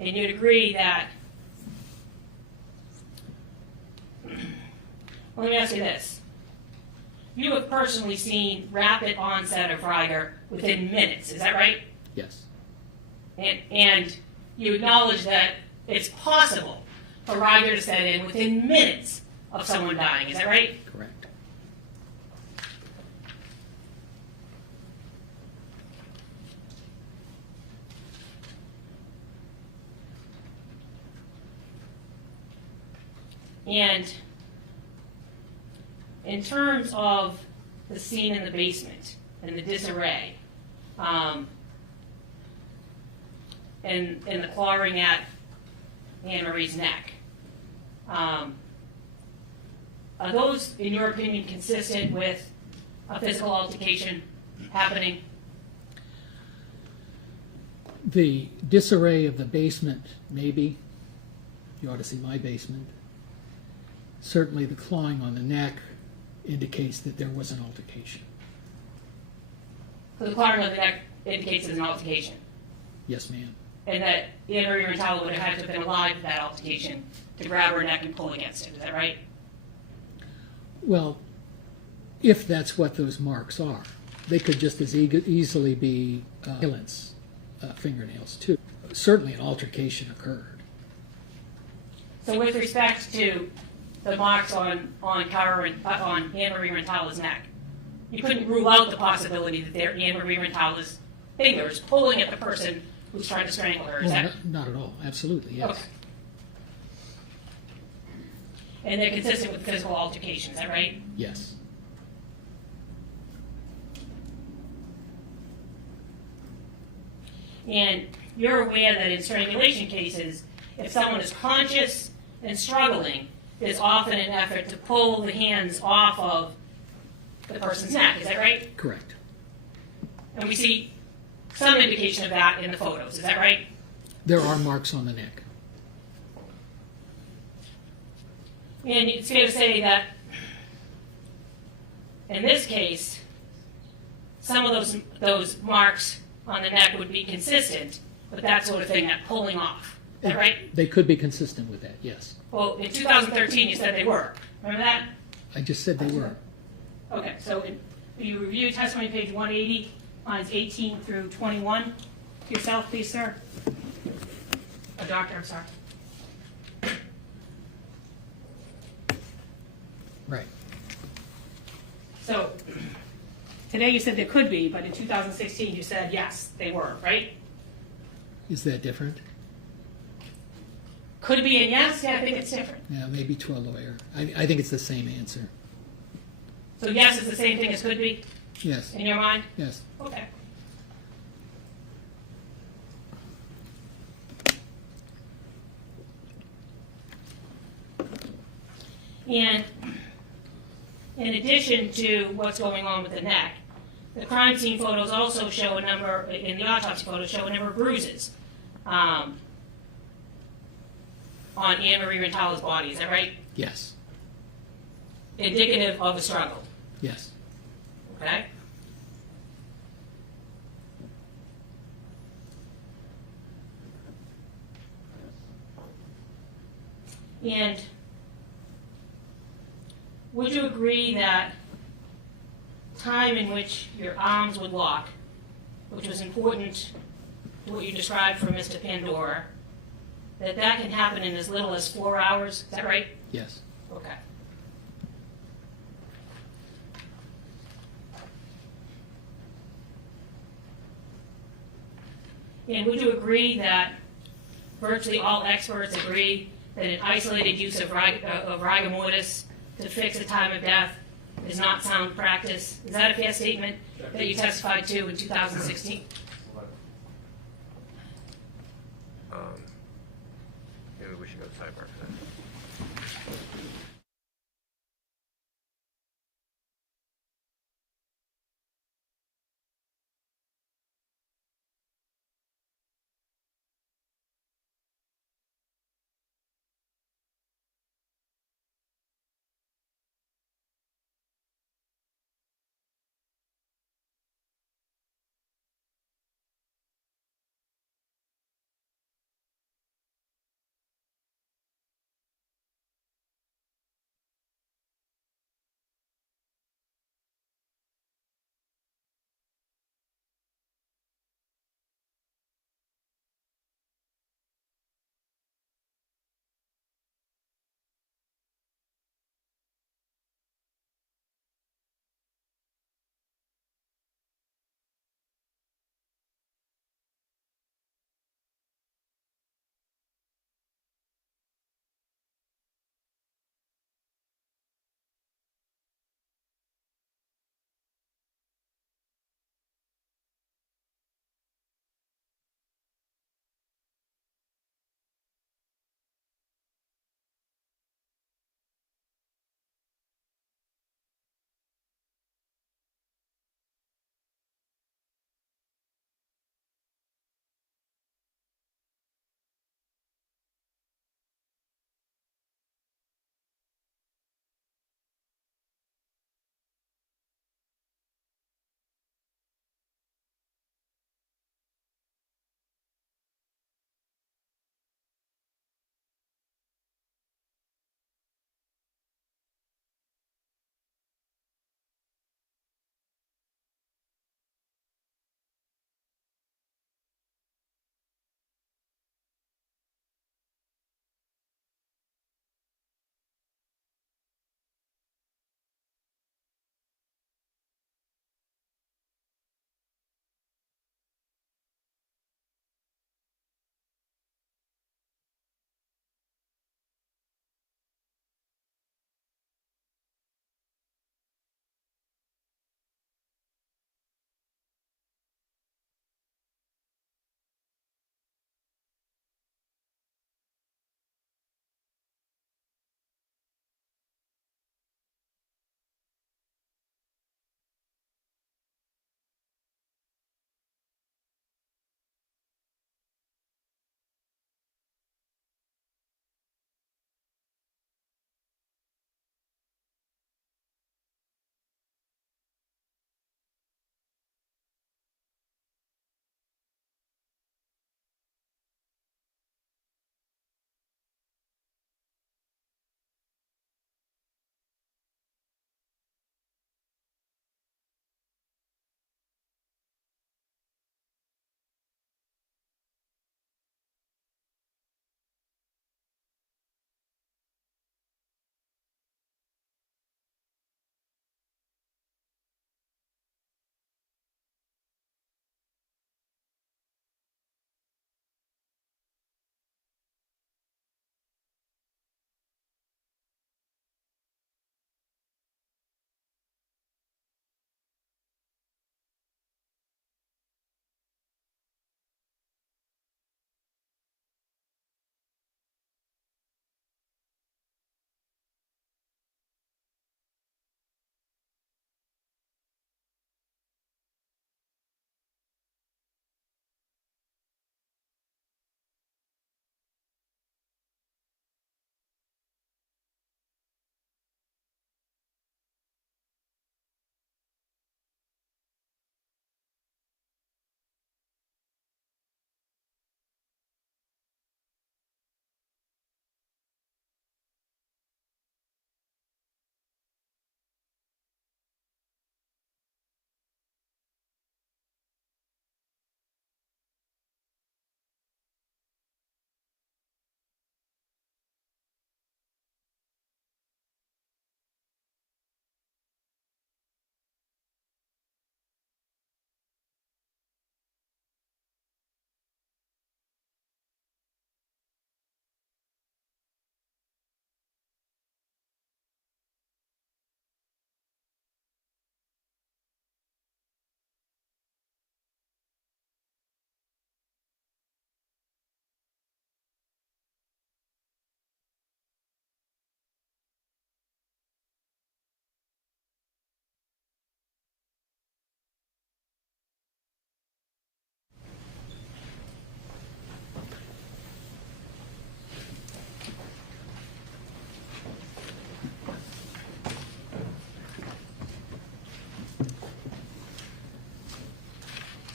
And you'd agree that, well, let me ask you this. You have personally seen rapid onset of Ryder within minutes, is that right? Yes. And you acknowledge that it's possible for Ryder to set in within minutes of someone dying, is that right? Correct. And in terms of the scene in the basement and the disarray, and the clawing at Anne-Marie's neck, Are those, in your opinion, consistent with a physical altercation happening? The disarray of the basement, maybe. You ought to see my basement. Certainly the clawing on the neck indicates that there was an altercation. So the clawing on the neck indicates there's an altercation, Yes, ma'am. and that Annamarie Rintala would have had to have been alive for that altercation to grab her neck and pull against it. Is that right? Well, if that's what those marks are, they could just as easily be violence fingernails too. Certainly an altercation occurred. So with respect to the marks on Annamarie Rintala's neck, you couldn't rule out the possibility that they're Annamarie Rintala's fingers pulling at the person who's trying to strangle her. Is Well, that not at all. Absolutely, yes. okay? And they're consistent with physical altercation. Is that right? Yes. And you're aware that in strangulation cases, if someone is conscious and struggling, there's often an effort to pull the hands off of the person's neck. Is that right? Correct. And we see some indication of that in the photos. Is that right? There are marks on the neck. And it's fair to say that in this case, some of those marks on the neck would be consistent with that sort of thing, that pulling off. Is that right? They could be consistent with that, yes. Well, in 2013, you said they were. Remember that? I just said they were. Okay, so you review testimony page 180, lines 18 through 21. Yourself, please, sir. A doctor, I'm sorry. Right. So today you said there could be, but in 2016 you said yes, they were, right? Is that different? Could be and yes, yeah, I think it's different. Yeah, maybe to a lawyer. I think it's the same answer. So yes is the same thing as could be Yes. in your mind? Yes. Okay. And in addition to what's going on with the neck, the crime scene photos also show a number, in the autopsy photos, show a number of bruises on Annamarie Rintala's body. Is that right? Yes. Indicative of a struggle. Yes. Okay? And would you agree that time in which your arms would lock, which was important to what you described for Mr. Pandora, that can happen in as little as 4 hours? Is that right? Yes. Okay. And would you agree that virtually all experts agree that an isolated use of rigor mortis to fix a time of death is not sound practice? Is that a fair statement that you testified to in 2016? Maybe we should go to sidebar for that.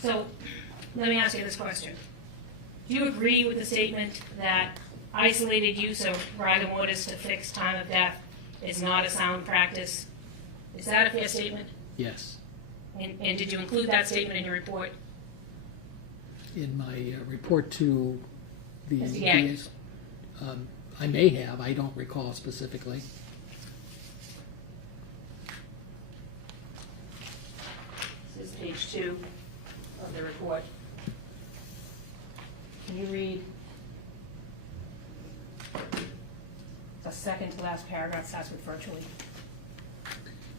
So, let me ask you this question. Do you agree with the statement that isolated use of rigor mortis to fix time of death is not a sound practice? Is that a fair statement? Yes. And did you include that statement in your report? In my report to the Mr. Gagnon. DAs, I may have. I don't recall specifically. This is page 2 of the report. Can you read the second to last paragraph? Starts with virtually.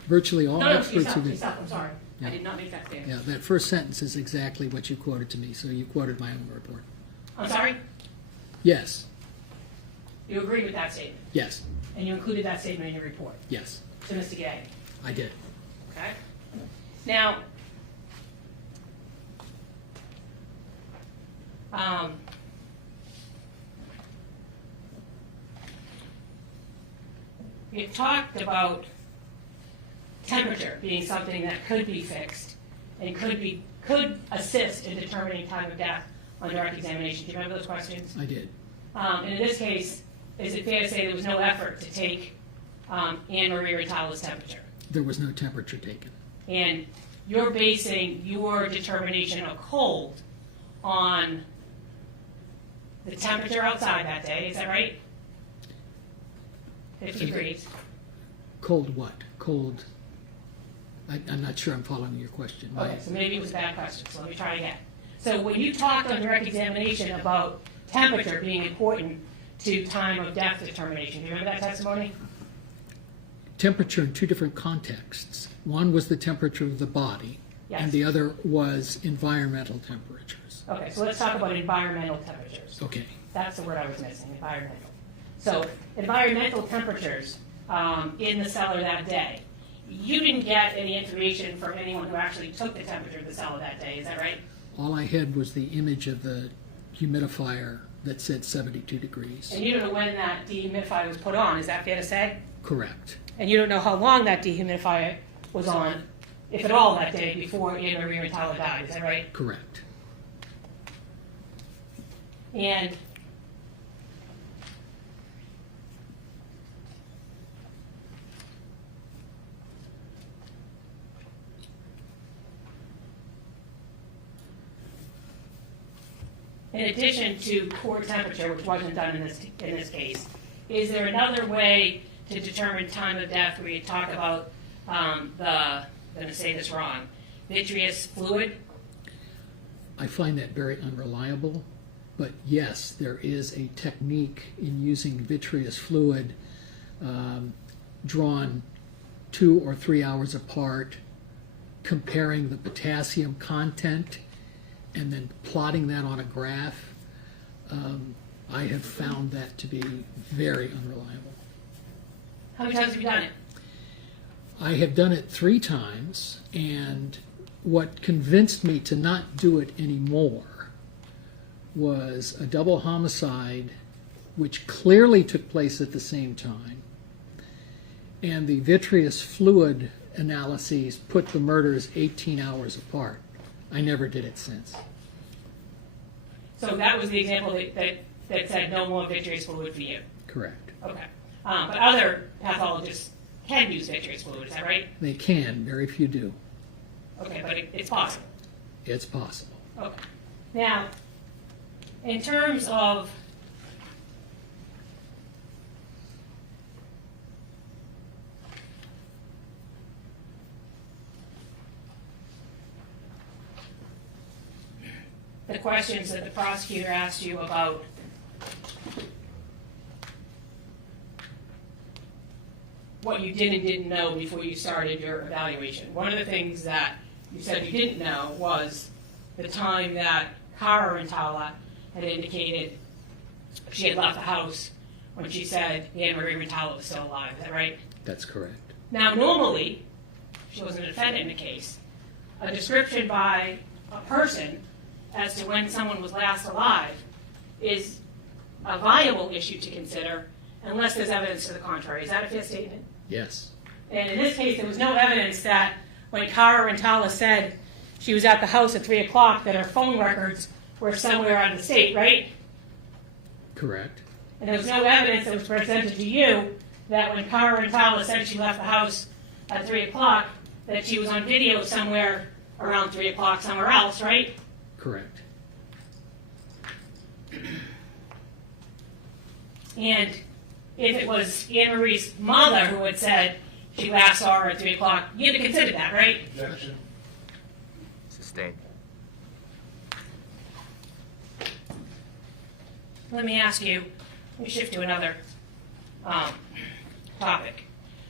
Virtually all No, experts stop, agree. stop, I'm sorry. Yeah. I did not make that clear. Yeah, that first sentence is exactly what you quoted to me, so you quoted my own report. I'm sorry? Yes, You agree with that statement? yes, And you included that statement in your report yes, to Mr. Gay? I did. Okay? Now, you talked about temperature being something that could be fixed and could assist in determining time of death on direct examination. Do you remember those questions? I did. And in this case, is it fair to say there was no effort to take Annamarie Rintala's temperature? There was no temperature taken. And you're basing your determination of cold on the temperature outside that day, is that right? 50 degrees. Cold what? Cold. I'm not sure I'm following your question. Okay, so maybe it was a bad question, so let me try again. So when you talked on direct examination about temperature being important to time of death determination, do you remember that testimony? Temperature in two different contexts. One was the temperature of the body, Yes. and the other was environmental temperatures. Okay, so let's talk about environmental temperatures. Okay. That's the word I was missing, environmental. So environmental temperatures in the cellar that day. You didn't get any information from anyone who actually took the temperature of the cellar that day, is that right? All I had was the image of the humidifier that said 72 degrees. And you don't know when that dehumidifier was put on, is that fair to say? Correct. And you don't know how long that dehumidifier was on, if at all, that day before Annamarie Rintala died, is that right? Correct. And in addition to core temperature, which wasn't done in this case, is there another way to determine time of death where you talk about I'm going to say this wrong, vitreous fluid? I find that very unreliable, but yes, there is a technique in using vitreous fluid drawn 2 or 3 hours apart, comparing the potassium content and then plotting that on a graph. I have found that to be very unreliable. How many times have you done it? I have done it 3 times, and what convinced me to not do it anymore was a double homicide which clearly took place at the same time, and the vitreous fluid analyses put the murders 18 hours apart. I never did it since. So that was the example that said no more vitreous fluid for you? Correct. Okay. But other pathologists can use vitreous fluid, is that right? They can, very few do. Okay, but it's possible. It's possible. Okay. Now, in terms of the questions that the prosecutor asked you about what you did and didn't know before you started your evaluation. One of the things that you said you didn't know was the time that Cara Rintala had indicated she had left the house when she said Annamarie Rintala was still alive. Is that right? That's correct. Now, normally, she wasn't a defendant in the case, a description by a person as to when someone was last alive is a viable issue to consider unless there's evidence to the contrary. Is that a fair statement? Yes. And in this case, there was no evidence that when Cara Rintala said she was at the house at 3 o'clock, that her phone records were somewhere out of the state, right? Correct. And there was no evidence that was presented to you that when Cara Rintala said she left the house at 3 o'clock, that she was on video somewhere around 3 o'clock somewhere else, right? Correct. And if it was Annamarie's mother who had said she last saw her at 3 o'clock, you had to consider that, right? Objection. Sustained. Let me ask you, let me shift to another topic.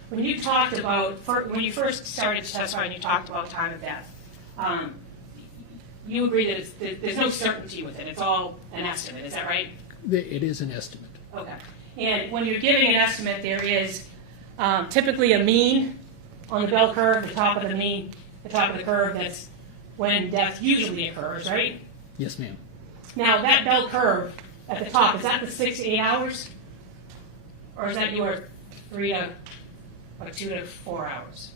When you talked about, when you first started to testify and you talked about time of death, you agree that there's no certainty with it. It's all an estimate. Is that right? It is an estimate. Okay. And when you're giving an estimate, there is typically a mean on the bell curve, the top of the mean, the top of the curve. That's when death usually occurs, right? Yes, ma'am. Now, that bell curve at the top, is that the 6 to 8 hours? Or is that your 2 to 4 hours?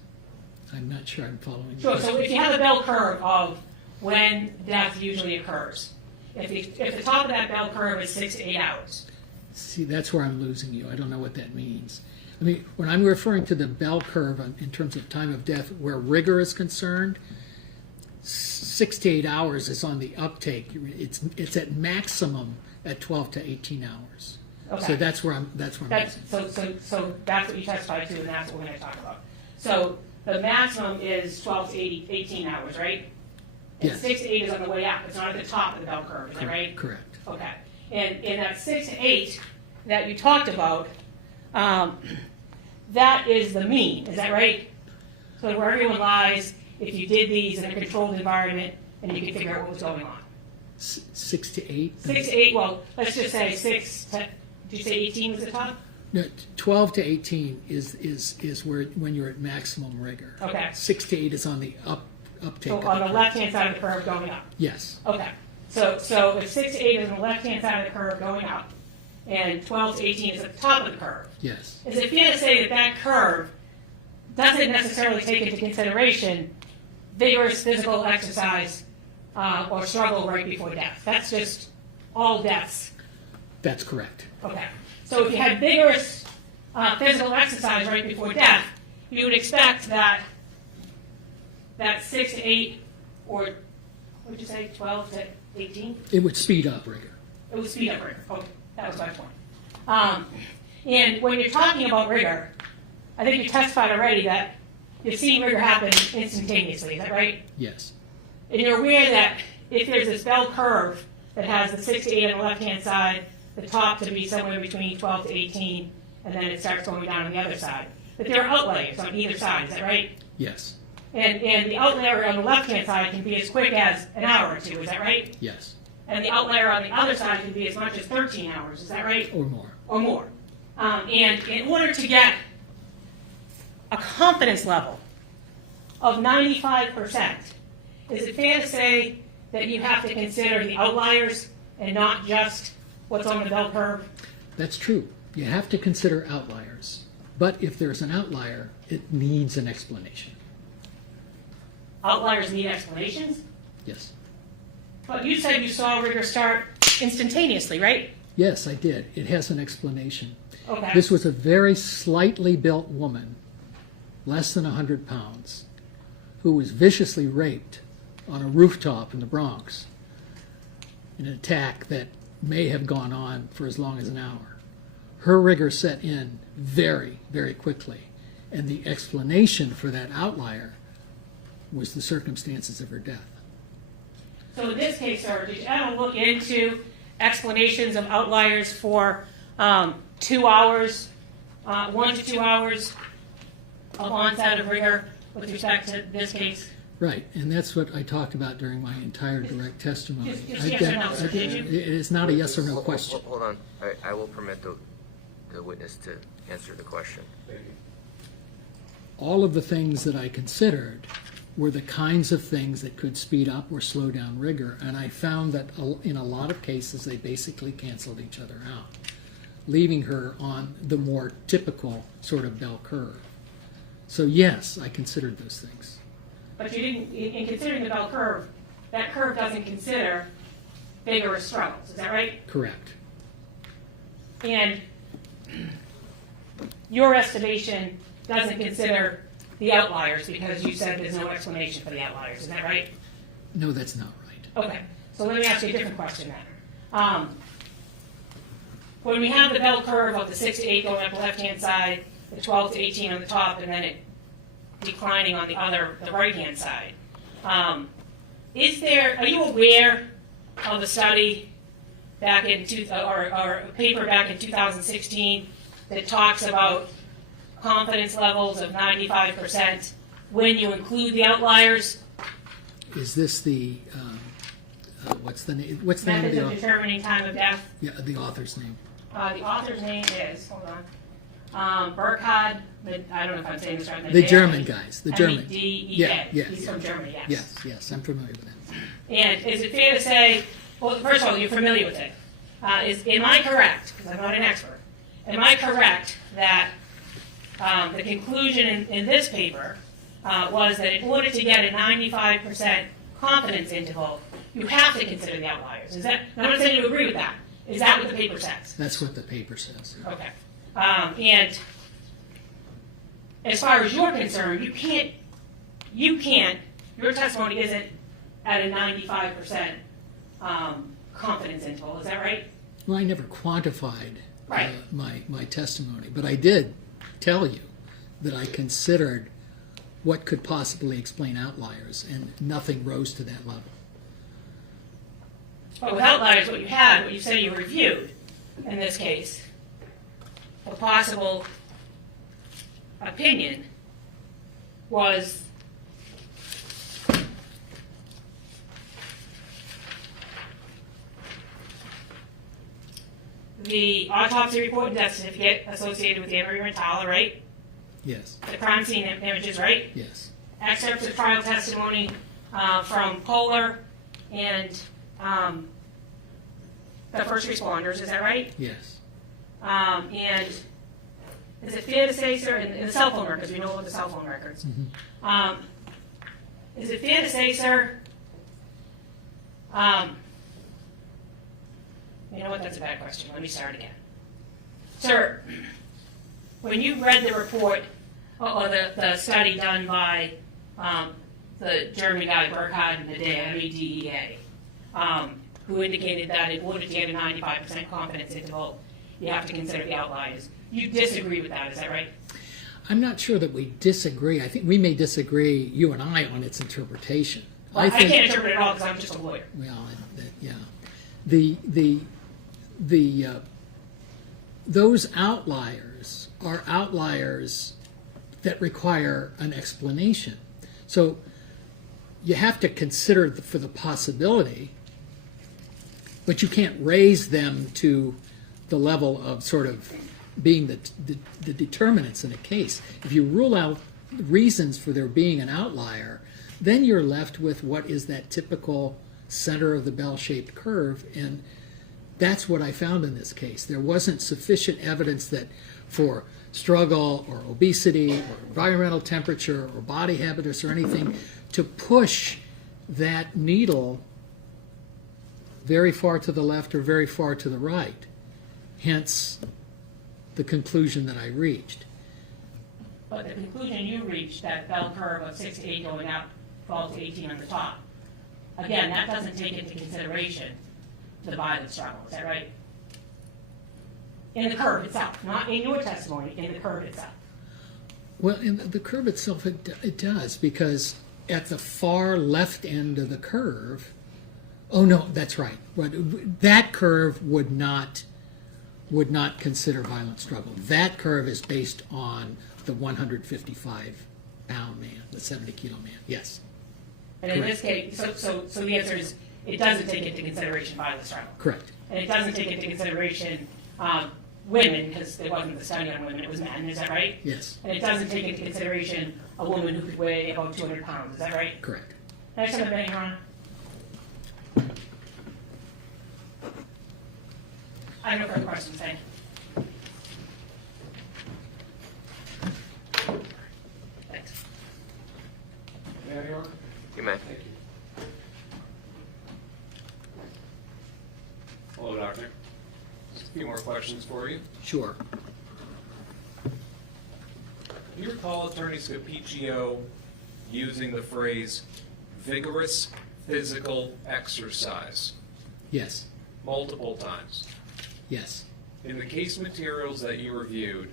I'm not sure I'm following. Sure, so if you have a bell curve of when death usually occurs, if the top of that bell curve is 6 to 8 hours. See, that's where I'm losing you. I don't know what that means. I mean, when I'm referring to the bell curve in terms of time of death, where rigor is concerned, 6 to 8 hours is on the uptake. It's at maximum at 12 to 18 hours. Okay. So that's where I'm. So that's what you testified to, and that's what we're going to talk about. So the maximum is 12 to 18 hours, right? And Yes. 6 to 8 is on the way up. It's not at the top of the bell curve, is that right? Correct. Okay. And in that 6 to 8 that you talked about, that is the mean, is that right? So where everyone lies, if you did these in a controlled environment, and you could figure out what was going on. 6 to 8. 6 to 8, well, let's just say 6 to, did you say 18 was the top? No, 12 to 18 is where when you're at maximum rigor. Okay. 6 to 8 is on the uptake. So of on the curve. left-hand side of the curve going up. Yes. Okay. So if 6 to 8 is on the left-hand side of the curve going up, and 12 to 18 is at the top of the curve, Yes. is it fair to say that that curve doesn't necessarily take into consideration vigorous physical exercise or struggle right before death? That's just all deaths. That's correct. Okay. So if you had vigorous physical exercise right before death, you would expect that 6 to 8, or what would you say, 12 to 18? It would speed up rigor. It would speed up rigor. Okay, that was my point. And when you're talking about rigor, I think you testified already that you've seen rigor happen instantaneously. Is that right? Yes. And you're aware that if there's this bell curve that has the 6 to 8 on the left-hand side, the top to be somewhere between 12 to 18, and then it starts going down on the other side, that there are outliers on either side. Is that right? Yes. And the outlier on the left-hand side can be as quick as an hour or two. Is that right? Yes. And the outlier on the other side can be as much as 13 hours. Is that right? Or more. Or more. And in order to get a confidence level of 95%, is it fair to say that you have to consider the outliers and not just what's on the bell curve? That's true. You have to consider outliers. But if there's an outlier, it needs an explanation. Outliers need explanations? Yes. But you said you saw rigor start instantaneously, right? Yes, I did. It has an explanation. Okay. This was a very slightly built woman, less than 100 pounds, who was viciously raped on a rooftop in the Bronx in an attack that may have gone on for as long as an hour. Her rigor set in very, very quickly, and the explanation for that outlier was the circumstances of her death. So in this case, sir, did you ever look into explanations of outliers for 2 hours, 1 to 2 hours of onset of rigor with respect to this case? Right, and that's what I talked about during my entire direct testimony. Just yes or no, sir, did you? It is not a yes or no question. Hold on. I will permit the witness to answer the question. All of the things that I considered were the kinds of things that could speed up or slow down rigor, and I found that in a lot of cases they basically canceled each other out, leaving her on the more typical sort of bell curve. So yes, I considered those things. but you didn't, in considering the bell curve, that curve doesn't consider vigorous struggles, is that right? Correct. And your estimation doesn't consider the outliers because you said there's no explanation for the outliers, is that right? No, that's not right. Okay, so let me ask you a different question then. When we have the bell curve of the 6 to 8 going up the left-hand side, the 12 to 18 on the top, and then it declining on the right-hand side, are you aware of a study back in or a paper back in 2016 that talks about confidence levels of 95% when you include the outliers? Is this the what's the name? What's the name of Methods the of author? determining time of death. Yeah, the author's name. The author's name is, hold on, Burkhard, I don't know if I'm saying this right. The German guys. The German. M-E-D-E-A. Yeah, yeah. He's from Germany, yes. Yes, yes, I'm familiar with that. And is it fair to say, well, first of all, you're familiar with it. Am I correct, because I'm not an expert, am I correct that the conclusion in this paper was that in order to get a 95% confidence interval, you have to consider the outliers? Is that, I'm not saying you agree with that. Is that what the paper says? That's what the paper says. Okay. And as far as you're concerned, you can't, your testimony isn't at a 95% confidence interval, is that right? Well, I never quantified Right. my testimony, but I did tell you that I considered what could possibly explain outliers, and nothing rose to that level. But with outliers, what you said you reviewed in this case, a possible opinion was the autopsy report and death certificate associated with Annamarie Cochrane-Rintala, right? Yes, The crime scene images, right? yes, Excerpts of trial testimony from Kohler and the first responders, is that right? yes. And is it fair to say, sir, in the cell phone records, we know about the cell phone records. Is it fair to say, sir, you know what, that's a bad question. Let me start again. Sir, when you read the report or the study done by the German guy, Burkhard and the M-E-D-E-A, who indicated that in order to get a 95% confidence interval, you have to consider the outliers. You disagree with that, is that right? I'm not sure that we disagree. I think we may disagree, you and I, on its interpretation. Well, I can't interpret it at all because I'm just a lawyer. Well, yeah. Those outliers are outliers that require an explanation. So you have to consider for the possibility, but you can't raise them to the level of sort of being the determinants in a case. If you rule out reasons for there being an outlier, then you're left with what is that typical center of the bell-shaped curve, and that's what I found in this case. There wasn't sufficient evidence that for struggle or obesity or environmental temperature or body habitus or anything to push that needle very far to the left or very far to the right. Hence the conclusion that I reached. But the conclusion you reached, that bell curve of 6 to 8 going up, 12 to 18 on the top, again, that doesn't take into consideration the violent struggle, is that right? In the curve itself, not in your testimony, in the curve itself. Well, in the curve itself, it does, because at the far left end of the curve, oh no, that's right. That curve would not consider violent struggle. That curve is based on the 155-pound man, the 70-kilo man. Yes. And in this case, so the answer is it doesn't take into consideration violent struggle. Correct. And it doesn't take into consideration women, because there wasn't the study on women, it was men, is that right? Yes. And it doesn't take into consideration a woman who could weigh about 200 pounds, is that right? Correct. Next time, Your Honor. I have no further questions, thank you. Thanks. Any other questions for you. Sure. Do you recall Attorney Scapiccio using the phrase vigorous physical exercise Yes. multiple times? Yes. In the case materials that you reviewed,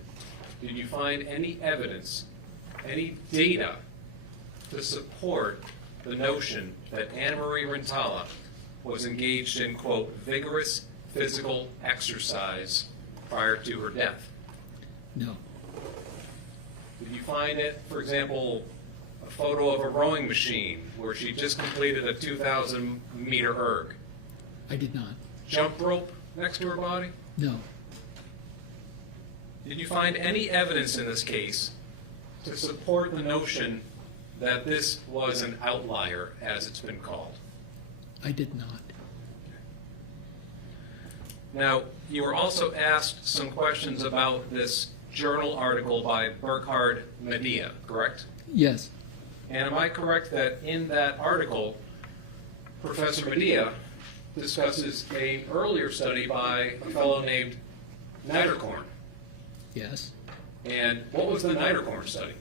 did you find any evidence, any data to support the notion that Annamarie Rintala was engaged in, quote, vigorous physical exercise prior to her death? No. Did you find it, for example, a photo of a rowing machine where she just completed a 2,000-meter erg? I did not. Jump rope next to her body? No. Did you find any evidence in this case to support the notion that this was an outlier, as it's been called? I did not. Now, you were also asked some questions about this journal article by Burkhard Medea, correct? Yes. And am I correct that in that article, Professor Medea discusses an earlier study by a fellow named Niederkorn? Yes. And what was the Niederkorn study?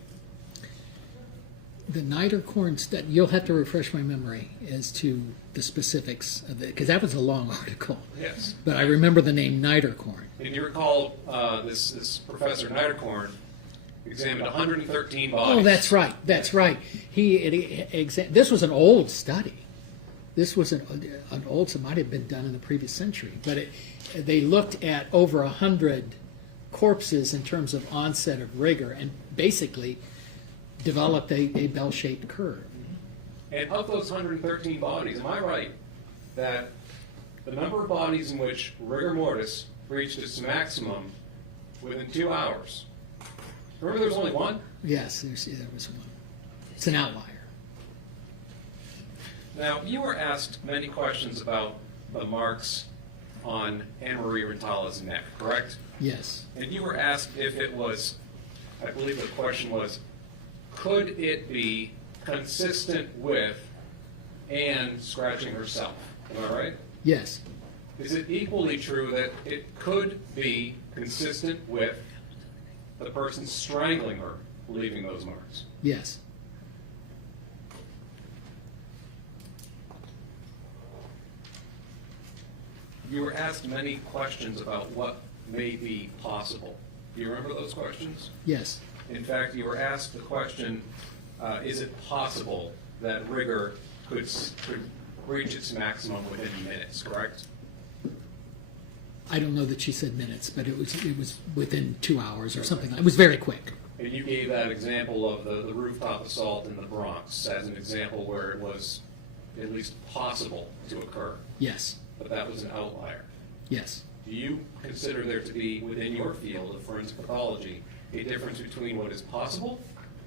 The Niederkorn study, you'll have to refresh my memory as to the specifics of it, because that was a long article. Yes. But I remember the name Niederkorn. And you recall this Professor Niederkorn examined 113 bodies. Oh, that's right. That's right. This was an old study. This was an old, it might have been done in the previous century, but they looked at over 100 corpses in terms of onset of rigor and basically developed a bell-shaped curve. And of those 113 bodies, am I right that the number of bodies in which rigor mortis reached its maximum within 2 hours? Remember there was only one? Yes, there was one. It's an outlier. Now, you were asked many questions about the marks on Annamarie Rintala's neck, correct? Yes. And you were asked if it was, I believe the question was, could it be consistent with Anne scratching herself? Am I right? Yes. Is it equally true that it could be consistent with the person strangling her, leaving those marks? Yes. You were asked many questions about what may be possible. Do you remember those questions? Yes. In fact, you were asked the question, is it possible that rigor could reach its maximum within minutes, correct? I don't know that she said minutes, but it was within 2 hours or something. It was very quick. And you gave that example of the rooftop assault in the Bronx as an example where it was at least possible to occur. Yes. But that was an outlier. Yes. Do you consider there to be, within your field of forensic pathology, a difference between what is possible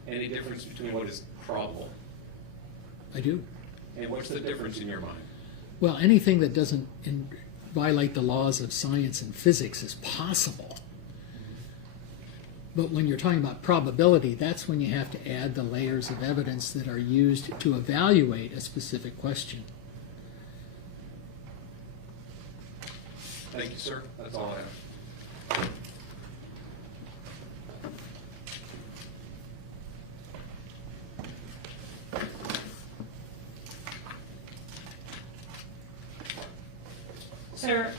and a difference between what is probable? I do. And what's the difference in your mind? Well, anything that doesn't violate the laws of science and physics is possible. But when you're talking about probability, that's when you have to add the layers of evidence that are used to evaluate a specific question. Thank you, sir. That's all I have. Sir,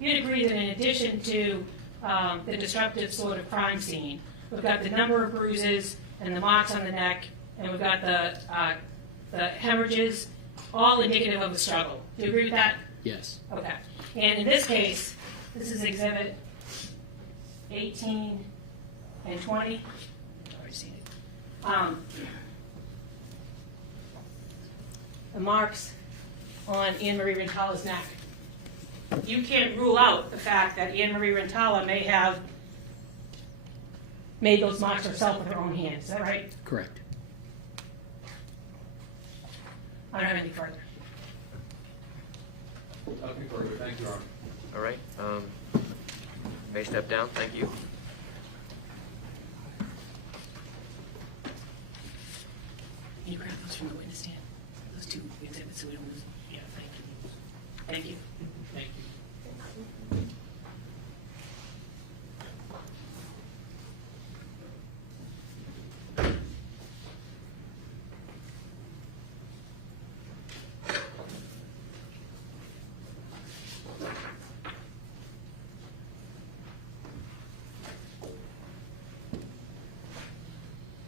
you'd agree that in addition to the disruptive sort of crime scene, we've got the number of bruises and the marks on the neck, and we've got the hemorrhages, all indicative of a struggle. Do you agree with that? Yes. Okay. And in this case, this is Exhibit 18 and 20. I've already seen it. The marks on Annamarie Rintala's neck. You can't rule out the fact that Annamarie Rintala may have made those marks herself with her own hands. Is that right? Correct. I don't have anything further. Nothing further. Thank you, Your Honor. All right. May step down. Thank you. Can you grab those from the witness stand? Those two exhibits so we don't lose them. Yeah, thank you. Thank you. Thank you.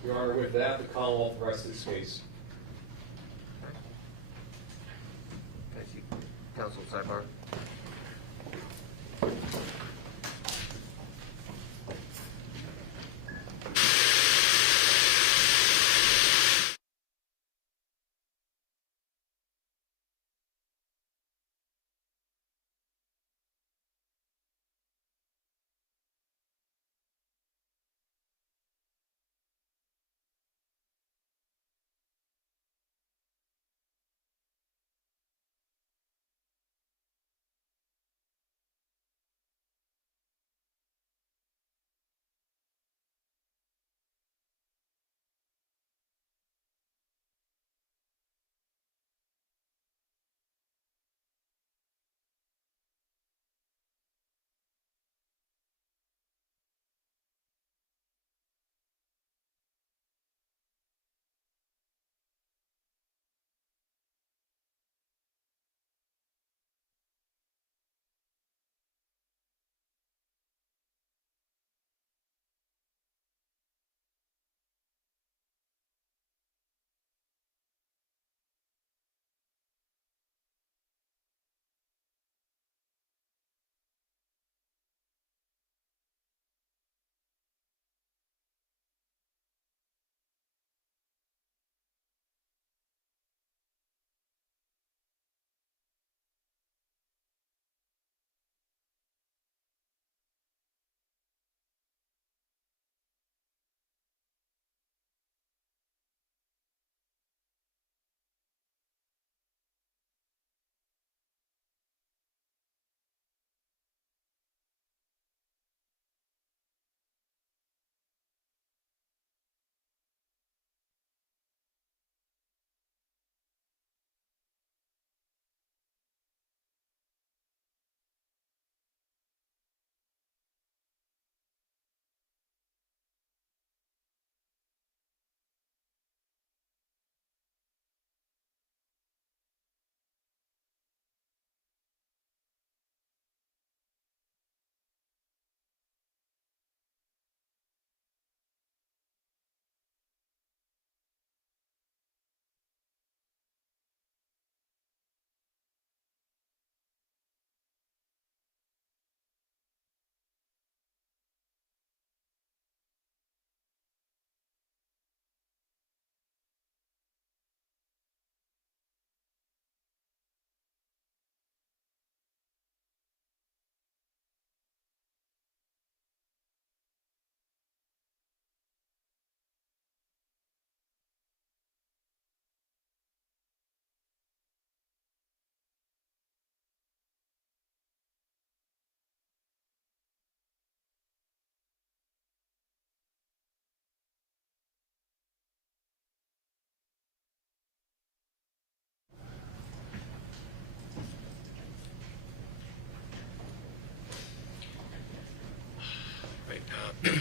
Your Honor, with that, the Commonwealth rests its case. Can I see counsel sidebar?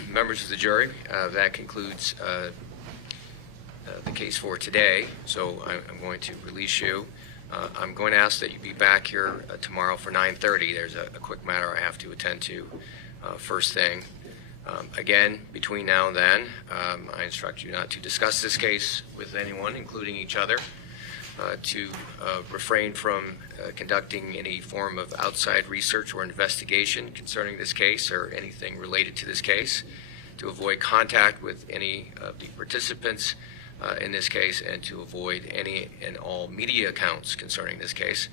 Members of the jury, that concludes the case for today, so I'm going to release you. I'm going to ask that you be back here tomorrow for 9:30. There's a quick matter I have to attend to first thing. Again, between now and then, I instruct you not to discuss this case with anyone, including each other, to refrain from conducting any form of outside research or investigation concerning this case or anything related to this case, to avoid contact with any of the participants in this case, and to avoid any and all media accounts concerning this case.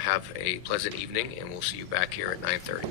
Have a pleasant evening, and we'll see you back here at 9:30.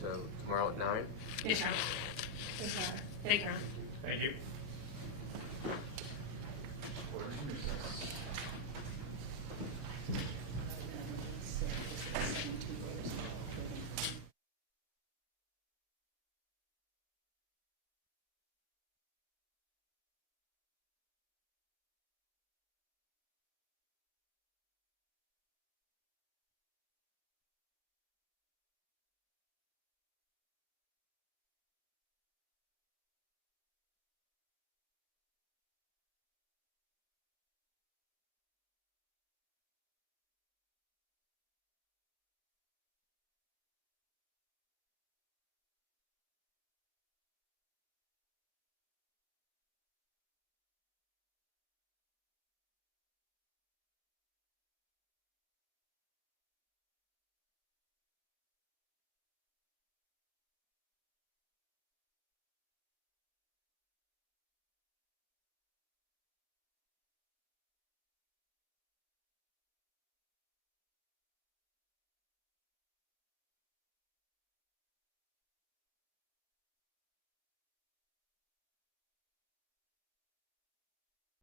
So tomorrow at 9? Yes, Your Honor. you, Sarah. Thank you. Thank you.